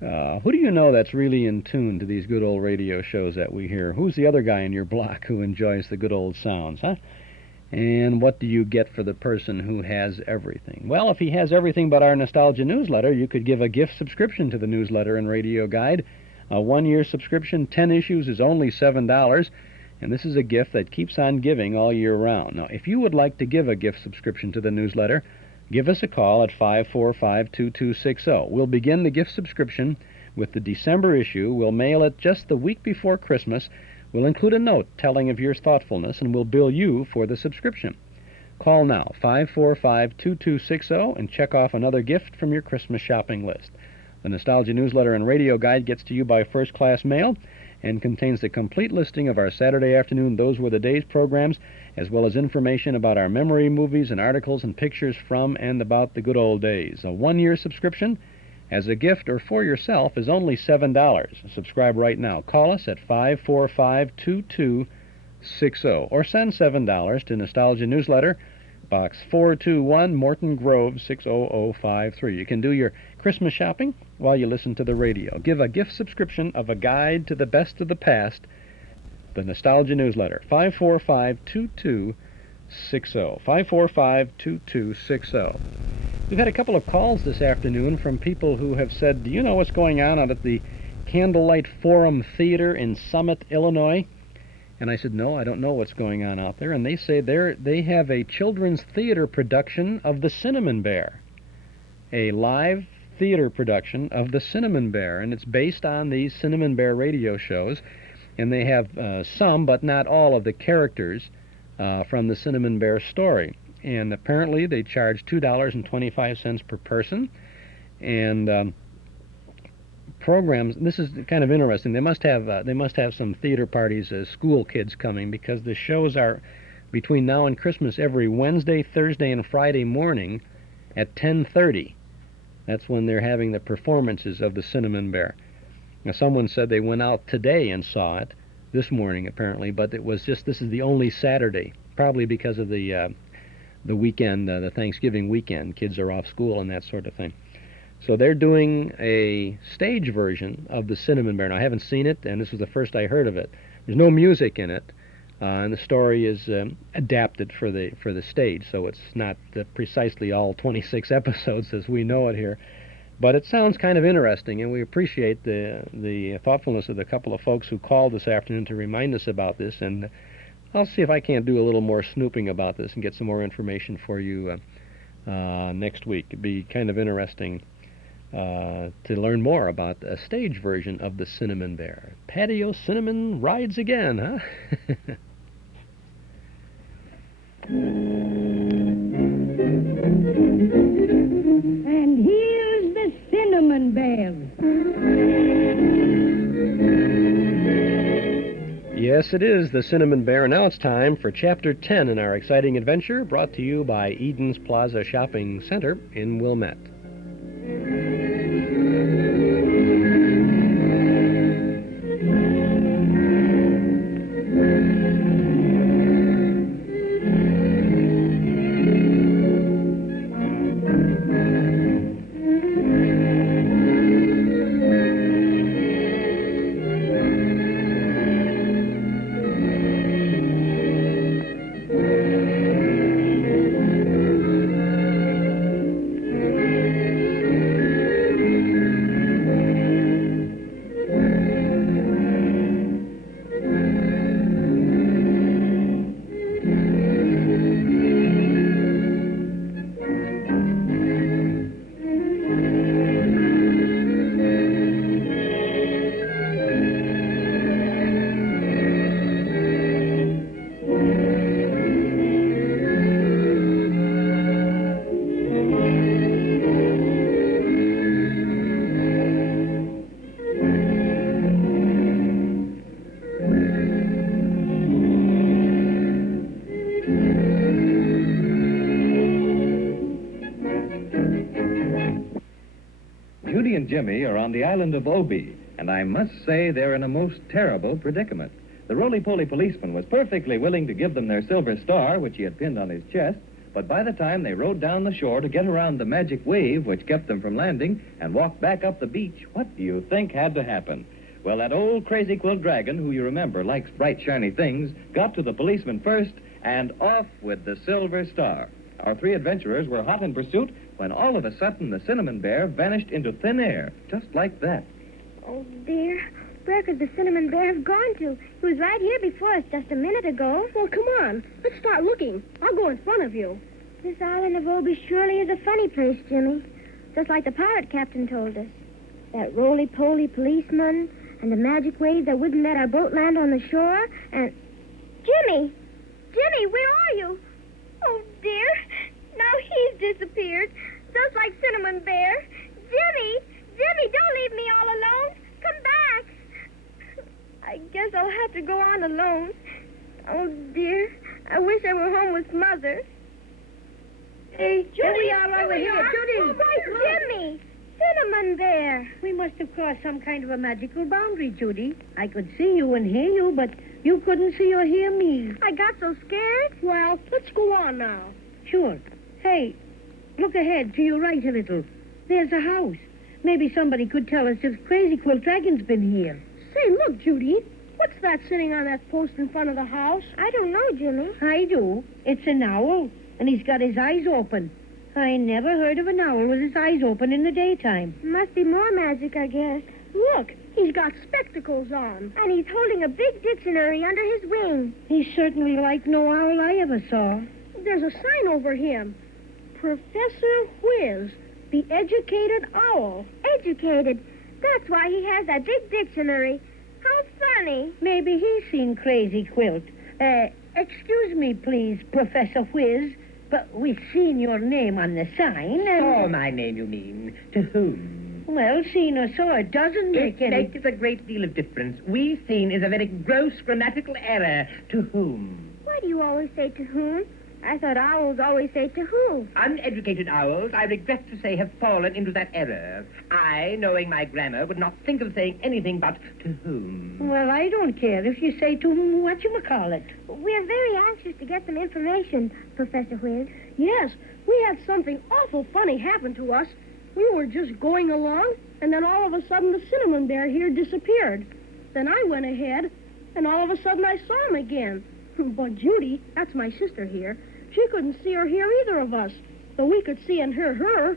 Who do you know that's really in tune to these good old radio shows that we hear? Who's the other guy in your block who enjoys the good old sounds, huh? And what do you get for the person who has everything? Well, if he has everything but our Nostalgia newsletter, you could give a gift subscription to the newsletter and radio guide. A one-year subscription, 10 issues, is only $7. And this is a gift that keeps on giving all year round. Now, if you would like to give a gift subscription to the newsletter, give us a call at 545-2260. We'll begin the gift subscription with the December issue. We'll mail it just the week before Christmas. We'll include a note telling of your thoughtfulness, and we'll bill you for the subscription. Call now, 545-2260, and check off another gift from your Christmas shopping list. The Nostalgia newsletter and radio guide gets to you by first-class mail and contains the complete listing of our Saturday afternoon Those Were the Days programs, as well as information about our memory movies and articles and pictures from and about the good old days. A one-year subscription as a gift or for yourself is only $7. Subscribe right now. Call us at 545-2260 or send $7 to Nostalgia Newsletter, Box 421, Morton Grove, 60053. You can do your Christmas shopping while you listen to the radio. Give a gift subscription of a guide to the best of the past, the Nostalgia Newsletter, 545-2260. 545-2260. We've had a couple of calls this afternoon from people who have said, do you know what's going on out at the Candlelight Forum Theater in Summit, Illinois? And I said, no, I don't know what's going on out there. And they say they have a children's theater production of The Cinnamon Bear, a live theater production of The Cinnamon Bear, and it's based on these Cinnamon Bear radio shows. And they have some, but not all, of the characters from the Cinnamon Bear story. And apparently they charge $2.25 per person. And programs. This is kind of interesting. They must have some theater parties as school kids coming, because the shows are between now and Christmas every Wednesday, Thursday, and Friday morning at 10:30. That's when they're having the performances of the Cinnamon Bear. Now, someone said they went out today and saw it this morning, apparently, but it was just, this is the only Saturday, probably because of the weekend, the Thanksgiving weekend. Kids are off school and that sort of thing. So they're doing a stage version of the Cinnamon Bear. Now, I haven't seen it, and this was the first I heard of it. There's no music in it, and the story is adapted for the stage, so it's not precisely all 26 episodes as we know it here. But it sounds kind of interesting, and we appreciate the thoughtfulness of the couple of folks who called this afternoon to remind us about this, and I'll see if I can't do a little more snooping about this and get some more information for you next week. It'd be kind of interesting to learn more about a stage version of the Cinnamon Bear. Patio Cinnamon rides again, huh? And here's the Cinnamon Bear. Yes, it is the Cinnamon Bear. Now it's time for Chapter 10 in our exciting adventure, brought to you by Eden's Plaza Shopping Center in Wilmette. Judy and Jimmy are on the island of Obi, and I must say they're in a most terrible predicament. The roly-poly policeman was perfectly willing to give them their silver star, which he had pinned on his chest, but by the time they rowed down the shore to get around the magic wave which kept them from landing and walked back up the beach, what do you think had to happen? Well, that old crazy quilt dragon, who you remember likes bright, shiny things, got to the policeman first, and off with the silver star. Our three adventurers were hot in pursuit when all of a sudden the Cinnamon Bear vanished into thin air, just like that. Oh, dear. Where could the Cinnamon Bear have gone to? He was right here before us just a minute ago. Well, come on. Let's start looking. I'll go in front of you. This island of Obi surely is a funny place, Jimmy. Just like the pirate captain told us. That roly-poly policeman and the magic wave that wouldn't let our boat land on the shore and... Jimmy! Jimmy, where are you? Oh, dear. Now he's disappeared. Just like Cinnamon Bear. Jimmy! Jimmy, don't leave me all alone. Come back. I guess I'll have to go on alone. Oh, dear. I wish I were home with Mother. Hey, Judy! Here we are, right over here. Judy! Oh, my Jimmy! Cinnamon Bear! We must have crossed some kind of a magical boundary, Judy. I could see you and hear you, but you couldn't see or hear me. I got so scared. Well, let's go on now. Sure. Hey, look ahead to your right a little. There's a house. Maybe somebody could tell us if Crazy Quilt Dragon's been here. Say, look, Judy. What's that sitting on that post in front of the house? I don't know, Jimmy. I do. It's an owl, and he's got his eyes open. I never heard of an owl with his eyes open in the daytime. Must be more magic, I guess. Look, he's got spectacles on. And he's holding a big dictionary under his wing. He's certainly like no owl I ever saw. There's a sign over him. Professor Whiz, the educated owl. Educated. That's why he has that big dictionary. How funny. Maybe he's seen Crazy Quilt. Excuse me, please, Professor Whiz, but we've seen your name on the sign, and... Oh, my name, you mean. To whom? Well, seen or saw, it doesn't make any... It makes a great deal of difference. We seen is a very gross grammatical error. To whom? Why do you always say to whom? I thought owls always say to who. Uneducated owls, I regret to say, have fallen into that error. I, knowing my grammar, would not think of saying anything but to whom. Well, I don't care if you say to whatchamacallit. We're very anxious to get some information, Professor Whiz. Yes, we had something awful funny happen to us. We were just going along, and then all of a sudden the cinnamon bear here disappeared. Then I went ahead, and all of a sudden I saw him again. But Judy, that's my sister here, she couldn't see or hear either of us, though we could see and hear her.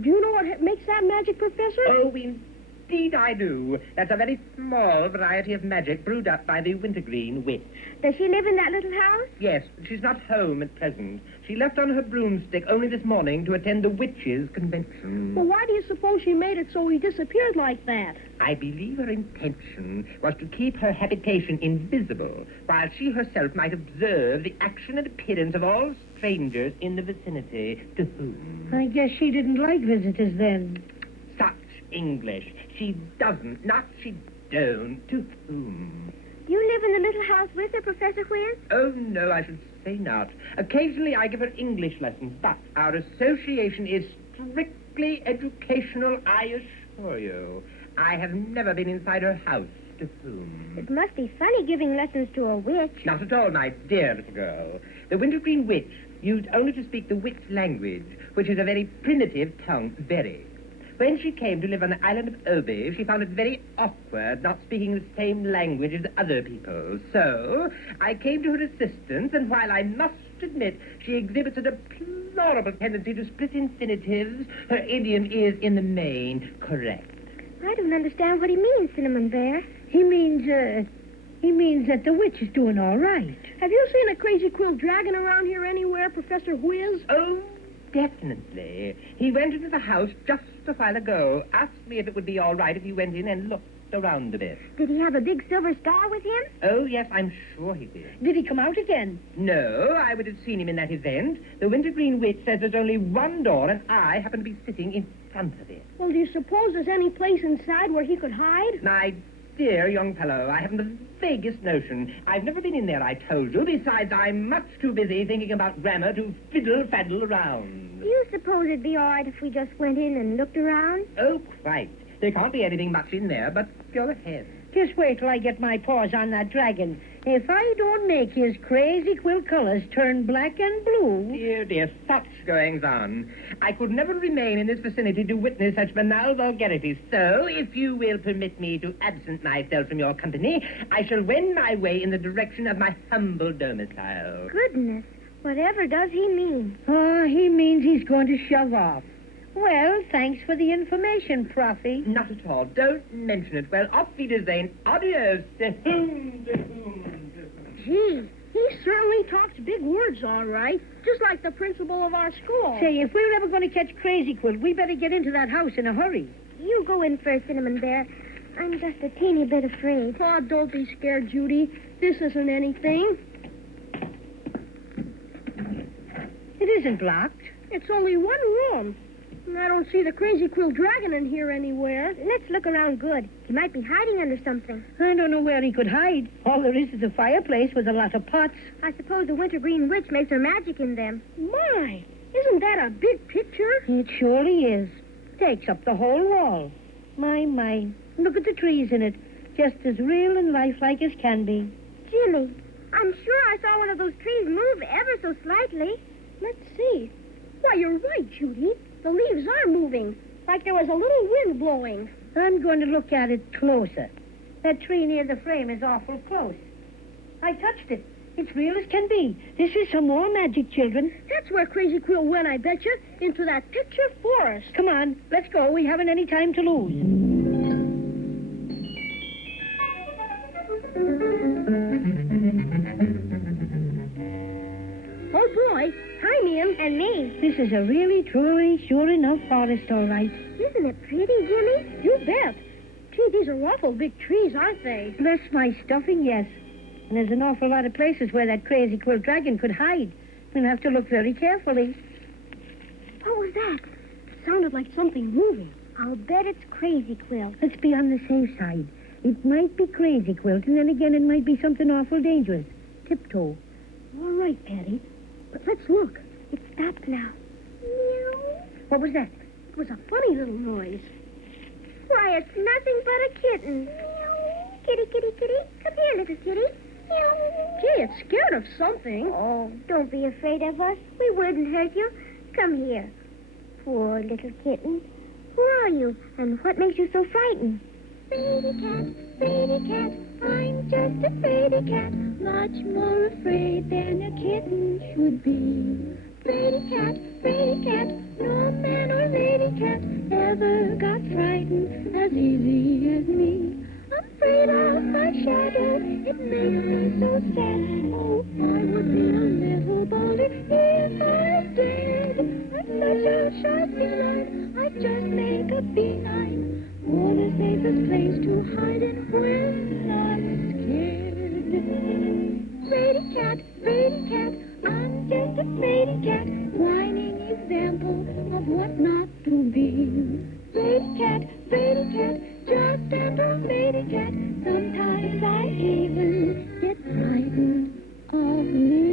Do you know what makes that magic, Professor? Oh, indeed I do. That's a very small variety of magic brewed up by the wintergreen witch. Does she live in that little house? Yes, she's not home at present. She left on her broomstick only this morning to attend the witches' convention. Well, why do you suppose she made it so he disappeared like that? I believe her intention was to keep her habitation invisible, while she herself might observe the action and appearance of all strangers in the vicinity. To whom? I guess she didn't like visitors then. Such English. She doesn't, not she don't. To whom? You live in the little house with her, Professor Whiz? Oh, no, I should say not. Occasionally I give her English lessons, but our association is strictly educational, I assure you. I have never been inside her house. To whom? It must be funny giving lessons to a witch. Not at all, my dear little girl. The wintergreen witch used only to speak the witch language, which is a very primitive tongue, very. When she came to live on the island of Obi, she found it very awkward not speaking the same language as other people. So I came to her assistance, and while I must admit she exhibits a deplorable tendency to split infinitives, her idiom is, in the main, correct. I don't understand what he means, Cinnamon Bear. He means that the witch is doing all right. Have you seen a crazy quilt dragon around here anywhere, Professor Whiz? Oh, definitely. He went into the house just a while ago, asked me if it would be all right if he went in and looked around a bit. Did he have a big silver star with him? Oh, yes, I'm sure he did. Did he come out again? No, I would have seen him in that event. The wintergreen witch says there's only one door, and I happen to be sitting in front of it. Well, do you suppose there's any place inside where he could hide? My dear young fellow, I haven't the vaguest notion. I've never been in there, I told you. Besides, I'm much too busy thinking about grammar to fiddle-faddle around. Do you suppose it'd be all right if we just went in and looked around? Oh, quite. There can't be anything much in there, but go ahead. Just wait till I get my paws on that dragon. If I don't make his crazy quilt colors turn black and blue... Dear, dear, such goings-on. I could never remain in this vicinity to witness such banal vulgarities. So, if you will permit me to absent myself from your company, I shall wend my way in the direction of my humble domicile. Goodness, whatever does he mean? Oh, he means he's going to shove off. Well, thanks for the information, Proffy. Not at all. Don't mention it. Well, auf Wiedersehen. Adios. Gee, he certainly talks big words, all right. Just like the principal of our school. Say, if we're ever going to catch Crazy Quilt, we better get into that house in a hurry. You go in first, Cinnamon Bear. I'm just a teeny bit afraid. Oh, don't be scared, Judy. This isn't anything. It isn't locked. It's only one room. And I don't see the crazy quilt dragon in here anywhere. Let's look around good. He might be hiding under something. I don't know where he could hide. All there is a fireplace with a lot of pots. I suppose the wintergreen witch makes her magic in them. My, isn't that a big picture? It surely is. Takes up the whole wall. My. Look at the trees in it. Just as real and lifelike as can be. Jimmy, I'm sure I saw one of those trees move ever so slightly. Let's see. Why, you're right, Judy. The leaves are moving, like there was a little wind blowing. I'm going to look at it closer. That tree near the frame is awful close. I touched it. It's real as can be. This is some more magic, children. That's where Crazy Quilt went, I bet you, into that picture forest. Come on, let's go. We haven't any time to lose. Oh, boy. Hi, Mim. And me. This is a really, truly, sure enough forest, all right. Isn't it pretty, Jimmy? You bet. Gee, these are awful big trees, aren't they? Bless my stuffing, yes. And there's an awful lot of places where that crazy quilt dragon could hide. We'll have to look very carefully. What was that? It sounded like something moving. I'll bet it's Crazy Quilt. Let's be on the safe side. It might be crazy quilt, and then again it might be something awful dangerous. Tiptoe. All right, Patty. But let's look. It stopped now. Meow. What was that? It was a funny little noise. Why, it's nothing but a kitten. Meow. Kitty, kitty, kitty. Come here, little kitty. Meow. Gee, it's scared of something. Oh, don't be afraid of us. We wouldn't hurt you. Come here. Poor little kitten. Who are you, and what makes you so frightened? Fraidy cat, I'm just a fraidy cat. Much more afraid than a kitten should be. Fraidy cat, no man or lady cat ever got frightened as easy as me. I'm afraid of my shadow, it makes me so sad. Oh, I would be a little ball if I was dead. I'm such a sharp feline, I just make a beeline for the safest place to hide in when I'm scared. Fraidy cat, I'm just a fraidy cat, whining example of what not to be. Fraidy cat, just an old lady cat. Sometimes I even get frightened of me.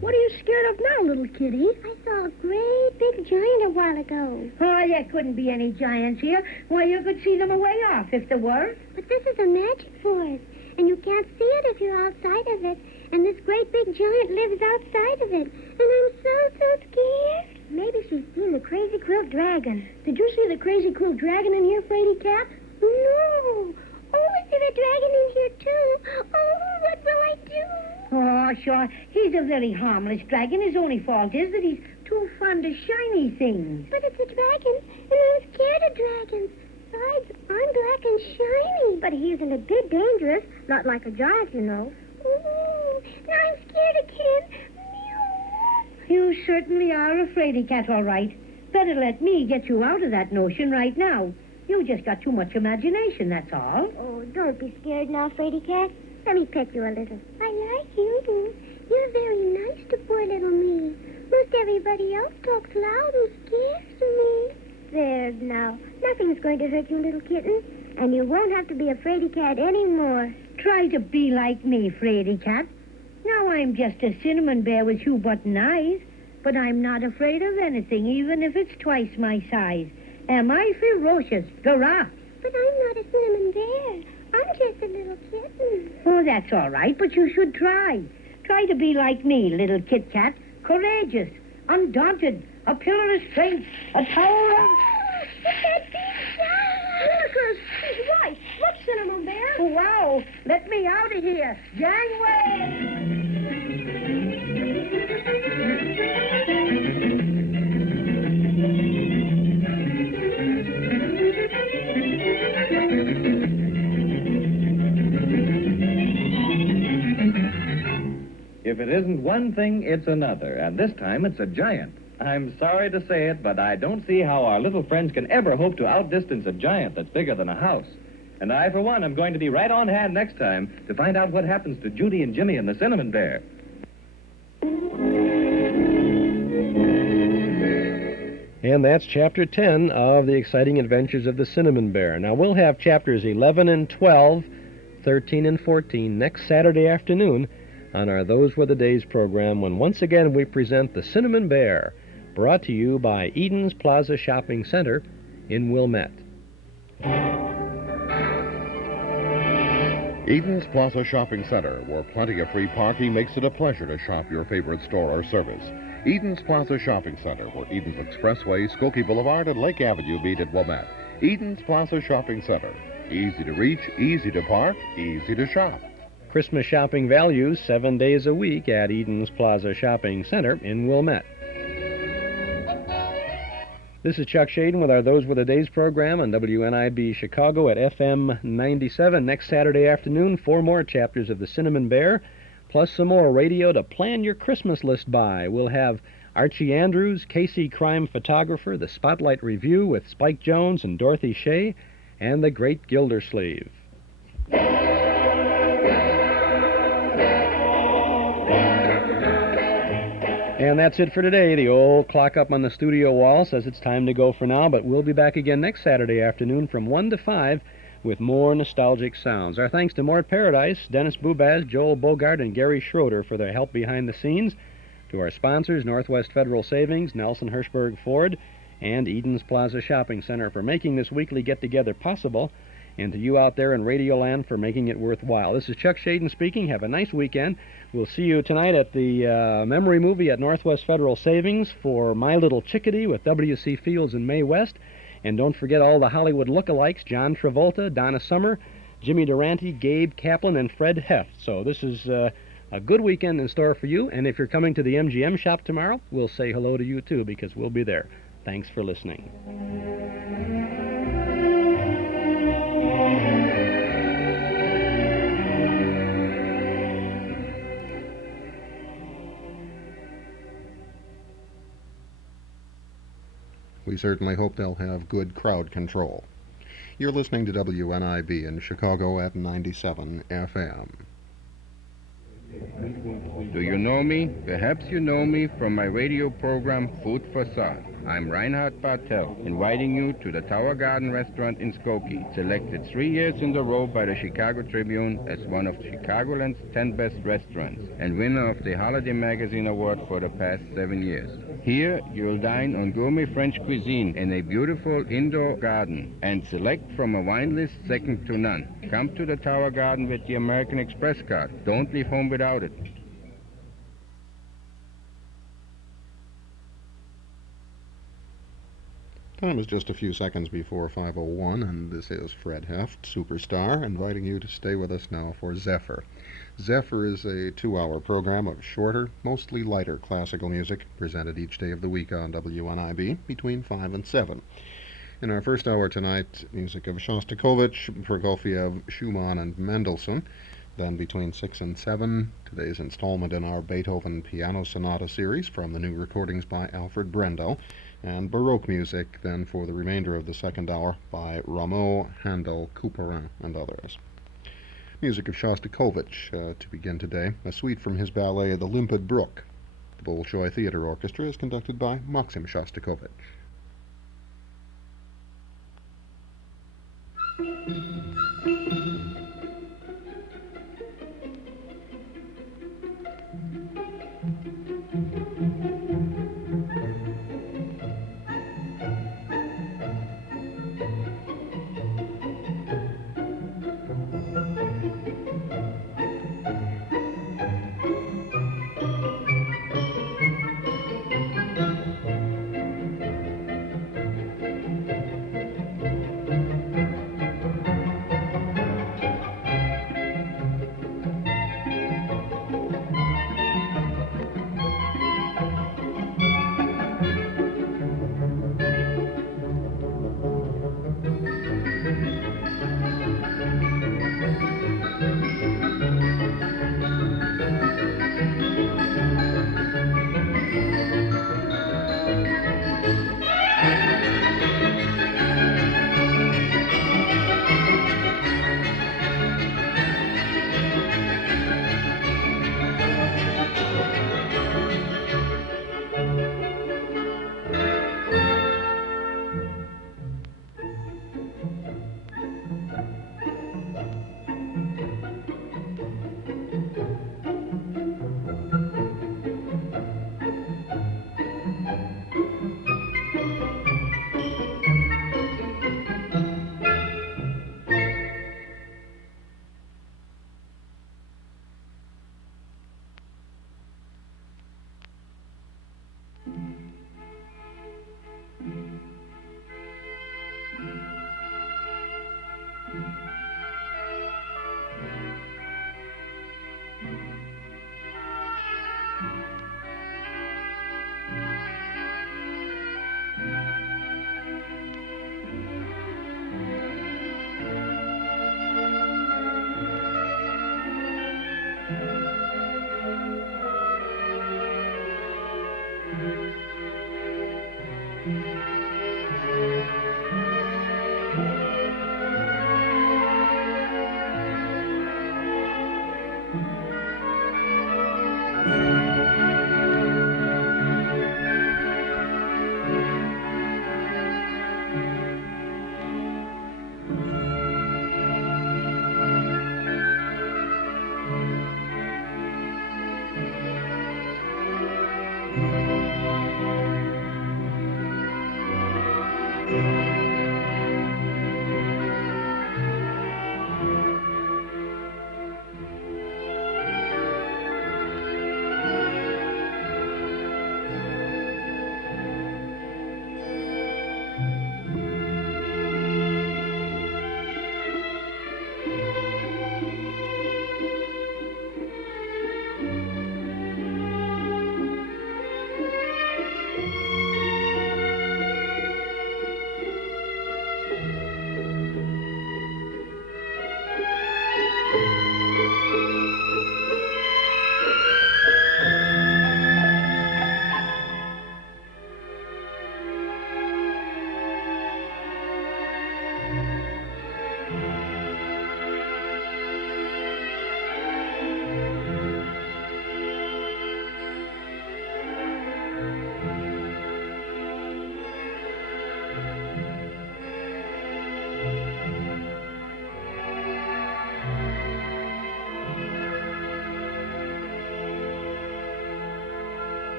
What are you scared of now, little kitty? I saw a great big giant a while ago. Oh, there couldn't be any giants here. Why, you could see them away off if there were. But this is a magic forest, and you can't see it if you're outside of it. And this great big giant lives outside of it. And I'm so scared. Maybe she's seen the Crazy Quilt Dragon. Did you see the Crazy Quilt Dragon in here, Fraidy Cat? No. Oh, is there a dragon in here, too? Oh, what will I do? Oh, sure. He's a very harmless dragon. His only fault is that he's too fond of shiny things. But it's a dragon, and I'm scared of dragons. Besides, I'm black and shiny. But he isn't a bit dangerous. Not like a giant, you know. Ooh, now I'm scared again. You certainly are a fraidy cat, all right. Better let me get you out of that notion right now. You just got too much imagination, that's all. Oh, don't be scared now, Fraidy Cat. Let me pet you a little. I like you. You're very nice to poor little me. Most everybody else talks loud and scares me. There, now. Nothing's going to hurt you, little kitten. And you won't have to be a fraidy cat anymore. Try to be like me, fraidy cat. Now I'm just a cinnamon bear with two button eyes, but I'm not afraid of anything, even if it's twice my size. Am I ferocious? Hurrah! But I'm not a cinnamon bear. I'm just a little kitten. Oh, that's all right, but you should try. Try to be like me, little Kit Kat. Courageous, undaunted, a pillar of strength, a tower of... Lucas, he's right. Look, Cinnamon Bear. Oh, wow, let me out of here. Gangway! If it isn't one thing, it's another, and this time it's a giant. I'm sorry to say it, but I don't see how our little friends can ever hope to outdistance a giant that's bigger than a house. And I, for one, am going to be right on hand next time to find out what happens to Judy and Jimmy and the Cinnamon Bear. And that's Chapter 10 of The Exciting Adventures of the Cinnamon Bear. Now, we'll have Chapters 11 and 12, 13 and 14 next Saturday afternoon on our Those Were the Days program, when once again we present The Cinnamon Bear, brought to you by Eden's Plaza Shopping Center in Wilmette. Eden's Plaza Shopping Center, where plenty of free parking makes it a pleasure to shop your favorite store or service. Eden's Plaza Shopping Center, where Eden's Expressway, Skokie Boulevard, and Lake Avenue meet at Wilmette. Eden's Plaza Shopping Center. Easy to reach, easy to park, easy to shop. Christmas shopping values 7 days a week at Eden's Plaza Shopping Center in Wilmette. This is Chuck Shaden with our Those Were the Days program on WNIB Chicago at FM 97. Next Saturday afternoon, 4 more chapters of The Cinnamon Bear, plus some more radio to plan your Christmas list by. We'll have Archie Andrews, Casey Crime Photographer, the Spotlight Review with Spike Jones and Dorothy Shea, and the Great Gildersleeve. And that's it for today. The old clock up on the studio wall says it's time to go for now, but we'll be back again next Saturday afternoon from 1 to 5 with more nostalgic sounds. Our thanks to Mort Paradise, Dennis Bubaz, Joel Bogart, and Gary Schroeder for their help behind the scenes. To our sponsors, Northwest Federal Savings, Nelson Hirschberg Ford, and Eden's Plaza Shopping Center for making this weekly get-together possible, and to you out there in Radioland for making it worthwhile. This is Chuck Shaden speaking. Have a nice weekend. We'll see you tonight at the Memory Movie at Northwest Federal Savings for My Little Chickadee with W.C. Fields and Mae West. And don't forget all the Hollywood lookalikes, John Travolta, Donna Summer, Jimmy Durante, Gabe Kaplan, and Fred Heft. So this is a good weekend in store for you. And if you're coming to the MGM shop tomorrow, we'll say hello to you too, because we'll be there. Thanks for listening. We certainly hope they'll have good crowd control. You're listening to WNIB in Chicago at 97 FM. Do you know me? Perhaps you know me from my radio program, Food for Thought. I'm Reinhard Bartel, inviting you to the Tower Garden Restaurant in Skokie, selected 3 years in a row by the Chicago Tribune as one of Chicagoland's 10 best restaurants, and winner of the Holiday Magazine Award for the past 7 years. Here, you'll dine on gourmet French cuisine in a beautiful indoor garden, and select from a wine list second to none. Come to the Tower Garden with the American Express card. Don't leave home without it. Time is just a few seconds before 5:01, and this is Fred Heft, Superstar, inviting you to stay with us now for Zephyr. Zephyr is a 2-hour program of shorter, mostly lighter classical music, presented each day of the week on WNIB between 5 and 7. In our first hour tonight, music of Shostakovich, Prokofiev, Schumann, and Mendelssohn. Then between 6 and 7, today's installment in our Beethoven Piano Sonata series from the new recordings by Alfred Brendel, and Baroque music then for the remainder of the second hour by Rameau, Handel, Couperin, and others. Music of Shostakovich to begin today, a suite from his ballet The Limpid Brook. The Bolshoi Theater Orchestra is conducted by Maxim Shostakovich.